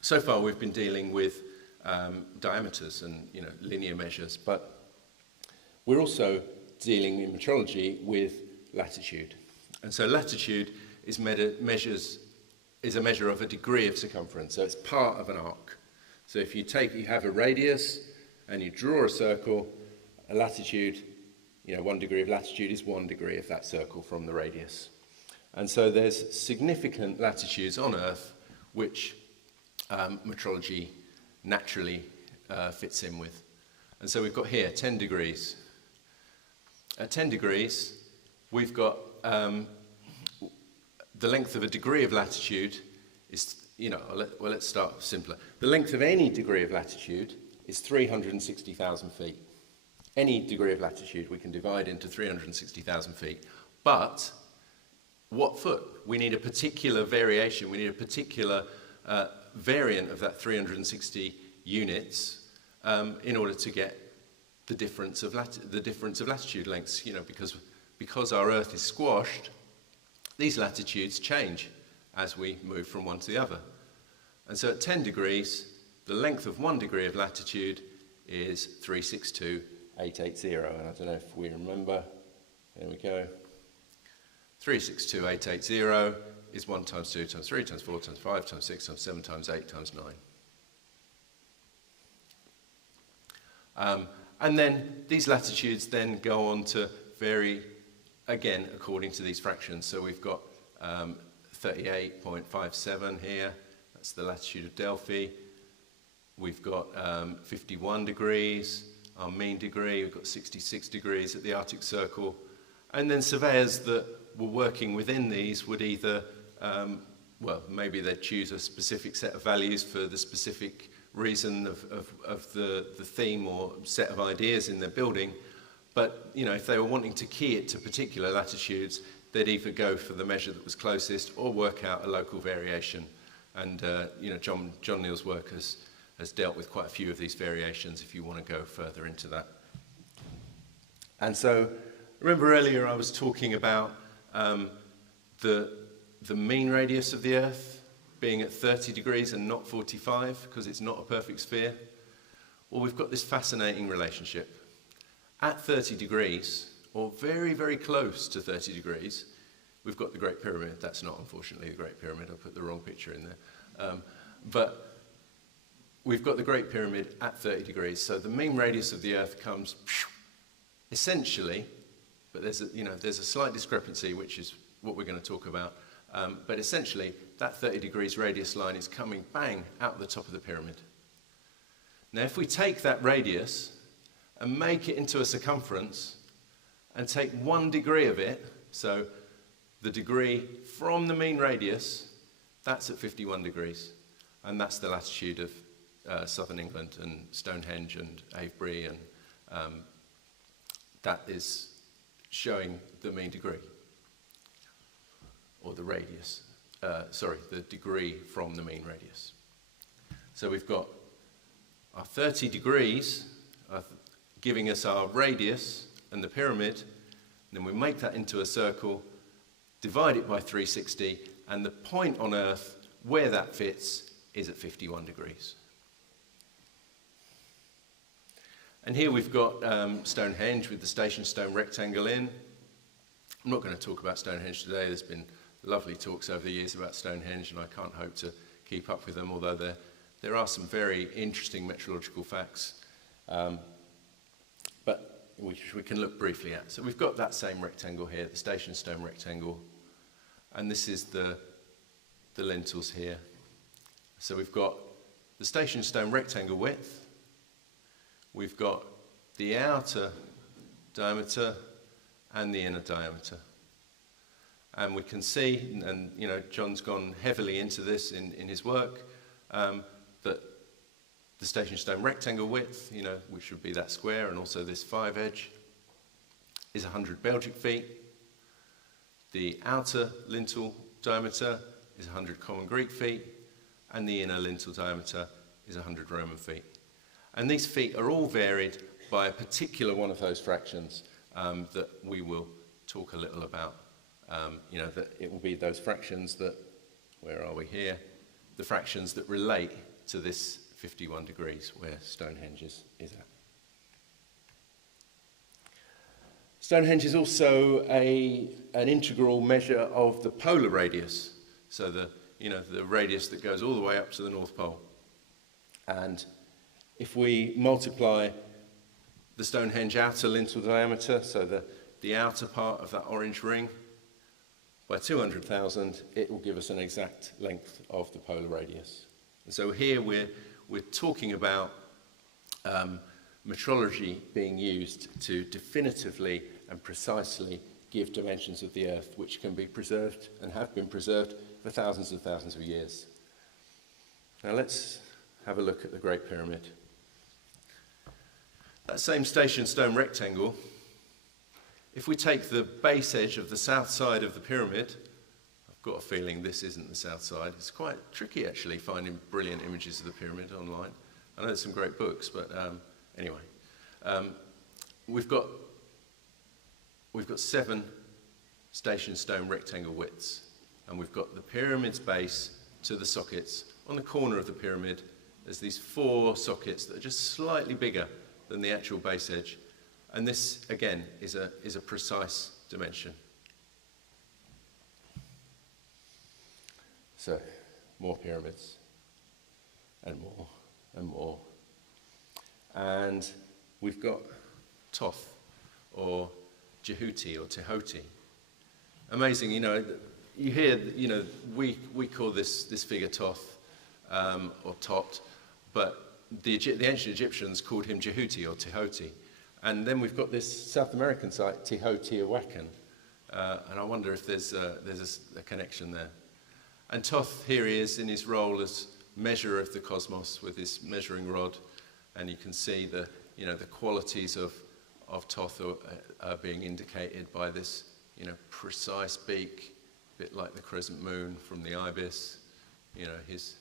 so far we've been dealing with diameters and, you know, linear measures, but we're also dealing in metrology with latitude. And so latitude is a measure of a degree of circumference, so it's part of an arc. So if you have a radius and you draw a circle, a latitude, you know, 1 degree of latitude is 1 degree of that circle from the radius. And so there's significant latitudes on Earth which metrology naturally fits in with. And so we've got here 10 degrees. At 10 degrees, we've got the length of a degree of latitude is, you know, let's start simpler. The length of any degree of latitude is 360,000 feet. Any degree of latitude we can divide into 360,000 feet. But what foot? We need a particular variation. We need a particular variant of that 360 units in order to get the difference of latitude lengths. You know, because our Earth is squashed, these latitudes change as we move from one to the other. And so at 10 degrees, the length of 1 degree of latitude is 362,880. And I don't know if we remember. There we go. 362,880 is 1 times 2 times 3 times 4 times 5 times 6 times 7 times 8 times 9. And then these latitudes then go on to vary again according to these fractions. So we've got 38.57 here. That's the latitude of Delphi. We've got 51 degrees, our mean degree. We've got 66 degrees at the Arctic Circle. And then surveyors that were working within these would either, well, maybe they'd choose a specific set of values for the specific reason of the theme or set of ideas in their building. But, you know, if they were wanting to key it to particular latitudes, they'd either go for the measure that was closest or work out a local variation. And, you know, John Neal's work has dealt with quite a few of these variations if you want to go further into that. And so, remember earlier I was talking about the mean radius of the Earth being at 30 degrees and not 45 because it's not a perfect sphere? Well, we've got this fascinating relationship. At 30 degrees, or very, very close to 30 degrees, we've got the Great Pyramid. That's not, unfortunately, the Great Pyramid. I put the wrong picture in there. But we've got the Great Pyramid at 30 degrees. So the mean radius of the Earth comes essentially, but there's a slight discrepancy, which is what we're going to talk about. But essentially, that 30 degrees radius line is coming bang out the top of the pyramid. Now, if we take that radius and make it into a circumference and take 1 degree of it, so the degree from the mean radius, that's at 51 degrees. And that's the latitude of southern England and Stonehenge and Avebury, and that is showing the mean degree, or the radius, the degree from the mean radius. So we've got our 30 degrees giving us our radius and the pyramid, and then we make that into a circle, divide it by 360, and the point on Earth where that fits is at 51 degrees. And here we've got Stonehenge with the station stone rectangle in. I'm not going to talk about Stonehenge today. There's been lovely talks over the years about Stonehenge, and I can't hope to keep up with them, although there are some very interesting meteorological facts, but which we can look briefly at. So we've got that same rectangle here, the station stone rectangle, and this is the lintels here. So we've got the station stone rectangle width, we've got the outer diameter and the inner diameter. And we can see, and John's gone heavily into this in his work, that the station stone rectangle width, which would be that square, and also this 5 edge, is 100 Belgic feet. The outer lintel diameter is 100 common Greek feet, and the inner lintel diameter is 100 Roman feet. And these feet are all varied by a particular one of those fractions that we will talk a little about. That it will be those fractions that, where are we here? The fractions that relate to this 51 degrees where Stonehenge is at. Stonehenge is also an integral measure of the polar radius, so the radius that goes all the way up to the North Pole. And if we multiply the Stonehenge outer lintel diameter, so the outer part of that orange ring, by 200,000, it will give us an exact length of the polar radius. And so here we're talking about metrology being used to definitively and precisely give dimensions of the Earth, which can be preserved and have been preserved for thousands and thousands of years. Now let's have a look at the Great Pyramid. That same station stone rectangle, if we take the base edge of the south side of the pyramid, I've got a feeling this isn't the south side. It's quite tricky, actually, finding brilliant images of the pyramid online. I know there's some great books, but anyway. We've got 7 station stone rectangle widths, and we've got the pyramid's base to the sockets. On the corner of the pyramid, there's these 4 sockets that are just slightly bigger than the actual base edge. And this, again, is a precise dimension. So, more pyramids, and more, and more. And we've got Thoth, or Jehuti, or Tehoti. Amazing, you hear, we call this figure Thoth, or Tot, but the ancient Egyptians called him Jehuti, or Tehoti. And then we've got this South American site, Teotihuacan, and I wonder if there's a connection there. And Thoth, here he is in his role as measurer of the cosmos with his measuring rod, and you can see the qualities of Thoth are being indicated by this precise beak, a bit like the crescent moon from the ibis. His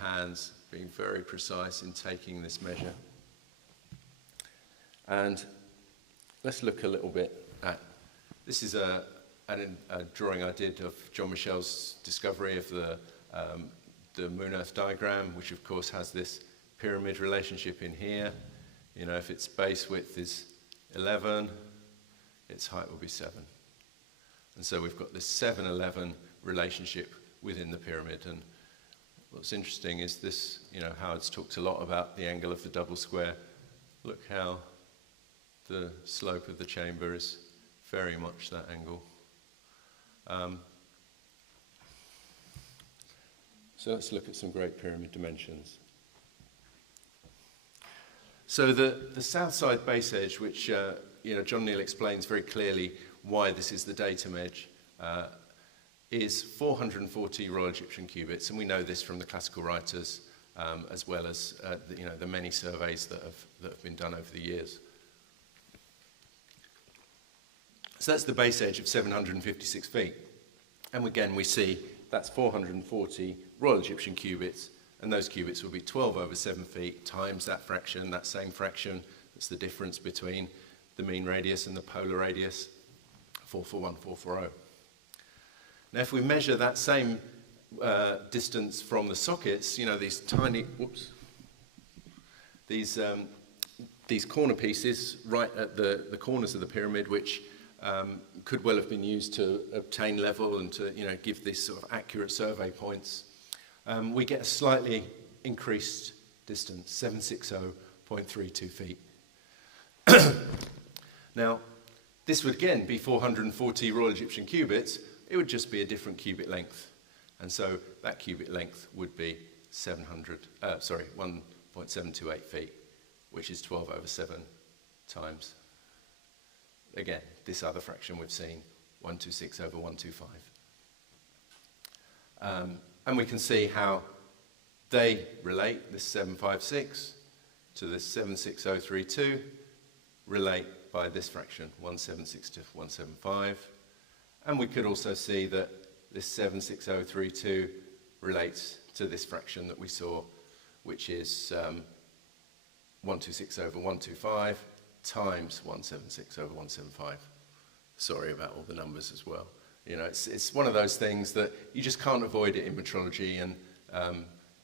hands being very precise in taking this measure. And let's look a little bit at, this is a drawing I did of John Michell's discovery of the moon-earth diagram, which of course has this pyramid relationship in here. If its base width is 11, its height will be 7. And so we've got this 7-11 relationship within the pyramid. And what's interesting is this, you know, Howard's talked a lot about the angle of the double square. Look how the slope of the chamber is very much that angle. So let's look at some Great Pyramid dimensions. So the south side base edge, which you know, John Neal explains very clearly why this is the datum edge, is 440 Royal Egyptian cubits, and we know this from the classical writers, as well as you know, the many surveys that have been done over the years. So that's the base edge of 756 feet, and again we see that's 440 Royal Egyptian cubits, and those cubits will be 12 over 7 feet times that fraction, that same fraction. That's the difference between the mean radius and the polar radius, 441,440. Now, if we measure that same distance from the sockets, you know, these tiny, these corner pieces right at the corners of the pyramid, which could well have been used to obtain level and to, you know, give this sort of accurate survey points, we get a slightly increased distance, 760.32 feet. Now, this would again be 440 Royal Egyptian cubits. It would just be a different cubit length. And so that cubit length would be 1.728 feet, which is 12 over 7 times, again, this other fraction we've seen, 126 over 125. And we can see how they relate, this 756 to this 76032, relate by this fraction, 176 to 175. And we could also see that this 76032 relates to this fraction that we saw, which is 126 over 125 times 176 over 175. Sorry about all the numbers as well. You know, it's one of those things that you just can't avoid it in metrology, and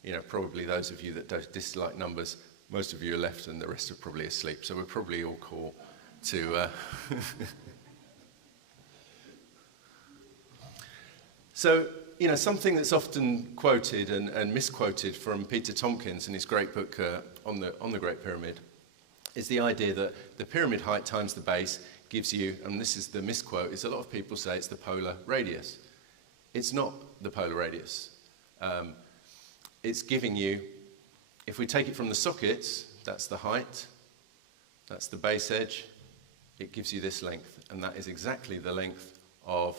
you know, probably those of you that don't dislike numbers, most of you are left and the rest are probably asleep, so we're probably all called to... So, you know, something that's often quoted and misquoted from Peter Tompkins in his great book on the Great Pyramid is the idea that the pyramid height times the base gives you, and this is the misquote, is a lot of people say it's the polar radius. It's not the polar radius. It's giving you, if we take it from the sockets, that's the height, that's the base edge, it gives you this length, and that is exactly the length of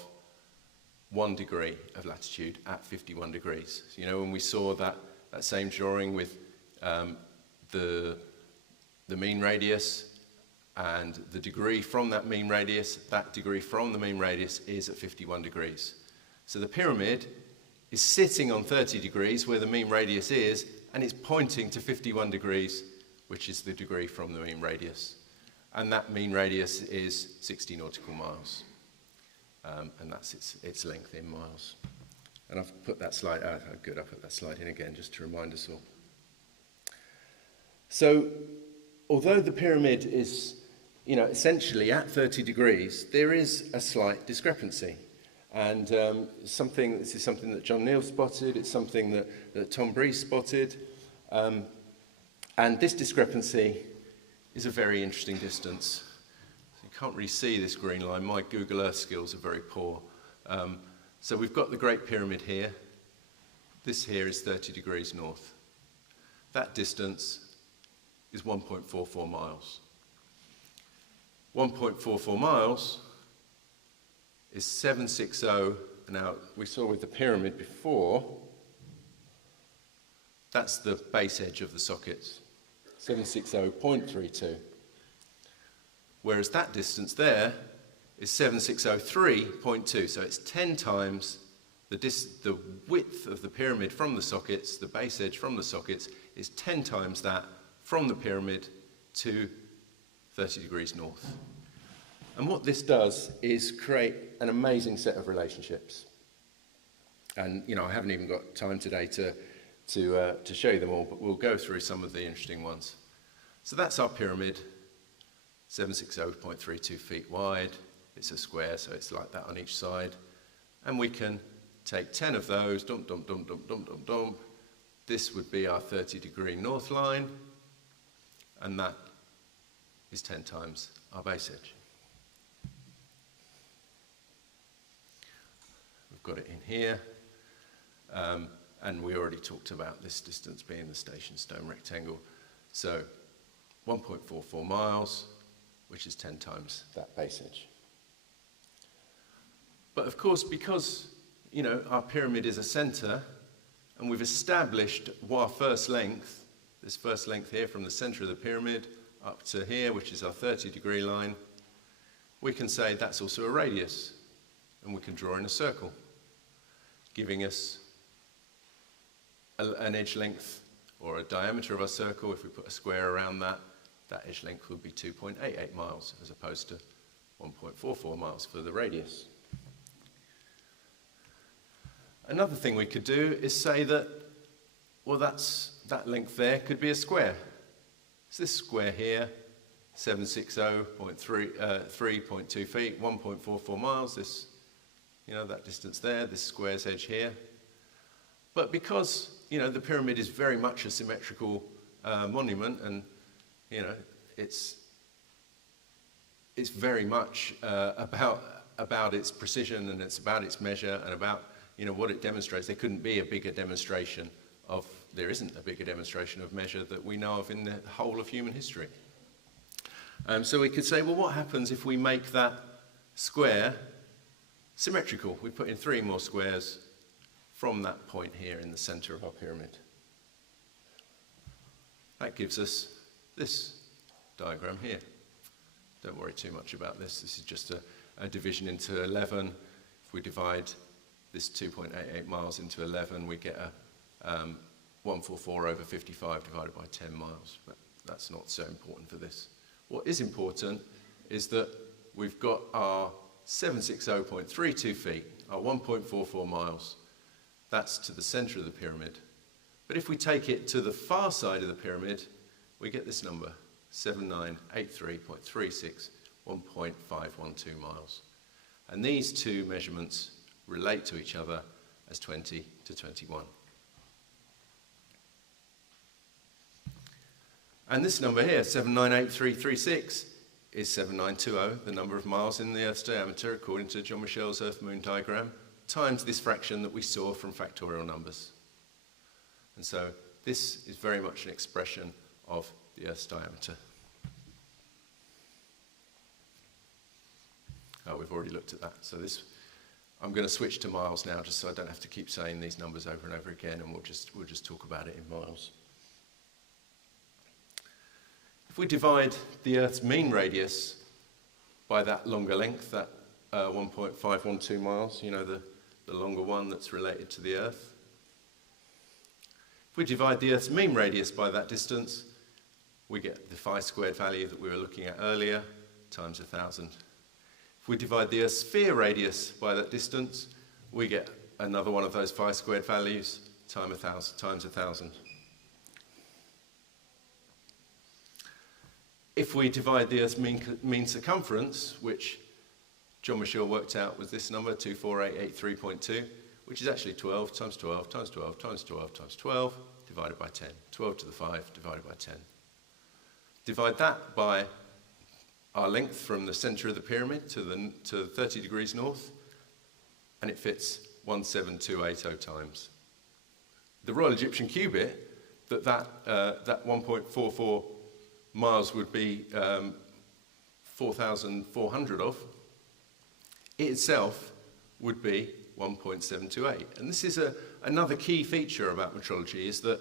1 degree of latitude at 51 degrees. So, you know, when we saw that same drawing with the mean radius and the degree from that mean radius, that degree from the mean radius is at 51 degrees. So the pyramid is sitting on 30 degrees where the mean radius is, and it's pointing to 51 degrees, which is the degree from the mean radius. And that mean radius is 60 nautical miles. And that's its length in miles. And I've put that slide, good, I'll put that slide in again just to remind us all. So, although the pyramid is, you know, essentially at 30 degrees, there is a slight discrepancy. And this is something that John Neal spotted, it's something that Tom Breeze spotted. And this discrepancy is a very interesting distance. You can't really see this green line. My Google Earth skills are very poor. So we've got the Great Pyramid here. This here is 30 degrees north. That distance is 1.44 miles. 1.44 miles is 760. Now, we saw with the pyramid before, that's the base edge of the sockets, 760.32. Whereas that distance there is 7603.2, so it's 10 times the width of the pyramid from the sockets, the base edge from the sockets, is 10 times that from the pyramid to 30 degrees north. And what this does is create an amazing set of relationships. And, you know, I haven't even got time today to show you them all, but we'll go through some of the interesting ones. So that's our pyramid, 760.32 feet wide, It's a square, so it's like that on each side. And we can take 10 of those, dump, dump, dump, dump, dump, dump, dump. This would be our 30-degree north line, and that is 10 times our base edge. We've got it in here, and we already talked about this distance being the station stone rectangle. So 1.44 miles, which is 10 times that base edge. But of course, because our pyramid is a center, and we've established our first length, this first length here from the center of the pyramid up to here, which is our 30-degree line, we can say that's also a radius, and we can draw in a circle, giving us an edge length or a diameter of our circle. If we put a square around that, that edge length would be 2.88 miles as opposed to 1.44 miles for the radius. Another thing we could do is say that, well, that length there could be a square. So this square here, 760.3.2 feet, 1.44 miles, this, that distance there, this square's edge here. But because, the pyramid is very much a symmetrical monument, and, it's very much about its precision, and it's about its measure, and about what it demonstrates. There couldn't be a bigger demonstration of, there isn't a bigger demonstration of measure that we know of in the whole of human history. So we could say, well, what happens if we make that square symmetrical? We put in 3 more squares from that point here in the center of our pyramid. That gives us this diagram here. Don't worry too much about this. This is just a division into 11. If we divide this 2.88 miles into 11, we get a 144 over 55 divided by 10 miles. But that's not so important for this. What is important is that we've got our 760.32 feet, our 1.44 miles. That's to the center of the pyramid. But if we take it to the far side of the pyramid, we get this number, 7983.36, 1.512 miles. And these two measurements relate to each other as 20 to 21. And this number here, 798336, is 7920, the number of miles in the Earth's diameter, according to John Michell's Earth-Moon diagram, times this fraction that we saw from factorial numbers. And so this is very much an expression of the Earth's diameter. Oh, we've already looked at that. So I'm going to switch to miles now, just so I don't have to keep saying these numbers over and over again, and we'll just talk about it in miles. If we divide the Earth's mean radius by that longer length, that 1.512 miles, the longer one that's related to the Earth. If we divide the Earth's mean radius by that distance, we get the phi squared value that we were looking at earlier, times 1,000. If we divide the Earth's sphere radius by that distance, we get another one of those phi squared values, times 1,000. If we divide the Earth's mean circumference, which John Michell worked out was this number, 24883.2, which is actually 12 times 12 times 12 times 12 times 12 divided by 10. 12 to the 5 divided by 10. Divide that by our length from the center of the pyramid to 30 degrees north, and it fits 17280 times. The Royal Egyptian cubit, that 1.44 miles would be 4,400 of, it itself would be 1.728. And this is another key feature about metrology, is that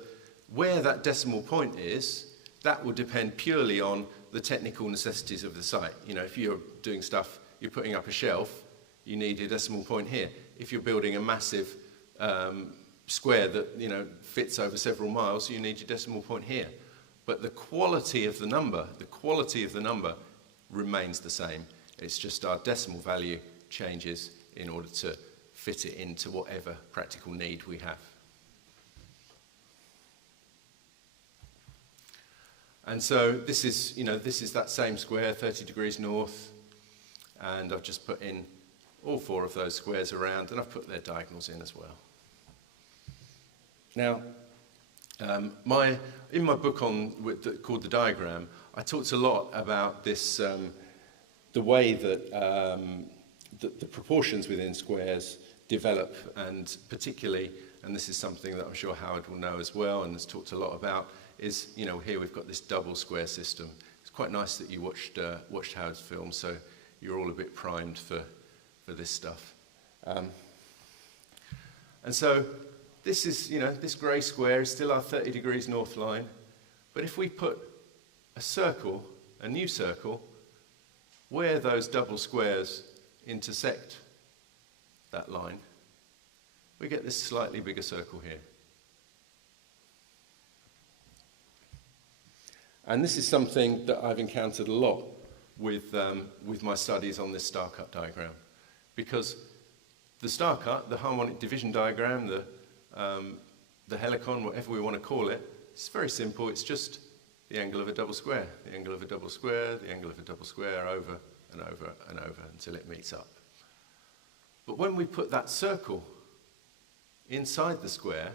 where that decimal point is, that will depend purely on the technical necessities of the site. If you're doing stuff, you're putting up a shelf, you need a decimal point here. If you're building a massive square that fits over several miles, you need your decimal point here. But the quality of the number remains the same. It's just our decimal value changes in order to fit it into whatever practical need we have. And so this is that same square, 30 degrees north, and I've just put in all 4 of those squares around, and I've put their diagonals in as well. Now, in my book called The Diagram, I talked a lot about this, the way that the proportions within squares develop, and particularly, and this is something that I'm sure Howard will know as well and has talked a lot about, is, you know, here we've got this double square system. It's quite nice that you watched Howard's film, so you're all a bit primed for this stuff. And so this is, you know, this grey square is still our 30 degrees north line, but if we put a circle, a new circle, where those double squares intersect that line, we get this slightly bigger circle here. And this is something that I've encountered a lot with my studies on this star-cut diagram, because the star-cut, the harmonic division diagram, the helicon, whatever we want to call it, it's very simple. It's just the angle of a double square, the angle of a double square, the angle of a double square, over and over and over until it meets up. But when we put that circle inside the square,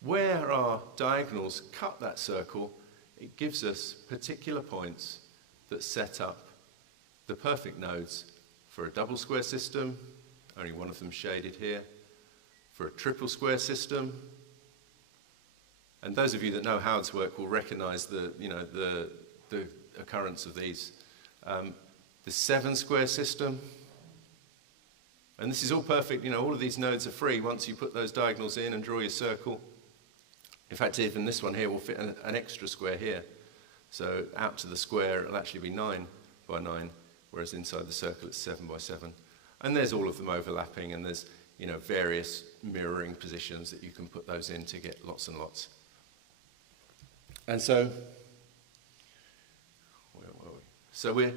where our diagonals cut that circle, it gives us particular points that set up the perfect nodes for a double square system, only one of them shaded here, for a triple square system. And those of you that know Howard's work will recognize the occurrence of these. The 7 square system. And this is all perfect, you know, all of these nodes are free once you put those diagonals in and draw your circle. In fact, even this one here will fit an extra square here. So out to the square, it'll actually be 9 by 9, whereas inside the circle it's 7 by 7. And there's all of them overlapping, and there's, you know, various mirroring positions that you can put those in to get lots and lots. And so, where were we? So we're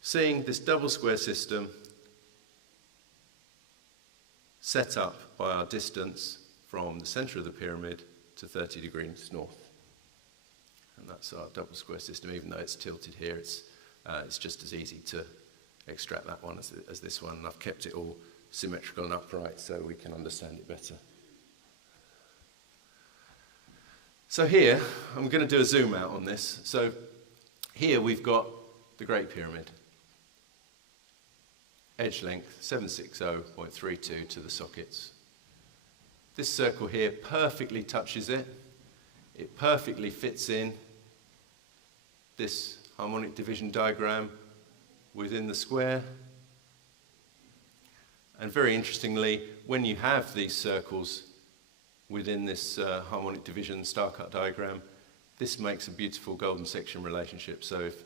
seeing this double square system set up by our distance from the center of the pyramid to 30 degrees north. And that's our double square system. Even though it's tilted here, it's just as easy to extract that one as this one. And I've kept it all symmetrical and upright so we can understand it better. So here, I'm going to do a zoom out on this. So here we've got the Great Pyramid. Edge length 760.32 to the sockets. This circle here perfectly touches it. It perfectly fits in this harmonic division diagram within the square. And very interestingly, when you have these circles within this harmonic division star-cut diagram, this makes a beautiful golden section relationship. So if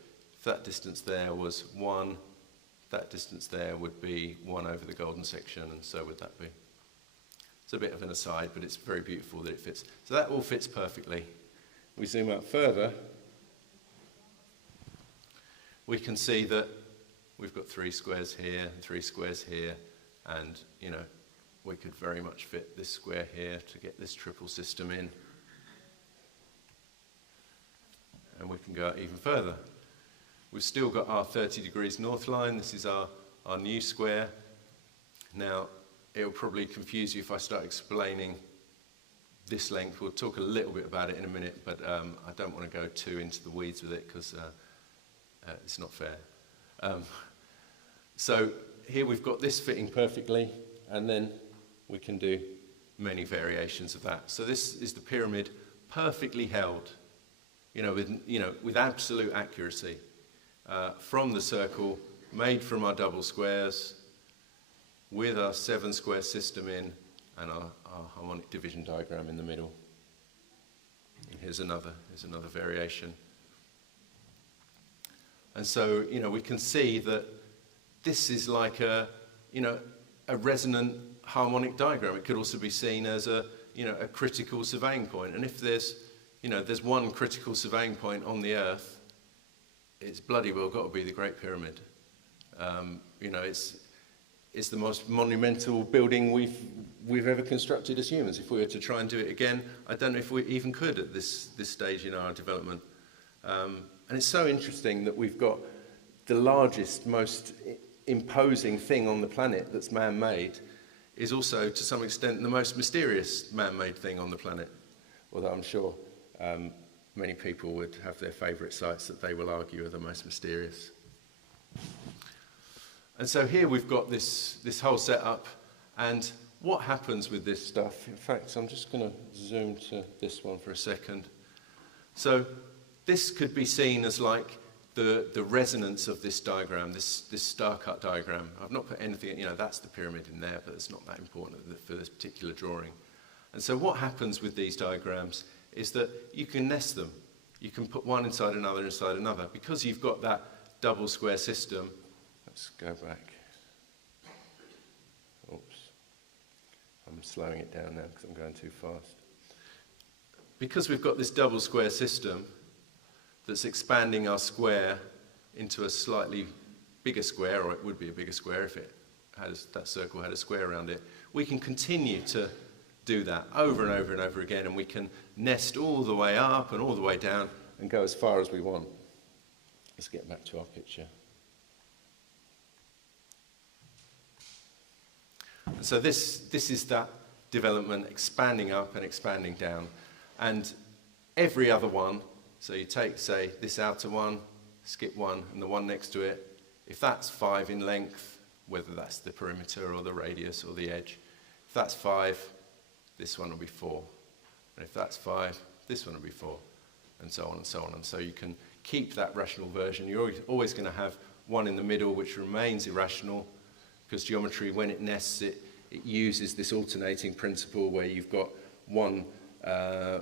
that distance there was 1, that distance there would be 1 over the golden section, and so would that be. It's a bit of an aside, but it's very beautiful that it fits. So that all fits perfectly. We zoom out further, we can see that we've got 3 squares here and 3 squares here, and, you know, we could very much fit this square here to get this triple system in. And we can go out even further. We've still got our 30 degrees north line. This is our new square. Now, it will probably confuse you if I start explaining this length. We'll talk a little bit about it in a minute, but I don't want to go too into the weeds with it because it's not fair. So here we've got this fitting perfectly, and then we can do many variations of that. So this is the pyramid perfectly held, with absolute accuracy. From the circle, made from our double squares, with our 7 square system in, and our harmonic division diagram in the middle. And here's another variation. And so, we can see that this is like a resonant harmonic diagram. It could also be seen as a critical surveying point. And if there's one critical surveying point on the Earth, it's bloody well got to be the Great Pyramid. It's the most monumental building we've ever constructed as humans. If we were to try and do it again, I don't know if we even could at this stage in our development. And it's so interesting that we've got the largest, most imposing thing on the planet that's man-made is also, to some extent, the most mysterious man-made thing on the planet. Although I'm sure many people would have their favourite sites that they will argue are the most mysterious. And so here we've got this whole setup, and what happens with this stuff? In fact, I'm just going to zoom to this one for a second. So this could be seen as like the resonance of this diagram, this star-cut diagram. I've not put anything, you know, that's the pyramid in there, but it's not that important for this particular drawing. And so what happens with these diagrams is that you can nest them. You can put one inside another, because you've got that double square system. Let's go back. Oops. I'm slowing it down now because I'm going too fast. Because we've got this double square system that's expanding our square into a slightly bigger square, or it would be a bigger square if it had that circle had a square around it, we can continue to do that over and over and over again, and we can nest all the way up and all the way down and go as far as we want. Let's get back to our picture. And so this is that development expanding up and expanding down. And every other one, so you take, say, this outer one, skip one, and the one next to it, if that's 5 in length, whether that's the perimeter or the radius or the edge, if that's 5, this one will be 4. And if that's 5, this one will be 4, and so on and so on. And so you can keep that rational version. You're always going to have one in the middle which remains irrational, because geometry, when it nests, it uses this alternating principle where you've got one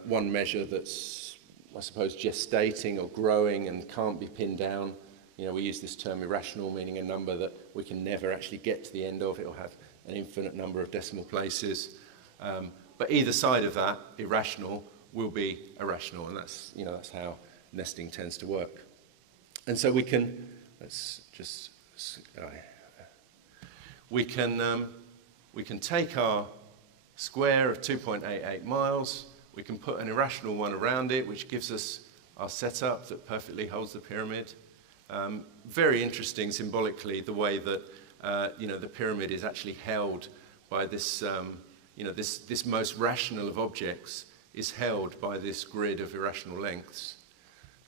measure that's, I suppose, gestating or growing and can't be pinned down. You know, we use this term irrational, meaning a number that we can never actually get to the end of. It'll have an infinite number of decimal places. But either side of that, irrational, will be irrational, and that's, you know, that's how nesting tends to work. And so we can, let's just, we can take our square of 2.88 miles, we can put an irrational one around it, which gives us our setup that perfectly holds the pyramid. Very interesting symbolically the way that you know, the pyramid is actually held by this, you know, this most rational of objects is held by this grid of irrational lengths.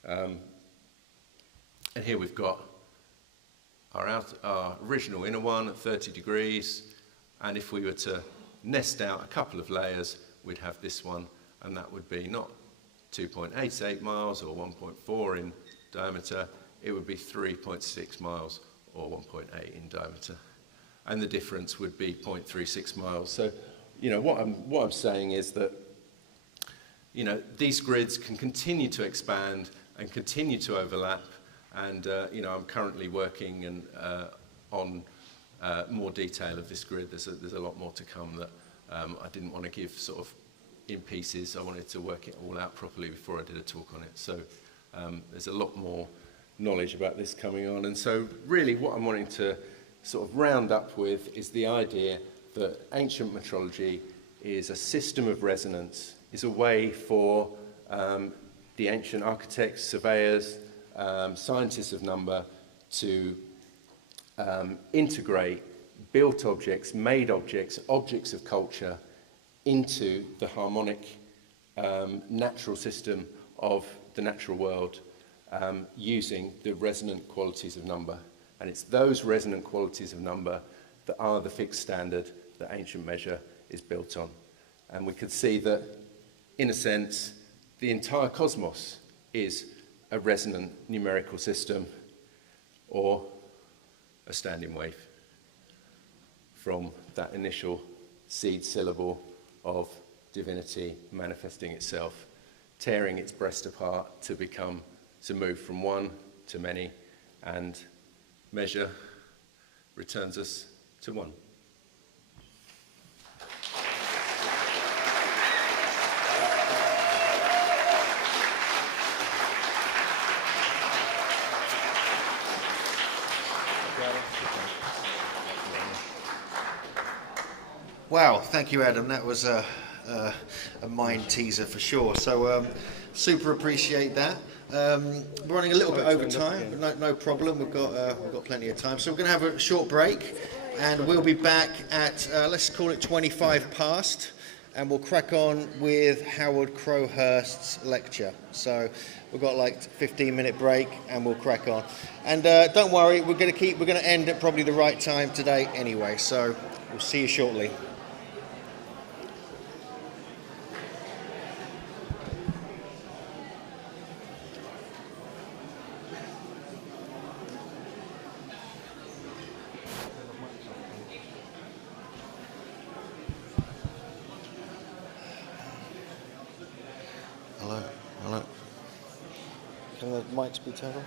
And here we've got our original inner one at 30 degrees, and if we were to nest out a couple of layers, we'd have this one, and that would be not 2.88 miles or 1.4 in diameter, it would be 3.6 miles or 1.8 in diameter. And the difference would be 0.36 miles. So, you know, what I'm saying is that, you know, these grids can continue to expand and continue to overlap. And, you know, I'm currently working on more detail of this grid. There's a lot more to come that I didn't want to give sort of in pieces. I wanted to work it all out properly before I did a talk on it. So there's a lot more knowledge about this coming on. And so really what I'm wanting to sort of round up with is the idea that ancient metrology is a system of resonance, is a way for the ancient architects, surveyors, scientists of number to integrate built objects, made objects, objects of culture into the harmonic natural system of the natural world using the resonant qualities of number. And it's those resonant qualities of number that are the fixed standard that ancient measure is built on. And we could see that, in a sense, the entire cosmos is a resonant numerical system or a standing wave from that initial seed syllable of divinity manifesting itself, tearing its breast apart to move from one to many, and measure returns us to one. Wow, thank you, Adam. That was a mind teaser for sure. So super appreciate that. We're running a little bit over time, but no problem. We've got plenty of time. So we're going to have a short break, and we'll be back at let's call it 25 past, and we'll crack on with Howard CROWHURST's lecture. So we've got like 15-minute break, and we'll crack on. And don't worry, we're going to end at probably the right time today anyway. So we'll see you shortly. Hello. Can the mics be turned on?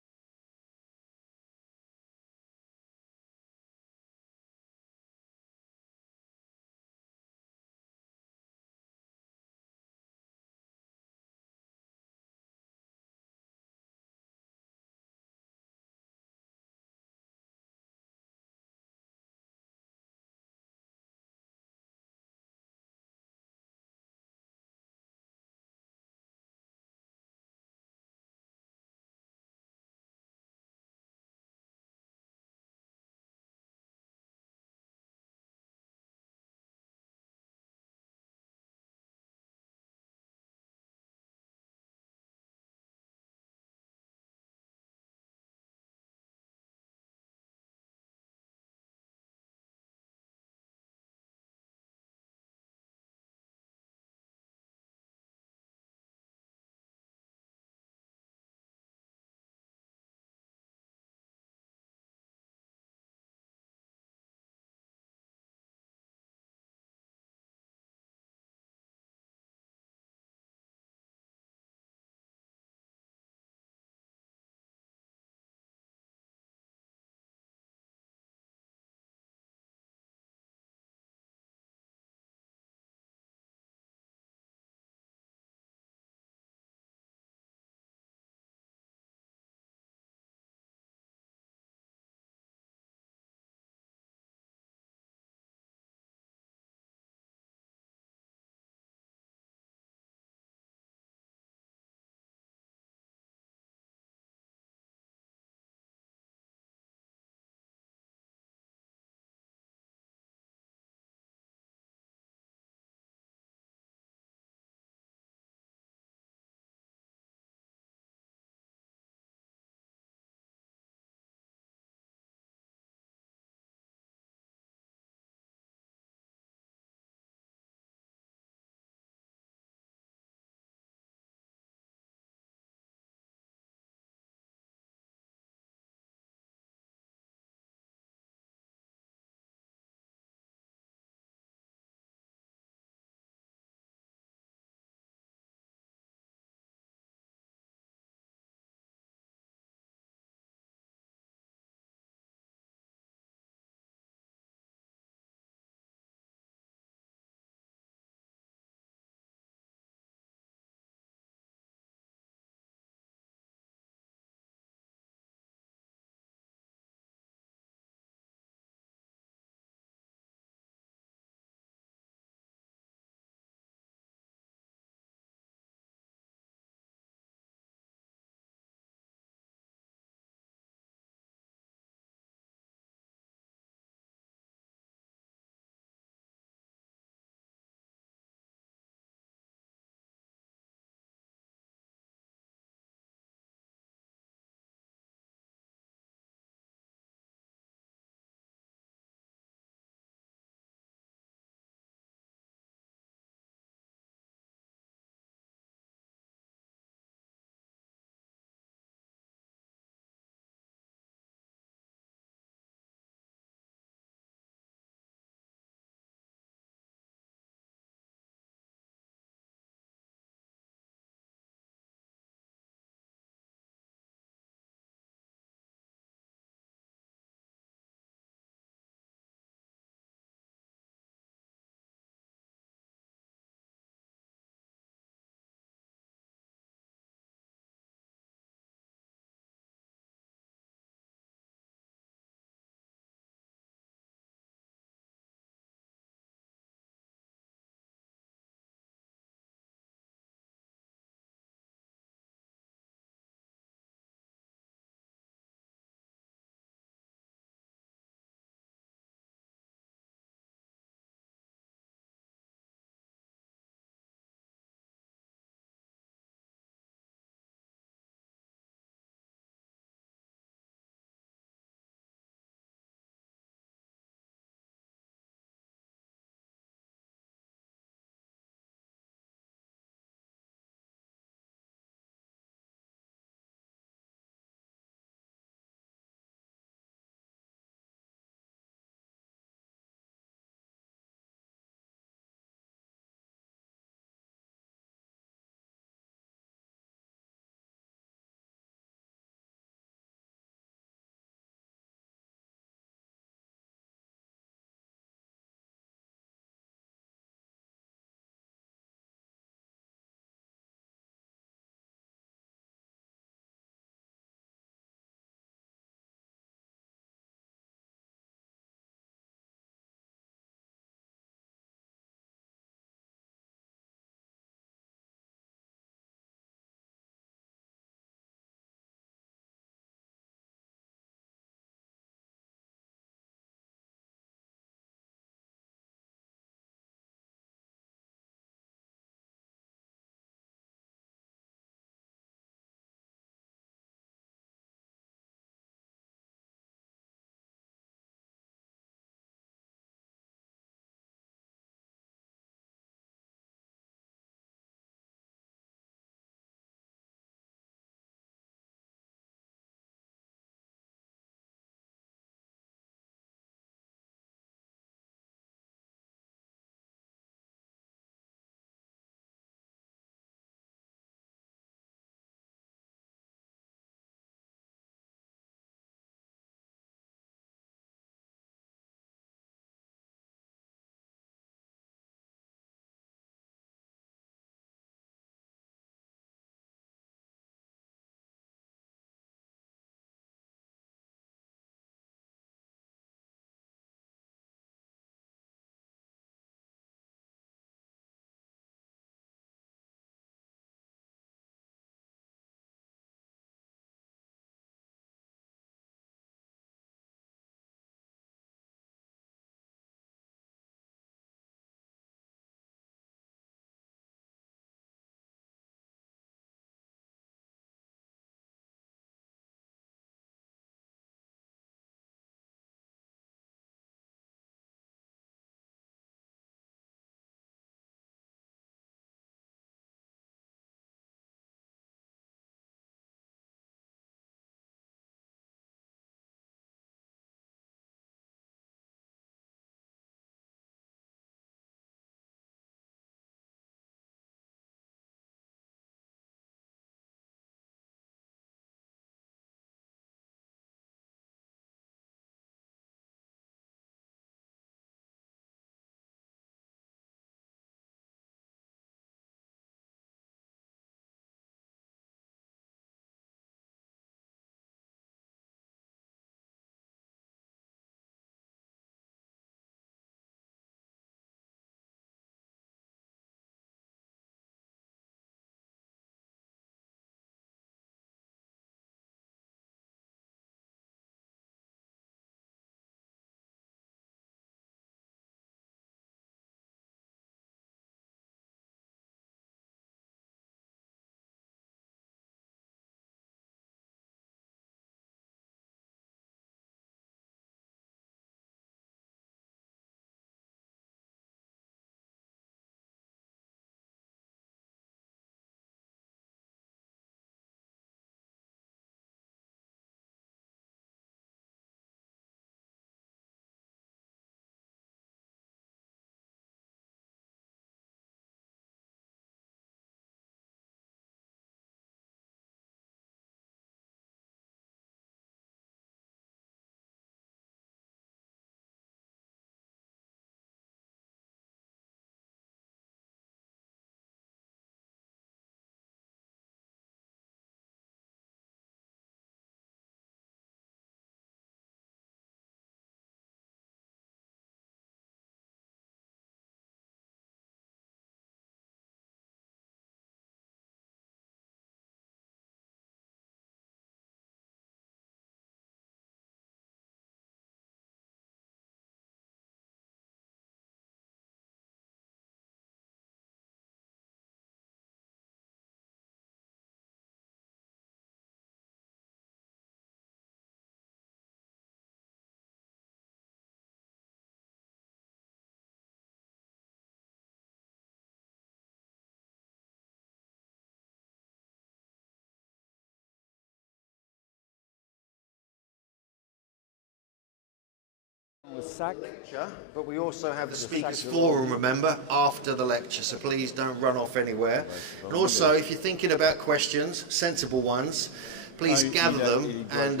The sack. lecture, but we also have the speakers forum, remember, after the lecture, so please don't run off anywhere. And also, if you're thinking about questions, sensible ones, please gather them, and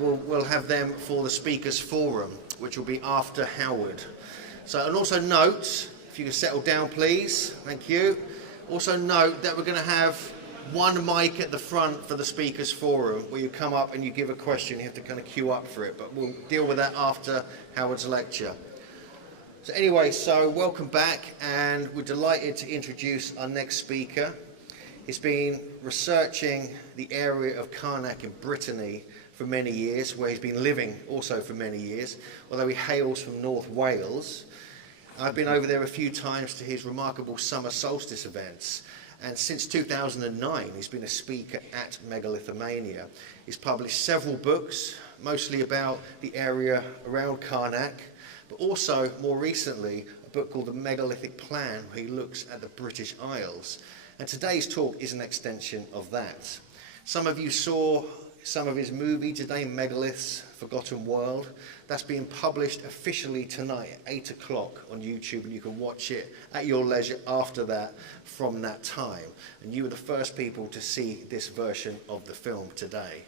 we'll have them for the speakers forum, which will be after Howard. So, and also note, if you can settle down, please, thank you. Also note that we're going to have one mic at the front for the speakers forum, where you come up and you give a question. You have to kind of queue up for it, but we'll deal with that after Howard's lecture. So anyway, so welcome back, and we're delighted to introduce our next speaker. He's been researching the area of Carnac in Brittany for many years, where he's been living also for many years, although he hails from North Wales. I've been over there a few times to his remarkable summer solstice events. And since 2009, he's been a speaker at Megalithomania. He's published several books, mostly about the area around Carnac, but also, more recently, a book called The Megalithic Plan, where he looks at the British Isles. And today's talk is an extension of that. Some of you saw some of his movie today, Megalith's Forgotten World. That's being published officially tonight at 8 o'clock on YouTube, and you can watch it at your leisure after that from that time. And you were the first people to see this version of the film today.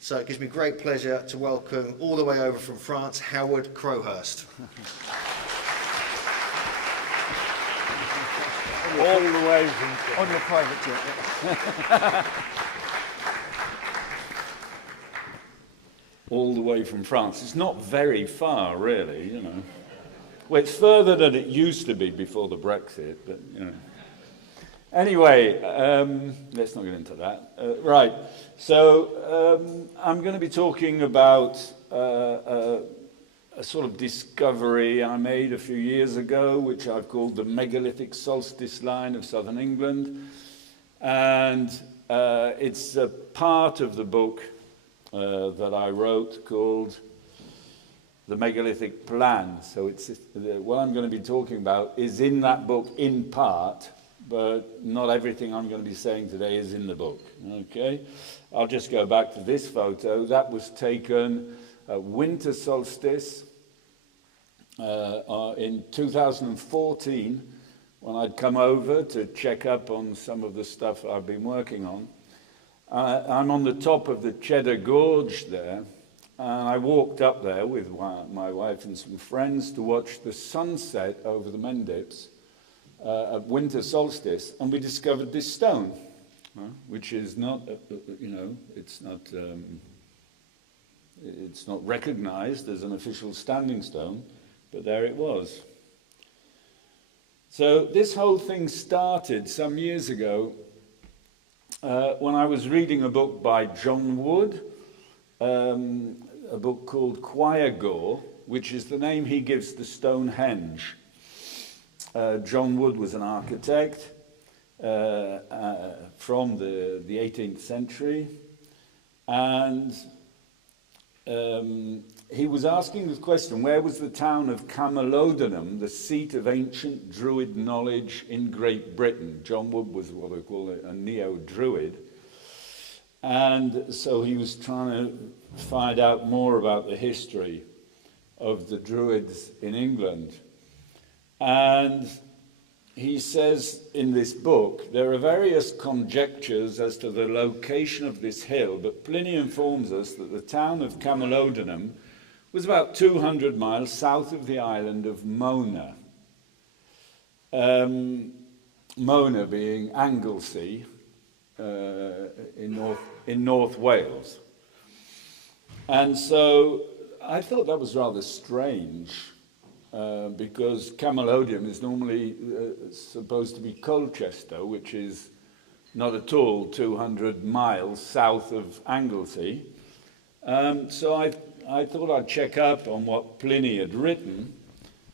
So it gives me great pleasure to welcome all the way over from France, Howard CROWHURST. All the way from... On your private jet. All the way from France. It's not very far, really, you know. Well, it's further than it used to be before the Brexit, but, you know. Anyway, let's not get into that. Right, so I'm going to be talking about a sort of discovery I made a few years ago, which I've called the Megalithic Solstice line of southern England. And it's a part of the book that I wrote called The Megalithic Plan. So it's what I'm going to be talking about is in that book in part, but not everything I'm going to be saying today is in the book. Okay, I'll just go back to this photo. That was taken at winter solstice in 2014, when I'd come over to check up on some of the stuff I've been working on. I'm on the top of the Cheddar Gorge there, and I walked up there with my wife and some friends to watch the sunset over the Mendips at winter solstice, and we discovered this stone, which is not, you know, it's not recognized as an official standing stone, but there it was. So this whole thing started some years ago when I was reading a book by John Wood, a book called Gwilym, which is the name he gives to Stonehenge. John Wood was an architect from the 18th century, and he was asking the question, where was the town of Camalodunum, the seat of ancient Druid knowledge in Great Britain? John Wood was what they call a neo-Druid. And so he was trying to find out more about the history of the Druids in England. And he says in this book, there are various conjectures as to the location of this hill, but Pliny informs us that the town of Camalodunum was about 200 miles south of the island of Mona. Mona being Anglesey in North Wales. And so I thought that was rather strange, because Camalodunum is normally supposed to be Colchester, which is not at all 200 miles south of Anglesey. So I thought I'd check up on what Pliny had written,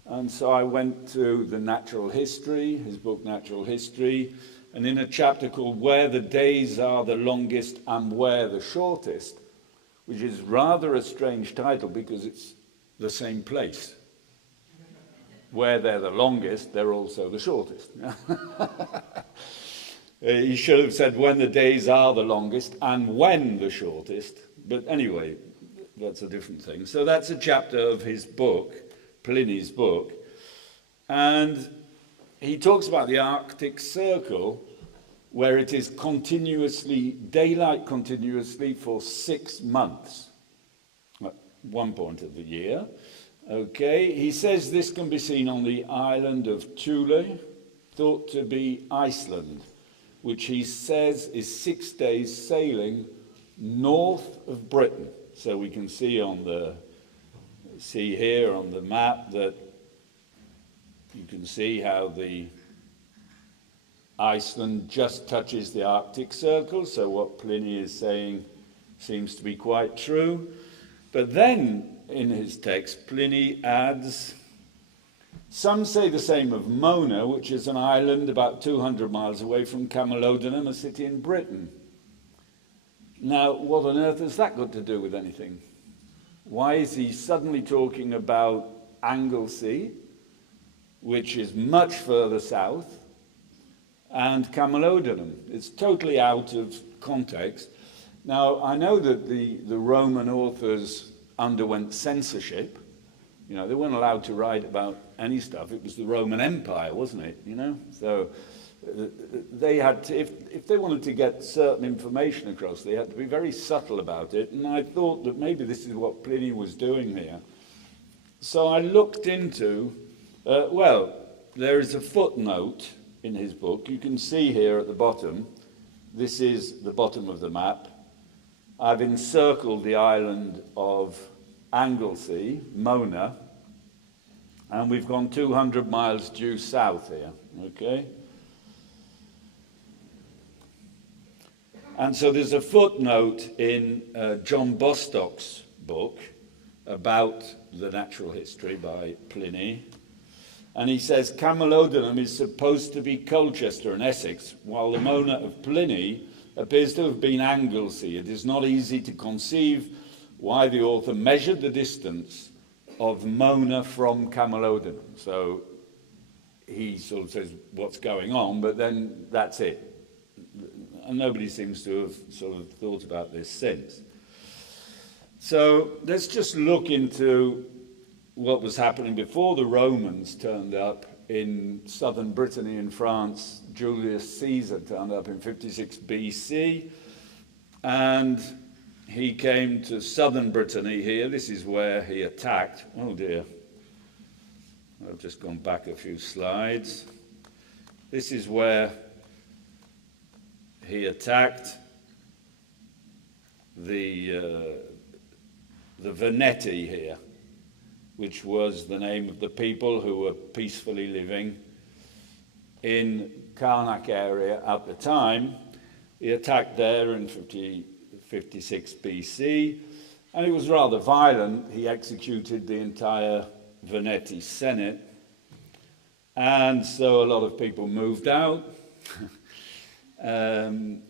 and so I went to the Natural History, his book Natural History, and in a chapter called Where the Days Are the Longest and Where the Shortest, which is rather a strange title because it's the same place. Where they're the longest, they're also the shortest. He should have said when the days are the longest and when the shortest, but anyway, that's a different thing. So that's a chapter of his book Pliny's book. And he talks about the Arctic Circle, where it is continuously, daylight continuously for 6 months at one point of the year. Okay, he says this can be seen on the island of Thule, thought to be Iceland, which he says is 6 days sailing north of Britain. So we can see here on the map that you can see how the Iceland just touches the Arctic Circle, so what Pliny is saying seems to be quite true. But then, in his text, Pliny adds, some say the same of Mona, which is an island about 200 miles away from Camalodunum, a city in Britain. Now, what on earth has that got to do with anything? Why is he suddenly talking about Anglesey, which is much further south, and Camalodunum? It's totally out of context. Now, I know that the Roman authors underwent censorship. You know, they weren't allowed to write about any stuff. It was the Roman Empire, wasn't it? You know, so they had to, if they wanted to get certain information across, they had to be very subtle about it. And I thought that maybe this is what Pliny was doing here. So I looked into, well, there is a footnote in his book. You can see here at the bottom, this is the bottom of the map. I've encircled the island of Anglesey, Mona, and we've gone 200 miles due south here, okay? And so there's a footnote in John Bostock's book about the natural history by Pliny, and he says Camalodunum is supposed to be Colchester in Essex, while the Mona of Pliny appears to have been Anglesey. It is not easy to conceive why the author measured the distance of Mona from Camalodunum. So he sort of says what's going on, but then that's it. And nobody seems to have sort of thought about this since. So let's just look into what was happening before the Romans turned up in southern Brittany in France. Julius Caesar turned up in 56 BC, and he came to southern Brittany here. This is where he attacked. Oh dear, I've just gone back a few slides. This is where he attacked the Veneti here, which was the name of the people who were peacefully living in Karnak area at the time. He attacked there in 56 BC, and it was rather violent. He executed the entire Veneti Senate, and so a lot of people moved out, and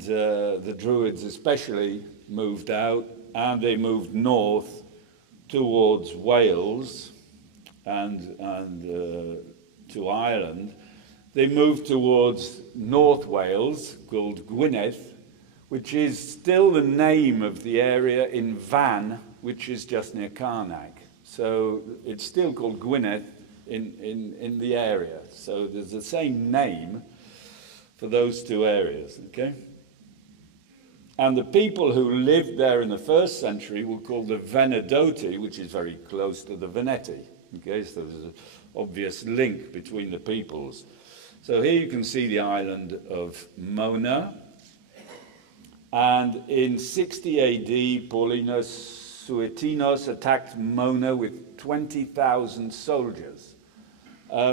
the Druids especially moved out, and they moved north towards Wales and to Ireland. They moved towards North Wales, called Gwynedd, which is still the name of the area in Van, which is just near Karnak. So it's still called Gwynedd in the area. So there's the same name for those two areas, okay? And the people who lived there in the 1st century were called the Venedoti, which is very close to the Veneti. Okay, so there's an obvious link between the peoples. So here you can see the island of Mona. And in 60 AD, Paulinus Suetinos attacked Mona with 20,000 soldiers.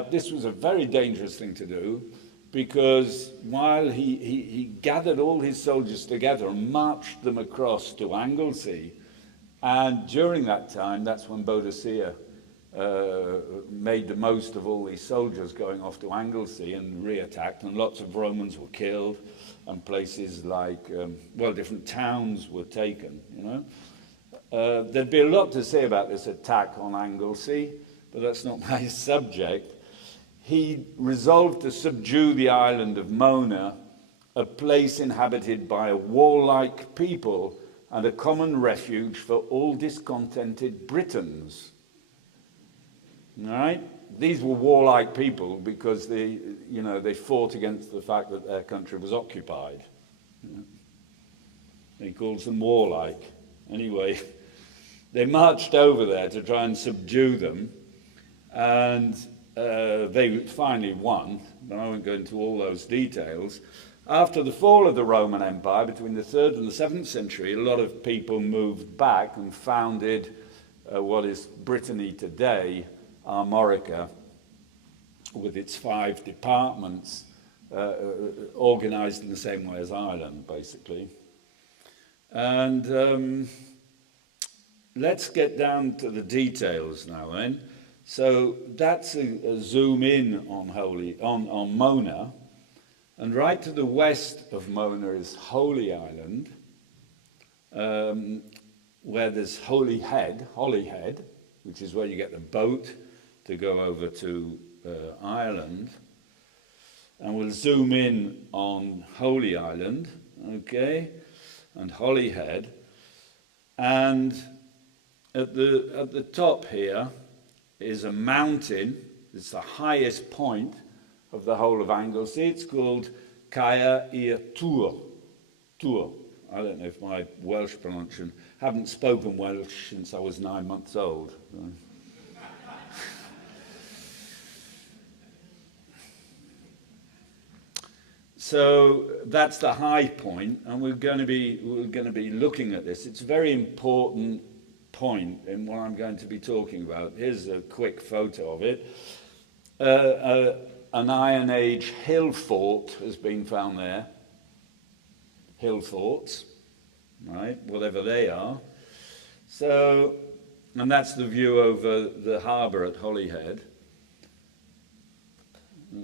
This was a very dangerous thing to do, because while he gathered all his soldiers together and marched them across to Anglesey, and during that time, that's when Boadicea made the most of all these soldiers going off to Anglesey and re-attacked, and lots of Romans were killed, and places like, well, different towns were taken, you know. There'd be a lot to say about this attack on Anglesey, but that's not my subject. He resolved to subdue the island of Mona, a place inhabited by a warlike people and a common refuge for all discontented Britons. All right? These were warlike people because they fought against the fact that their country was occupied. He calls them warlike. Anyway, they marched over there to try and subdue them, and they finally won, but I won't go into all those details. After the fall of the Roman Empire, between the 3rd and the 7th century, a lot of people moved back and founded what is Brittany today, Armorica, with its 5 departments, organized in the same way as Ireland, basically. And let's get down to the details now then. So that's a zoom in on Mona. And right to the west of Mona is Holy Island, where there's Holyhead, which is where you get the boat to go over to Ireland. And we'll zoom in on Holy Island, okay, and Holyhead. And at the top here is a mountain. It's the highest point of the whole of Anglesey. It's called CROWHURST. I don't know if my Welsh pronunciation, haven't spoken Welsh since I was 9 months old. So that's the high point, and we're going to be looking at this. It's a very important point in what I'm going to be talking about. Here's a quick photo of it. An Iron Age hill fort has been found there. Hill forts, right, whatever they are. So, and that's the view over the harbour at Holyhead.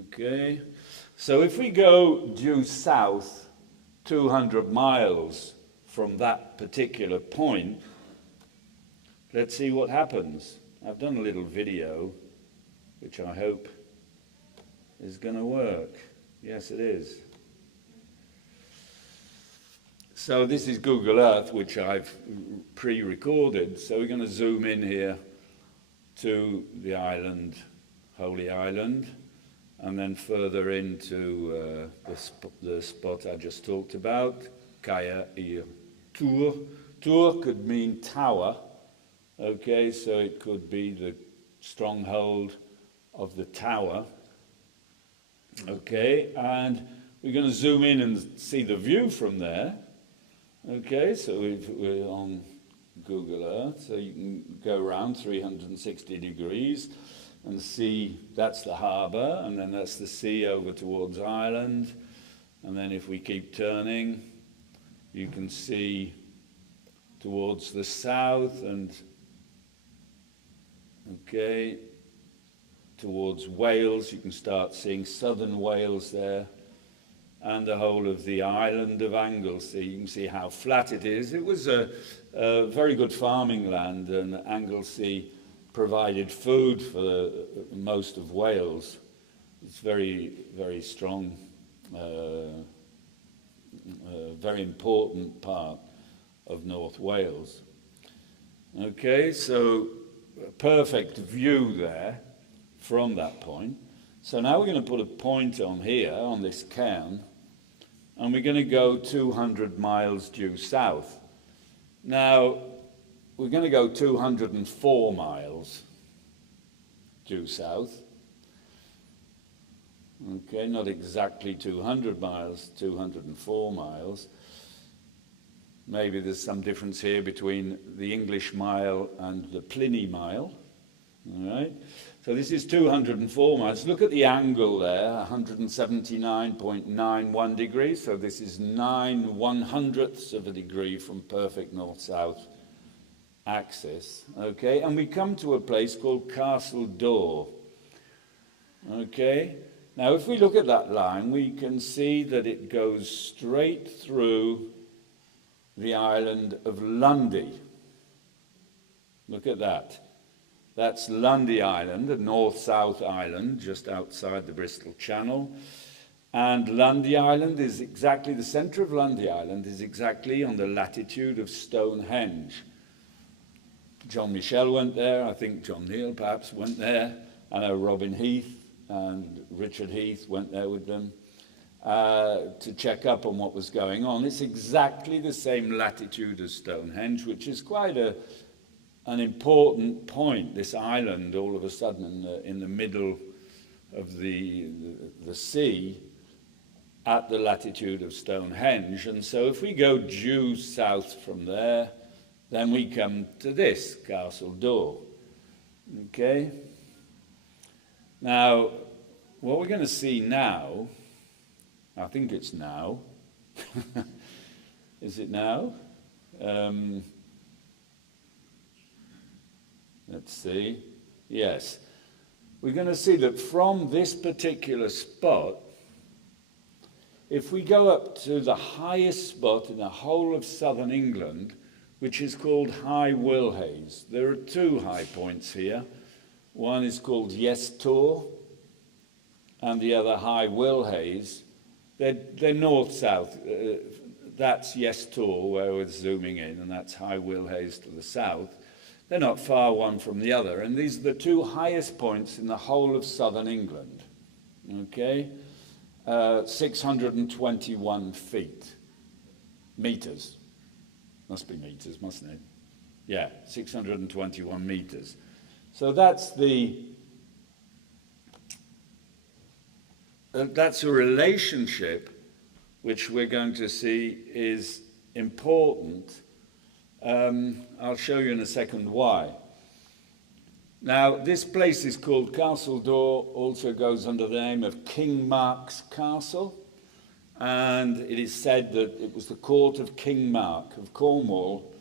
Okay, so if we go due south 200 miles from that particular point, let's see what happens. I've done a little video, which I hope is going to work. Yes, it is. So this is Google Earth, which I've pre-recorded. So we're going to zoom in here to the island, Holy Island, and then further into the spot I just talked about, CROWHURST. Tour could mean tower. Okay, so it could be the stronghold of the tower. Okay, and we're going to zoom in and see the view from there. Okay, so we're on Google Earth, so you can go around 360 degrees and see that's the harbour, and then that's the sea over towards Ireland. And then if we keep turning, you can see towards the south and, okay, towards Wales. You can start seeing southern Wales there, and the whole of the island of Anglesey. You can see how flat it is. It was a very good farming land, and Anglesey provided food for most of Wales. It's very, very strong, very important part of North Wales. Okay, so a perfect view there from that point. So now we're going to put a point on here, on this cairn, and we're going to go 200 miles due south. Now, we're going to go 204 miles due south. Okay, not exactly 200 miles, 204 miles. Maybe there's some difference here between the English mile and the Pliny mile. All right. So this is 204 miles. Look at the angle there, 179.91 degrees. So this is 9/100ths of a degree from perfect north-south axis. Okay, and we come to a place called Castle Door. Okay, now if we look at that line, we can see that it goes straight through the island of Lundy. Look at that. That's Lundy Island, a north-south island just outside the Bristol Channel. And Lundy Island is exactly, the centre of Lundy Island is exactly on the latitude of Stonehenge. John Michell went there. I think John Neal perhaps went there. I know Robin Heath and Richard Heath went there with them to check up on what was going on. It's exactly the same latitude as Stonehenge, which is quite an important point, this island all of a sudden in the middle of the sea at the latitude of Stonehenge. And so if we go due south from there, then we come to this, Castle Door. Okay? Now, what we're going to see now, I think it's now. Is it now? Let's see. Yes. We're going to see that from this particular spot, if we go up to the highest spot in the whole of southern England, which is called High Willhays. There are two high points here. One is called Yes Tor, and the other High Willhays. They're north-south. That's Yes Tor, where we're zooming in, and that's High Willhays to the south. They're not far one from the other, and these are the two highest points in the whole of southern England. Okay? 621 feet. Meters. Must be meters, mustn't it? Yeah, 621 meters. So that's that's a relationship which we're going to see is important. I'll show you in a second why. Now, this place is called Castle Door, also goes under the name of King Mark's Castle, and it is said that it was the court of King Mark of Cornwall.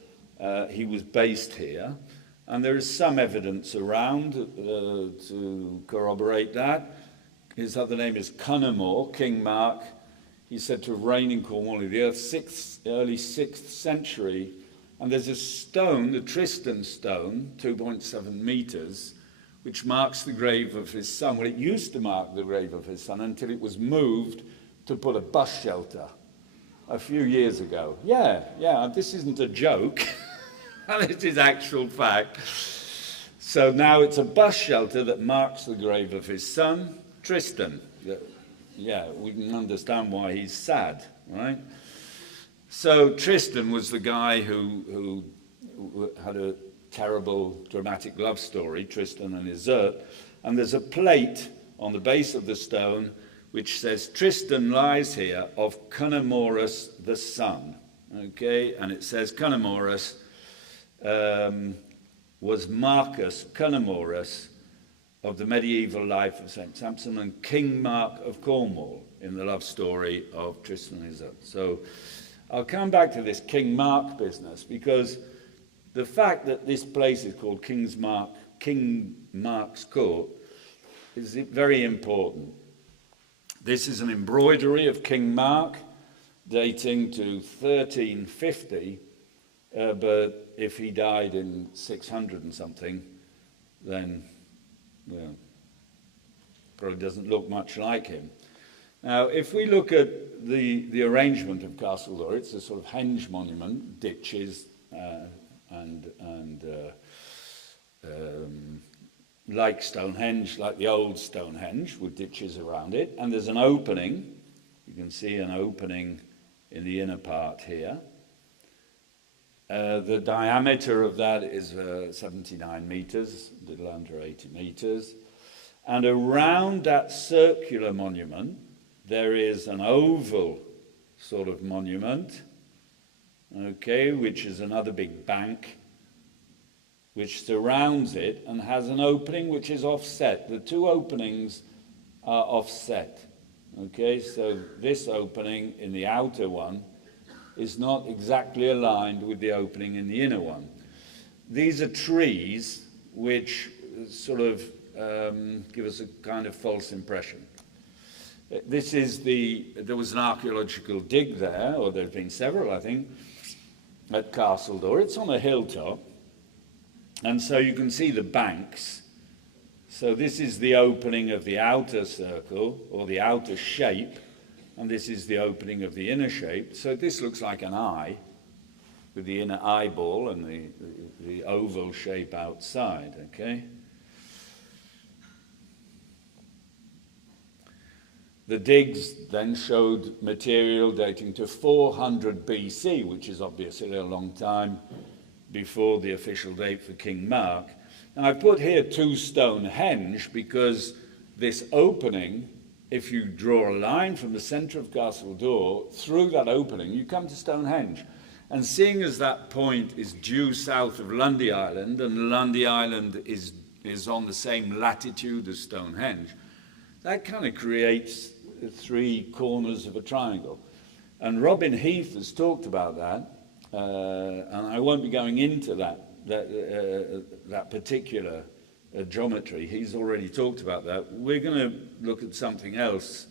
He was based here, and there is some evidence around to corroborate that. His other name is Cunnamoor, King Mark. He's said to have reigned in Cornwall in the early 6th century. And there's a stone, the Tristan stone, 2.7 meters, which marks the grave of his son. Well, it used to mark the grave of his son until it was moved to put a bus shelter a few years ago. Yeah, this isn't a joke. This is actual fact. So now it's a bus shelter that marks the grave of his son, Tristan. Yeah, we can understand why he's sad, right? So Tristan was the guy who had a terrible dramatic love story, Tristan and Iseult, and there's a plate on the base of the stone which says, Tristan lies here of Cunnamoorus the son, okay, and it says Cunnamoorus was Marcus Cunnamoorus of the medieval life of St. Sampson and King Mark of Cornwall in the love story of Tristan and Iseult. So I'll come back to this King Mark business because the fact that this place is called King Mark's Court is very important. This is an embroidery of King Mark dating to 1350, but if he died in 600 and something, then well, probably doesn't look much like him. Now, if we look at the arrangement of Castle Door, it's a sort of henge monument, ditches like Stonehenge, like the old Stonehenge, with ditches around it. And there's an opening. You can see an opening in the inner part here. The diameter of that is 79 meters, a little under 80 meters. And around that circular monument, there is an oval sort of monument, okay, which is another big bank, which surrounds it and has an opening which is offset. The two openings are offset, okay, so this opening in the outer one is not exactly aligned with the opening in the inner one. These are trees which sort of give us a kind of false impression. This is there was an archaeological dig there, or there have been several, I think, at Castle Door. It's on a hilltop, and so you can see the banks. So this is the opening of the outer circle, or the outer shape, and this is the opening of the inner shape. So this looks like an eye, with the inner eyeball and the oval shape outside, okay? The digs then showed material dating to 400 BC, which is obviously a long time before the official date for King Mark. And I've put here 2 Stonehenge because this opening, if you draw a line from the centre of Castle Door through that opening, you come to Stonehenge. And seeing as that point is due south of Lundy Island, and Lundy Island is on the same latitude as Stonehenge, that kind of creates 3 corners of a triangle. And Robin Heath has talked about that, and I won't be going into that particular geometry. He's already talked about that. We're going to look at something else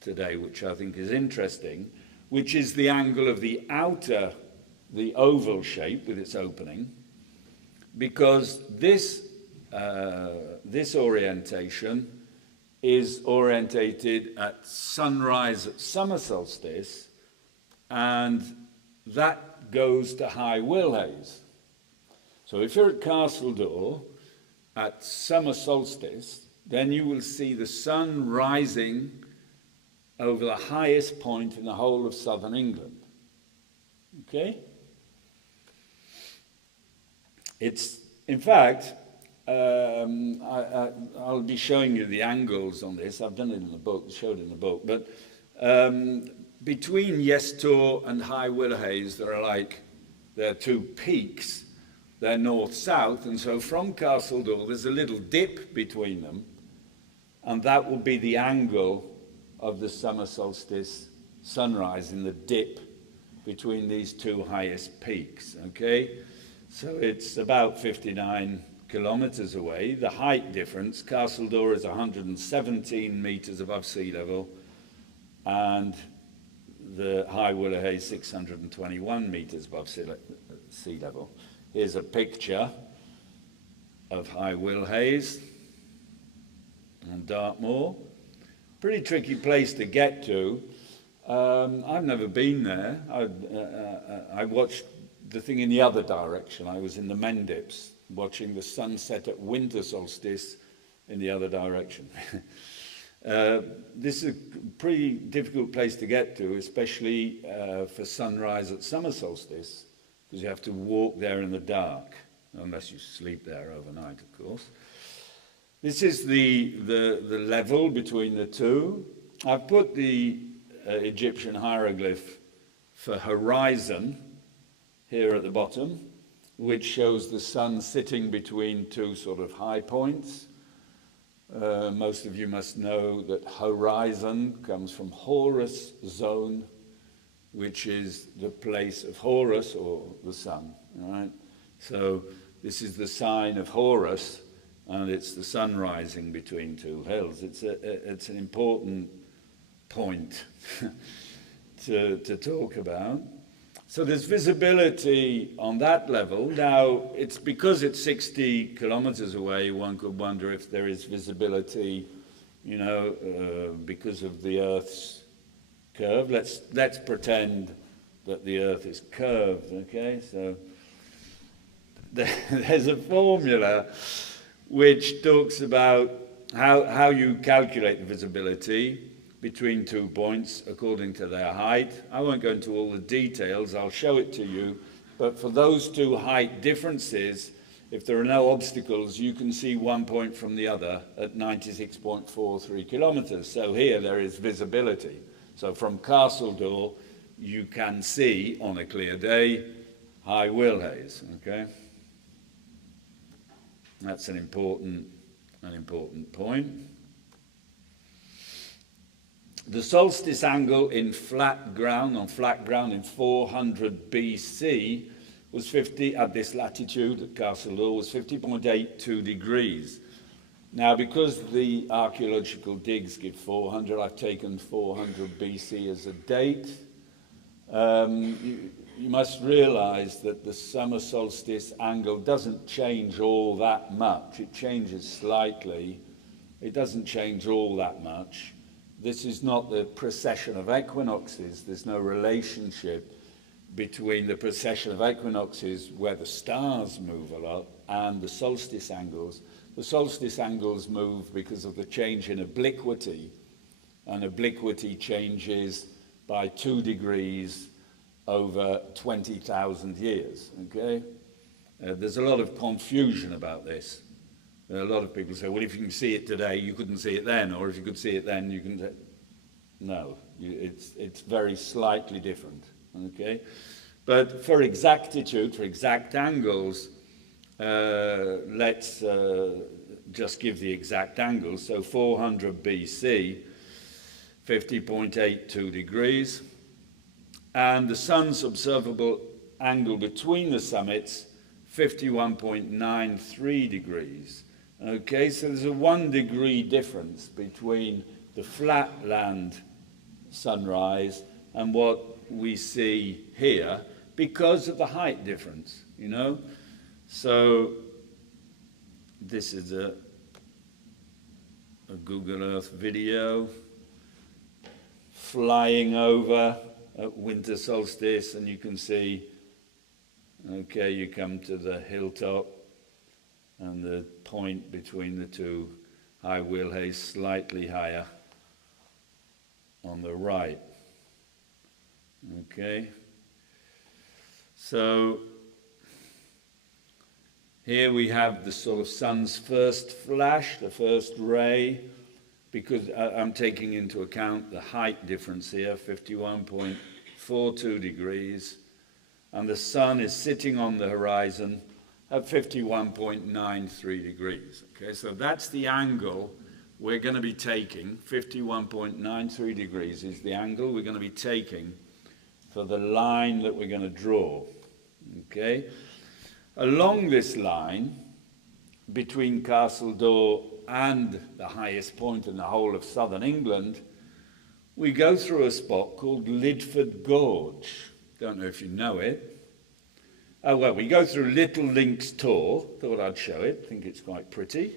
today, which I think is interesting, which is the angle of the outer, the oval shape with its opening, because this orientation is orientated at sunrise at summer solstice, and that goes to high Willhays. So if you're at Castle Door at summer solstice, then you will see the sun rising over the highest point in the whole of southern England. Okay? It's, in fact, I'll be showing you the angles on this. I've done it in the book, showed it in the book. But between Yestor and High Willhays, there are 2 peaks. They're north-south, and so from Castle Door, there's a little dip between them, and that will be the angle of the summer solstice sunrise in the dip between these 2 highest peaks, okay? So it's about 59 kilometers away. The height difference, Castle Door is 117 meters above sea level, and the High Willhays 621 meters above sea level. Here's a picture of High Willhays and Dartmoor. Pretty tricky place to get to. I've never been there. I watched the thing in the other direction. I was in the Mendips, watching the sunset at winter solstice in the other direction. This is a pretty difficult place to get to, especially for sunrise at summer solstice, because you have to walk there in the dark, unless you sleep there overnight, of course. This is the level between the 2. I've put the Egyptian hieroglyph for horizon here at the bottom, which shows the sun sitting between 2 sort of high points. Most of you must know that horizon comes from Horus zone, which is the place of Horus, or the sun, right? So this is the sign of Horus, and it's the sun rising between 2 hills. It's an important point to talk about. So there's visibility on that level. Now, it's because it's 60 kilometers away, one could wonder if there is visibility, because of the Earth's curve. Let's pretend that the Earth is curved, okay? So there's a formula which talks about how you calculate the visibility between 2 points according to their height. I won't go into all the details, I'll show it to you, but for those 2 height differences, if there are no obstacles, you can see 1 point from the other at 96.43 kilometers. So here there is visibility. So from Castle Door, you can see, on a clear day, High Willhays, okay? That's an important point. The solstice angle in flat ground, in 400 BC, was 50, at this latitude at Castle Door, was 50.82 degrees. Now, because the archaeological digs give 400, I've taken 400 BC as a date. You must realize that the summer solstice angle doesn't change all that much. It changes slightly. It doesn't change all that much. This is not the precession of equinoxes. There's no relationship between the precession of equinoxes, where the stars move a lot, and the solstice angles. The solstice angles move because of the change in obliquity, and obliquity changes by 2 degrees over 20,000 years, okay? There's a lot of confusion about this. A lot of people say, well, if you can see it today, you couldn't see it then, or if you could see it then, you can... No, it's very slightly different, okay? But for exactitude, for exact angles, let's just give the exact angles. So 400 BC, 50.82 degrees, and the sun's observable angle between the summits, 51.93 degrees. Okay, so there's a 1 degree difference between the flatland sunrise and what we see here because of the height difference, you know? So this is a Google Earth video flying over at winter solstice, and you can see, okay, you come to the hilltop and the point between the two high wheelhays slightly higher on the right. Okay, so here we have the sort of sun's first flash, the first ray, because I'm taking into account the height difference here, 51.42 degrees, and the sun is sitting on the horizon at 51.93 degrees. Okay, so that's the angle we're going to be taking. 51.93 degrees is the angle we're going to be taking for the line that we're going to draw. Okay, along this line between Castle Door and the highest point in the whole of southern England, we go through a spot called Lidford Gorge. Don't know if you know it. Oh, well, we go through Little Link's Tor. Thought I'd show it. Think it's quite pretty.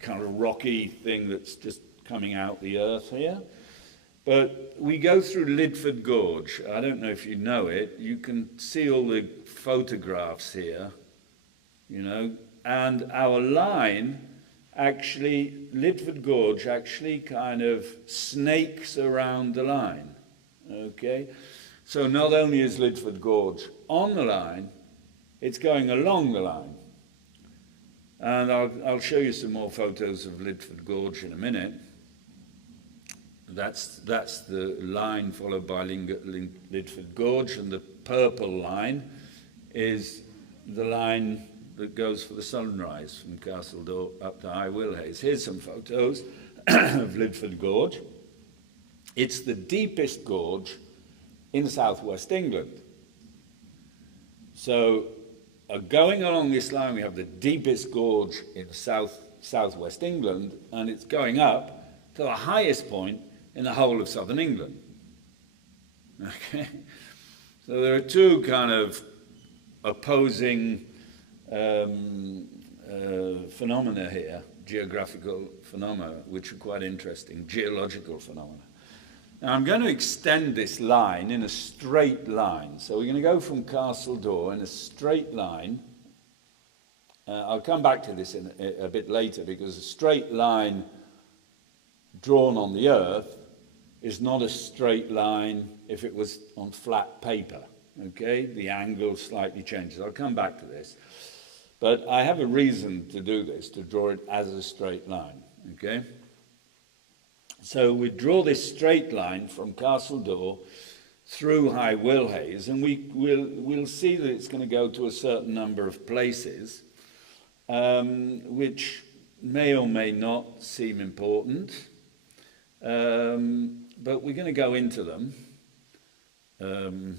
Kind of rocky thing that's just coming out the earth here. But we go through Lidford Gorge. I don't know if you know it. You can see all the photographs here, you know. And our line, actually, Lidford Gorge actually kind of snakes around the line, okay? So not only is Lidford Gorge on the line, it's going along the line. And I'll show you some more photos of Lidford Gorge in a minute. That's the line followed by Lidford Gorge, and the purple line is the line that goes for the sunrise from Castle Door up to High Wheelhays. Here's some photos of Lidford Gorge. It's the deepest gorge in southwest England. So going along this line, we have the deepest gorge in southwest England, and it's going up to the highest point in the whole of southern England. Okay, so there are two kind of opposing phenomena here, geographical phenomena, which are quite interesting, geological phenomena. Now I'm going to extend this line in a straight line. So we're going to go from Castle Door in a straight line. I'll come back to this in a bit later, because a straight line drawn on the earth is not a straight line if it was on flat paper. Okay, the angle slightly changes. I'll come back to this. But I have a reason to do this, to draw it as a straight line. Okay? So we draw this straight line from Castle Door through High Wheelhays, and we'll see that it's going to go to a certain number of places, which may or may not seem important, but we're going to go into them. Have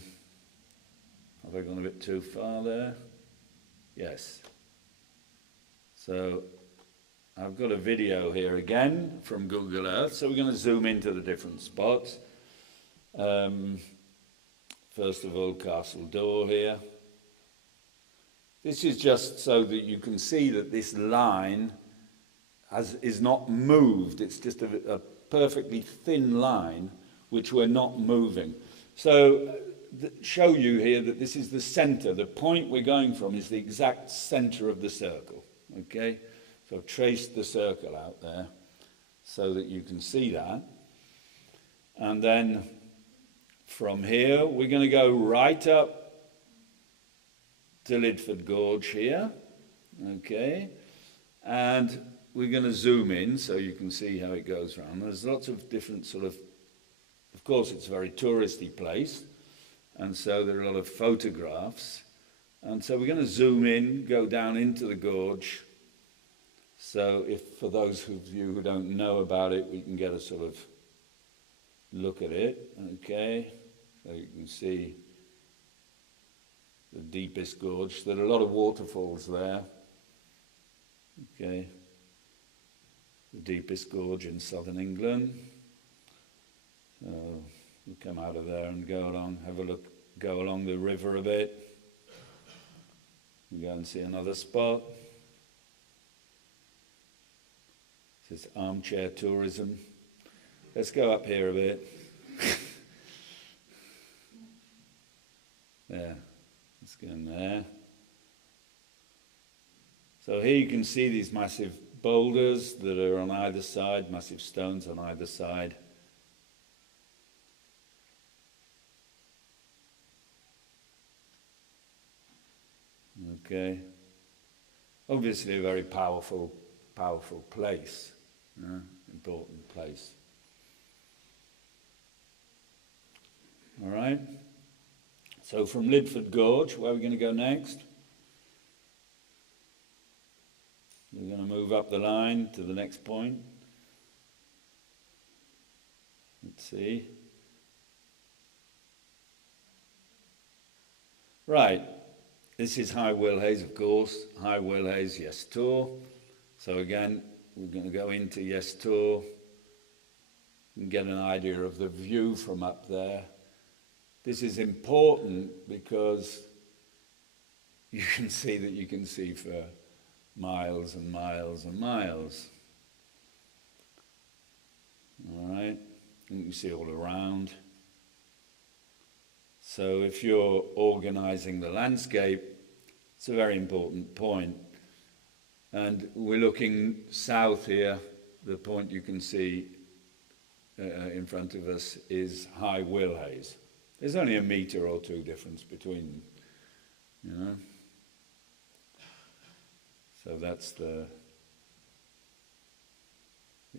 I gone a bit too far there? Yes. So I've got a video here again from Google Earth, so we're going to zoom into the different spots. First of all, Castle Door here. This is just so that you can see that this line is not moved. It's just a perfectly thin line which we're not moving. So show you here that this is the center. The point we're going from is the exact center of the circle. Okay? So I've traced the circle out there so that you can see that. And then from here, we're going to go right up to Lidford Gorge here. Okay? And we're going to zoom in so you can see how it goes around. There's lots of different sort of course, it's a very touristy place, and so there are a lot of photographs. And so we're going to zoom in, go down into the gorge. So if, for those of you who don't know about it, we can get a sort of look at it, okay? So you can see the deepest gorge. There are a lot of waterfalls there, okay? The deepest gorge in southern England. So we'll come out of there and go along, have a look, go along the river a bit. We'll go and see another spot. This is armchair tourism. Let's go up here a bit. There, let's go in there. So here you can see these massive boulders that are on either side, massive stones on either side. Okay. Obviously a very powerful place, important place. All right. So from Lidford Gorge, where are we going to go next? We're going to move up the line to the next point. Let's see. Right. This is High Willhays, of course. High Willhays, Yes Tour. So again, we're going to go into Yes Tour and get an idea of the view from up there. This is important because you can see that you can see for miles and miles and miles. All right, and you can see all around. So if you're organizing the landscape, it's a very important point. And we're looking south here. The point you can see in front of us is High Willhays. There's only a metre or two difference between them, you know. So that's the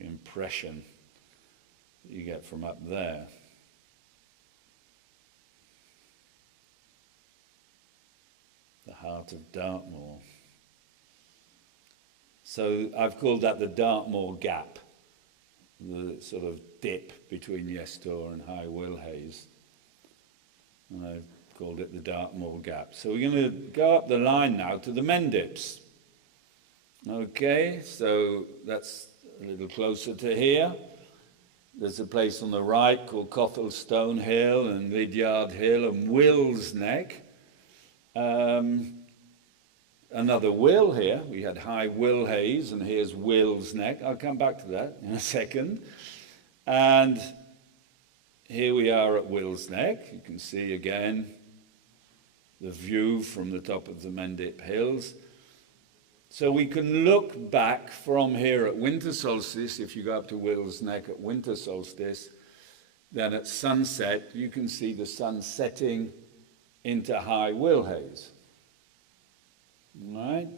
impression that you get from up there. The heart of Dartmoor. So I've called that the Dartmoor Gap, the sort of dip between Yes Tour and High Willhays. And I've called it the Dartmoor Gap. So we're going to go up the line now to the Mendips. Okay, so that's a little closer to here. There's a place on the right called Cothelstone Hill and Lydiard Hill and Will's Neck. Another Will here. We had High Willhays, and here's Will's Neck. I'll come back to that in a second. And here we are at Will's Neck. You can see again the view from the top of the Mendip Hills. So we can look back from here at winter solstice. If you go up to Will's Neck at winter solstice, then at sunset you can see the sun setting into High Willhays. Right?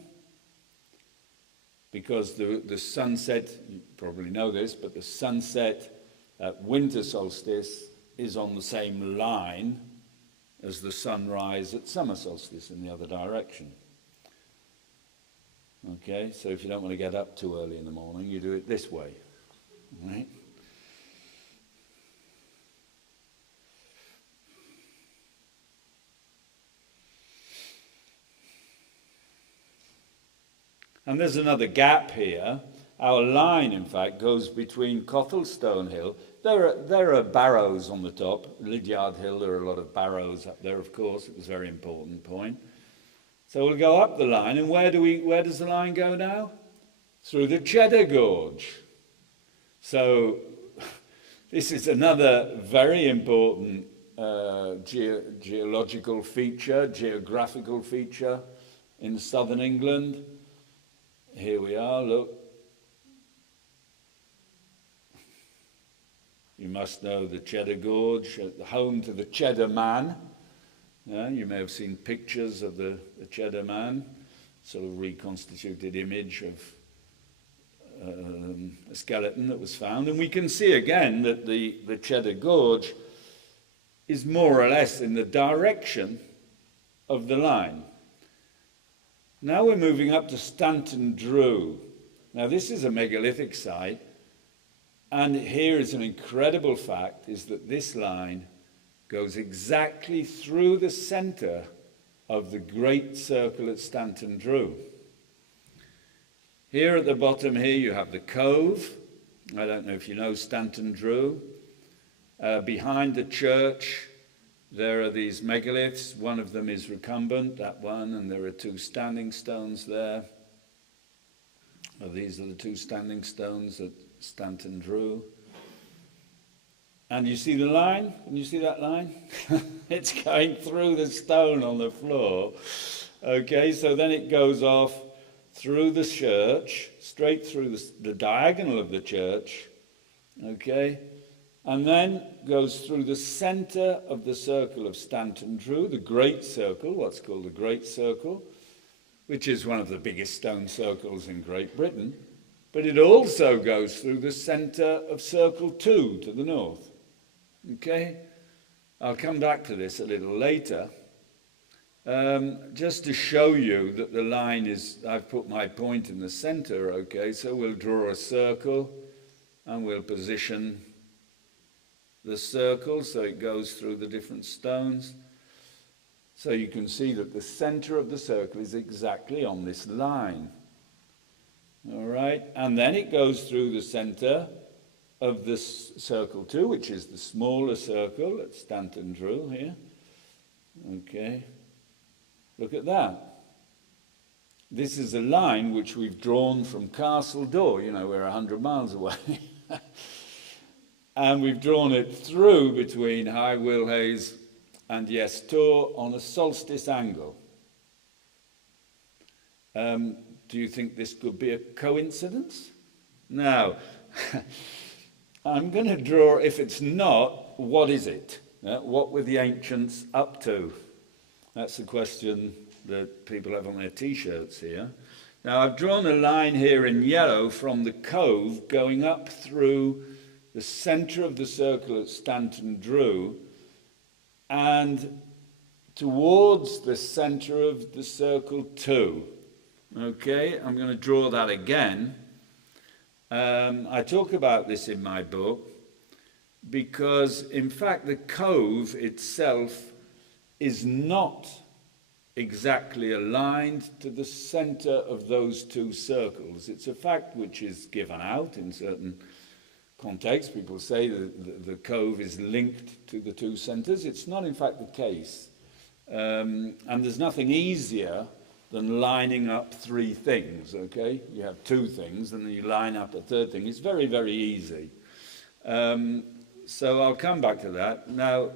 Because the sunset, you probably know this, but the sunset at winter solstice is on the same line as the sunrise at summer solstice in the other direction. Okay, so if you don't want to get up too early in the morning, you do it this way. Right? And there's another gap here. Our line, in fact, goes between Cothelstone Hill. There are barrows on the top. Lydiard Hill, there are a lot of barrows up there, of course. It was a very important point. So we'll go up the line, and where does the line go now? Through the Cheddar Gorge. So this is another very important geological feature, geographical feature in southern England. Here we are, look. You must know the Cheddar Gorge, home to the Cheddar Man. You may have seen pictures of the Cheddar Man, sort of reconstituted image of a skeleton that was found. And we can see again that the Cheddar Gorge is more or less in the direction of the line. Now we're moving up to Stanton Drew. Now this is a megalithic site, and here is an incredible fact, is that this line goes exactly through the center of the great circle at Stanton Drew. Here at the bottom here you have the cove. I don't know if you know Stanton Drew. Behind the church there are these megaliths. One of them is recumbent, that one, and there are two standing stones there. These are the two standing stones at Stanton Drew. And you see the line? Can you see that line? It's going through the stone on the floor. Okay, so then it goes off through the church, straight through the diagonal of the church, okay, and then goes through the center of the circle of Stanton Drew, the Great Circle, what's called the Great Circle, which is one of the biggest stone circles in Great Britain, but it also goes through the center of Circle 2 to the north. Okay? I'll come back to this a little later. Just to show you that the line is, I've put my point in the center, okay? So we'll draw a circle and we'll position the circle so it goes through the different stones. So you can see that the center of the circle is exactly on this line. All right? And then it goes through the center of this circle 2, which is the smaller circle at Stanton Drew here. Okay. Look at that. This is a line which we've drawn from Castle Door. You know, we're 100 miles away. And we've drawn it through between High Wilhays and Yestor on a solstice angle. Do you think this could be a coincidence? Now, I'm going to draw, if it's not, what is it? What were the ancients up to? That's the question that people have on their T-shirts here. Now, I've drawn a line here in yellow from the cove going up through the center of the circle at Stanton Drew and towards the center of the circle 2. Okay, I'm going to draw that again. I talk about this in my book because, in fact, the cove itself is not exactly aligned to the center of those two circles. It's a fact which is given out in certain contexts. People say that the cove is linked to the two centers. It's not, in fact, the case. And there's nothing easier than lining up three things, okay? You have two things, and then you line up a third thing. It's very, very easy. So I'll come back to that. Now,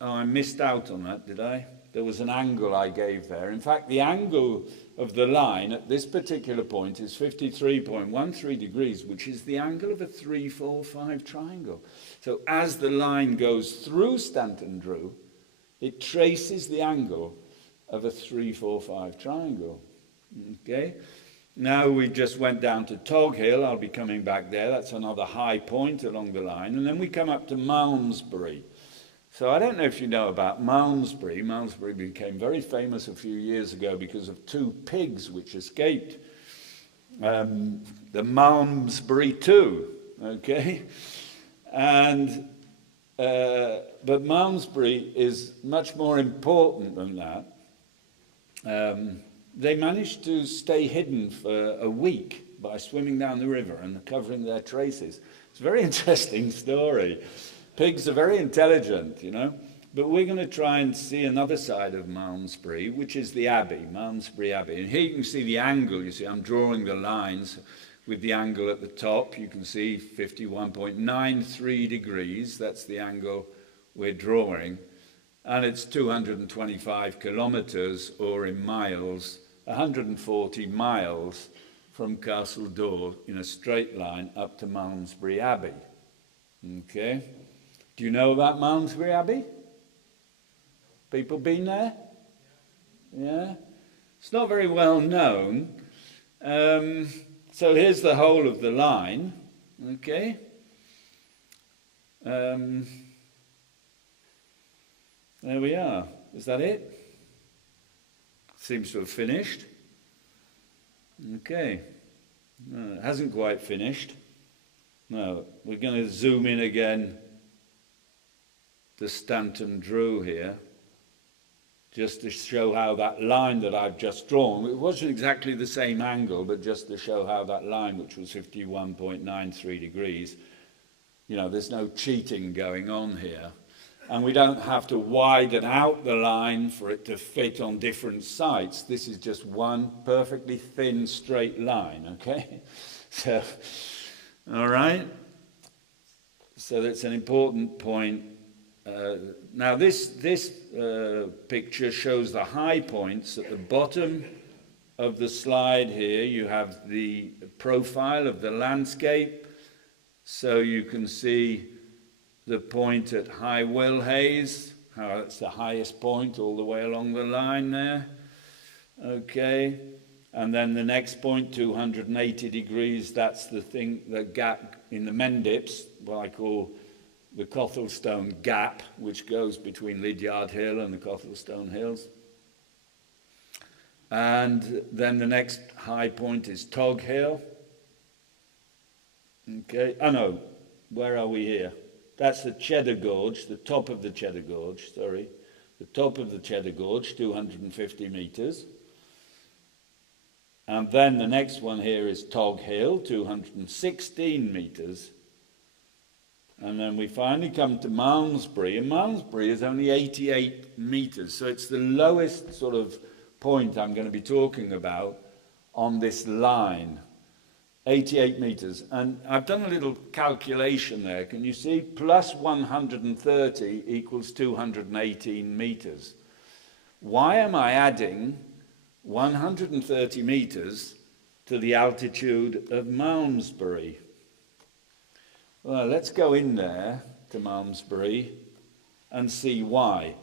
I missed out on that, did I? There was an angle I gave there. In fact, the angle of the line at this particular point is 53.13 degrees, which is the angle of a 3-4-5 triangle. So as the line goes through Stanton Drew, it traces the angle of a 3-4-5 triangle. Okay? Now we just went down to Tog Hill. I'll be coming back there. That's another high point along the line. And then we come up to Malmesbury. So I don't know if you know about Malmesbury. Malmesbury became very famous a few years ago because of two pigs which escaped. The Malmesbury 2, okay? And, but Malmesbury is much more important than that. They managed to stay hidden for a week by swimming down the river and covering their traces. It's a very interesting story. Pigs are very intelligent, you know, but we're going to try and see another side of Malmesbury, which is the Abbey, Malmesbury Abbey. And here you can see the angle. You see, I'm drawing the lines with the angle at the top. You can see 51.93 degrees. That's the angle we're drawing. and it's 225 kilometres, or in miles, 140 miles from Castle Door in a straight line up to Malmesbury Abbey. Okay? Do you know about Malmesbury Abbey? People been there? Yeah? It's not very well known. So here's the whole of the line. Okay? There we are. Is that it? Seems to have finished. Okay. No, it hasn't quite finished. No, we're going to zoom in again to Stanton Drew here, just to show how that line that I've just drawn, it wasn't exactly the same angle, but just to show how that line, which was 51.93 degrees, you know, there's no cheating going on here. And we don't have to widen out the line for it to fit on different sites. This is just one perfectly thin, straight line, okay? So, all right? So that's an important point. Now this picture shows the high points. At the bottom of the slide here, you have the profile of the landscape. So you can see the point at High Willhays, how it's the highest point all the way along the line there. Okay, and then the next point, 280 degrees, that's the thing, the gap in the Mendips, what I call the Cothelstone Gap, which goes between Lydiard Hill and the Cothelstone Hills. And then the next high point is Tog Hill. Okay, oh no, where are we here? That's the Cheddar Gorge, the top of the Cheddar Gorge, sorry. The top of the Cheddar Gorge, 250 metres. And then the next one here is Tog Hill, 216 metres. And then we finally come to Malmesbury, and Malmesbury is only 88 metres, so it's the lowest sort of point I'm going to be talking about on this line. 88 metres, and I've done a little calculation there. Can you see? Plus 130 equals 218 metres. Why am I adding 130 metres to the altitude of Malmesbury? Well, let's go in there to Malmesbury and see why.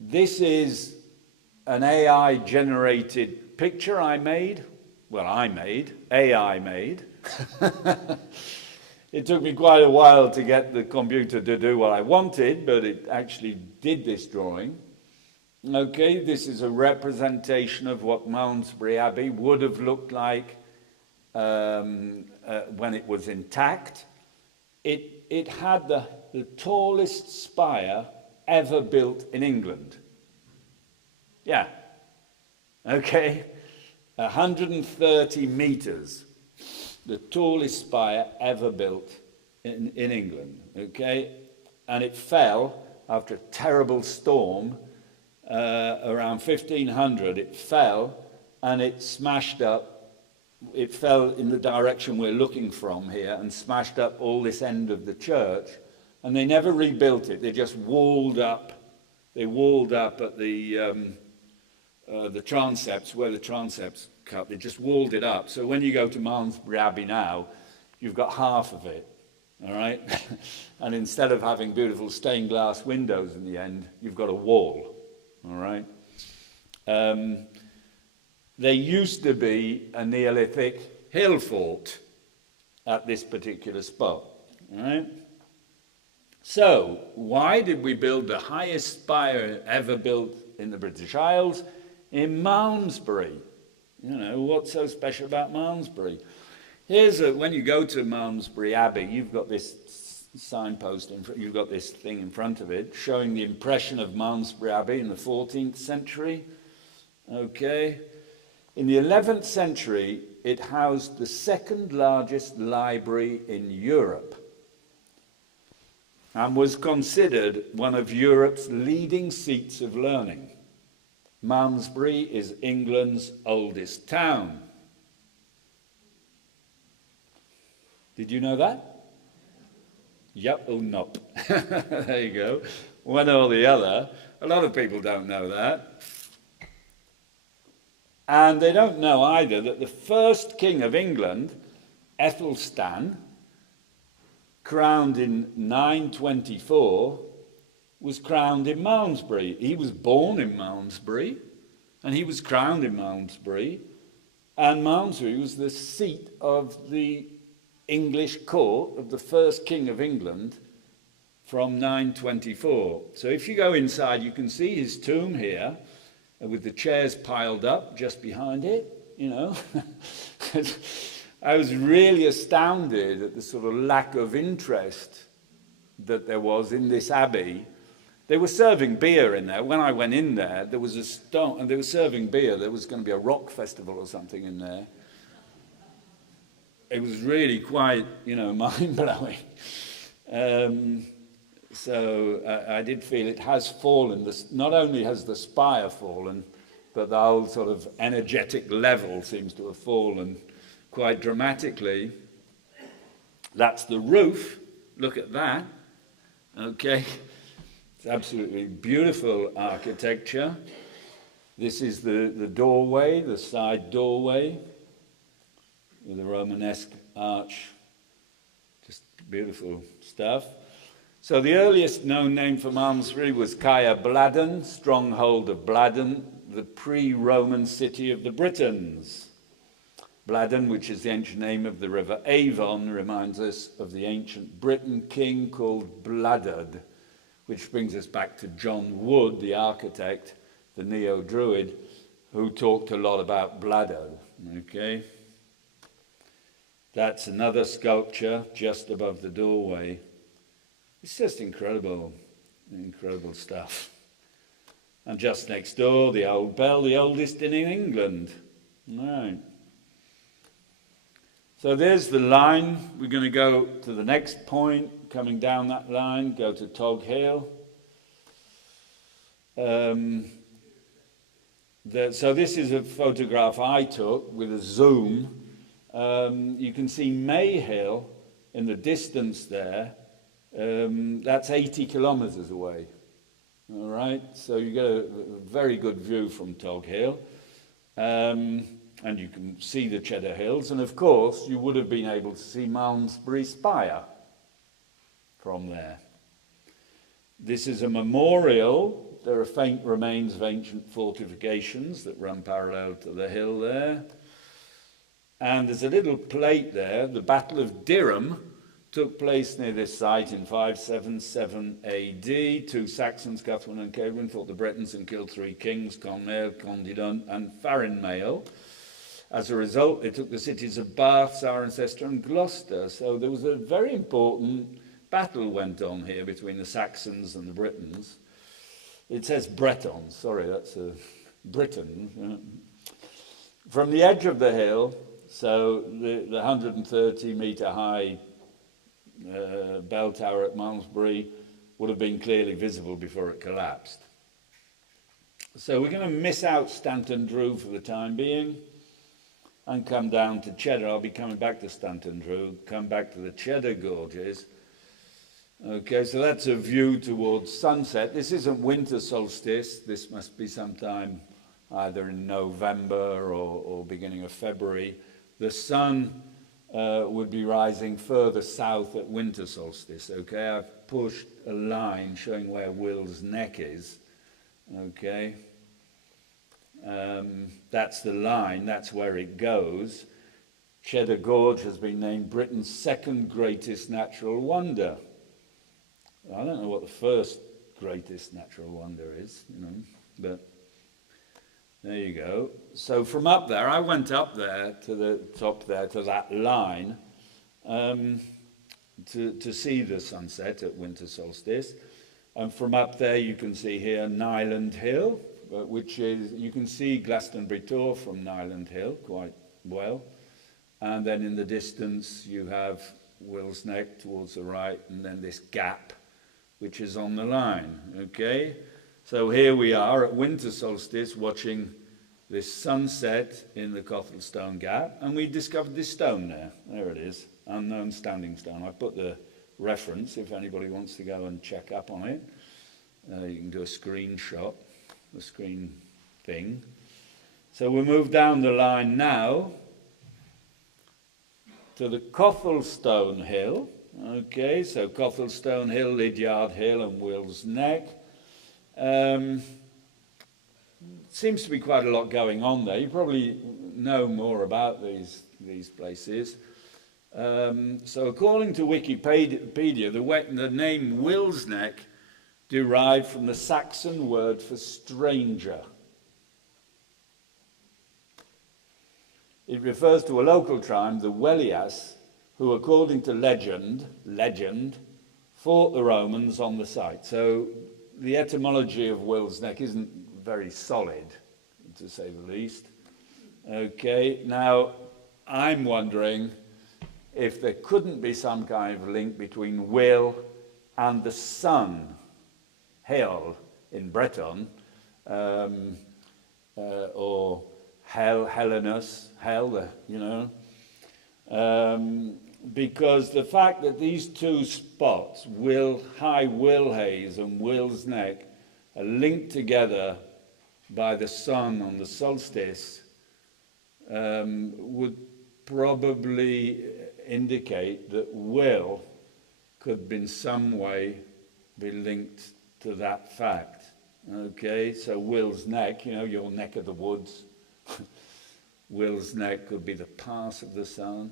This is an AI-generated picture I made. Well, AI made. It took me quite a while to get the computer to do what I wanted, but it actually did this drawing. Okay, this is a representation of what Malmesbury Abbey would have looked like when it was intact. It had the tallest spire ever built in England. Yeah. Okay. 130 metres, the tallest spire ever built in England, okay? And it fell after a terrible storm around 1500. It fell and it smashed up. It fell in the direction we're looking from here and smashed up all this end of the church. And they never rebuilt it. They just walled up. They walled up at the transepts, where the transepts cut. They just walled it up. So when you go to Malmesbury Abbey now, you've got half of it, all right? And instead of having beautiful stained glass windows in the end, you've got a wall, all right? There used to be a Neolithic hill fort at this particular spot, all right? So why did we build the highest spire ever built in the British Isles in Malmesbury? You know, what's so special about Malmesbury? Here's when you go to Malmesbury Abbey, you've got this signpost, you've got this thing in front of it showing the impression of Malmesbury Abbey in the 14th century. Okay. In the 11th century, it housed the second largest library in Europe and was considered one of Europe's leading seats of learning. Malmesbury is England's oldest town. Did you know that? Yep or nop. There you go. One or the other. A lot of people don't know that. And they don't know either that the first king of England, Aethelstan, crowned in 924, was crowned in Malmesbury. He was born in Malmesbury, and he was crowned in Malmesbury, and Malmesbury was the seat of the English court of the first king of England from 924. So if you go inside, you can see his tomb here, with the chairs piled up just behind it, you know. I was really astounded at the sort of lack of interest that there was in this abbey. They were serving beer in there. When I went in there, there was a stone, and they were serving beer. There was going to be a rock festival or something in there. It was really quite, you know, mind-blowing. So I did feel it has fallen. Not only has the spire fallen, but the whole sort of energetic level seems to have fallen quite dramatically. That's the roof. Look at that. Okay. It's absolutely beautiful architecture. This is the doorway, the side doorway, with a Romanesque arch. Just beautiful stuff. So the earliest known name for Malmesbury was Caia Bladen, stronghold of Bladen, the pre-Roman city of the Britons. Bladen, which is the ancient name of the river Avon, reminds us of the ancient Briton king called Bladud, which brings us back to John Wood, the architect, the neo-Druid, who talked a lot about Bladud. Okay? That's another sculpture just above the doorway. It's just incredible, incredible stuff. And just next door, the old bell, the oldest in England. Right. So there's the line. We're going to go to the next point, coming down that line, go to Tog Hill. So this is a photograph I took with a zoom. You can see May Hill in the distance there. That's 80 kilometers away. All right, so you get a very good view from Tog Hill. And you can see the Cheddar Hills. And of course, you would have been able to see Malmesbury Spire from there. This is a memorial. There are faint remains of ancient fortifications that run parallel to the hill there. And there's a little plate there. The Battle of Dirham took place near this site in 577 AD. Two Saxons, Guthrum and Cedwyn, fought the Britons and killed three kings, Conmail, Condidon and Farinmail. As a result, they took the cities of Bath, Cirencester and Gloucester. So there was a very important battle went on here between the Saxons and the Britons. It says Bretons, sorry, that's a Britain. From the edge of the hill, so the 130-metre high bell tower at Malmesbury would have been clearly visible before it collapsed. So we're going to miss out Stanton Drew for the time being and come down to Cheddar. I'll be coming back to Stanton Drew, come back to the Cheddar Gorges. Okay, so that's a view towards sunset. This isn't winter solstice. This must be sometime either in November or beginning of February. The sun would be rising further south at winter solstice. Okay, I've pushed a line showing where Will's Neck is. Okay, that's the line, that's where it goes. Cheddar Gorge has been named Britain's second greatest natural wonder. I don't know what the first greatest natural wonder is, you know, but there you go. So from up there, I went up there to the top there, to that line, to see the sunset at winter solstice. And from up there, you can see here Nyland Hill, which is, you can see Glastonbury Tor from Nyland Hill quite well. And then in the distance, you have Will's Neck towards the right, and then this gap, which is on the line, okay? So here we are at winter solstice watching this sunset in the Cothelstone Gap, and we discovered this stone there. There it is, unknown standing stone. I put the reference if anybody wants to go and check up on it. You can do a screenshot, the screen thing. So we'll move down the line now to the Cothelstone Hill. Okay, so Cothelstone Hill, Lydiard Hill and Will's Neck. Seems to be quite a lot going on there. You probably know more about these places. So according to Wikipedia, the name Will's Neck derived from the Saxon word for stranger. It refers to a local tribe, the Welias, who, according to legend, fought the Romans on the site. So the etymology of Will's Neck isn't very solid, to say the least. Okay, now I'm wondering if there couldn't be some kind of link between Will and the sun, Hel in Breton, or Helenus, Hel, you know, because the fact that these two spots, High Willhays and Will's Neck, are linked together by the sun on the solstice, would probably indicate that Will could in some way be linked to that fact. Okay, so Will's Neck, you know, your neck of the woods. Will's Neck could be the pass of the sun.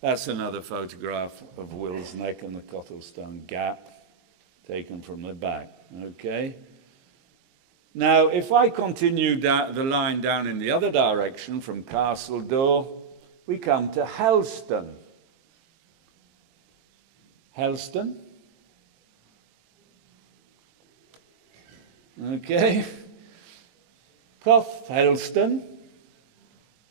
That's another photograph of Will's Neck and the Cothelstone Gap, taken from the back. Okay. Now, if I continue the line down in the other direction from Castle Door, we come to Helston. Helston. Okay. Helston.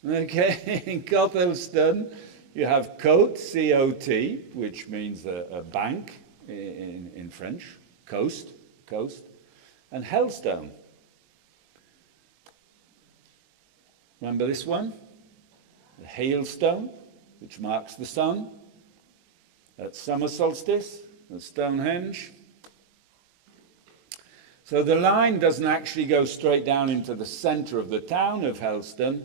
Okay, in Helston, you have Côte, C-O-T, which means a bank in French, coast, and Hellstone. Remember this one? The hailstone, which marks the sun. At summer solstice, at Stonehenge. So the line doesn't actually go straight down into the centre of the town of Helston.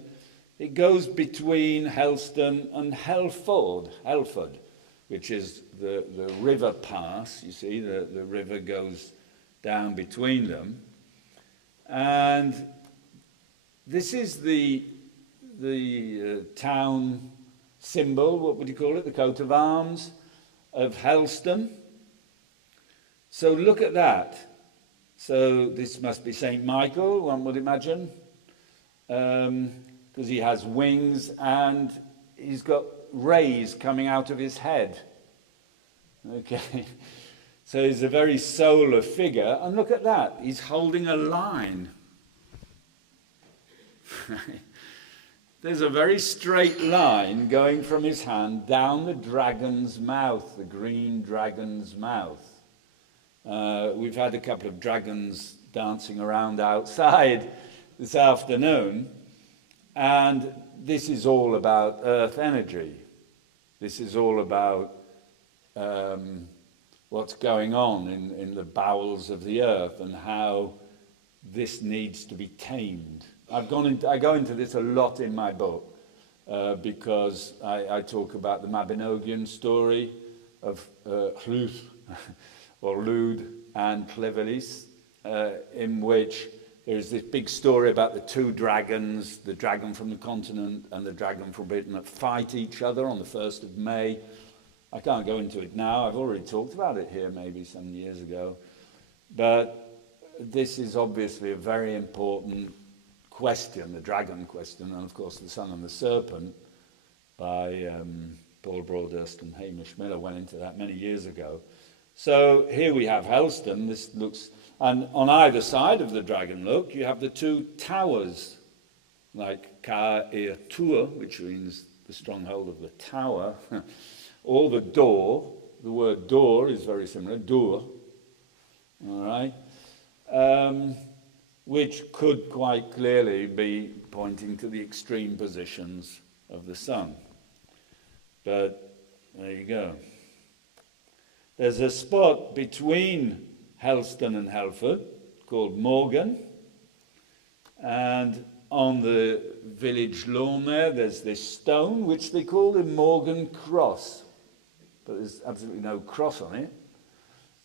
It goes between Helston and Helford, which is the river pass. You see, the river goes down between them. And this is the town symbol, what would you call it, the coat of arms of Helston. So look at that. So this must be St. Michael, one would imagine, because he has wings and he's got rays coming out of his head. Okay, so he's a very solar figure. And look at that, he's holding a line. There's a very straight line going from his hand down the dragon's mouth, the green dragon's mouth. We've had a couple of dragons dancing around outside this afternoon, and this is all about earth energy. This is all about what's going on in the bowels of the earth and how this needs to be tamed. I go into this a lot in my book because I talk about the Mabinogian story of HUGH, or Lud and Clevelis, in which there is this big story about the two dragons, the dragon from the continent and the dragon from Britain, that fight each other on the 1st of May. I can't go into it now. I've already talked about it here maybe some years ago. But this is obviously a very important question, the dragon question, and of course the Sun and the Serpent by Paul Broadhurst and Hamish Miller went into that many years ago. So here we have Helston. This looks, and on either side of the dragon, look, you have the two towers, like Ka-Ir-Tur, which means the stronghold of the tower, or the door. The word door is very similar, door, all right, which could quite clearly be pointing to the extreme positions of the sun. But there you go. there's a spot between Helston and Helford called Morgan, and on the village lawn there's this stone which they call the Morgan Cross, but there's absolutely no cross on it.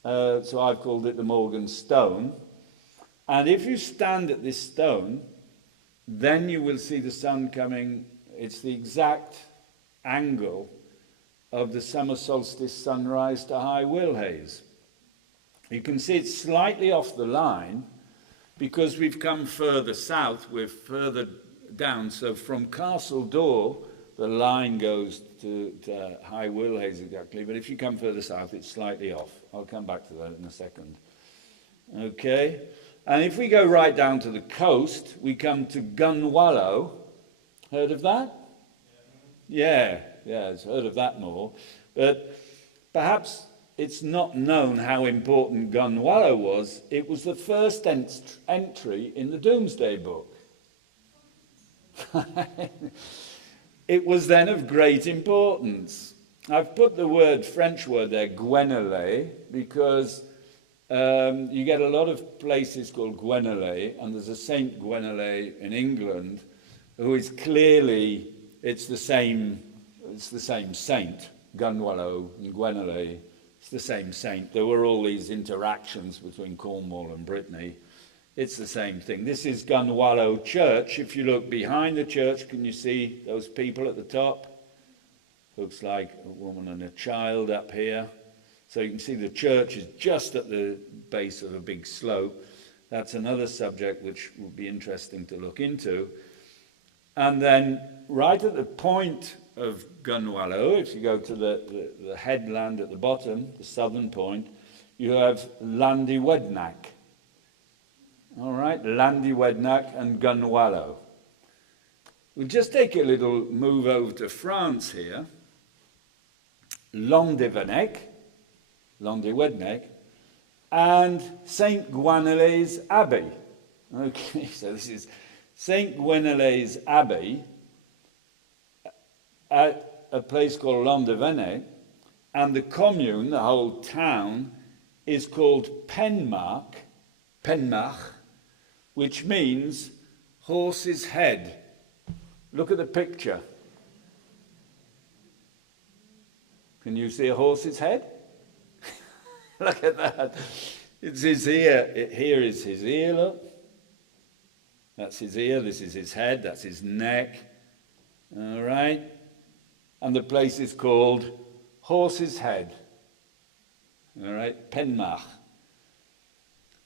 So I've called it the Morgan Stone. And if you stand at this stone, then you will see the sun coming. It's the exact angle of the summer solstice sunrise to high Wylhaze. You can see it's slightly off the line because we've come further south, we're further down. So from Castle Door, the line goes to high Wylhaze exactly, but if you come further south, it's slightly off. I'll come back to that in a second. Okay, and if we go right down to the coast, we come to Gunwallow. Heard of that? Yeah, it's heard of that more. But perhaps it's not known how important Gunwallow was. It was the first entry in the Doomsday Book. It was then of great importance. I've put the French word there, Gwenole, because you get a lot of places called Gwenole, and there's a Saint Gwenole in England who is clearly, it's the same saint, Gunwallow and Gwenole, it's the same saint. There were all these interactions between Cornwall and Brittany. It's the same thing. This is Gunwallow Church. If you look behind the church, can you see those people at the top? Looks like a woman and a child up here. So you can see the church is just at the base of a big slope. That's another subject which would be interesting to look into. And then right at the point of Gunwallow, if you go to the headland at the bottom, the southern point, you have Llandywednach. All right, Llandywednach and Gunwallow. We'll just take a little move over to France here. Llandywednach, and St. Gwenole's Abbey. Okay, so this is St. Gwenole's Abbey at a place called Llandywednach, and the commune, the whole town, is called Penmach, which means horse's head. Look at the picture. Can you see a horse's head? Look at that. It's his ear. Here is his ear, look. That's his ear, this is his head, that's his neck. All right? And the place is called Horse's Head. All right? Penmach.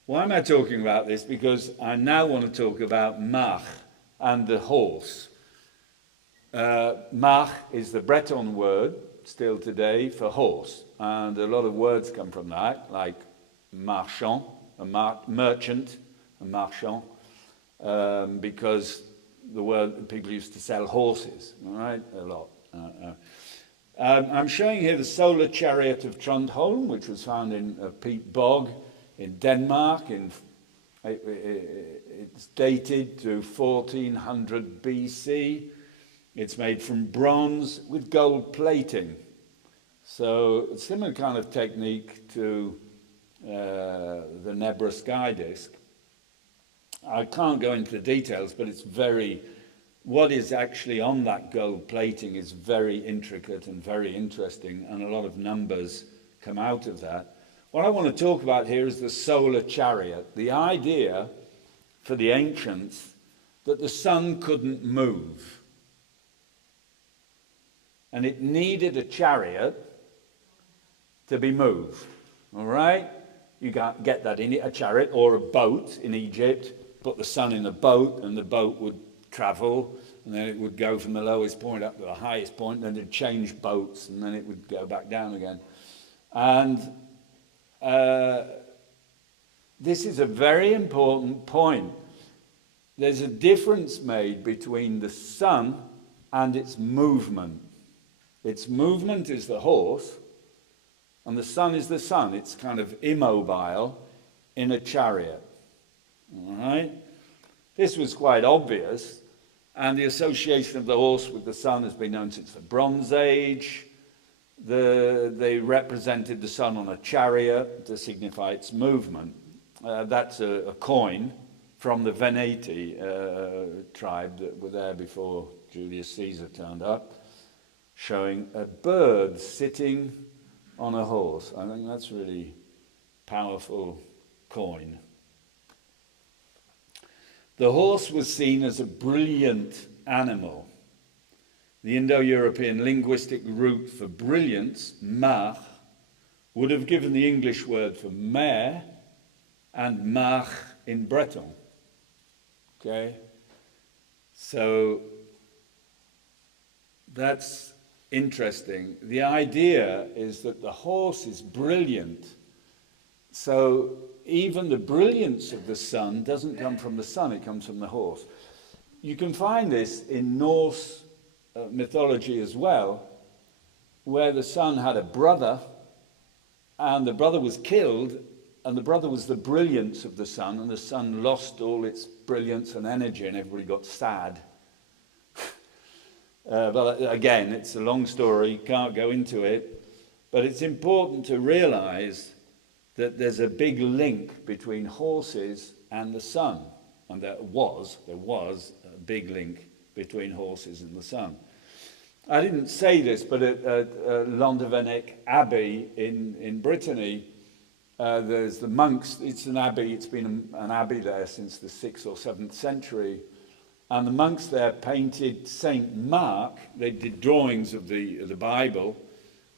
Why am I talking about this? Because I now want to talk about Mach and the horse. Mach is the Breton word, still today, for horse. And a lot of words come from that, like marchand, a merchant, a marchand, because the word people used to sell horses, all right, a lot. I'm showing here the solar chariot of Trondholm, which was found in a peat bog in Denmark. It's dated to 1400 BC. It's made from bronze with gold plating. So a similar kind of technique to the Nebra sky disk. I can't go into the details, but it's what is actually on that gold plating is very intricate and very interesting, and a lot of numbers come out of that. What I want to talk about here is the solar chariot, the idea for the ancients that the sun couldn't move. And it needed a chariot to be moved. All right? You can't get that in a chariot or a boat in Egypt, put the sun in a boat, and the boat would travel, and then it would go from the lowest point up to the highest point, and then it'd change boats, and then it would go back down again. And this is a very important point. There's a difference made between the sun and its movement. Its movement is the horse, and the sun is the sun. It's kind of immobile in a chariot. All right? This was quite obvious, and the association of the horse with the sun has been known since the Bronze Age. They represented the sun on a chariot to signify its movement. That's a coin from the Veneti tribe that were there before Julius Caesar turned up, showing a bird sitting on a horse. I think that's really powerful coin. The horse was seen as a brilliant animal. The Indo-European linguistic root for brilliance, mach, would have given the English word for mare and mach in Breton. Okay? So that's interesting. The idea is that the horse is brilliant. So even the brilliance of the sun doesn't come from the sun, it comes from the horse. You can find this in Norse mythology as well, where the sun had a brother, and the brother was killed, and the brother was the brilliance of the sun, and the sun lost all its brilliance and energy, and everybody got sad. But again, it's a long story, can't go into it, but it's important to realize that there's a big link between horses and the sun, and there was a big link between horses and the sun. I didn't say this, but at Llanderfynech Abbey in Brittany, there's the monks. It's an abbey. It's been an abbey there since the 6th or 7th century, and the monks there painted Saint Mark. They did drawings of the Bible,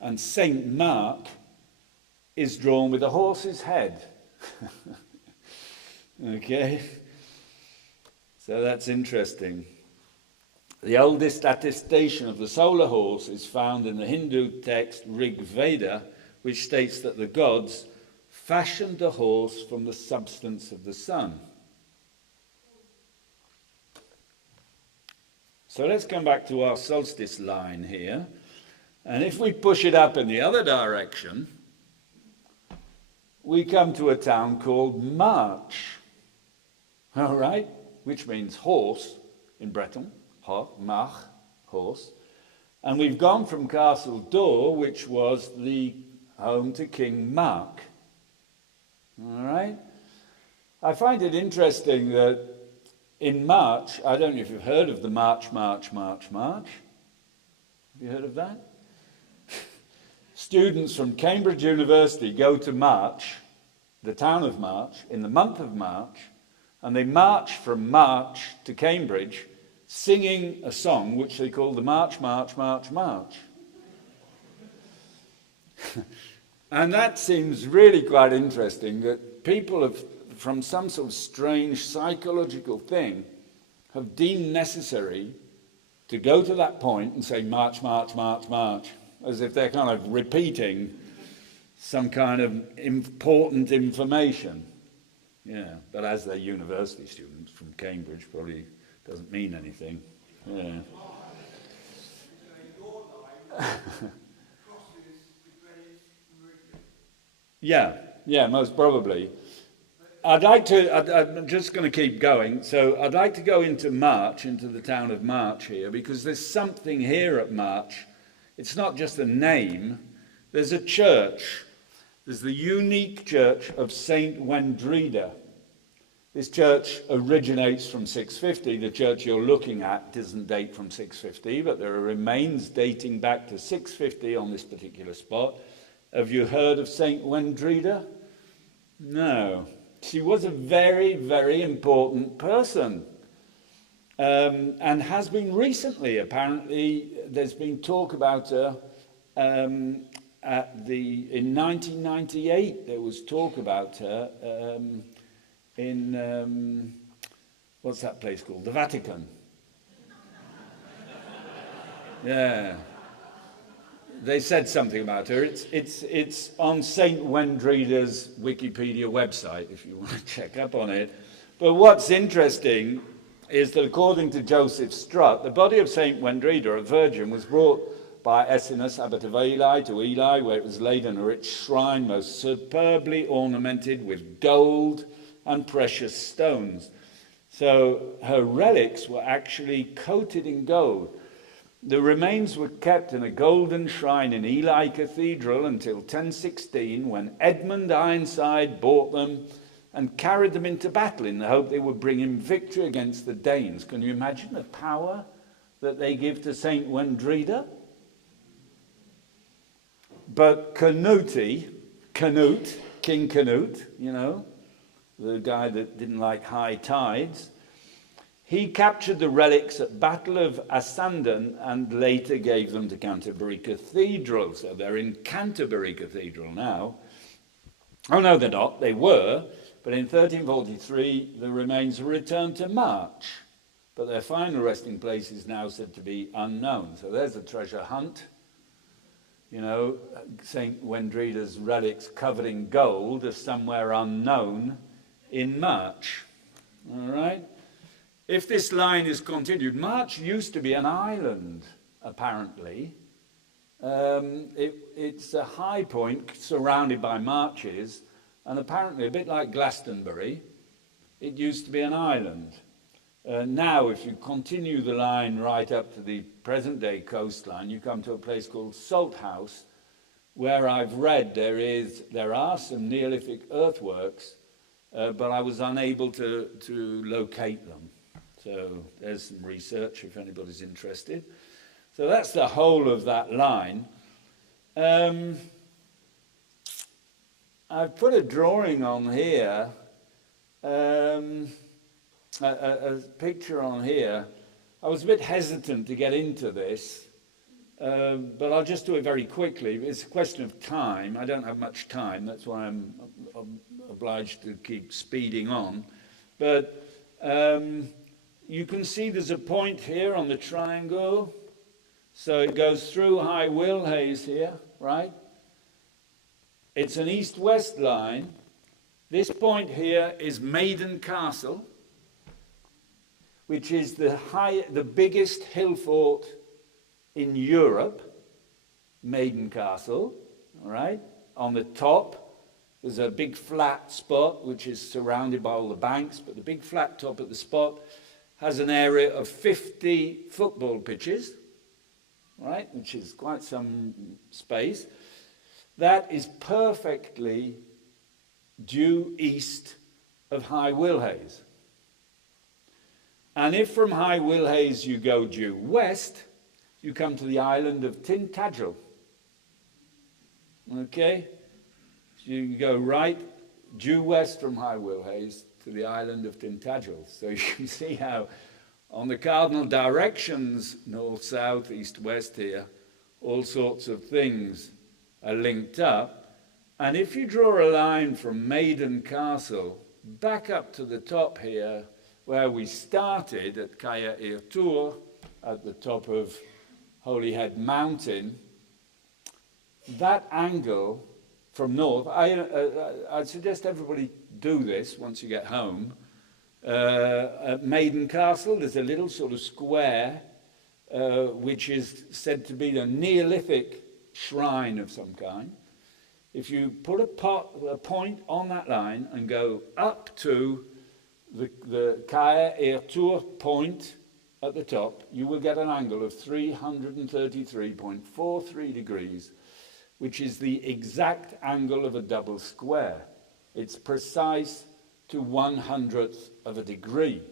and Saint Mark is drawn with a horse's head. Okay, so that's interesting. The oldest attestation of the solar horse is found in the Hindu text Rig Veda, which states that the gods fashioned the horse from the substance of the sun. So let's come back to our solstice line here. And if we push it up in the other direction, we come to a town called March. All right? Which means horse in Breton. Mach, horse. And we've gone from Castle Dor, which was the home to King Mark. All right? I find it interesting that in March, I don't know if you've heard of the March. Have you heard of that? Students from Cambridge University go to March, the town of March, in the month of March, and they march from March to Cambridge, singing a song which they call the March. And that seems really quite interesting, that people have, from some sort of strange psychological thing, have deemed necessary to go to that point and say March, as if they're kind of repeating some kind of important information. Yeah, but as they're university students from Cambridge, probably doesn't mean anything. Yeah. Yeah, most probably. I'm just going to keep going. So I'd like to go into March, into the town of March here, because there's something here at March. It's not just a name. There's a church. There's the unique church of Saint Wendrida. This church originates from 650. The church you're looking at doesn't date from 650, but there are remains dating back to 650 on this particular spot. Have you heard of Saint Wendrida? No. She was a very, very important person, and has been recently. Apparently, there's been talk about her. In 1998, there was talk about her in what's that place called? The Vatican. Yeah. They said something about her. It's on Saint Wendrida's Wikipedia website, if you want to check up on it. But what's interesting is that according to Joseph Strutt, the body of Saint Wendrida, a virgin, was brought by Essinus, abbot of Ely, to Ely, where it was laid in a rich shrine, most superbly ornamented with gold and precious stones. So her relics were actually coated in gold. The remains were kept in a golden shrine in Ely Cathedral until 1016, when Edmund Ironside bought them and carried them into battle in the hope they would bring him victory against the Danes. Can you imagine the power that they give to Saint Wendrida? But King Canute, you know, the guy that didn't like high tides, he captured the relics at Battle of Assandan and later gave them to Canterbury Cathedral. So they're in Canterbury Cathedral now. Oh no, they're not. They were. But in 1343, the remains were returned to March. But their final resting place is now said to be unknown. So there's a treasure hunt. You know, St. Wendrida's relics covered in gold are somewhere unknown in March. All right? If this line is continued, March used to be an island, apparently. It's a high point surrounded by marshes, and apparently, a bit like Glastonbury, it used to be an island. Now, if you continue the line right up to the present-day coastline, you come to a place called Salthouse, where I've read there are some Neolithic earthworks, but I was unable to locate them. So there's some research if anybody's interested. So that's the whole of that line. I've put a drawing on here, a picture on here. I was a bit hesitant to get into this, but I'll just do it very quickly. It's a question of time. I don't have much time. That's why I'm obliged to keep speeding on. But you can see there's a point here on the triangle. So it goes through High Willhays here, right? It's an east-west line. This point here is Maiden Castle, which is the biggest hill fort in Europe, Maiden Castle, all right? On the top, there's a big flat spot, which is surrounded by all the banks, but the big flat top at the spot has an area of 50 football pitches, right, which is quite some space. That is perfectly due east of High Willhays. And if from High Willhays you go due west, you come to the island of Tintagel. Okay? So you go right due west from High Willhays to the island of Tintagel. So you can see how on the cardinal directions, north, south, east, west here, all sorts of things are linked up. And if you draw a line from Maiden Castle back up to the top here, where we started at Caer Ir Tour, at the top of Holyhead Mountain, that angle from north, I'd suggest everybody do this once you get home. At Maiden Castle, there's a little sort of square which is said to be the Neolithic shrine of some kind. If you put a point on that line and go up to the Caer Ir Tour point at the top, you will get an angle of 333.43 degrees, which is the exact angle of a double square. It's precise to 1/100th of a degree.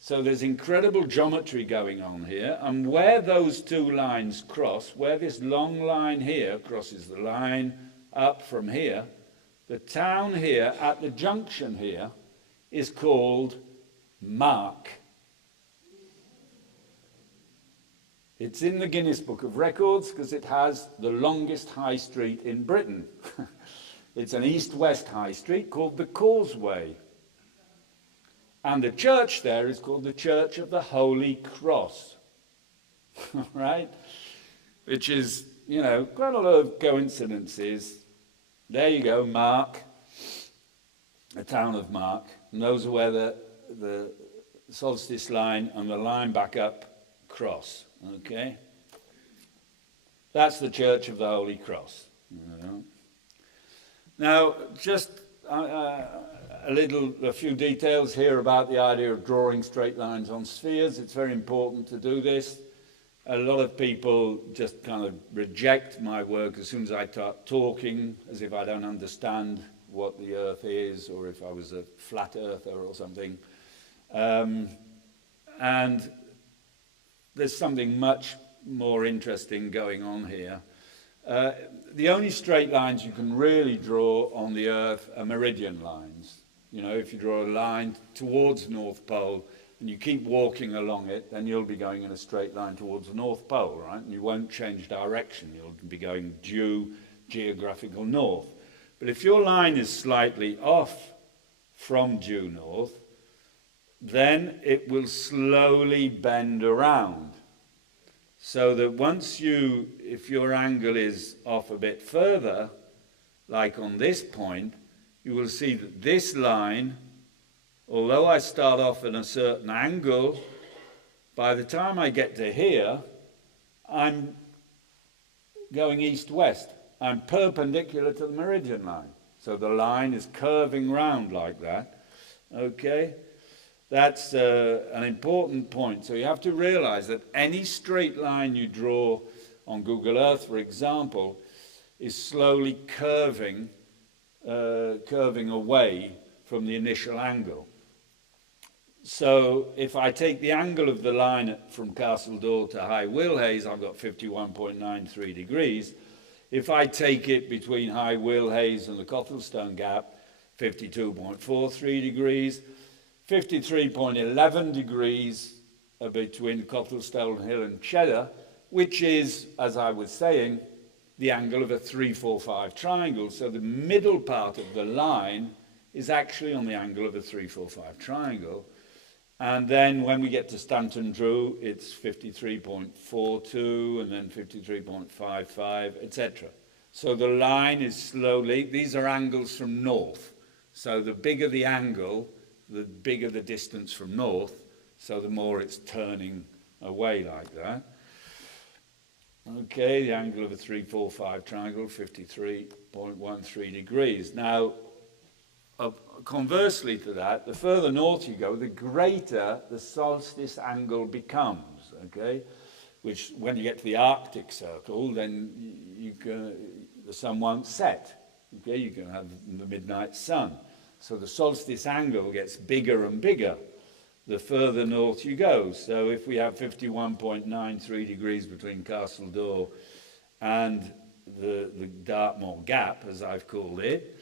So there's incredible geometry going on here, and where those two lines cross, where this long line here crosses the line up from here, the town here at the junction here is called Mark. It's in the Guinness Book of Records because it has the longest high street in Britain. It's an east-west high street called the Causeway. And the church there is called the Church of the Holy Cross. Right? Which is, you know, quite a lot of coincidences. There you go, Mark, the town of Mark. And those are where the Solstice line and the line back up cross. Okay? That's the Church of the Holy Cross. Now, just a few details here about the idea of drawing straight lines on spheres. It's very important to do this. a lot of people just kind of reject my work as soon as I start talking, as if I don't understand what the Earth is, or if I was a flat earther or something. And there's something much more interesting going on here. The only straight lines you can really draw on the Earth are meridian lines. You know, if you draw a line towards North Pole and you keep walking along it, then you'll be going in a straight line towards the North Pole, right? And you won't change direction. You'll be going due geographical north. But if your line is slightly off from due north, then it will slowly bend around. So that once you, if your angle is off a bit further, like on this point, you will see that this line, although I start off at a certain angle, by the time I get to here, I'm going east-west. I'm perpendicular to the meridian line. So the line is curving round like that. Okay? That's an important point. So you have to realize that any straight line you draw on Google Earth, for example, is slowly curving away from the initial angle. So if I take the angle of the line from Castle Door to High Willhays, I've got 51.93 degrees. If I take it between High Willhays and the Cothelstone Gap, 52.43 degrees. 53.11 degrees between Cothelstone Hill and Cheddar, which is, as I was saying, the angle of a 3-4-5 triangle. So the middle part of the line is actually on the angle of a 3-4-5 triangle. And then when we get to Stanton Drew, it's 53.42 and then 53.55, etc. So the line is slowly, these are angles from north. So the bigger the angle, the bigger the distance from north, so the more it's turning away like that. Okay, the angle of a 3-4-5 triangle, 53.13 degrees. Now, conversely to that, the further north you go, the greater the solstice angle becomes, okay? Which, when you get to the Arctic Circle, then the sun won't set, okay? You can have the midnight sun. So the solstice angle gets bigger and bigger the further north you go. So if we have 51.93 degrees between Castle Door and the Dartmoor Gap, as I've called it,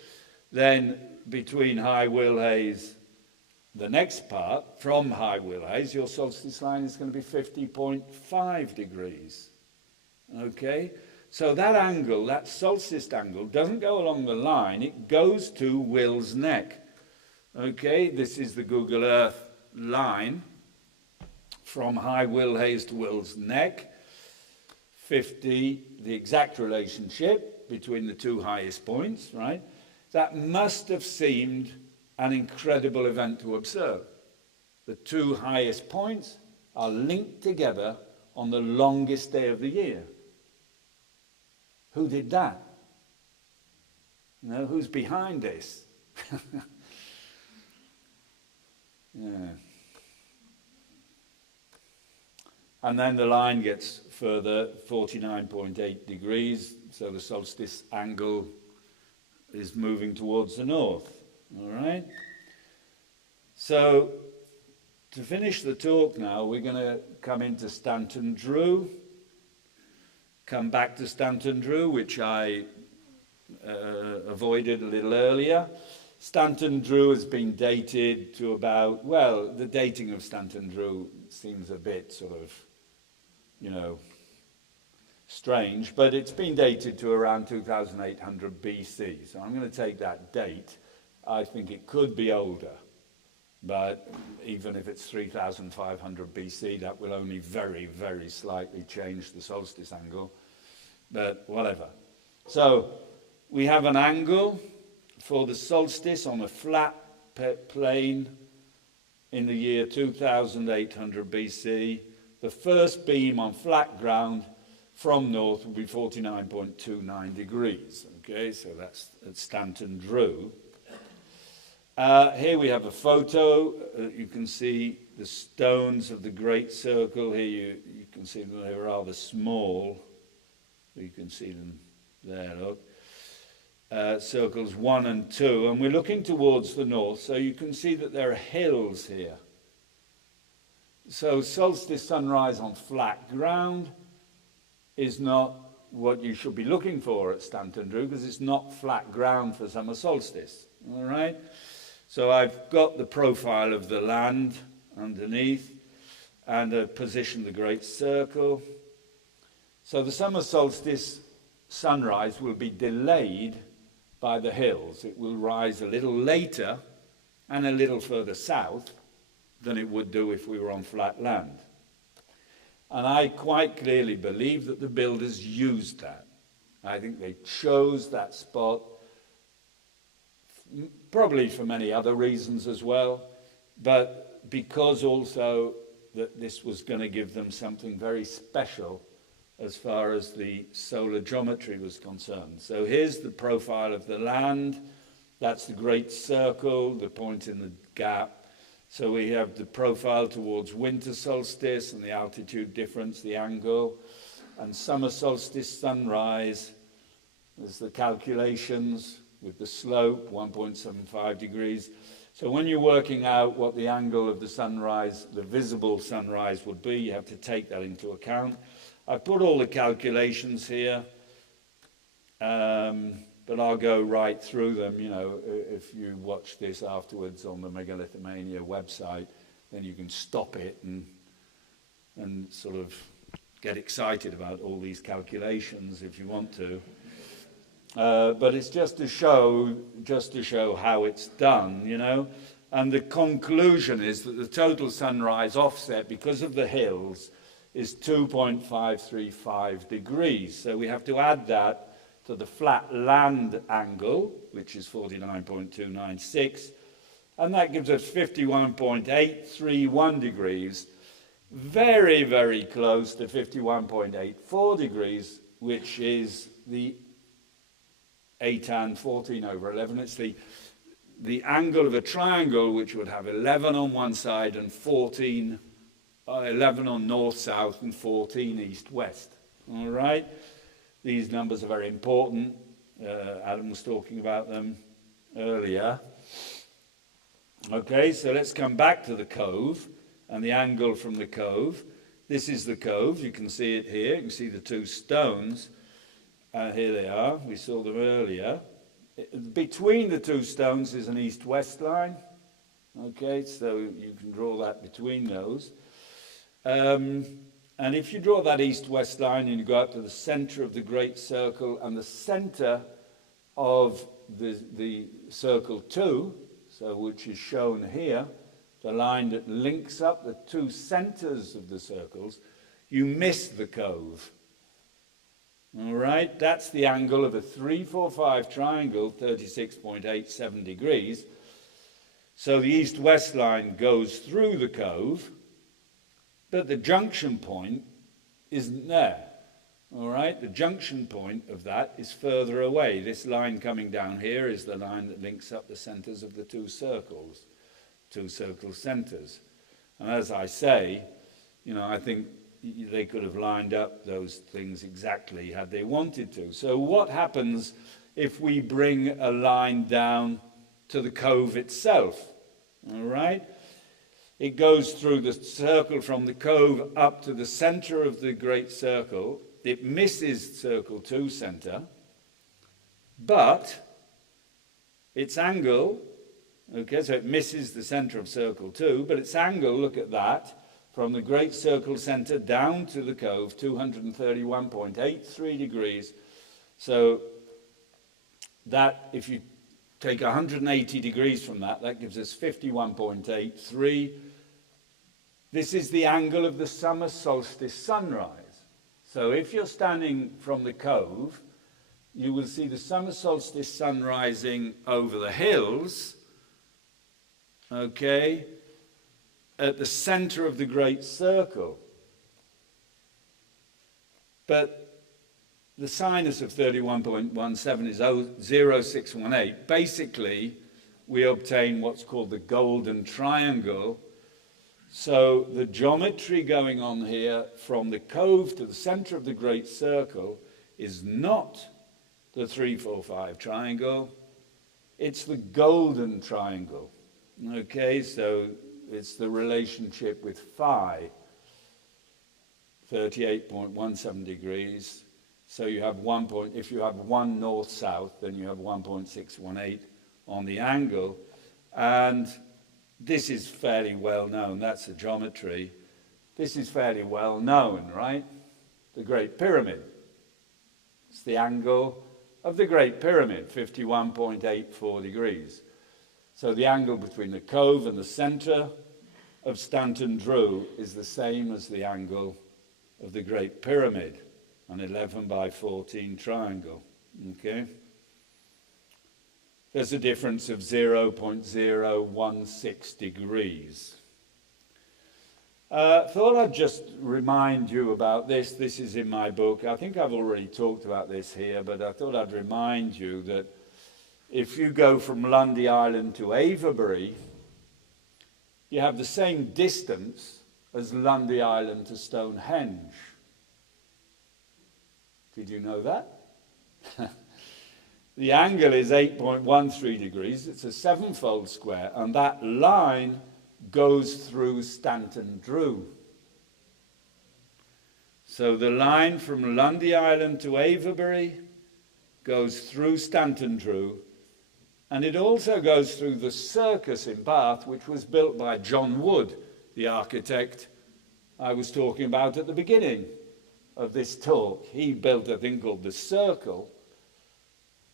then between High Willhays, the next part, from High Willhays, your solstice line is going to be 50.5 degrees. Okay? So that angle, that solstice angle, doesn't go along the line, it goes to Will's Neck. Okay, this is the Google Earth line from High Willhays to Will's Neck. 50, the exact relationship between the two highest points, right? That must have seemed an incredible event to observe. The two highest points are linked together on the longest day of the year. Who did that? You know, who's behind this? Yeah. And then the line gets further, 49.8 degrees, so the solstice angle is moving towards the north. All right? So, to finish the talk now, we're going to come into Stanton Drew, come back to Stanton Drew, which I avoided a little earlier. Stanton Drew has been dated to about, well, the dating of Stanton Drew seems a bit sort of, you know, strange, but it's been dated to around 2800 BC. So I'm going to take that date. I think it could be older, but even if it's 3500 BC, that will only very, very slightly change the solstice angle, but whatever. So we have an angle for the solstice on a flat plane in the year 2800 BC. The first beam on flat ground from north will be 49.29 degrees. Okay, so that's at Stanton Drew. Here we have a photo. You can see the stones of the Great Circle. Here you can see them, they're rather small. You can see them there, look. Circles 1 and 2, and we're looking towards the north, so you can see that there are hills here. So solstice sunrise on flat ground is not what you should be looking for at Stanton Drew, because it's not flat ground for summer solstice, all right? So I've got the profile of the land underneath, and I've positioned the Great Circle. So the summer solstice sunrise will be delayed by the hills. It will rise a little later and a little further south than it would do if we were on flat land. And I quite clearly believe that the builders used that. I think they chose that spot, probably for many other reasons as well, but because also that this was going to give them something very special as far as the solar geometry was concerned. So here's the profile of the land. That's the Great Circle, the point in the gap. So we have the profile towards winter solstice and the altitude difference, the angle, and summer solstice sunrise. There's the calculations with the slope, 1.75 degrees. So when you're working out what the angle of the sunrise, the visible sunrise would be, you have to take that into account. I put all the calculations here, but I'll go right through them. You know, if you watch this afterwards on the Megalithomania website, then you can stop it and sort of get excited about all these calculations if you want to. But it's just to show how it's done, you know. And the conclusion is that the total sunrise offset, because of the hills, is 2.535 degrees. So we have to add that to the flat land angle, which is 49.296, and that gives us 51.831 degrees, very, very close to 51.84 degrees, which is the ATAN 14/11. It's the angle of a triangle, which would have 11 on one side and 11 on north-south and 14 east-west. All right? These numbers are very important. Adam was talking about them earlier. Okay, so let's come back to the cove and the angle from the cove. This is the cove. You can see it here. You can see the two stones. Here they are. We saw them earlier. Between the two stones is an east-west line. Okay, so you can draw that between those. And if you draw that east-west line and you go up to the center of the Great Circle and the center of the Circle 2, so which is shown here, the line that links up the two centers of the circles, you miss the cove. All right, that's the angle of a 3-4-5 triangle, 36.87 degrees. So the east-west line goes through the cove, but the junction point isn't there. All right, the junction point of that is further away. This line coming down here is the line that links up the centers of the two circle centers. And as I say, you know, I think they could have lined up those things exactly had they wanted to. So what happens if we bring a line down to the cove itself? All right? It goes through the circle from the cove up to the center of the Great Circle. It misses Circle 2 center, but its angle, okay, so it misses the center of Circle 2, but its angle, look at that, from the Great Circle center down to the cove, 231.83 degrees. So that, if you take 180 degrees from that, that gives us 51.83. This is the angle of the summer solstice sunrise. So if you're standing from the cove, you will see the summer solstice sun rising over the hills, okay, at the center of the Great Circle. But the sinus of 31.17 is 0.0618. Basically, we obtain what's called the golden triangle. So the geometry going on here from the cove to the center of the great circle is not the 3-4-5 triangle, it's the golden triangle. Okay, so it's the relationship with phi, 38.17 degrees. So you have if you have one north-south, then you have 1.618 on the angle. And this is fairly well known. That's the geometry. This is fairly well known, right? The Great Pyramid. It's the angle of the Great Pyramid, 51.84 degrees. So the angle between the cove and the center of Stanton Drew is the same as the angle of the Great Pyramid, an 11 by 14 triangle. Okay? There's a difference of 0.016 degrees. Thought I'd just remind you about this. This is in my book. I think I've already talked about this here, but I thought I'd remind you that if you go from Lundy Island to Avebury, you have the same distance as Lundy Island to Stonehenge. Did you know that? The angle is 8.13 degrees. It's a sevenfold square, and that line goes through Stanton Drew. So the line from Lundy Island to Avebury goes through Stanton Drew, and it also goes through the circus in Bath, which was built by John Wood, the architect I was talking about at the beginning of this talk. He built a thing called the Circle,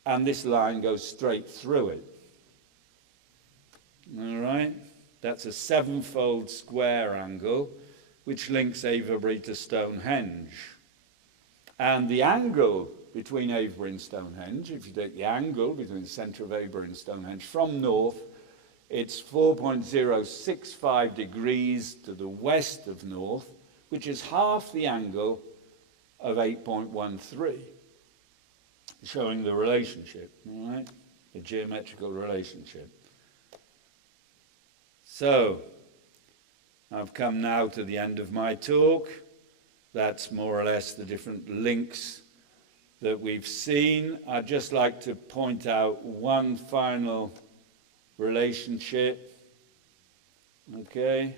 and this line goes straight through it. All right? That's a sevenfold square angle, which links Avebury to Stonehenge. And the angle between Avebury and Stonehenge, if you take the angle between the centre of Avebury and Stonehenge from north, it's 4.065 degrees to the west of north, which is half the angle of 8.13, showing the relationship, all right? The geometrical relationship. So, I've come now to the end of my talk. That's more or less the different links that we've seen. I'd just like to point out one final relationship. Okay.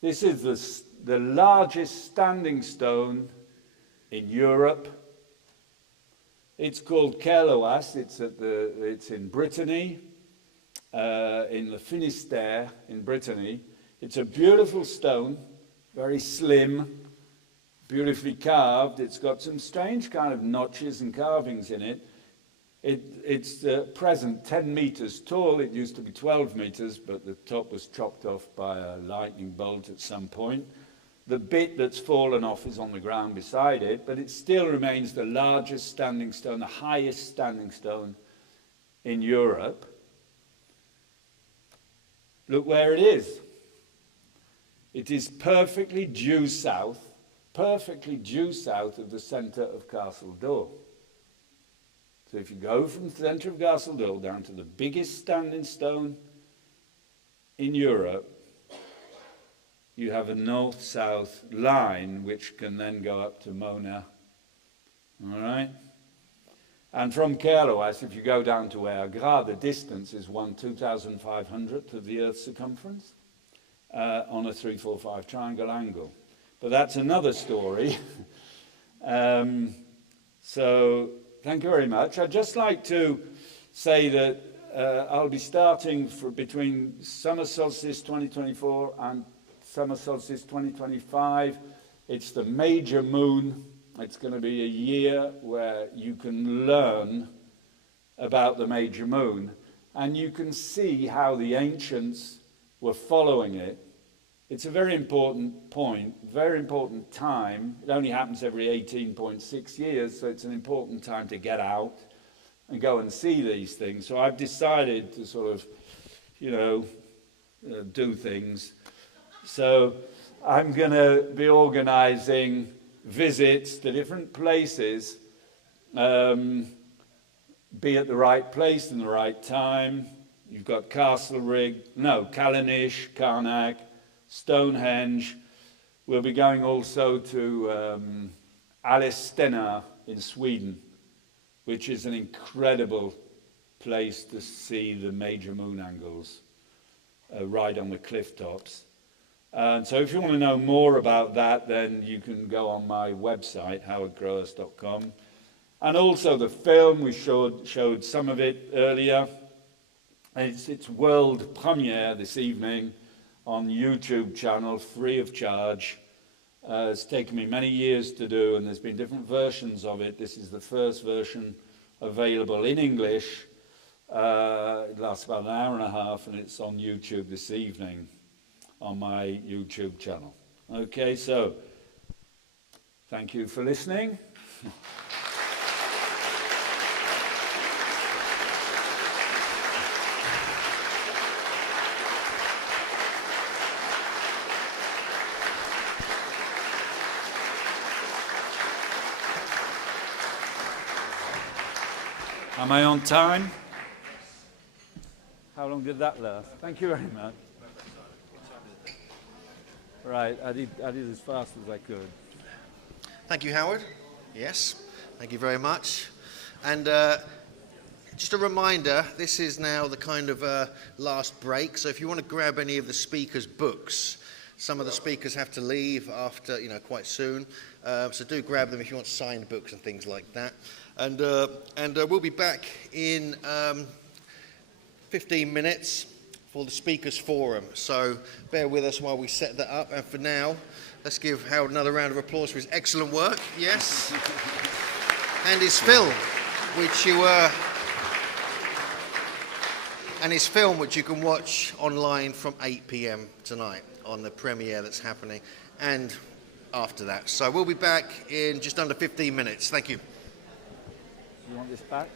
This is the largest standing stone in Europe. It's called CROWHURST. It's in Brittany, in the Finistère in Brittany. It's a beautiful stone, very slim, beautifully carved. It's got some strange kind of notches and carvings in it. It's at present 10 meters tall. It used to be 12 meters, but the top was chopped off by a lightning bolt at some point. The bit that's fallen off is on the ground beside it, but it still remains the largest standing stone, the highest standing stone in Europe. Look where it is. It is perfectly due south of the centre of Castle Door. So if you go from the centre of Castle Door down to the biggest standing stone in Europe, you have a north-south line which can then go up to Mona. All right? And from CROWHURST, if you go down to HUGH, the distance is 2,500th of the Earth's circumference on a 3-4-5 triangle angle. But that's another story. So thank you very much. I'd just like to say that I'll be starting between summer solstice 2024 and summer solstice 2025. It's the major moon. It's going to be a year where you can learn about the major moon, and you can see how the ancients were following it. It's a very important point, very important time. It only happens every 18.6 years, so it's an important time to get out and go and see these things. So I've decided to sort of, do things. So I'm going to be organizing visits to different places, be at the right place in the right time, You've got Callanish, Karnak, Stonehenge. We'll be going also to Alistena in Sweden, which is an incredible place to see the major moon angles right on the cliff tops. And so if you want to know more about that, then you can go on my website, howardcrowhurst.com. And also the film, we showed some of it earlier. It's world premiere this evening on YouTube channel, free of charge. It's taken me many years to do, and there's been different versions of it. This is the first version available in English. It lasts about an hour and a half, and it's on YouTube this evening on my YouTube channel. Okay, so thank you for listening. Am I on time? How long did that last? Thank you very much. Right, I did as fast as I could. Thank you, Howard. Yes, thank you very much. And just a reminder, this is now the kind of last break. So if you want to grab any of the speakers' books, some of the speakers have to leave after, quite soon. So do grab them if you want signed books and things like that. And we'll be back in 15 minutes for the Speakers Forum. So bear with us while we set that up. And for now, let's give Howard another round of applause for his excellent work. Yes. And his film, which you can watch online from 8 p.m. tonight on the premiere that's happening, and after that. So we'll be back in just under 15 minutes. Thank you. You want this back?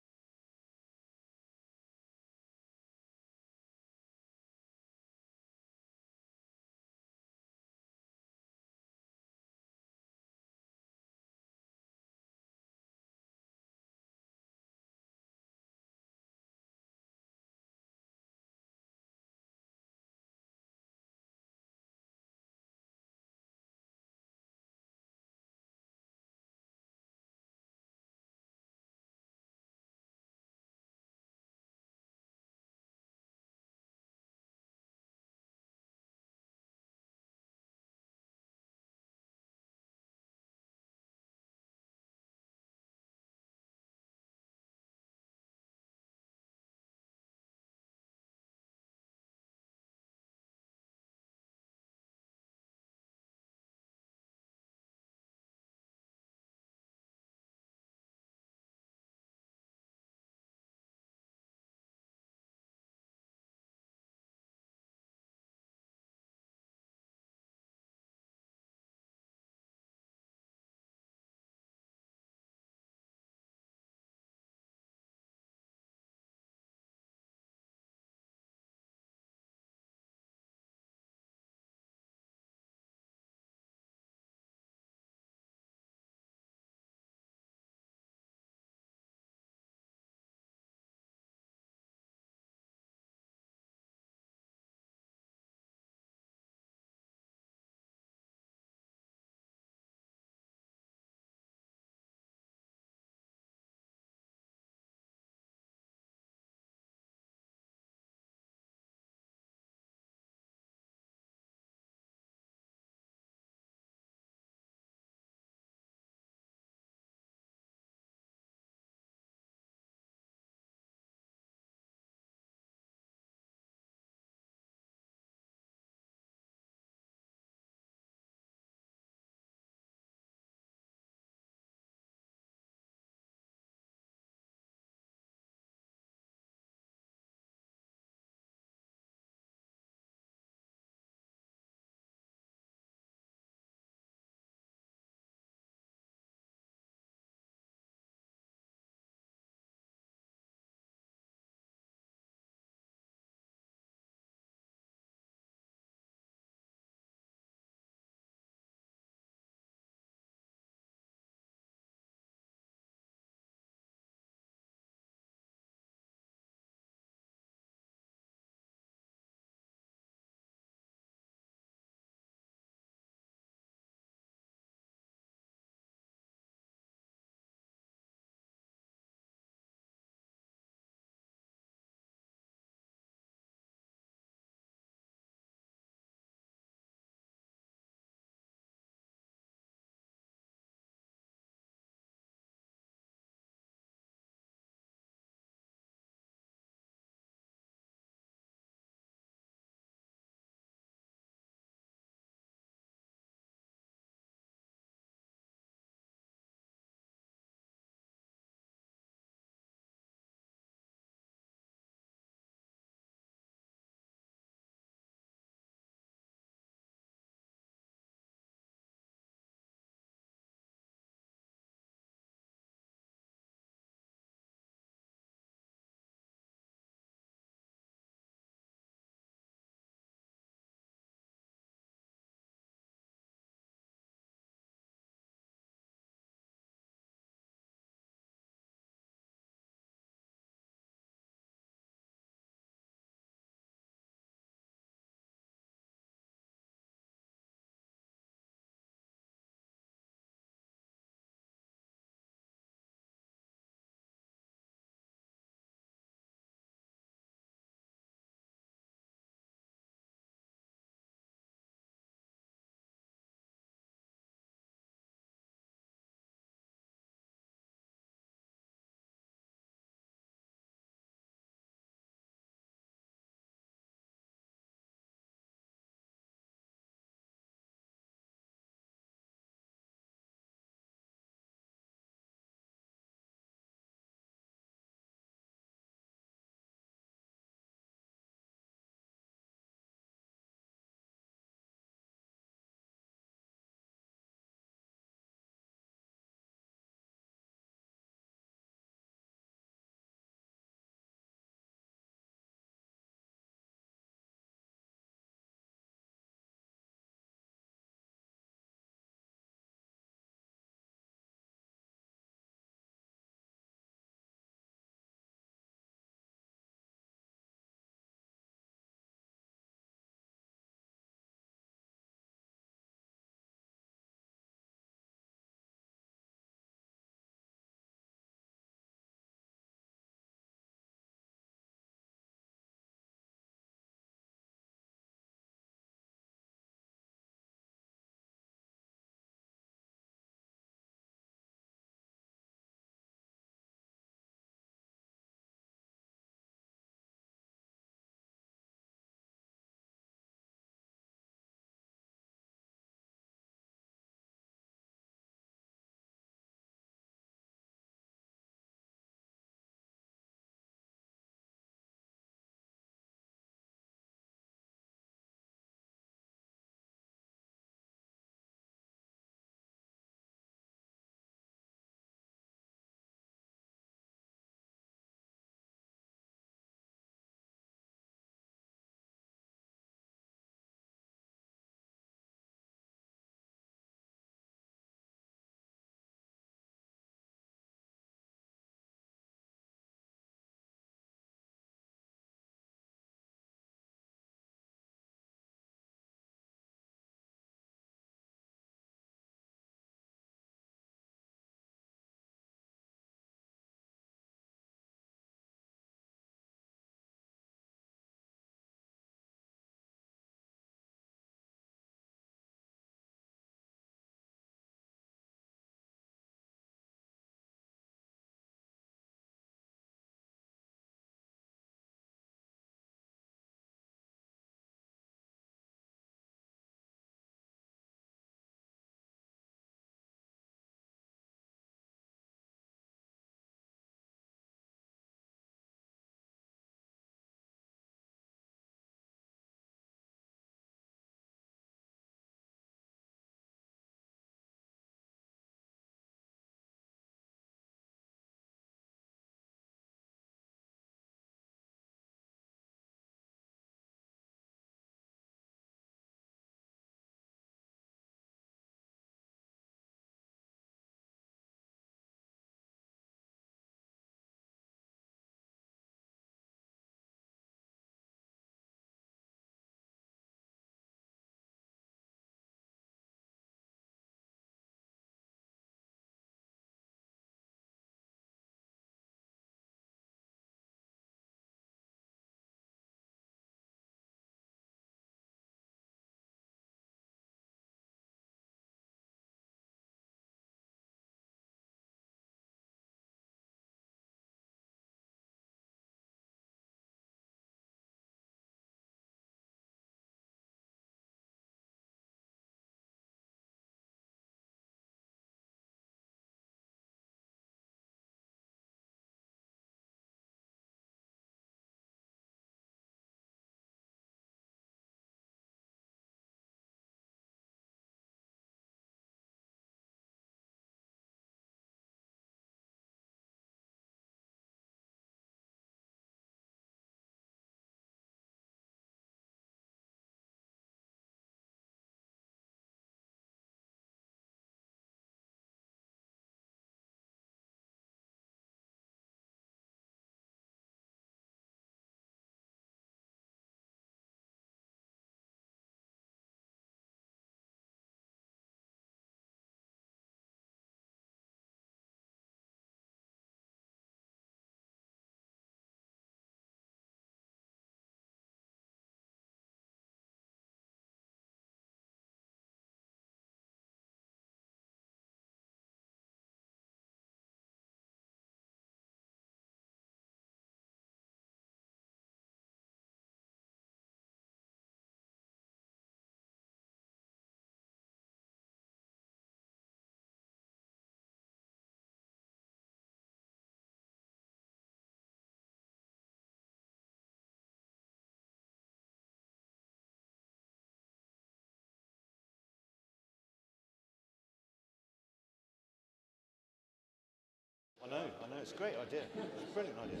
I know, it's a great idea. It's a brilliant idea.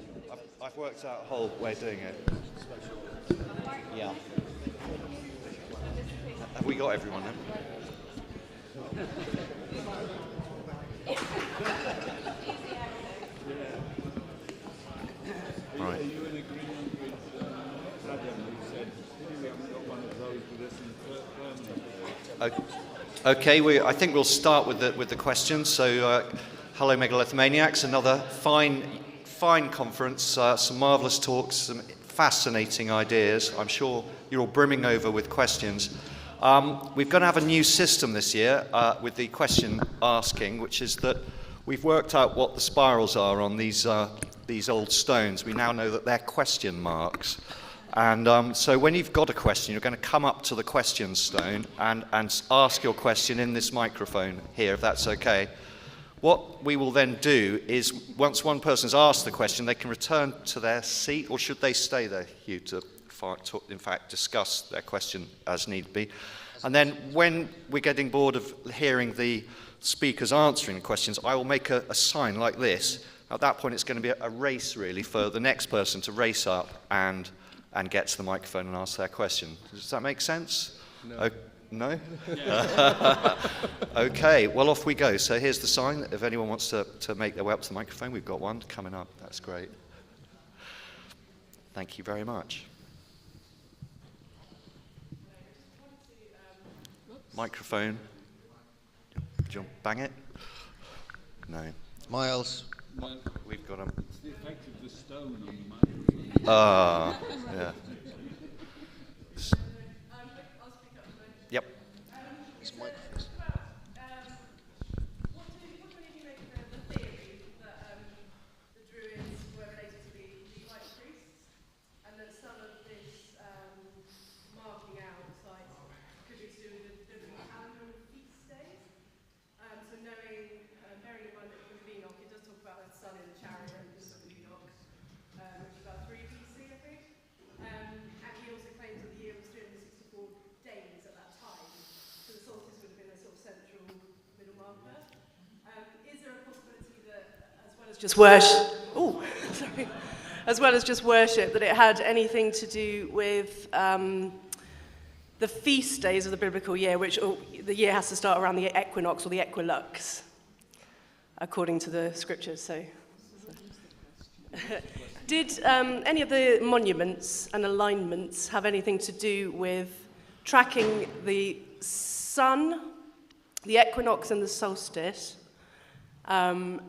I've worked out a whole way of doing it. Yeah. Have we got everyone then? Right. Are you in agreement with Adam who said, we haven't got one of those with us in permanently? Okay, I think we'll start with the questions. So, hello Megalithomaniacs, another fine conference, some marvellous talks, some fascinating ideas. I'm sure you're all brimming over with questions. We're going to have a new system this year with the question asking, which is that we've worked out what the spirals are on these old stones. We now know that they're question marks. And so when you've got a question, you're going to come up to the question stone and ask your question in this microphone here, if that's okay. What we will then do is, once one person's asked the question, they can return to their seat, or should they stay there, Hugh, to in fact discuss their question as need be. And then when we're getting bored of hearing the speakers answering questions, I will make a sign like this. At that point, it's going to be a race, really, for the next person to race up and get to the microphone and ask their question. Does that make sense? No. No? Okay, well, off we go. So here's the sign. If anyone wants to make their way up to the microphone, we've got one coming up. That's great. Thank you very much. Microphone. Do you want to bang it? No. Miles. We've got them. It's the effect of the stone on the microphone. Yeah. Yep. It's microphones. What do you make of the theory that the Druids were related to the Levite priests, and that some of this marking out site could be to do with the calendar of feast days? So knowing, bearing in mind that with Enoch, it does talk about the sun in the chariot and the book of Enoch, which is about 3 BC, I think. And he also claims that the year was 364 days at that time. So the solstice would have been a sort of central middle marker. Is there a possibility that, as well as just worship, as well as just worship, that it had anything to do with the feast days of the biblical year, which the year has to start around the equinox or the equilux, according to the scriptures. So. Did any of the monuments and alignments have anything to do with tracking the sun, the equinox and the solstice, and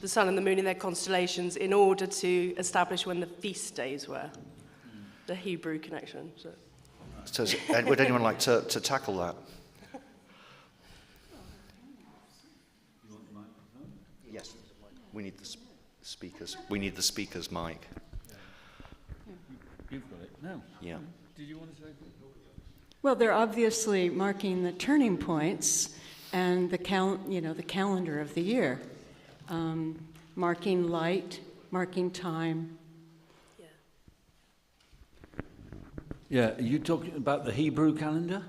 the sun and the moon in their constellations in order to establish when the feast days were? The Hebrew connection. So would anyone like to tackle that? Yes. We need the speakers. We need the speaker's mic. You've got it now. Yeah. Did you want to say? Well, they're obviously marking the turning points and the calendar of the year, marking light, marking time. Yeah, are you talking about the Hebrew calendar?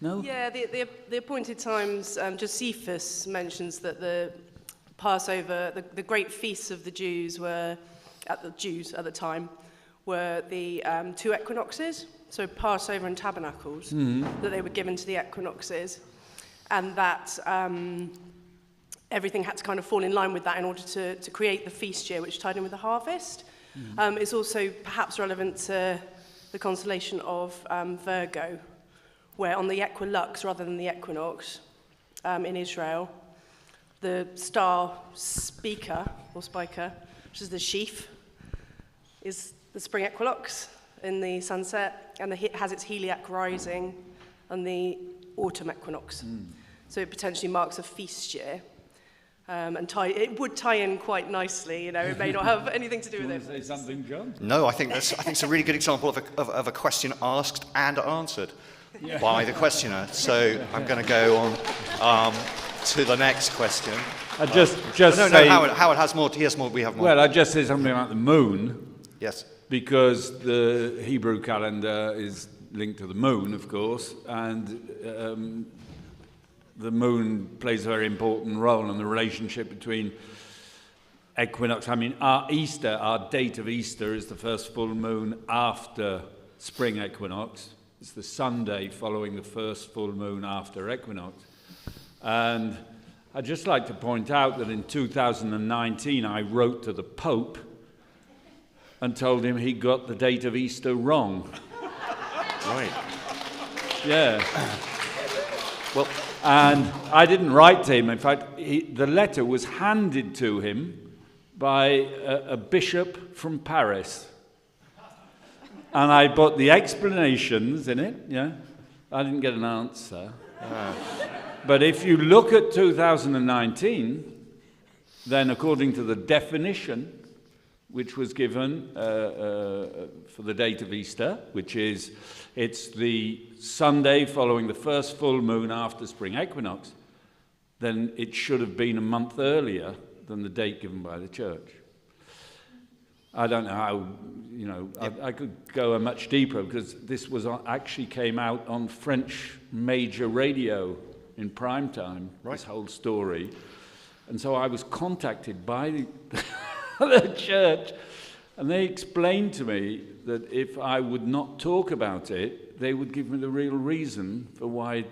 No? Yeah, the appointed times, Josephus mentions that the Passover, the great feasts of the Jews at the time, were the 2 equinoxes, so Passover and Tabernacles, that they were given to the equinoxes, and that everything had to kind of fall in line with that in order to create the feast year, which tied in with the harvest. It's also perhaps relevant to the constellation of Virgo, where on the equilux rather than the equinox in Israel, the star Spica, which is the sheaf, is the spring equinox in the sunset, and it has its heliac rising on the autumn equinox. So it potentially marks a feast year. And it would tie in quite nicely, it may not have anything to do with it. Say something, John? No, I think it's a really good example of a question asked and answered by the questioner. So I'm going to go on to the next question. Howard has more. He has more. We have more. Well, I just say something about the moon. Yes. Because the Hebrew calendar is linked to the moon, of course, and the moon plays a very important role in the relationship between equinox. I mean, our Easter, our date of Easter is the first full moon after spring equinox. It's the Sunday following the first full moon after equinox. And I'd just like to point out that in 2019, I wrote to the Pope and told him he got the date of Easter wrong. Right. Yeah. Well, and I didn't write to him. In fact, the letter was handed to him by a bishop from Paris. And I put the explanations in it, yeah. I didn't get an answer. But if you look at 2019, then according to the definition which was given for the date of Easter, which is, it's the Sunday following the first full moon after spring equinox, then it should have been a month earlier than the date given by the church. I don't know how, you know, I could go much deeper because this was actually came out on French major radio in prime time, this whole story. And so I was contacted by the church, and they explained to me that if I would not talk about it, they would give me the real reason for why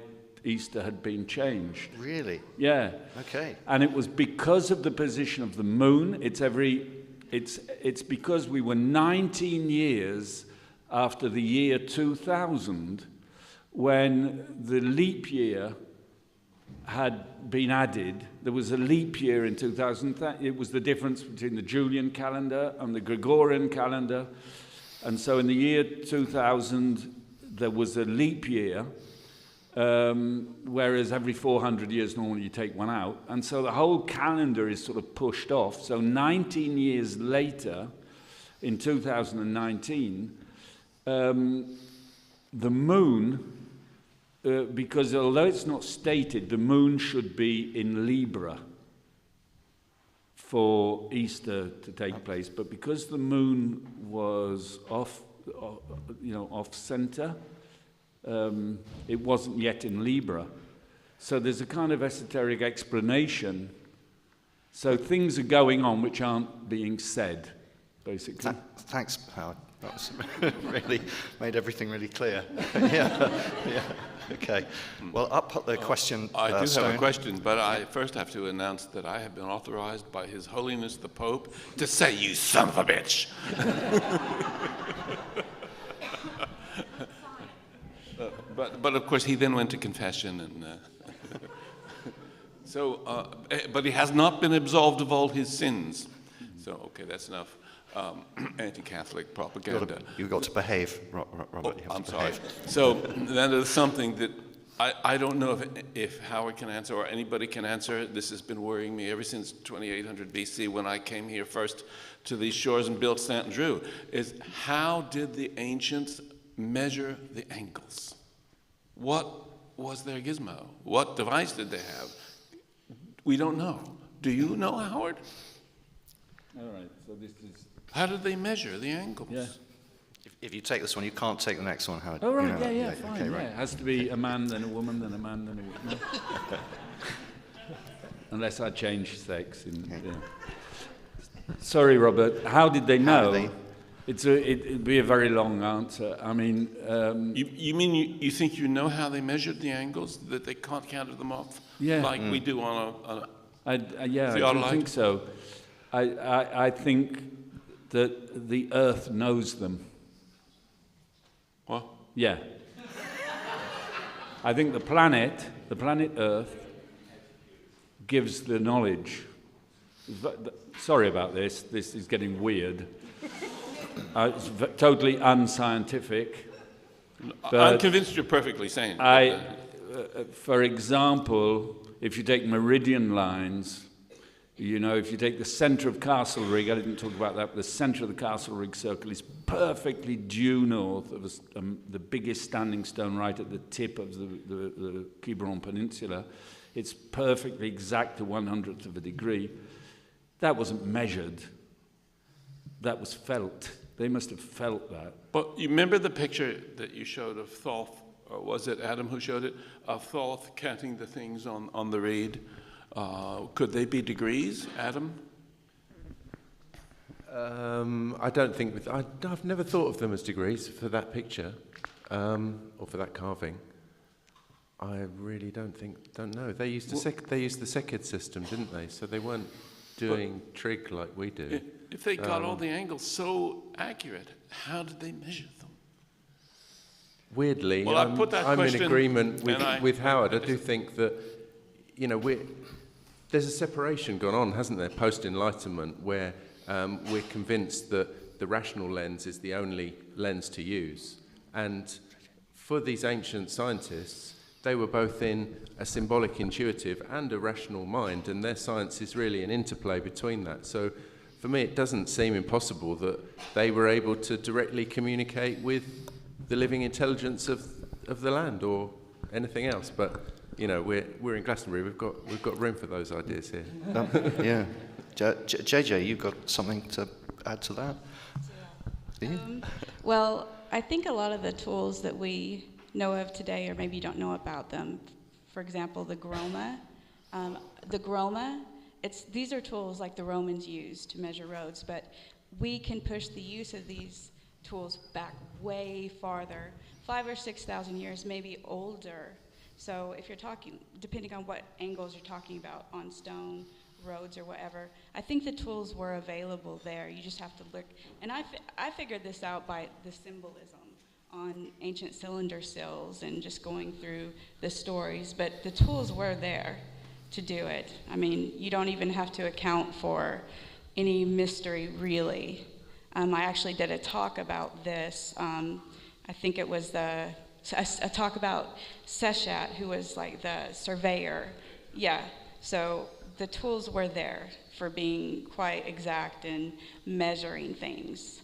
Easter had been changed. Really? Yeah. Okay. And it was because of the position of the moon. It's because we were 19 years after the year 2000 when the leap year had been added. There was a leap year in 2000. It was the difference between the Julian calendar and the Gregorian calendar. And so in the year 2000, there was a leap year, whereas every 400 years normally you take one out. And so the whole calendar is sort of pushed off. So 19 years later, in 2019, the moon, because although it's not stated, the moon should be in Libra for Easter to take place. But because the moon was off center, it wasn't yet in Libra. So there's a kind of esoteric explanation. So things are going on which aren't being said, basically. Thanks, Howard. That was really made everything really clear. Yeah. Okay. Well, up put the question. I do Stone. have a question, but I first have to announce that I have been authorized by His Holiness the Pope to say, "You son of a bitch." But of course, he then went to confession, and but he has not been absolved of all his sins. So, okay, that's enough anti-Catholic propaganda. You've got to behave, Robert. I'm sorry. So that is something that I don't know if Howard can answer or anybody can answer. This has been worrying me ever since 2800 BC when I came here first to these shores and built St. Andrew, is how did the ancients measure the angles? What was their gizmo? What device did they have? We don't know. Do you know, Howard? All right, so this is... How did they measure the angles? Yeah. If you take this one, you can't take the next one, Howard. Oh, right, You know, yeah, fine, okay, right. yeah. It has to be a man, then a woman, then a man, then a woman. Unless I change sex. Yeah. Sorry, Robert, how did they know? It'd be a very long answer. I mean... You mean you think you know how they measured the angles, that they can't count them off? Yeah. Like we do on a I don't think so. I think that the Earth knows them. What? Yeah. I think the planet Earth, gives the knowledge. Sorry about this. This is getting weird. It's totally unscientific. I'm convinced you're perfectly sane. For example, if you take meridian lines, you know, if you take the center of Castlereagh, I didn't talk about that, but the center of the Castlereagh circle is perfectly due north of the biggest standing stone right at the tip of the Quiberon Peninsula. It's perfectly exact to 1/100th of a degree. That wasn't measured. That was felt. They must have felt that. But you remember the picture that you showed of Thoth, or was it Adam who showed it, of Thoth counting the things on the reed? Could they be degrees, Adam? I don't think, I've never thought of them as degrees for that picture, or for that carving. I really don't know. They used the Seked system, didn't they? So they weren't doing trig like we do. If they got all the angles so accurate, how did they measure them? Weirdly, Well, I put that I'm in question, agreement and with Howard. I do think that, you know, there's a separation gone on, hasn't there, post-Enlightenment, where we're convinced that the rational lens is the only lens to use. And for these ancient scientists, they were both in a symbolic, intuitive, and a rational mind, and their science is really an interplay between that. So for me, it doesn't seem impossible that they were able to directly communicate with the living intelligence of the land or anything else. But, you know, we're in Glastonbury. We've got room for those ideas here. Yeah. JJ, you've got something to add to that? Well, I think a lot of the tools that we know of today, or maybe you don't know about them, for example, the groma. These are tools like the Romans used to measure roads, but we can push the use of these tools back way farther, 5,000 or 6,000 years, maybe older. So if you're talking, depending on what angles you're talking about on stone, roads, or whatever, I think the tools were available there. You just have to look. And I figured this out by the symbolism on ancient cylinder sills and just going through the stories, but the tools were there to do it. I mean, you don't even have to account for any mystery, really. I actually did a talk about this. I think it was a talk about Seshat, who was like the surveyor. Yeah, so the tools were there for being quite exact in measuring things.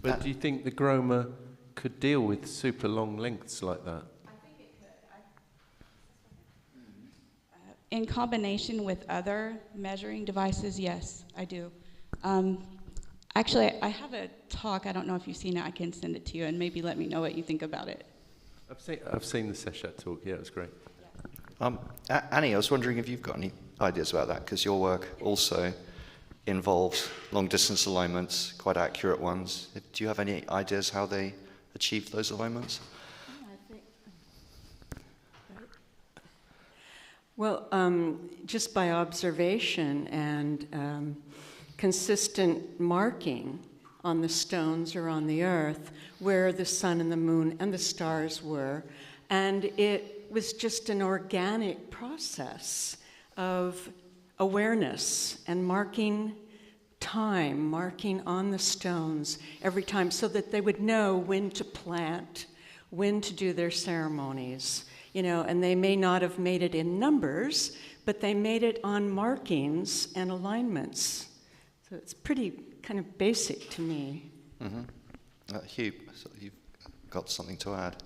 But do you think the groma could deal with super long lengths like that? I think it could. In combination with other measuring devices, yes, I do. Actually, I have a talk. I don't know if you've seen it. I can send it to you and maybe let me know what you think about it. I've seen the Seshat talk. Yeah, it was great. Annie, I was wondering if you've got any ideas about that, because your work also involves long-distance alignments, quite accurate ones. Do you have any ideas how they achieve those alignments? Well, just by observation and consistent marking on the stones or on the earth where the sun and the moon and the stars were. And it was just an organic process of awareness and marking time, marking on the stones every time so that they would know when to plant, when to do their ceremonies. You know, and they may not have made it in numbers, but they made it on markings and alignments. So it's pretty kind of basic to me. Mm-hmm. Hugh, so you've got something to add?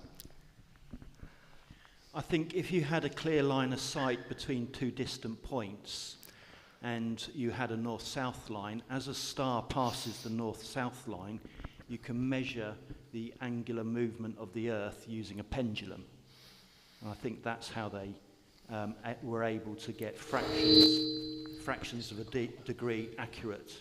I think if you had a clear line of sight between two distant points and you had a north-south line, as a star passes the north-south line, you can measure the angular movement of the Earth using a pendulum. And I think that's how they were able to get fractions of a degree accurate.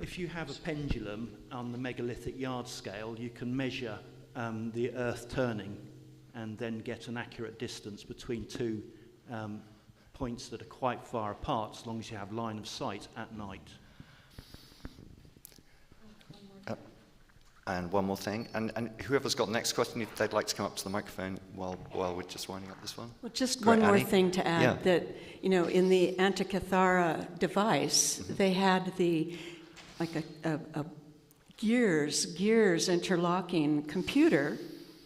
If you have a pendulum on the megalithic yard scale, you can measure the Earth turning and then get an accurate distance between two points that are quite far apart, as long as you have line of sight at night. And one more thing, and whoever's got the next question, if they'd like to come up to the microphone while we're just winding up this one. Well, just Great, one more Annie? thing to add, Yeah. that, you know, in the Antikythera device, they had the, like a gears interlocking computer,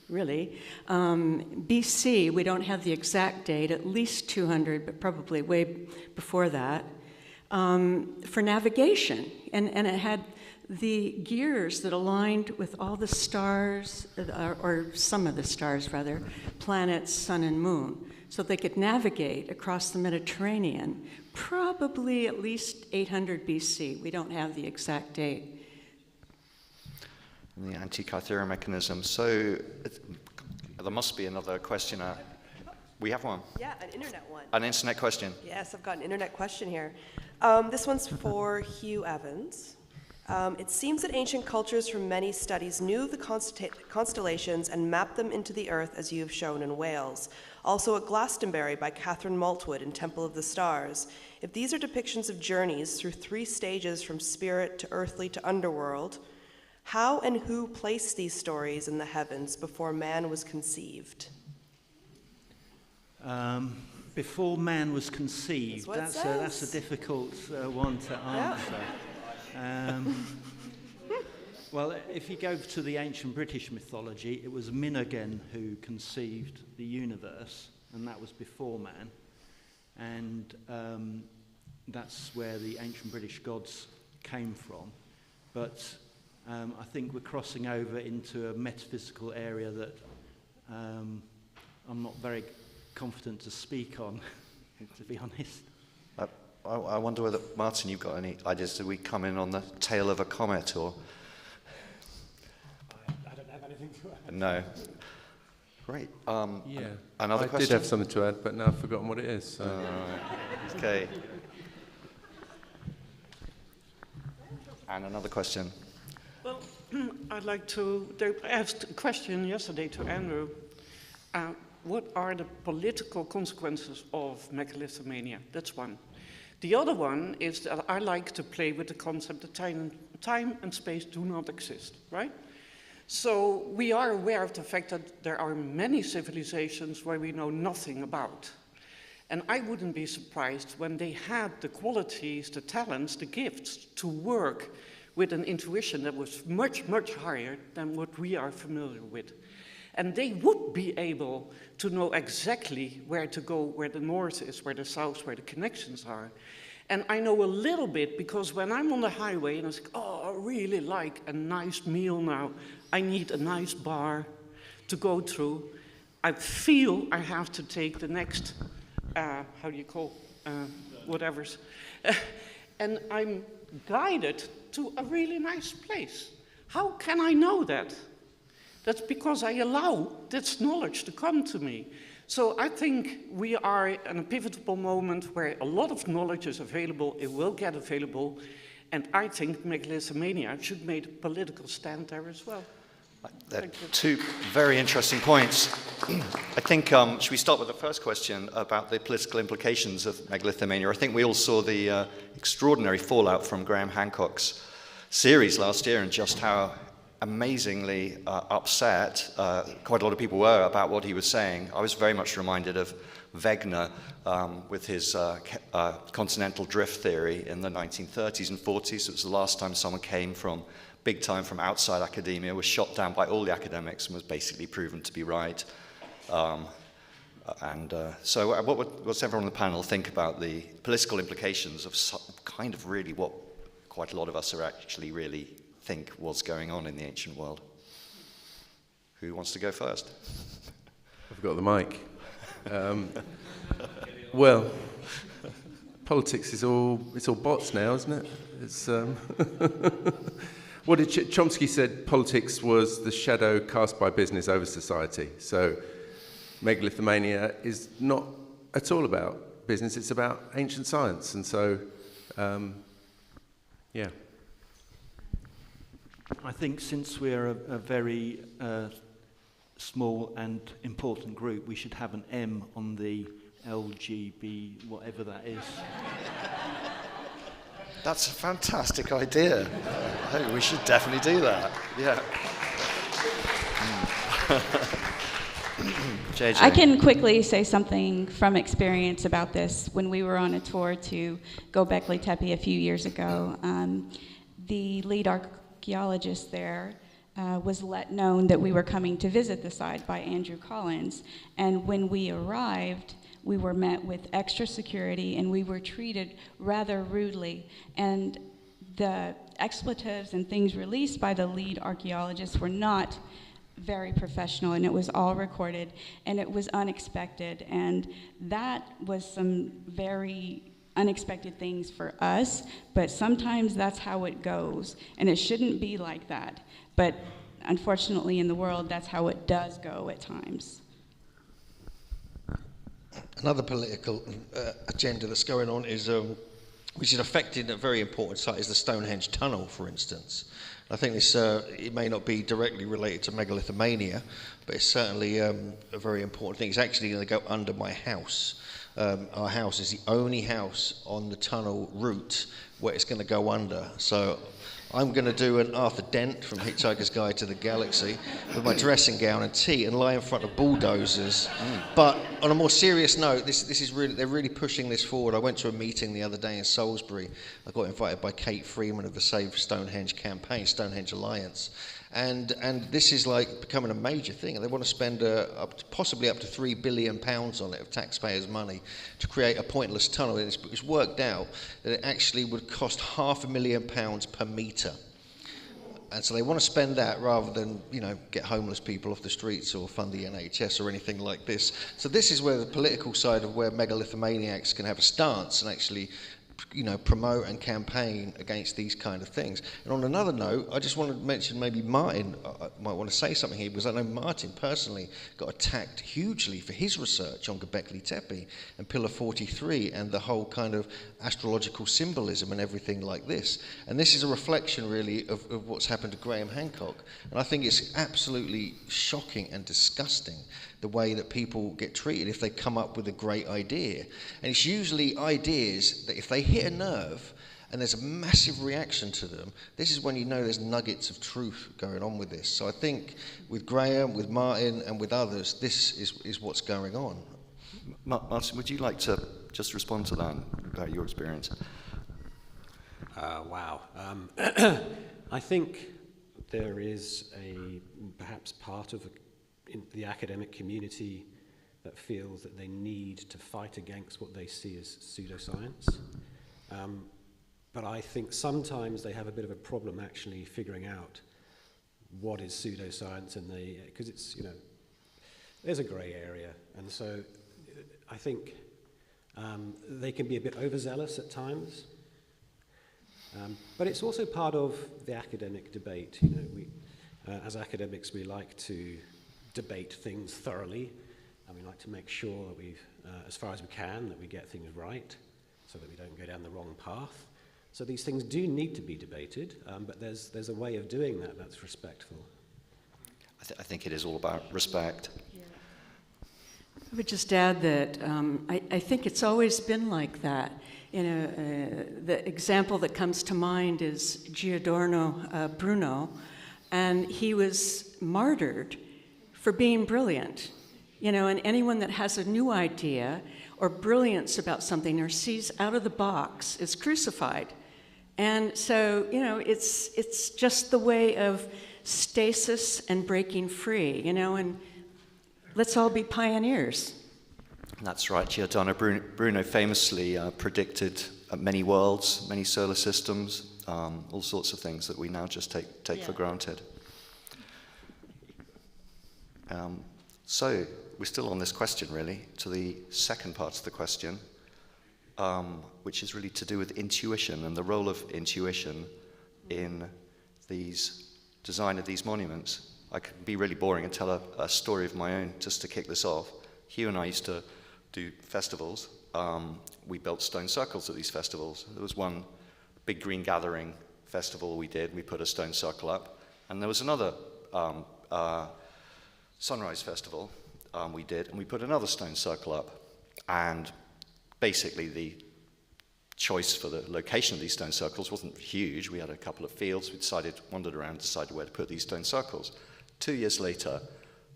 really. BC, we don't have the exact date, at least 200, but probably way before that, for navigation. And it had the gears that aligned with all the stars, or some of the stars rather, planets, sun and moon, so they could navigate across the Mediterranean, probably at least 800 BC. We don't have the exact date. The Antikythera mechanism. So there must be another question. We have one. Yeah, an internet one. An internet question. Yes, I've got an internet question here. This one's for Hugh Evans. It seems that ancient cultures from many studies knew the constellations and mapped them into the earth as you have shown in Wales. Also at Glastonbury by Catherine Maltwood in Temple of the Stars. If these are depictions of journeys through 3 stages from spirit to earthly to underworld, how and who placed these stories in the heavens before man was conceived? Before man was conceived, That's what it that's a says. difficult one to answer. Well, if you go to the ancient British mythology, it was Minnegan who conceived the universe, and that was before man. And that's where the ancient British gods came from. But I think we're crossing over into a metaphysical area that I'm not very confident to speak on, to be honest. I wonder whether, Martin, you've got any ideas? Do we come in on the tail of a comet, or? I don't have anything to add. No. Great. Yeah. Another I question? did have something to add, but now I've forgotten what it is. So. Right. Okay. And another question. Well, I'd like to. I asked a question yesterday to Andrew. What are the political consequences of megalithomania? That's one. The other one is that I like to play with the concept that time and space do not exist, right? So we are aware of the fact that there are many civilizations where we know nothing about. And I wouldn't be surprised when they had the qualities, the talents, the gifts to work with an intuition that was much, much higher than what we are familiar with. And they would be able to know exactly where to go, where the north is, where the south, where the connections are. And I know a little bit because when I'm on the highway and I say, oh, I really like a nice meal now, I need a nice bar to go through, I feel I have to take the next, how do you call, whatever's, and I'm guided to a really nice place. How can I know that? That's because I allow this knowledge to come to me. So I think we are in a pivotal moment where a lot of knowledge is available, it will get available, and I think megalithomania should make a political stand there as well. Two very interesting points. I think, should we start with the first question about the political implications of megalithomania? I think we all saw the extraordinary fallout from Graham Hancock's series last year and just how amazingly upset quite a lot of people were about what he was saying. I was very much reminded of Wegener with his continental drift theory in the 1930s and 40s. It was the last time someone came from big time from outside academia, was shot down by all the academics and was basically proven to be right. So what's everyone on the panel think about the political implications of kind of really what quite a lot of us are actually really think was going on in the ancient world? Who wants to go first? I've got the mic. Well, politics is it's all bots now, isn't it? It's what did Chomsky said? Politics was the shadow cast by business over society. So, megalithomania is not at all about business; it's about ancient science, and so, yeah. I think since we're a very small and important group, we should have an M on the LGB, whatever that is. That's a fantastic idea. I think we should definitely do that. Yeah. JJ. I can quickly say something from experience about this. When we were on a tour to Göbekli Tepe a few years ago, the lead archaeologist there was let known that we were coming to visit the site by Andrew Collins. And when we arrived, we were met with extra security and we were treated rather rudely. And the expletives and things released by the lead archaeologists were not very professional, and it was all recorded, and it was unexpected. And that was some very unexpected things for us, but sometimes that's how it goes, and it shouldn't be like that. But unfortunately in the world, that's how it does go at times. Another political agenda that's going on is, which is affecting a very important site, is the Stonehenge Tunnel, for instance. I think this, it may not be directly related to megalithomania, but it's certainly a very important thing. It's actually going to go under my house. Our house is the only house on the tunnel route where it's going to go under. So I'm going to do an Arthur Dent from Hitchhiker's Guide to the Galaxy with my dressing gown and tea and lie in front of bulldozers. But on a more serious note, this is really, they're really pushing this forward. I went to a meeting the other day in Salisbury. I got invited by Kate Freeman of the Save Stonehenge campaign, Stonehenge Alliance. And this is like becoming a major thing. They want to spend possibly up to £3 billion on it of taxpayers' money to create a pointless tunnel. And it's worked out that it actually would cost £500,000 per metre. And so they want to spend that rather than, you know, get homeless people off the streets or fund the NHS or anything like this. So this is where the political side of where megalithomaniacs can have a stance and actually, you know, promote and campaign against these kind of things. And on another note, I just want to mention maybe Martin might want to say something here, because I know Martin personally got attacked hugely for his research on Göbekli Tepe and Pillar 43 and the whole kind of astrological symbolism and everything like this. And this is a reflection really of what's happened to Graham Hancock. And I think it's absolutely shocking and disgusting the way that people get treated if they come up with a great idea. And it's usually ideas that if they hit a nerve and there's a massive reaction to them, this is when you know there's nuggets of truth going on with this. So I think with Graham, with Martin, and with others, this is what's going on. Martin, would you like to just respond to that about your experience? Wow. I think there is perhaps part of in the academic community that feels that they need to fight against what they see as pseudoscience. But I think sometimes they have a bit of a problem actually figuring out what is pseudoscience, and because it's, you know, there's a grey area, and so I think they can be a bit overzealous at times. But it's also part of the academic debate. You know, we, as academics, we like to debate things thoroughly, and we like to make sure that we've, as far as we can, that we get things right, so that we don't go down the wrong path. So these things do need to be debated, but there's a way of doing that that's respectful. I think it is all about respect. Yeah. I would just add that I think it's always been like that. You know, the example that comes to mind is Giordano Bruno, and he was martyred for being brilliant. You know, and anyone that has a new idea or brilliance about something or sees out of the box is crucified. And so, you know, it's just the way of stasis and breaking free, you know, and let's all be pioneers. That's right. Giordano Bruno famously predicted many worlds, many solar systems, all sorts of things that we now just take for granted. So we're still on this question, really, to the second part of the question, which is really to do with intuition and the role of intuition in these design of these monuments. I could be really boring and tell a story of my own just to kick this off. Hugh and I used to do festivals. We built stone circles at these festivals. There was one big green gathering festival we did. We put a stone circle up. And there was another sunrise festival we did, and we put another stone circle up. And basically the choice for the location of these stone circles wasn't huge. We had a couple of fields. We wandered around, decided where to put these stone circles. 2 years later,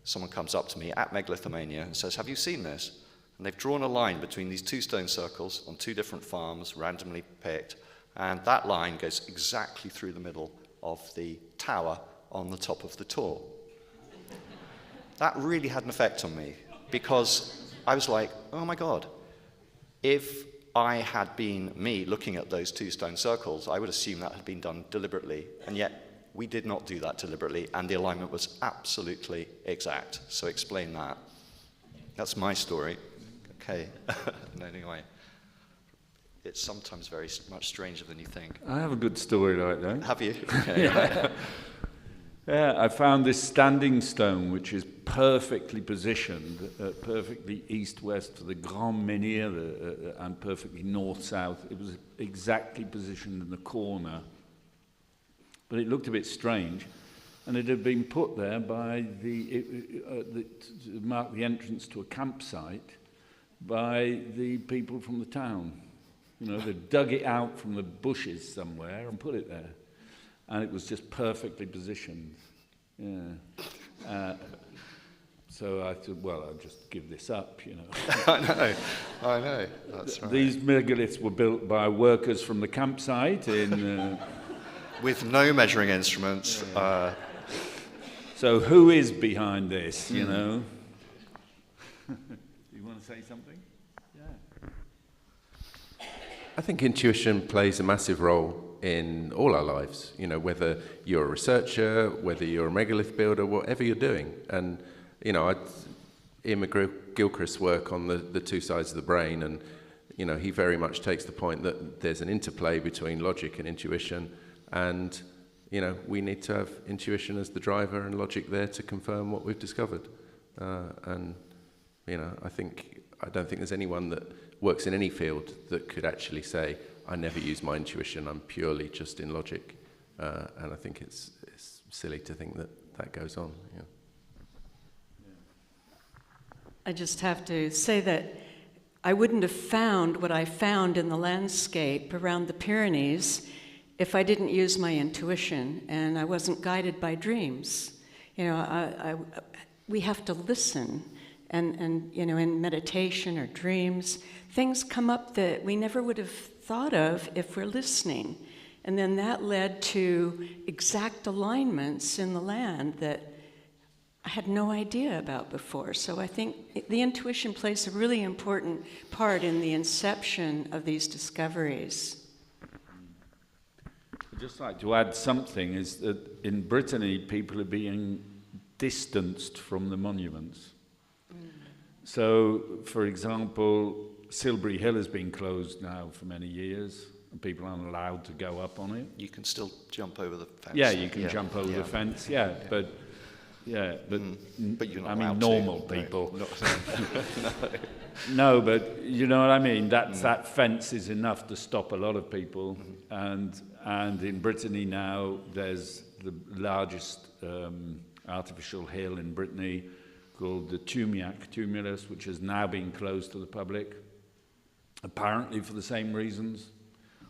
someone comes up to me at Megalithomania and says, "Have you seen this?" And they've drawn a line between these two stone circles on two different farms, randomly picked, and that line goes exactly through the middle of the tower on the top of the tour. That really had an effect on me, because I was like, oh my God, if I had been me looking at those two stone circles, I would assume that had been done deliberately, and yet we did not do that deliberately, and the alignment was absolutely exact. So explain that. That's my story. Okay. Anyway, it's sometimes very much stranger than you think. I have a good story like that. Have you? Okay. Yeah, I found this standing stone which is perfectly positioned, perfectly east-west for the Grand Menhir and perfectly north-south. It was exactly positioned in the corner, but it looked a bit strange, and it had been put there by to mark the entrance to a campsite by the people from the town. You know, they dug it out from the bushes somewhere and put it there. And it was just perfectly positioned. Yeah. So I thought, well, I'll just give this up, you know. I know. That's right. These megaliths were built by workers from the campsite in... with no measuring instruments. Yeah. So who is behind this, you know? You want to say something? Yeah. I think intuition plays a massive role in all our lives, you know, whether you're a researcher, whether you're a megalith builder, whatever you're doing. And, you know, Ian McGilchrist's work on the two sides of the brain, and, you know, he very much takes the point that there's an interplay between logic and intuition, and, you know, we need to have intuition as the driver and logic there to confirm what we've discovered. And, you know, I don't think there's anyone that works in any field that could actually say, I never use my intuition, I'm purely just in logic. And I think it's silly to think that goes on. Yeah. I just have to say that I wouldn't have found what I found in the landscape around the Pyrenees if I didn't use my intuition and I wasn't guided by dreams. You know, we have to listen, and you know, in meditation or dreams, things come up that we never would have thought of if we're listening. And then that led to exact alignments in the land that I had no idea about before. So I think the intuition plays a really important part in the inception of these discoveries. I'd just like to add something, is that in Brittany, people are being distanced from the monuments. So, for example, Silbury Hill has been closed now for many years, and people aren't allowed to go up on it. You can still jump over the fence. Yeah, you can jump over the fence, but you're not I mean, normal people. No, but you know what I mean? That fence is enough to stop a lot of people, and in Brittany now, there's the largest artificial hill in Brittany called the Tumulus, which has now been closed to the public, apparently for the same reasons,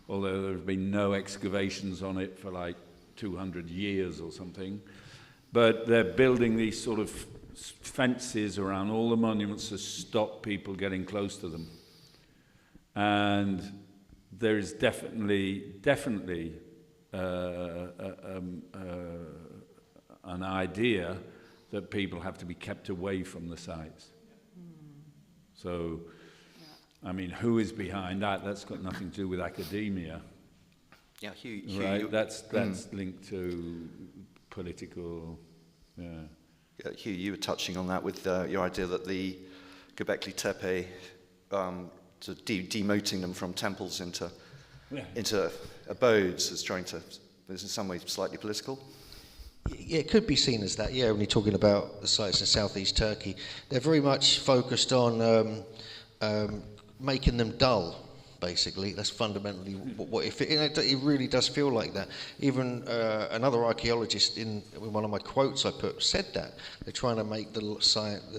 although there have been no excavations on it for like 200 years or something. But they're building these sort of fences around all the monuments to stop people getting close to them. And there is definitely an idea that people have to be kept away from the sites. So, I mean, who is behind that? That's got nothing to do with academia. Yeah, Hugh, right? That's linked to political. Yeah. Hugh, you were touching on that with your idea that the Göbekli Tepe, demoting them from temples into abodes, is in some ways slightly political. Yeah, it could be seen as that, yeah, when you're talking about the sites in southeast Turkey. They're very much focused on making them dull, basically. That's fundamentally what it really does feel like that. Even another archaeologist in one of my quotes I put said that. They're trying to make the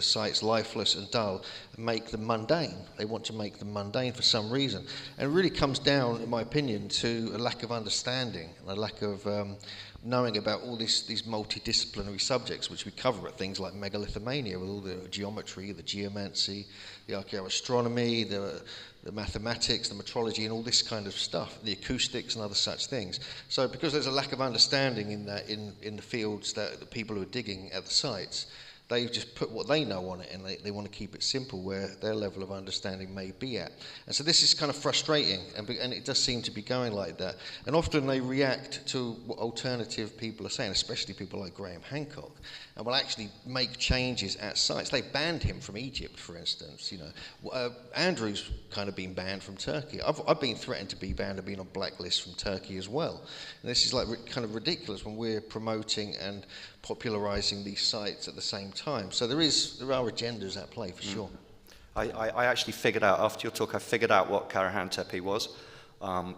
sites lifeless and dull and make them mundane. They want to make them mundane for some reason. And it really comes down, in my opinion, to a lack of understanding, a lack of knowing about all these multidisciplinary subjects which we cover at things like Megalithomania, with all the geometry, the geomancy, the archaeoastronomy, the mathematics, the metrology, and all this kind of stuff, the acoustics and other such things. So because there's a lack of understanding in that in the fields that the people who are digging at the sites, they've just put what they know on it, and they want to keep it simple where their level of understanding may be at. And so this is kind of frustrating, and it does seem to be going like that. And often they react to what alternative people are saying, especially people like Graham Hancock, and will actually make changes at sites. They banned him from Egypt, for instance. You know, Andrew's kind of been banned from Turkey. I've been threatened to be banned and been on blacklists from Turkey as well. And this is like kind of ridiculous when we're promoting and popularising these sites at the same time. So there are agendas at play for sure. I actually figured out, after your talk, I figured out what Karahan Tepe was.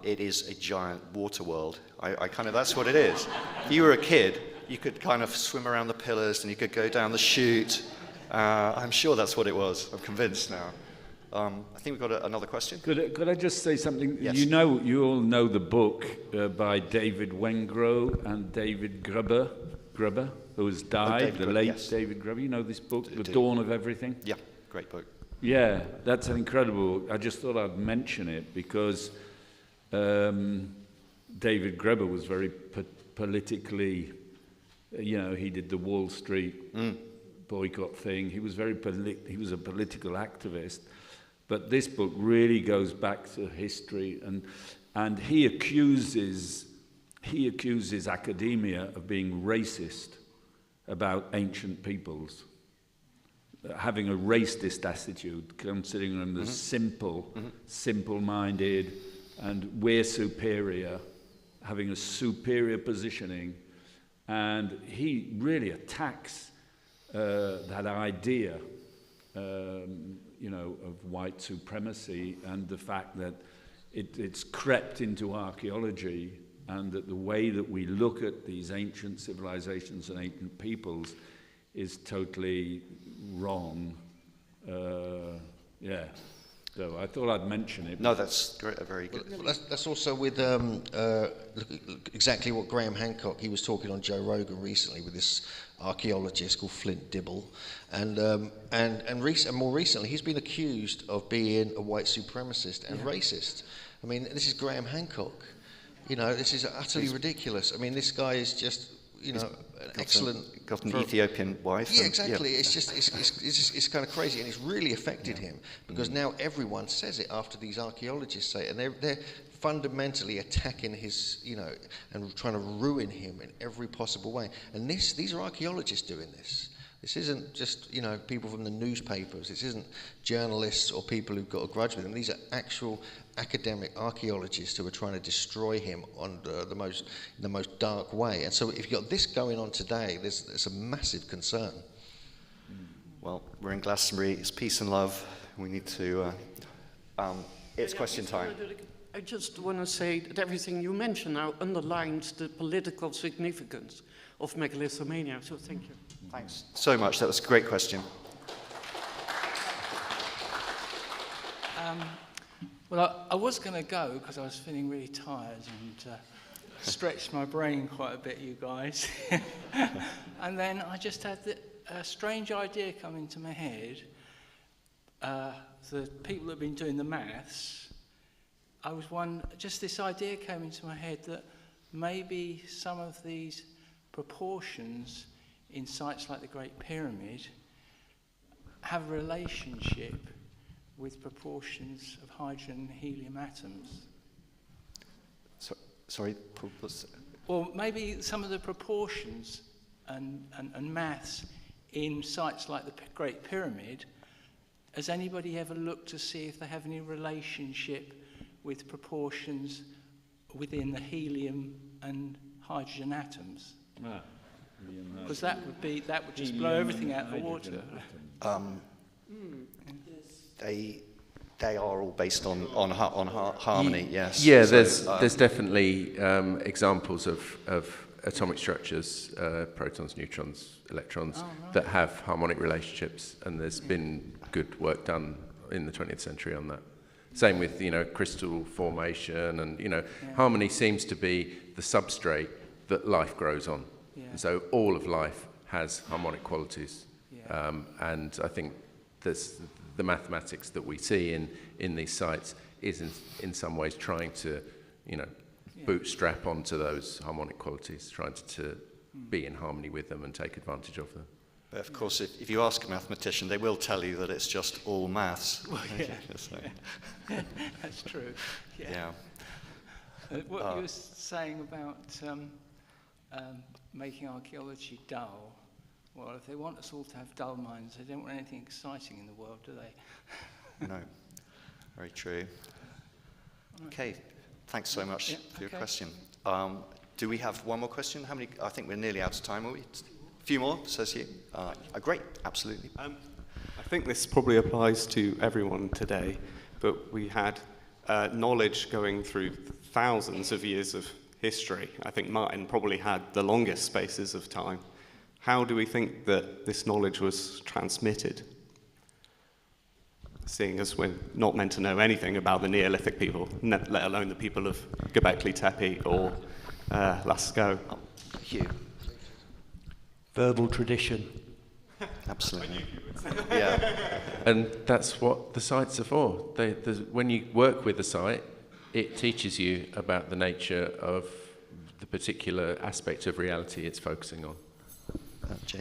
It is a giant water world. I kind of, that's what it is. If you were a kid, you could kind of swim around the pillars and you could go down the chute. I'm sure that's what it was. I'm convinced now. I think we've got another question. Could I just say something? Yes. You all know the book by David Wengrow and David Gruber, who has died, the late David Gruber. You know this book, The Dawn of Everything? Yeah, great book. Yeah, that's an incredible. I just thought I'd mention it because David Gruber was very politically, he did the Wall Street boycott thing. He was he was a political activist. But this book really goes back to history, and he accuses academia of being racist about ancient peoples, having a racist attitude, considering them as simple-minded, and we're superior, having a superior positioning, and he really attacks that idea. Of white supremacy and the fact that it's crept into archaeology, and that the way that we look at these ancient civilizations and ancient peoples is totally wrong. So I thought I'd mention it. No, that's great, very good. Well, that's also with exactly what Graham Hancock, he was talking on Joe Rogan recently with this archaeologist called Flint Dibble, and more recently he's been accused of being a white supremacist and racist. I mean, this is Graham Hancock. This is utterly ridiculous. I mean, this guy is just an excellent. Got an Ethiopian wife. Yeah, exactly. Yeah. It's kind of crazy, and it's really affected him because now everyone says it after these archaeologists say it, and they're fundamentally attacking his, and trying to ruin him in every possible way. And these are archaeologists doing this. This isn't just, people from the newspapers. This isn't journalists or people who've got a grudge with him. These are actual academic archaeologists who are trying to destroy him on the most dark way. And so if you've got this going on today, there's a massive concern. Well, we're in Glastonbury. It's peace and love. We need to... it's question time. I just want to say that everything you mentioned now underlines the political significance of Megalithomania, so thank you. Thanks so much. That was a great question. Well, I was going to go because I was feeling really tired and stretched my brain quite a bit, you guys. And then I just had a strange idea come into my head. The people that have been doing the maths, just this idea came into my head that maybe some of these proportions in sites like the Great Pyramid have a relationship with proportions of hydrogen and helium atoms. Sorry? Well, maybe some of the proportions and maths in sites like the Great Pyramid, has anybody ever looked to see if they have any relationship with proportions within the helium and hydrogen atoms? Because that would just blow everything out of the water. They are all based on harmony, yes. Yeah, there's definitely examples of atomic structures, protons, neutrons, electrons, that have harmonic relationships, and there's been good work done in the 20th century on that. Same with, crystal formation, and, harmony seems to be the substrate that life grows on. Yeah. And so all of life has harmonic qualities. Yeah. And I think there's the mathematics that we see in these sites is in some ways trying to, bootstrap onto those harmonic qualities, trying to be in harmony with them and take advantage of them. But of course, if you ask a mathematician, they will tell you that it's just all maths. Well, yeah. So, That's true. yeah. What you were saying about making archaeology dull, well, if they want us all to have dull minds, they don't want anything exciting in the world, do they? No, very true. Okay, thanks so much for your question. Do we have one more question? How many? I think we're nearly out of time, are we? A few more, says you. Great, absolutely. I think this probably applies to everyone today, but we had knowledge going through thousands of years of history. I think Martin probably had the longest spaces of time. How do we think that this knowledge was transmitted? Seeing as we're not meant to know anything about the Neolithic people, let alone the people of Göbekli Tepe or Lascaux. Hugh. Verbal tradition. Absolutely. Yeah. And that's what the sites are for. When you work with the site, it teaches you about the nature of the particular aspect of reality it's focusing on.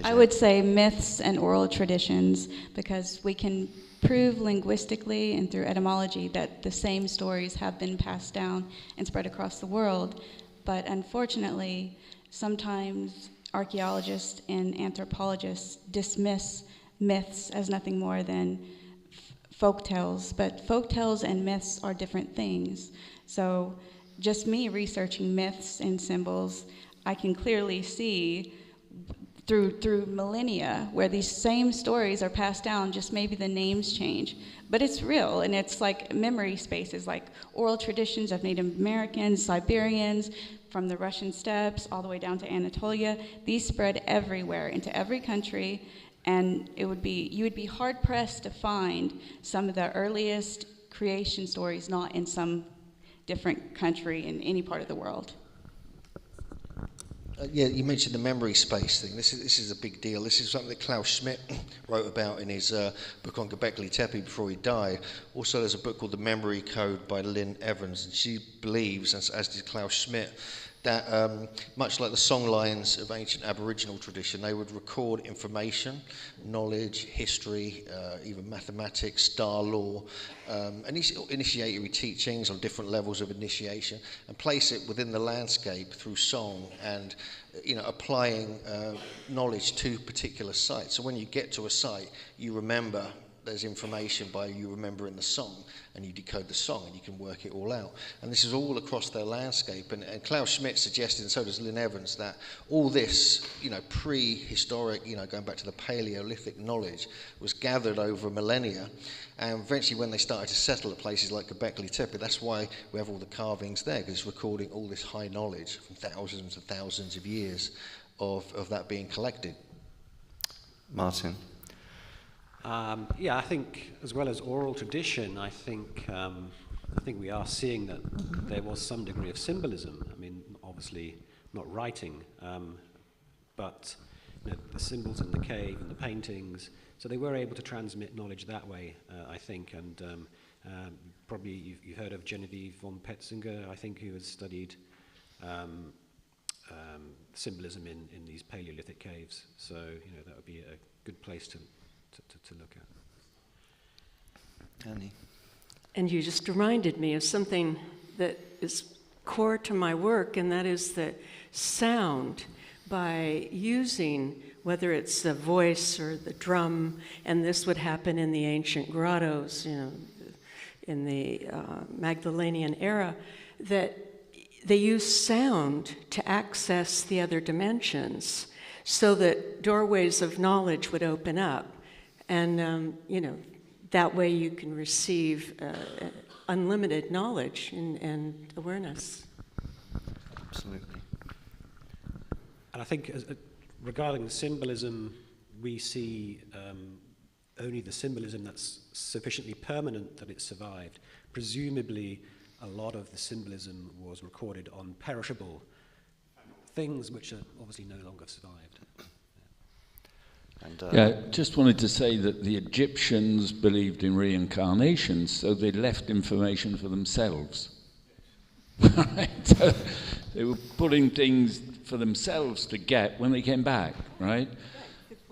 I would say myths and oral traditions, because we can prove linguistically and through etymology that the same stories have been passed down and spread across the world. But unfortunately, sometimes archaeologists and anthropologists dismiss myths as nothing more than folktales. But folktales and myths are different things. So just me researching myths and symbols, I can clearly see through millennia where these same stories are passed down, just maybe the names change. But it's real, and it's like memory spaces, like oral traditions of Native Americans, Siberians, from the Russian steppes all the way down to Anatolia. These spread everywhere into every country, and you would be hard-pressed to find some of the earliest creation stories not in some different country in any part of the world. Yeah, you mentioned the memory space thing. This is a big deal. This is something that Klaus Schmidt wrote about in his book on Göbekli Tepe before he died. Also, there's a book called The Memory Code by Lynn Evans, and she believes, as did Klaus Schmidt, that much like the song lines of ancient Aboriginal tradition, they would record information, knowledge, history, even mathematics, star law, initiatory teachings on different levels of initiation, and place it within the landscape through song and applying knowledge to particular sites. So when you get to a site, you remember there's information by you remembering the song, and you decode the song, and you can work it all out. And this is all across their landscape. And Klaus Schmidt suggested, and so does Lynn Evans, that all this, prehistoric, going back to the Paleolithic knowledge, was gathered over millennia. And eventually, when they started to settle at places like Göbekli Tepe, that's why we have all the carvings there, because it's recording all this high knowledge from thousands and thousands of years of that being collected. Martin. Yeah, I think as well as oral tradition, I think we are seeing that there was some degree of symbolism. I mean, obviously not writing, but the symbols in the cave and the paintings. So they were able to transmit knowledge that way, I think. And probably you've heard of Genevieve von Petzinger, I think, who has studied symbolism in these Paleolithic caves. So that would be a good place to look at. Annie. And you just reminded me of something that is core to my work, and that is that sound, by using whether it's the voice or the drum, and this would happen in the ancient grottos, in the Magdalenian era, that they use sound to access the other dimensions so that doorways of knowledge would open up. And, that way you can receive unlimited knowledge and awareness. Absolutely. And I think regarding the symbolism, we see only the symbolism that's sufficiently permanent that it survived. Presumably, a lot of the symbolism was recorded on perishable things which are obviously no longer survived. And, just wanted to say that the Egyptians believed in reincarnation, so they left information for themselves. Right? So they were putting things for themselves to get when they came back, right?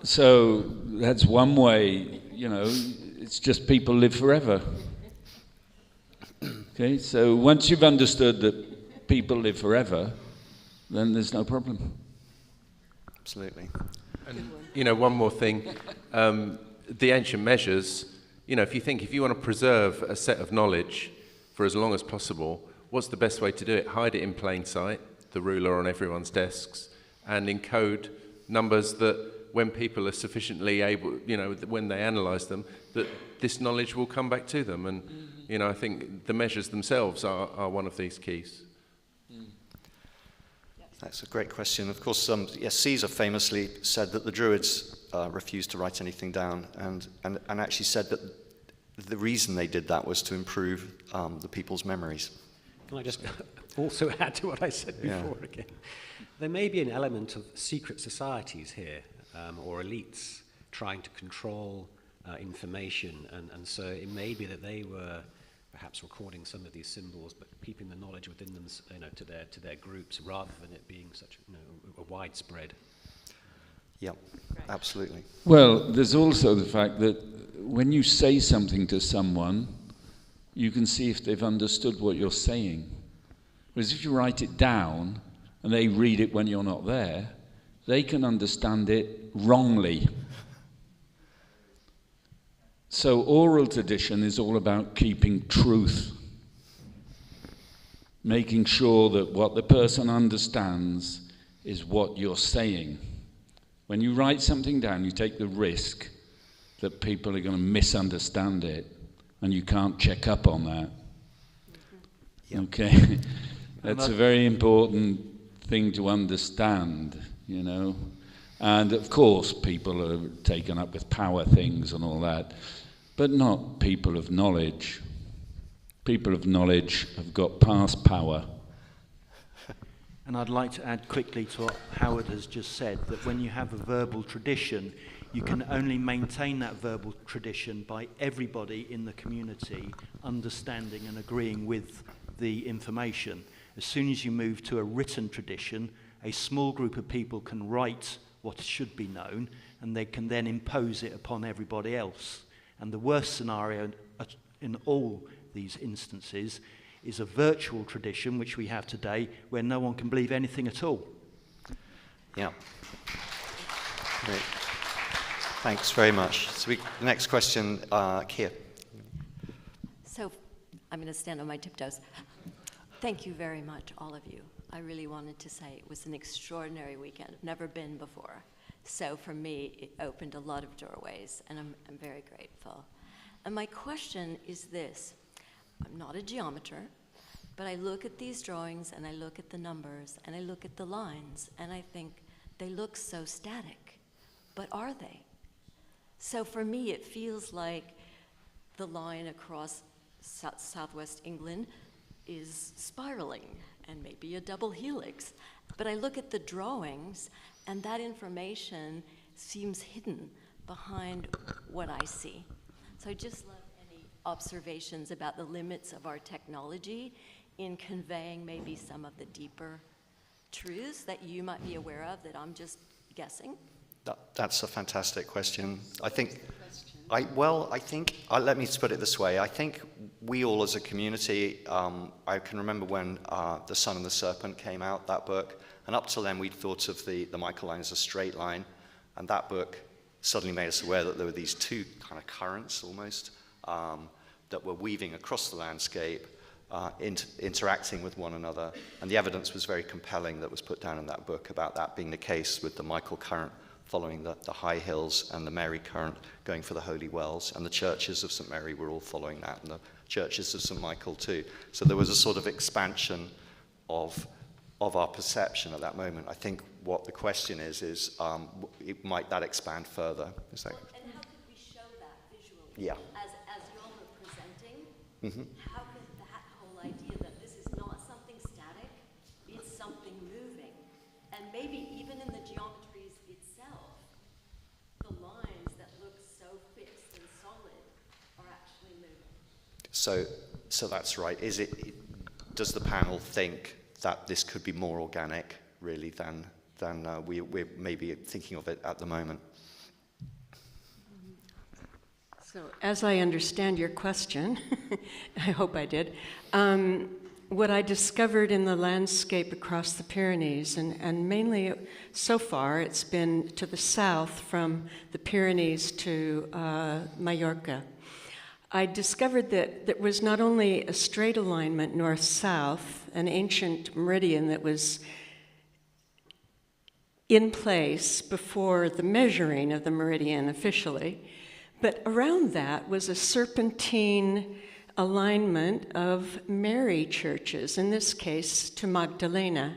So that's one way, you know, it's just people live forever. Okay, so once you've understood that people live forever, then there's no problem. Absolutely. And, you know, one more thing. The ancient measures, you know, if you want to preserve a set of knowledge for as long as possible, what's the best way to do it? Hide it in plain sight, the ruler on everyone's desks, and encode numbers that when people are sufficiently able, you know, when they analyse them, that this knowledge will come back to them. And, you know, I think the measures themselves are one of these keys. That's a great question. Of course, yes, Caesar famously said that the Druids refused to write anything down, and actually said that the reason they did that was to improve the people's memories. Can I just also add to what I said before Yeah. again? There may be an element of secret societies here, or elites trying to control information, and so it may be that they were perhaps recording some of these symbols, but keeping the knowledge within them, you know, to their groups, rather than it being such, you know, a widespread. Yep, absolutely. Well, there's also the fact that when you say something to someone, you can see if they've understood what you're saying. Whereas if you write it down and they read it when you're not there, they can understand it wrongly. So oral tradition is all about keeping truth, making sure that what the person understands is what you're saying. When you write something down, you take the risk that people are going to misunderstand it, and you can't check up on that. Okay? That's a very important thing to understand, you know. And of course, people are taken up with power things and all that, but not people of knowledge. People of knowledge have got past power. And I'd like to add quickly to what Howard has just said, that when you have a verbal tradition, you can only maintain that verbal tradition by everybody in the community understanding and agreeing with the information. As soon as you move to a written tradition, a small group of people can write what should be known, and they can then impose it upon everybody else. And the worst scenario in all these instances is a virtual tradition, which we have today, where no one can believe anything at all. Yeah. Great. Thanks very much. So the next question, Kia. So I'm going to stand on my tiptoes. Thank you very much, all of you. I really wanted to say it was an extraordinary weekend. I've never been before. So for me, it opened a lot of doorways, and I'm very grateful. And my question is this. I'm not a geometer, but I look at these drawings, and I look at the numbers, and I look at the lines, and I think they look so static. But are they? So for me, it feels like the line across southwest England is spiraling, and maybe a double helix. But I look at the drawings, and that information seems hidden behind what I see. So I just love any observations about the limits of our technology in conveying maybe some of the deeper truths that you might be aware of that I'm just guessing. That's a fantastic question. I think, let me put it this way. I think we all as a community, I can remember when The Sun and the Serpent came out, that book, and up till then we'd thought of the Michael line as a straight line, and that book suddenly made us aware that there were these two kind of currents almost that were weaving across the landscape, interacting with one another, and the evidence was very compelling that was put down in that book about that being the case with the Michael current following the high hills and the Mary current going for the holy wells, and the churches of St. Mary were all following that, and the churches of St. Michael too. So there was a sort of expansion of our perception at that moment. I think what the question is might that expand further? Is that? And how could we show that visually? Yeah. As y'all are presenting, Mm-hmm. how could that whole idea that this is not something static, it's something moving, and maybe even in the geometries itself, the lines that look so fixed and solid are actually moving. So that's right. Does the panel think that this could be more organic, really, than we're maybe thinking of it at the moment? So, as I understand your question, I hope I did, what I discovered in the landscape across the Pyrenees, and mainly so far it's been to the south from the Pyrenees to Mallorca, I discovered that there was not only a straight alignment north-south, an ancient meridian that was in place before the measuring of the meridian officially, but around that was a serpentine alignment of Mary churches, in this case to Magdalena.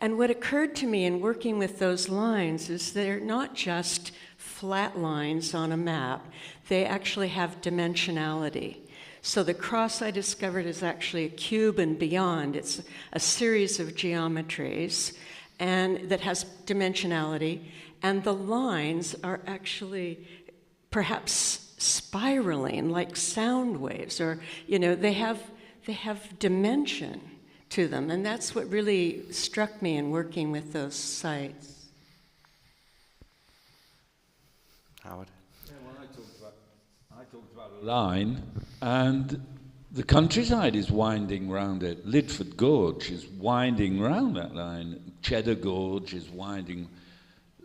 And what occurred to me in working with those lines is they're not just flat lines on a map, they actually have dimensionality. So the cross I discovered is actually a cube and beyond. It's a series of geometries and that has dimensionality, and the lines are actually perhaps spiraling like sound waves, or they have dimension to them, and that's what really struck me in working with those sites. Howard? Yeah, well, I talked about a line, and the countryside is winding round it. Lidford Gorge is winding round that line. Cheddar Gorge is winding.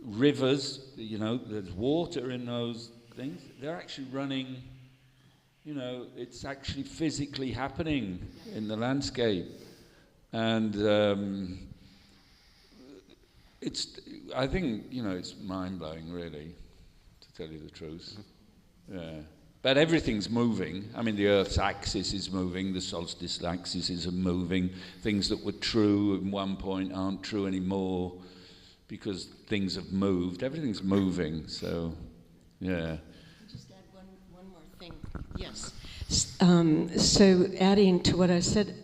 Rivers, there's water in those things. They're actually running, it's actually physically happening in the landscape. And I think, it's mind-blowing, really, to tell you the truth. Yeah. But everything's moving. I mean, the Earth's axis is moving, the solstice axis is moving. Things that were true at one point aren't true anymore because things have moved. Everything's moving, so, yeah. Just add one more thing. Yes. So adding to what I said,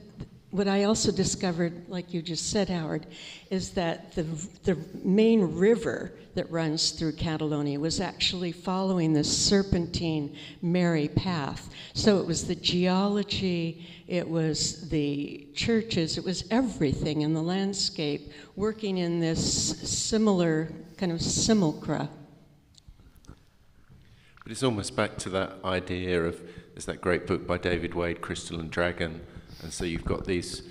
what I also discovered, like you just said, Howard, is that the main river that runs through Catalonia was actually following this serpentine Mary path. So it was the geology, it was the churches, it was everything in the landscape working in this similar kind of simulacra. But it's almost back to that idea of, there's that great book by David Wade, Crystal and Dragon, and so you've got these,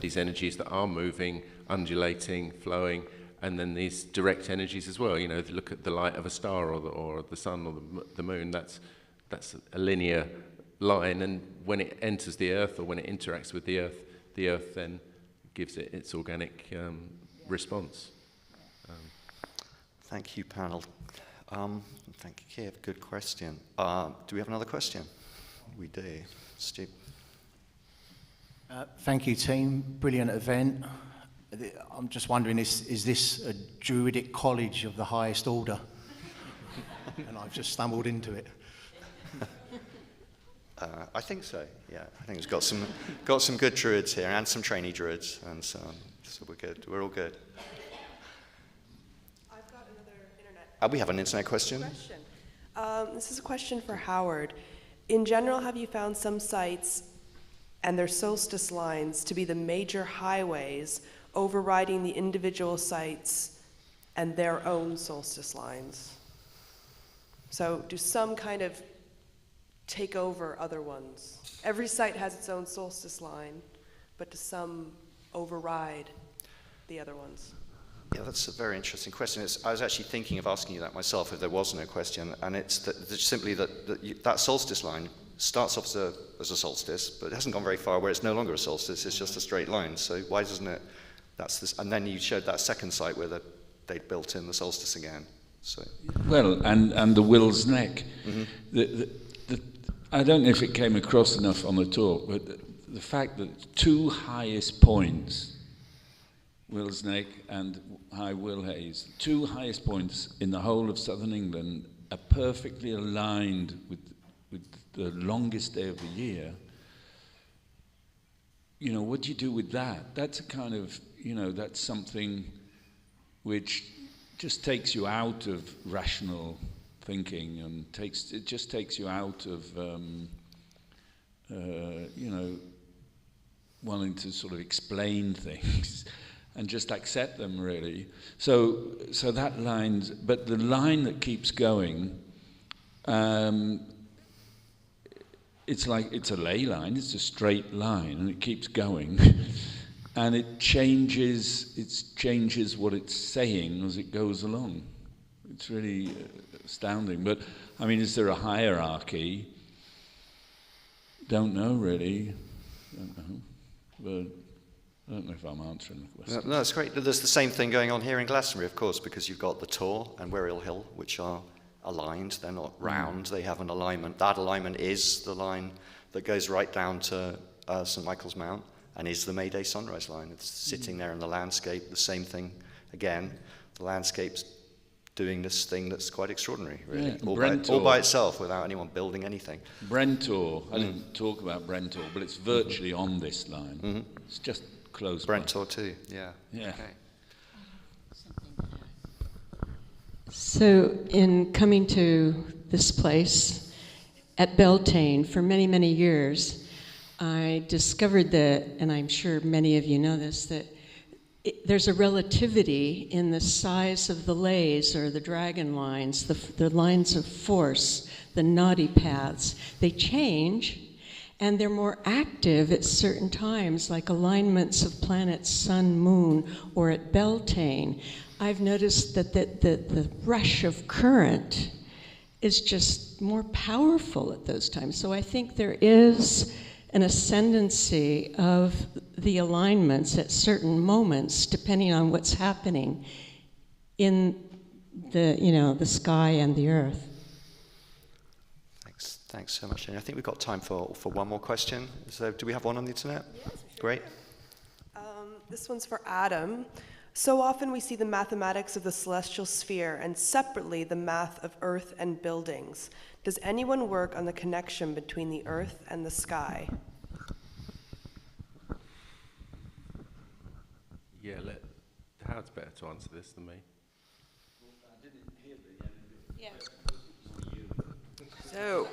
these energies that are moving, undulating, flowing, and then these direct energies as well. If you look at the light of a star or the sun or the moon, that's a linear line, and when it enters the Earth or when it interacts with the Earth then gives it its organic response. Thank you, panel. Thank you, Kiev. Good question. Do we have another question? We do. Stu. Thank you, team. Brilliant event. I'm just wondering, is this a Druidic college of the highest order? And I've just stumbled into it. I think so. Yeah, I think it's got some good druids here and some trainee druids, and so we're good. We're all good. I've got another internet. We have an internet question. This is a question for Howard. In general, have you found some sites and their solstice lines to be the major highways overriding the individual sites and their own solstice lines? So do some kind of take over other ones? Every site has its own solstice line, but do some override the other ones? Yeah, that's a very interesting question. I was actually thinking of asking you that myself if there wasn't a question, and it's simply that solstice line starts off as a solstice, but it hasn't gone very far where it's no longer a solstice, it's just a straight line. So why doesn't it, and then you showed that second site where they'd built in the solstice again. So. Well, and the Will's Neck. Mm-hmm. I don't know if it came across enough on the talk, but the fact that two highest points, Will's Neck and High Willhays, two highest points in the whole of southern England are perfectly aligned with the longest day of the year. What do you do with that? That's a kind of, that's something which just takes you out of rational thinking and it just takes you out of, wanting to sort of explain things and just accept them, really. So that but the line that keeps going, it's like it's a ley line, it's a straight line, and it keeps going. And it changes what it's saying as it goes along. It's really astounding. But, I mean, is there a hierarchy? Don't know, really. Don't know. But I don't know if I'm answering the question. No, that's great. There's the same thing going on here in Glastonbury, of course, because you've got the Tor and Wiriel Hill, which are aligned. They're not round. They have an alignment. That alignment is the line that goes right down to St. Michael's Mount and is the May Day sunrise line. It's sitting there in the landscape. The same thing again. The landscape's doing this thing that's quite extraordinary, really. Yeah, all by itself, without anyone building anything. Brentor, I didn't talk about Brentor, but it's virtually on this line. It's just close by. Brentor too, yeah. Yeah. Okay. So, in coming to this place at Beltane for many, many years, I discovered that, and I'm sure many of you know this, that there's a relativity in the size of the lays or the dragon lines, the lines of force, the naughty paths. They change, and they're more active at certain times, like alignments of planets, sun, moon, or at Beltane. I've noticed that the rush of current is just more powerful at those times. So I think there is an ascendancy of the alignments at certain moments, depending on what's happening in the sky and the earth. Thanks so much, Jenny. I think we've got time for one more question. So, do we have one on the internet? Yes. Great. This one's for Adam. So often we see the mathematics of the celestial sphere and separately the math of Earth and buildings. Does anyone work on the connection between the Earth and the sky? Yeah, Howard's better to answer this than me. I didn't hear the end of it. Yeah.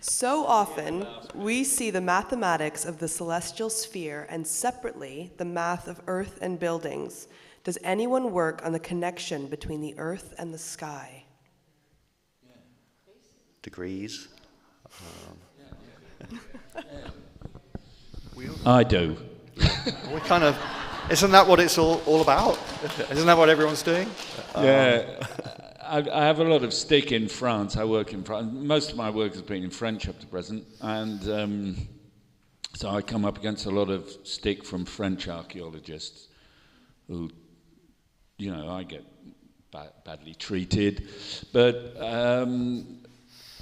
So often we see the mathematics of the celestial sphere and separately the math of Earth and buildings. Does anyone work on the connection between the Earth and the sky? Degrees. I do. We kind of, isn't that what it's all about? Isn't that what everyone's doing? Yeah. I have a lot of stick in France. I work in France. Most of my work has been in French up to present. And so I come up against a lot of stick from French archaeologists who, I get badly treated. But,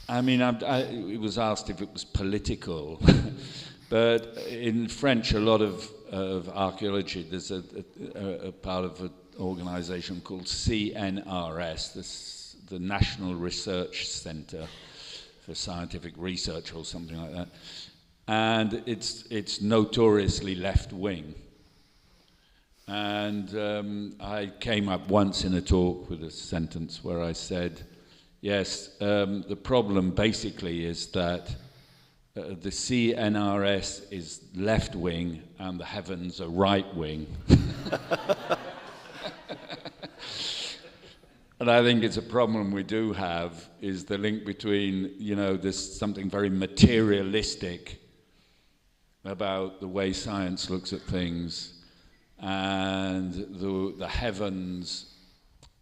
it was asked if it was political. But in French, a lot of archaeology, there's a part of an organization called CNRS, the National Research Center for Scientific Research or something like that. And it's notoriously left-wing. And I came up once in a talk with a sentence where I said, yes, the problem basically is that the CNRS is left-wing and the heavens are right-wing. And I think it's a problem we do have, is the link between, this something very materialistic about the way science looks at things and the heavens.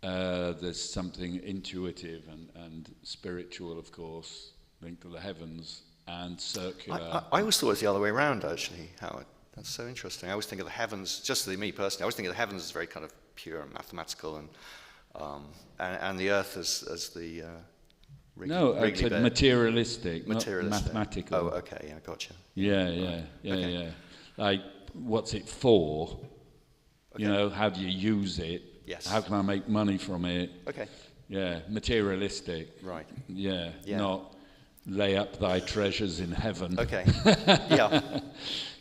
There's something intuitive and spiritual, of course, linked to the heavens. And circular. I always thought it was the other way around, actually, Howard. That's so interesting. I always think of the heavens, just me personally, I always think of the heavens as very kind of pure and mathematical, and the earth as the No, I said materialistic, not materialistic. mathematical. Oh, okay, yeah, gotcha. Yeah. Like, what's it for? Okay. How do you use it? Yes. How can I make money from it? Okay. Yeah, materialistic. Right. Yeah. Not lay up thy treasures in heaven. Okay. Yeah.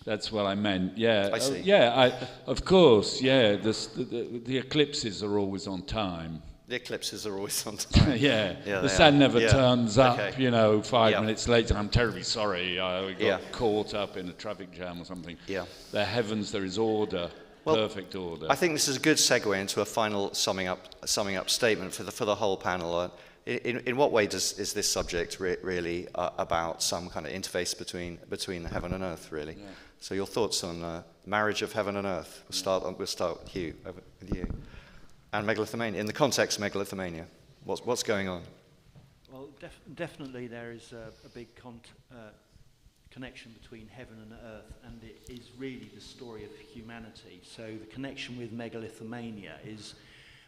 That's what I meant. Yeah. I see. Of course. Yeah. The eclipses are always on time. The eclipses are always on time. Yeah. The sun never turns up. Okay. 5 minutes later. I'm terribly sorry. I got caught up in a traffic jam or something. Yeah. The heavens, there is order. Well, perfect order. I think this is a good segue into a final summing up statement for the whole panel. in what way is this subject really about some kind of interface between heaven and earth, really? Yeah. So your thoughts on marriage of heaven and earth? We'll start with Hugh, over with you. And Megalithomania, in the context of Megalithomania, what's going on? Well, definitely there is a big connection between heaven and earth, and it is really the story of humanity. So the connection with Megalithomania is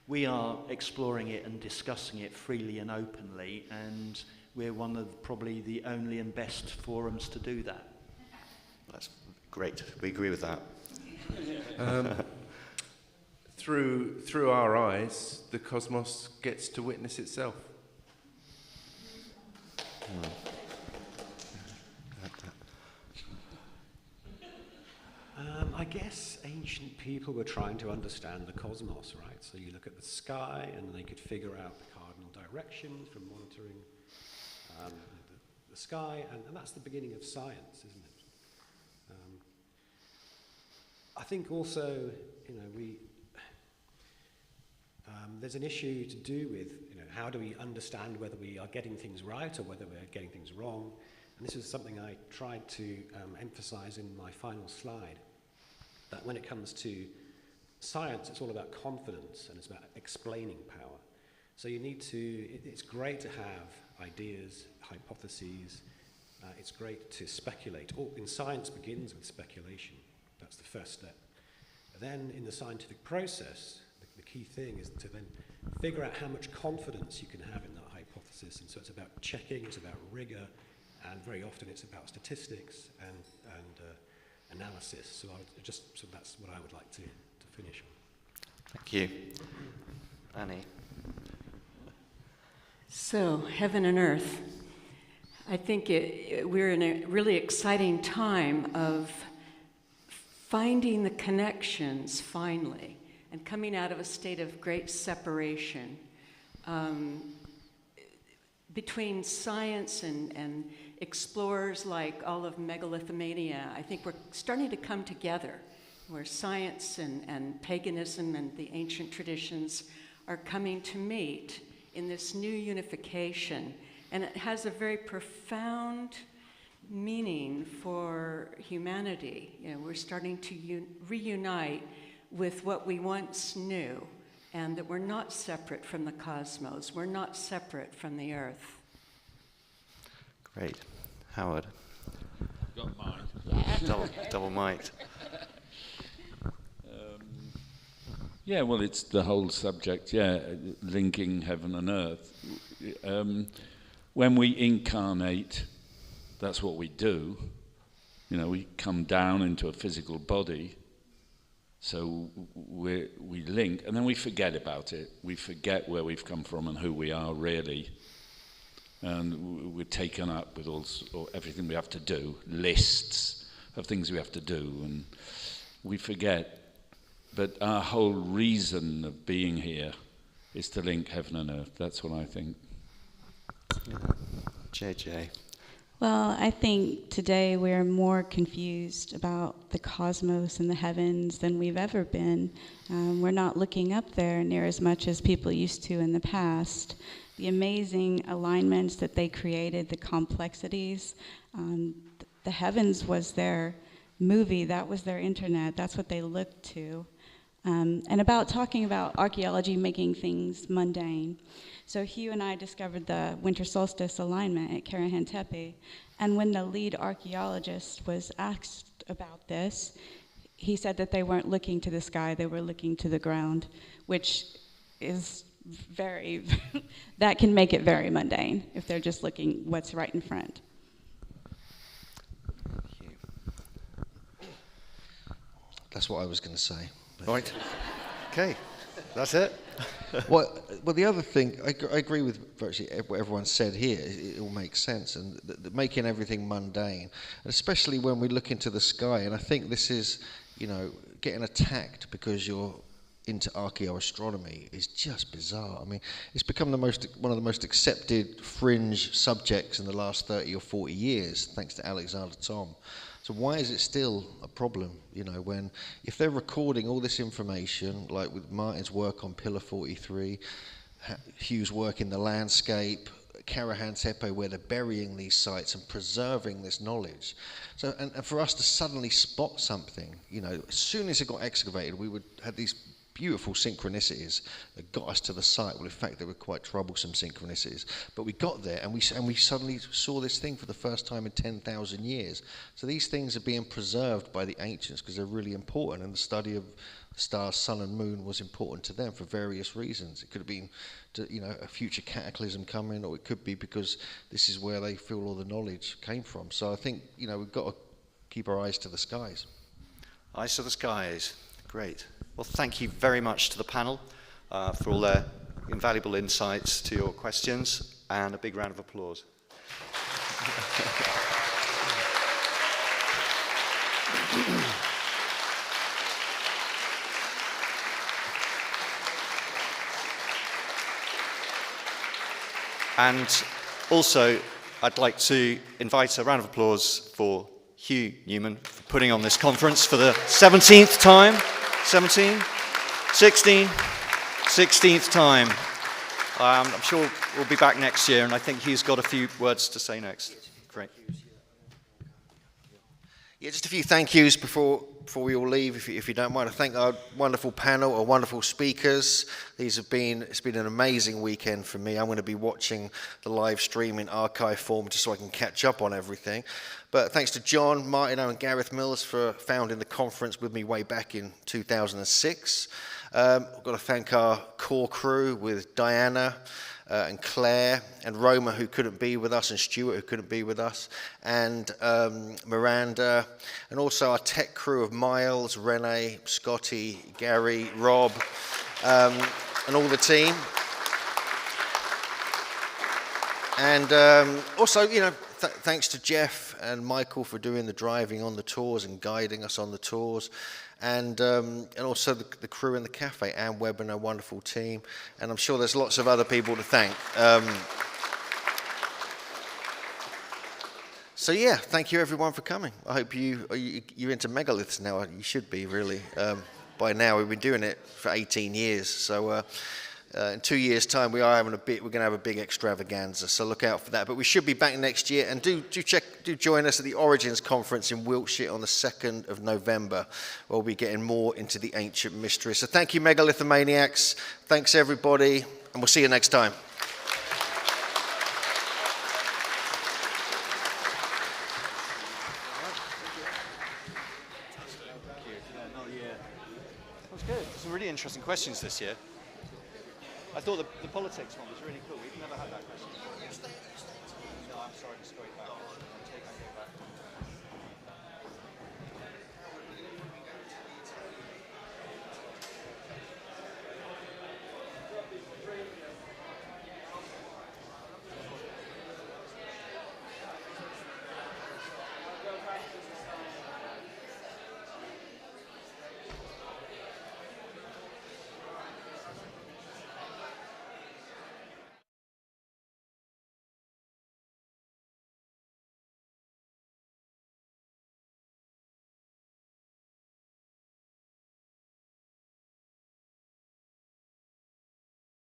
we are exploring it and discussing it freely and openly, and we're one of probably the only and best forums to do that. That's great. We agree with that. Through our eyes, the cosmos gets to witness itself. I guess ancient people were trying to understand the cosmos, right? So you look at the sky and they could figure out the cardinal directions from monitoring the sky, and that's the beginning of science, isn't it? I think also, there's an issue to do with, how do we understand whether we are getting things right or whether we're getting things wrong? And this is something I tried to emphasize in my final slide, that when it comes to science, it's all about confidence and it's about explaining power. So you need to, it's great to have ideas, hypotheses, it's great to speculate. In science begins with speculation. That's the first step. And then in the scientific process, the key thing is to then figure out how much confidence you can have in that hypothesis. And so it's about checking, it's about rigor, and very often it's about statistics and analysis. So that's what I would like to finish on. Thank you. Annie. So, heaven and earth. I think we're in a really exciting time of finding the connections, finally, and coming out of a state of great separation between science and explorers like all of Megalithomania. I think we're starting to come together, where science and paganism and the ancient traditions are coming to meet in this new unification. And it has a very profound meaning for humanity. We're starting to reunite with what we once knew, and that we're not separate from the cosmos. We're not separate from the earth. Great. Howard. Got mine. Double mic'd. Yeah, well, it's the whole subject, linking heaven and earth. When we incarnate, that's what we do. We come down into a physical body, so we link, and then we forget about it. We forget where we've come from and who we are really. And we're taken up with everything we have to do, lists of things we have to do, and we forget. But our whole reason of being here is to link heaven and earth. That's what I think. JJ. Well, I think today we're more confused about the cosmos and the heavens than we've ever been. We're not looking up there near as much as people used to in the past. The amazing alignments that they created, the complexities. The heavens was their movie, that was their internet, that's what they looked to. And about talking about archaeology making things mundane. So Hugh and I discovered the winter solstice alignment at Tepe, and when the lead archaeologist was asked about this, he said that they weren't looking to the sky, they were looking to the ground, which is that can make it very mundane if they're just looking what's right in front. That's what I was going to say. Right. Okay. That's it. Well, the other thing, I agree with virtually what everyone said here. It all makes sense, and making everything mundane, and especially when we look into the sky. And I think this is, getting attacked because you're into archaeoastronomy is just bizarre. I mean, it's become one of the most accepted fringe subjects in the last 30 or 40 years, thanks to Alexander Thom. So why is it still a problem, when if they're recording all this information, like with Martin's work on Pillar 43, Hugh's work in the landscape, CROWHURST, Tepe, where they're burying these sites and preserving this knowledge. So, and for us to suddenly spot something, you know, as soon as it got excavated, we would have these beautiful synchronicities that got us to the site. Well, in fact, they were quite troublesome synchronicities. But we got there, and we suddenly saw this thing for the first time in 10,000 years. So these things are being preserved by the ancients because they're really important, and the study of the stars, sun and moon was important to them for various reasons. It could have been, you know, a future cataclysm coming, or it could be because this is where they feel all the knowledge came from. So I think, you know, we've got to keep our eyes to the skies. Eyes to the skies. Great. Well, thank you very much to the panel for all their invaluable insights to your questions, and a big round of applause. And also, I'd like to invite a round of applause for Hugh Newman for putting on this conference for the 17th time. 16th time. I'm sure we'll be back next year, and I think he's got a few words to say next. Great. Yeah, just a few thank yous before we all leave, if you don't mind. I thank our wonderful panel, our wonderful speakers. It's been an amazing weekend for me. I'm going to be watching the live stream in archive form just so I can catch up on everything. But thanks to John, Martineau and Gareth Mills for founding the conference with me way back in 2006. I've got to thank our core crew with Diana and Claire and Roma, who couldn't be with us, and Stuart, who couldn't be with us, and Miranda, and also our tech crew of Miles, Renee, Scotty, Gary, Rob, and all the team. And also, you know, thanks to Jeff and Michael for doing the driving on the tours and guiding us on the tours. And also the crew in the cafe, Anne Webb and her wonderful team. And I'm sure there's lots of other people to thank. So yeah, thank you everyone for coming. I hope you're into megaliths now. You should be, really. By now, we've been doing it for 18 years. So in 2 years' time, we're going to have a big extravaganza. So look out for that. But we should be back next year. And do join us at the Origins Conference in Wiltshire on the 2nd of November. We'll be getting more into the ancient mysteries. So thank you, Megalithomaniacs. Thanks, everybody. And we'll see you next time. Some really interesting questions this year. I thought the politics one was really cool. We've never had that question. No, I'm sorry to scroll back. I take that back.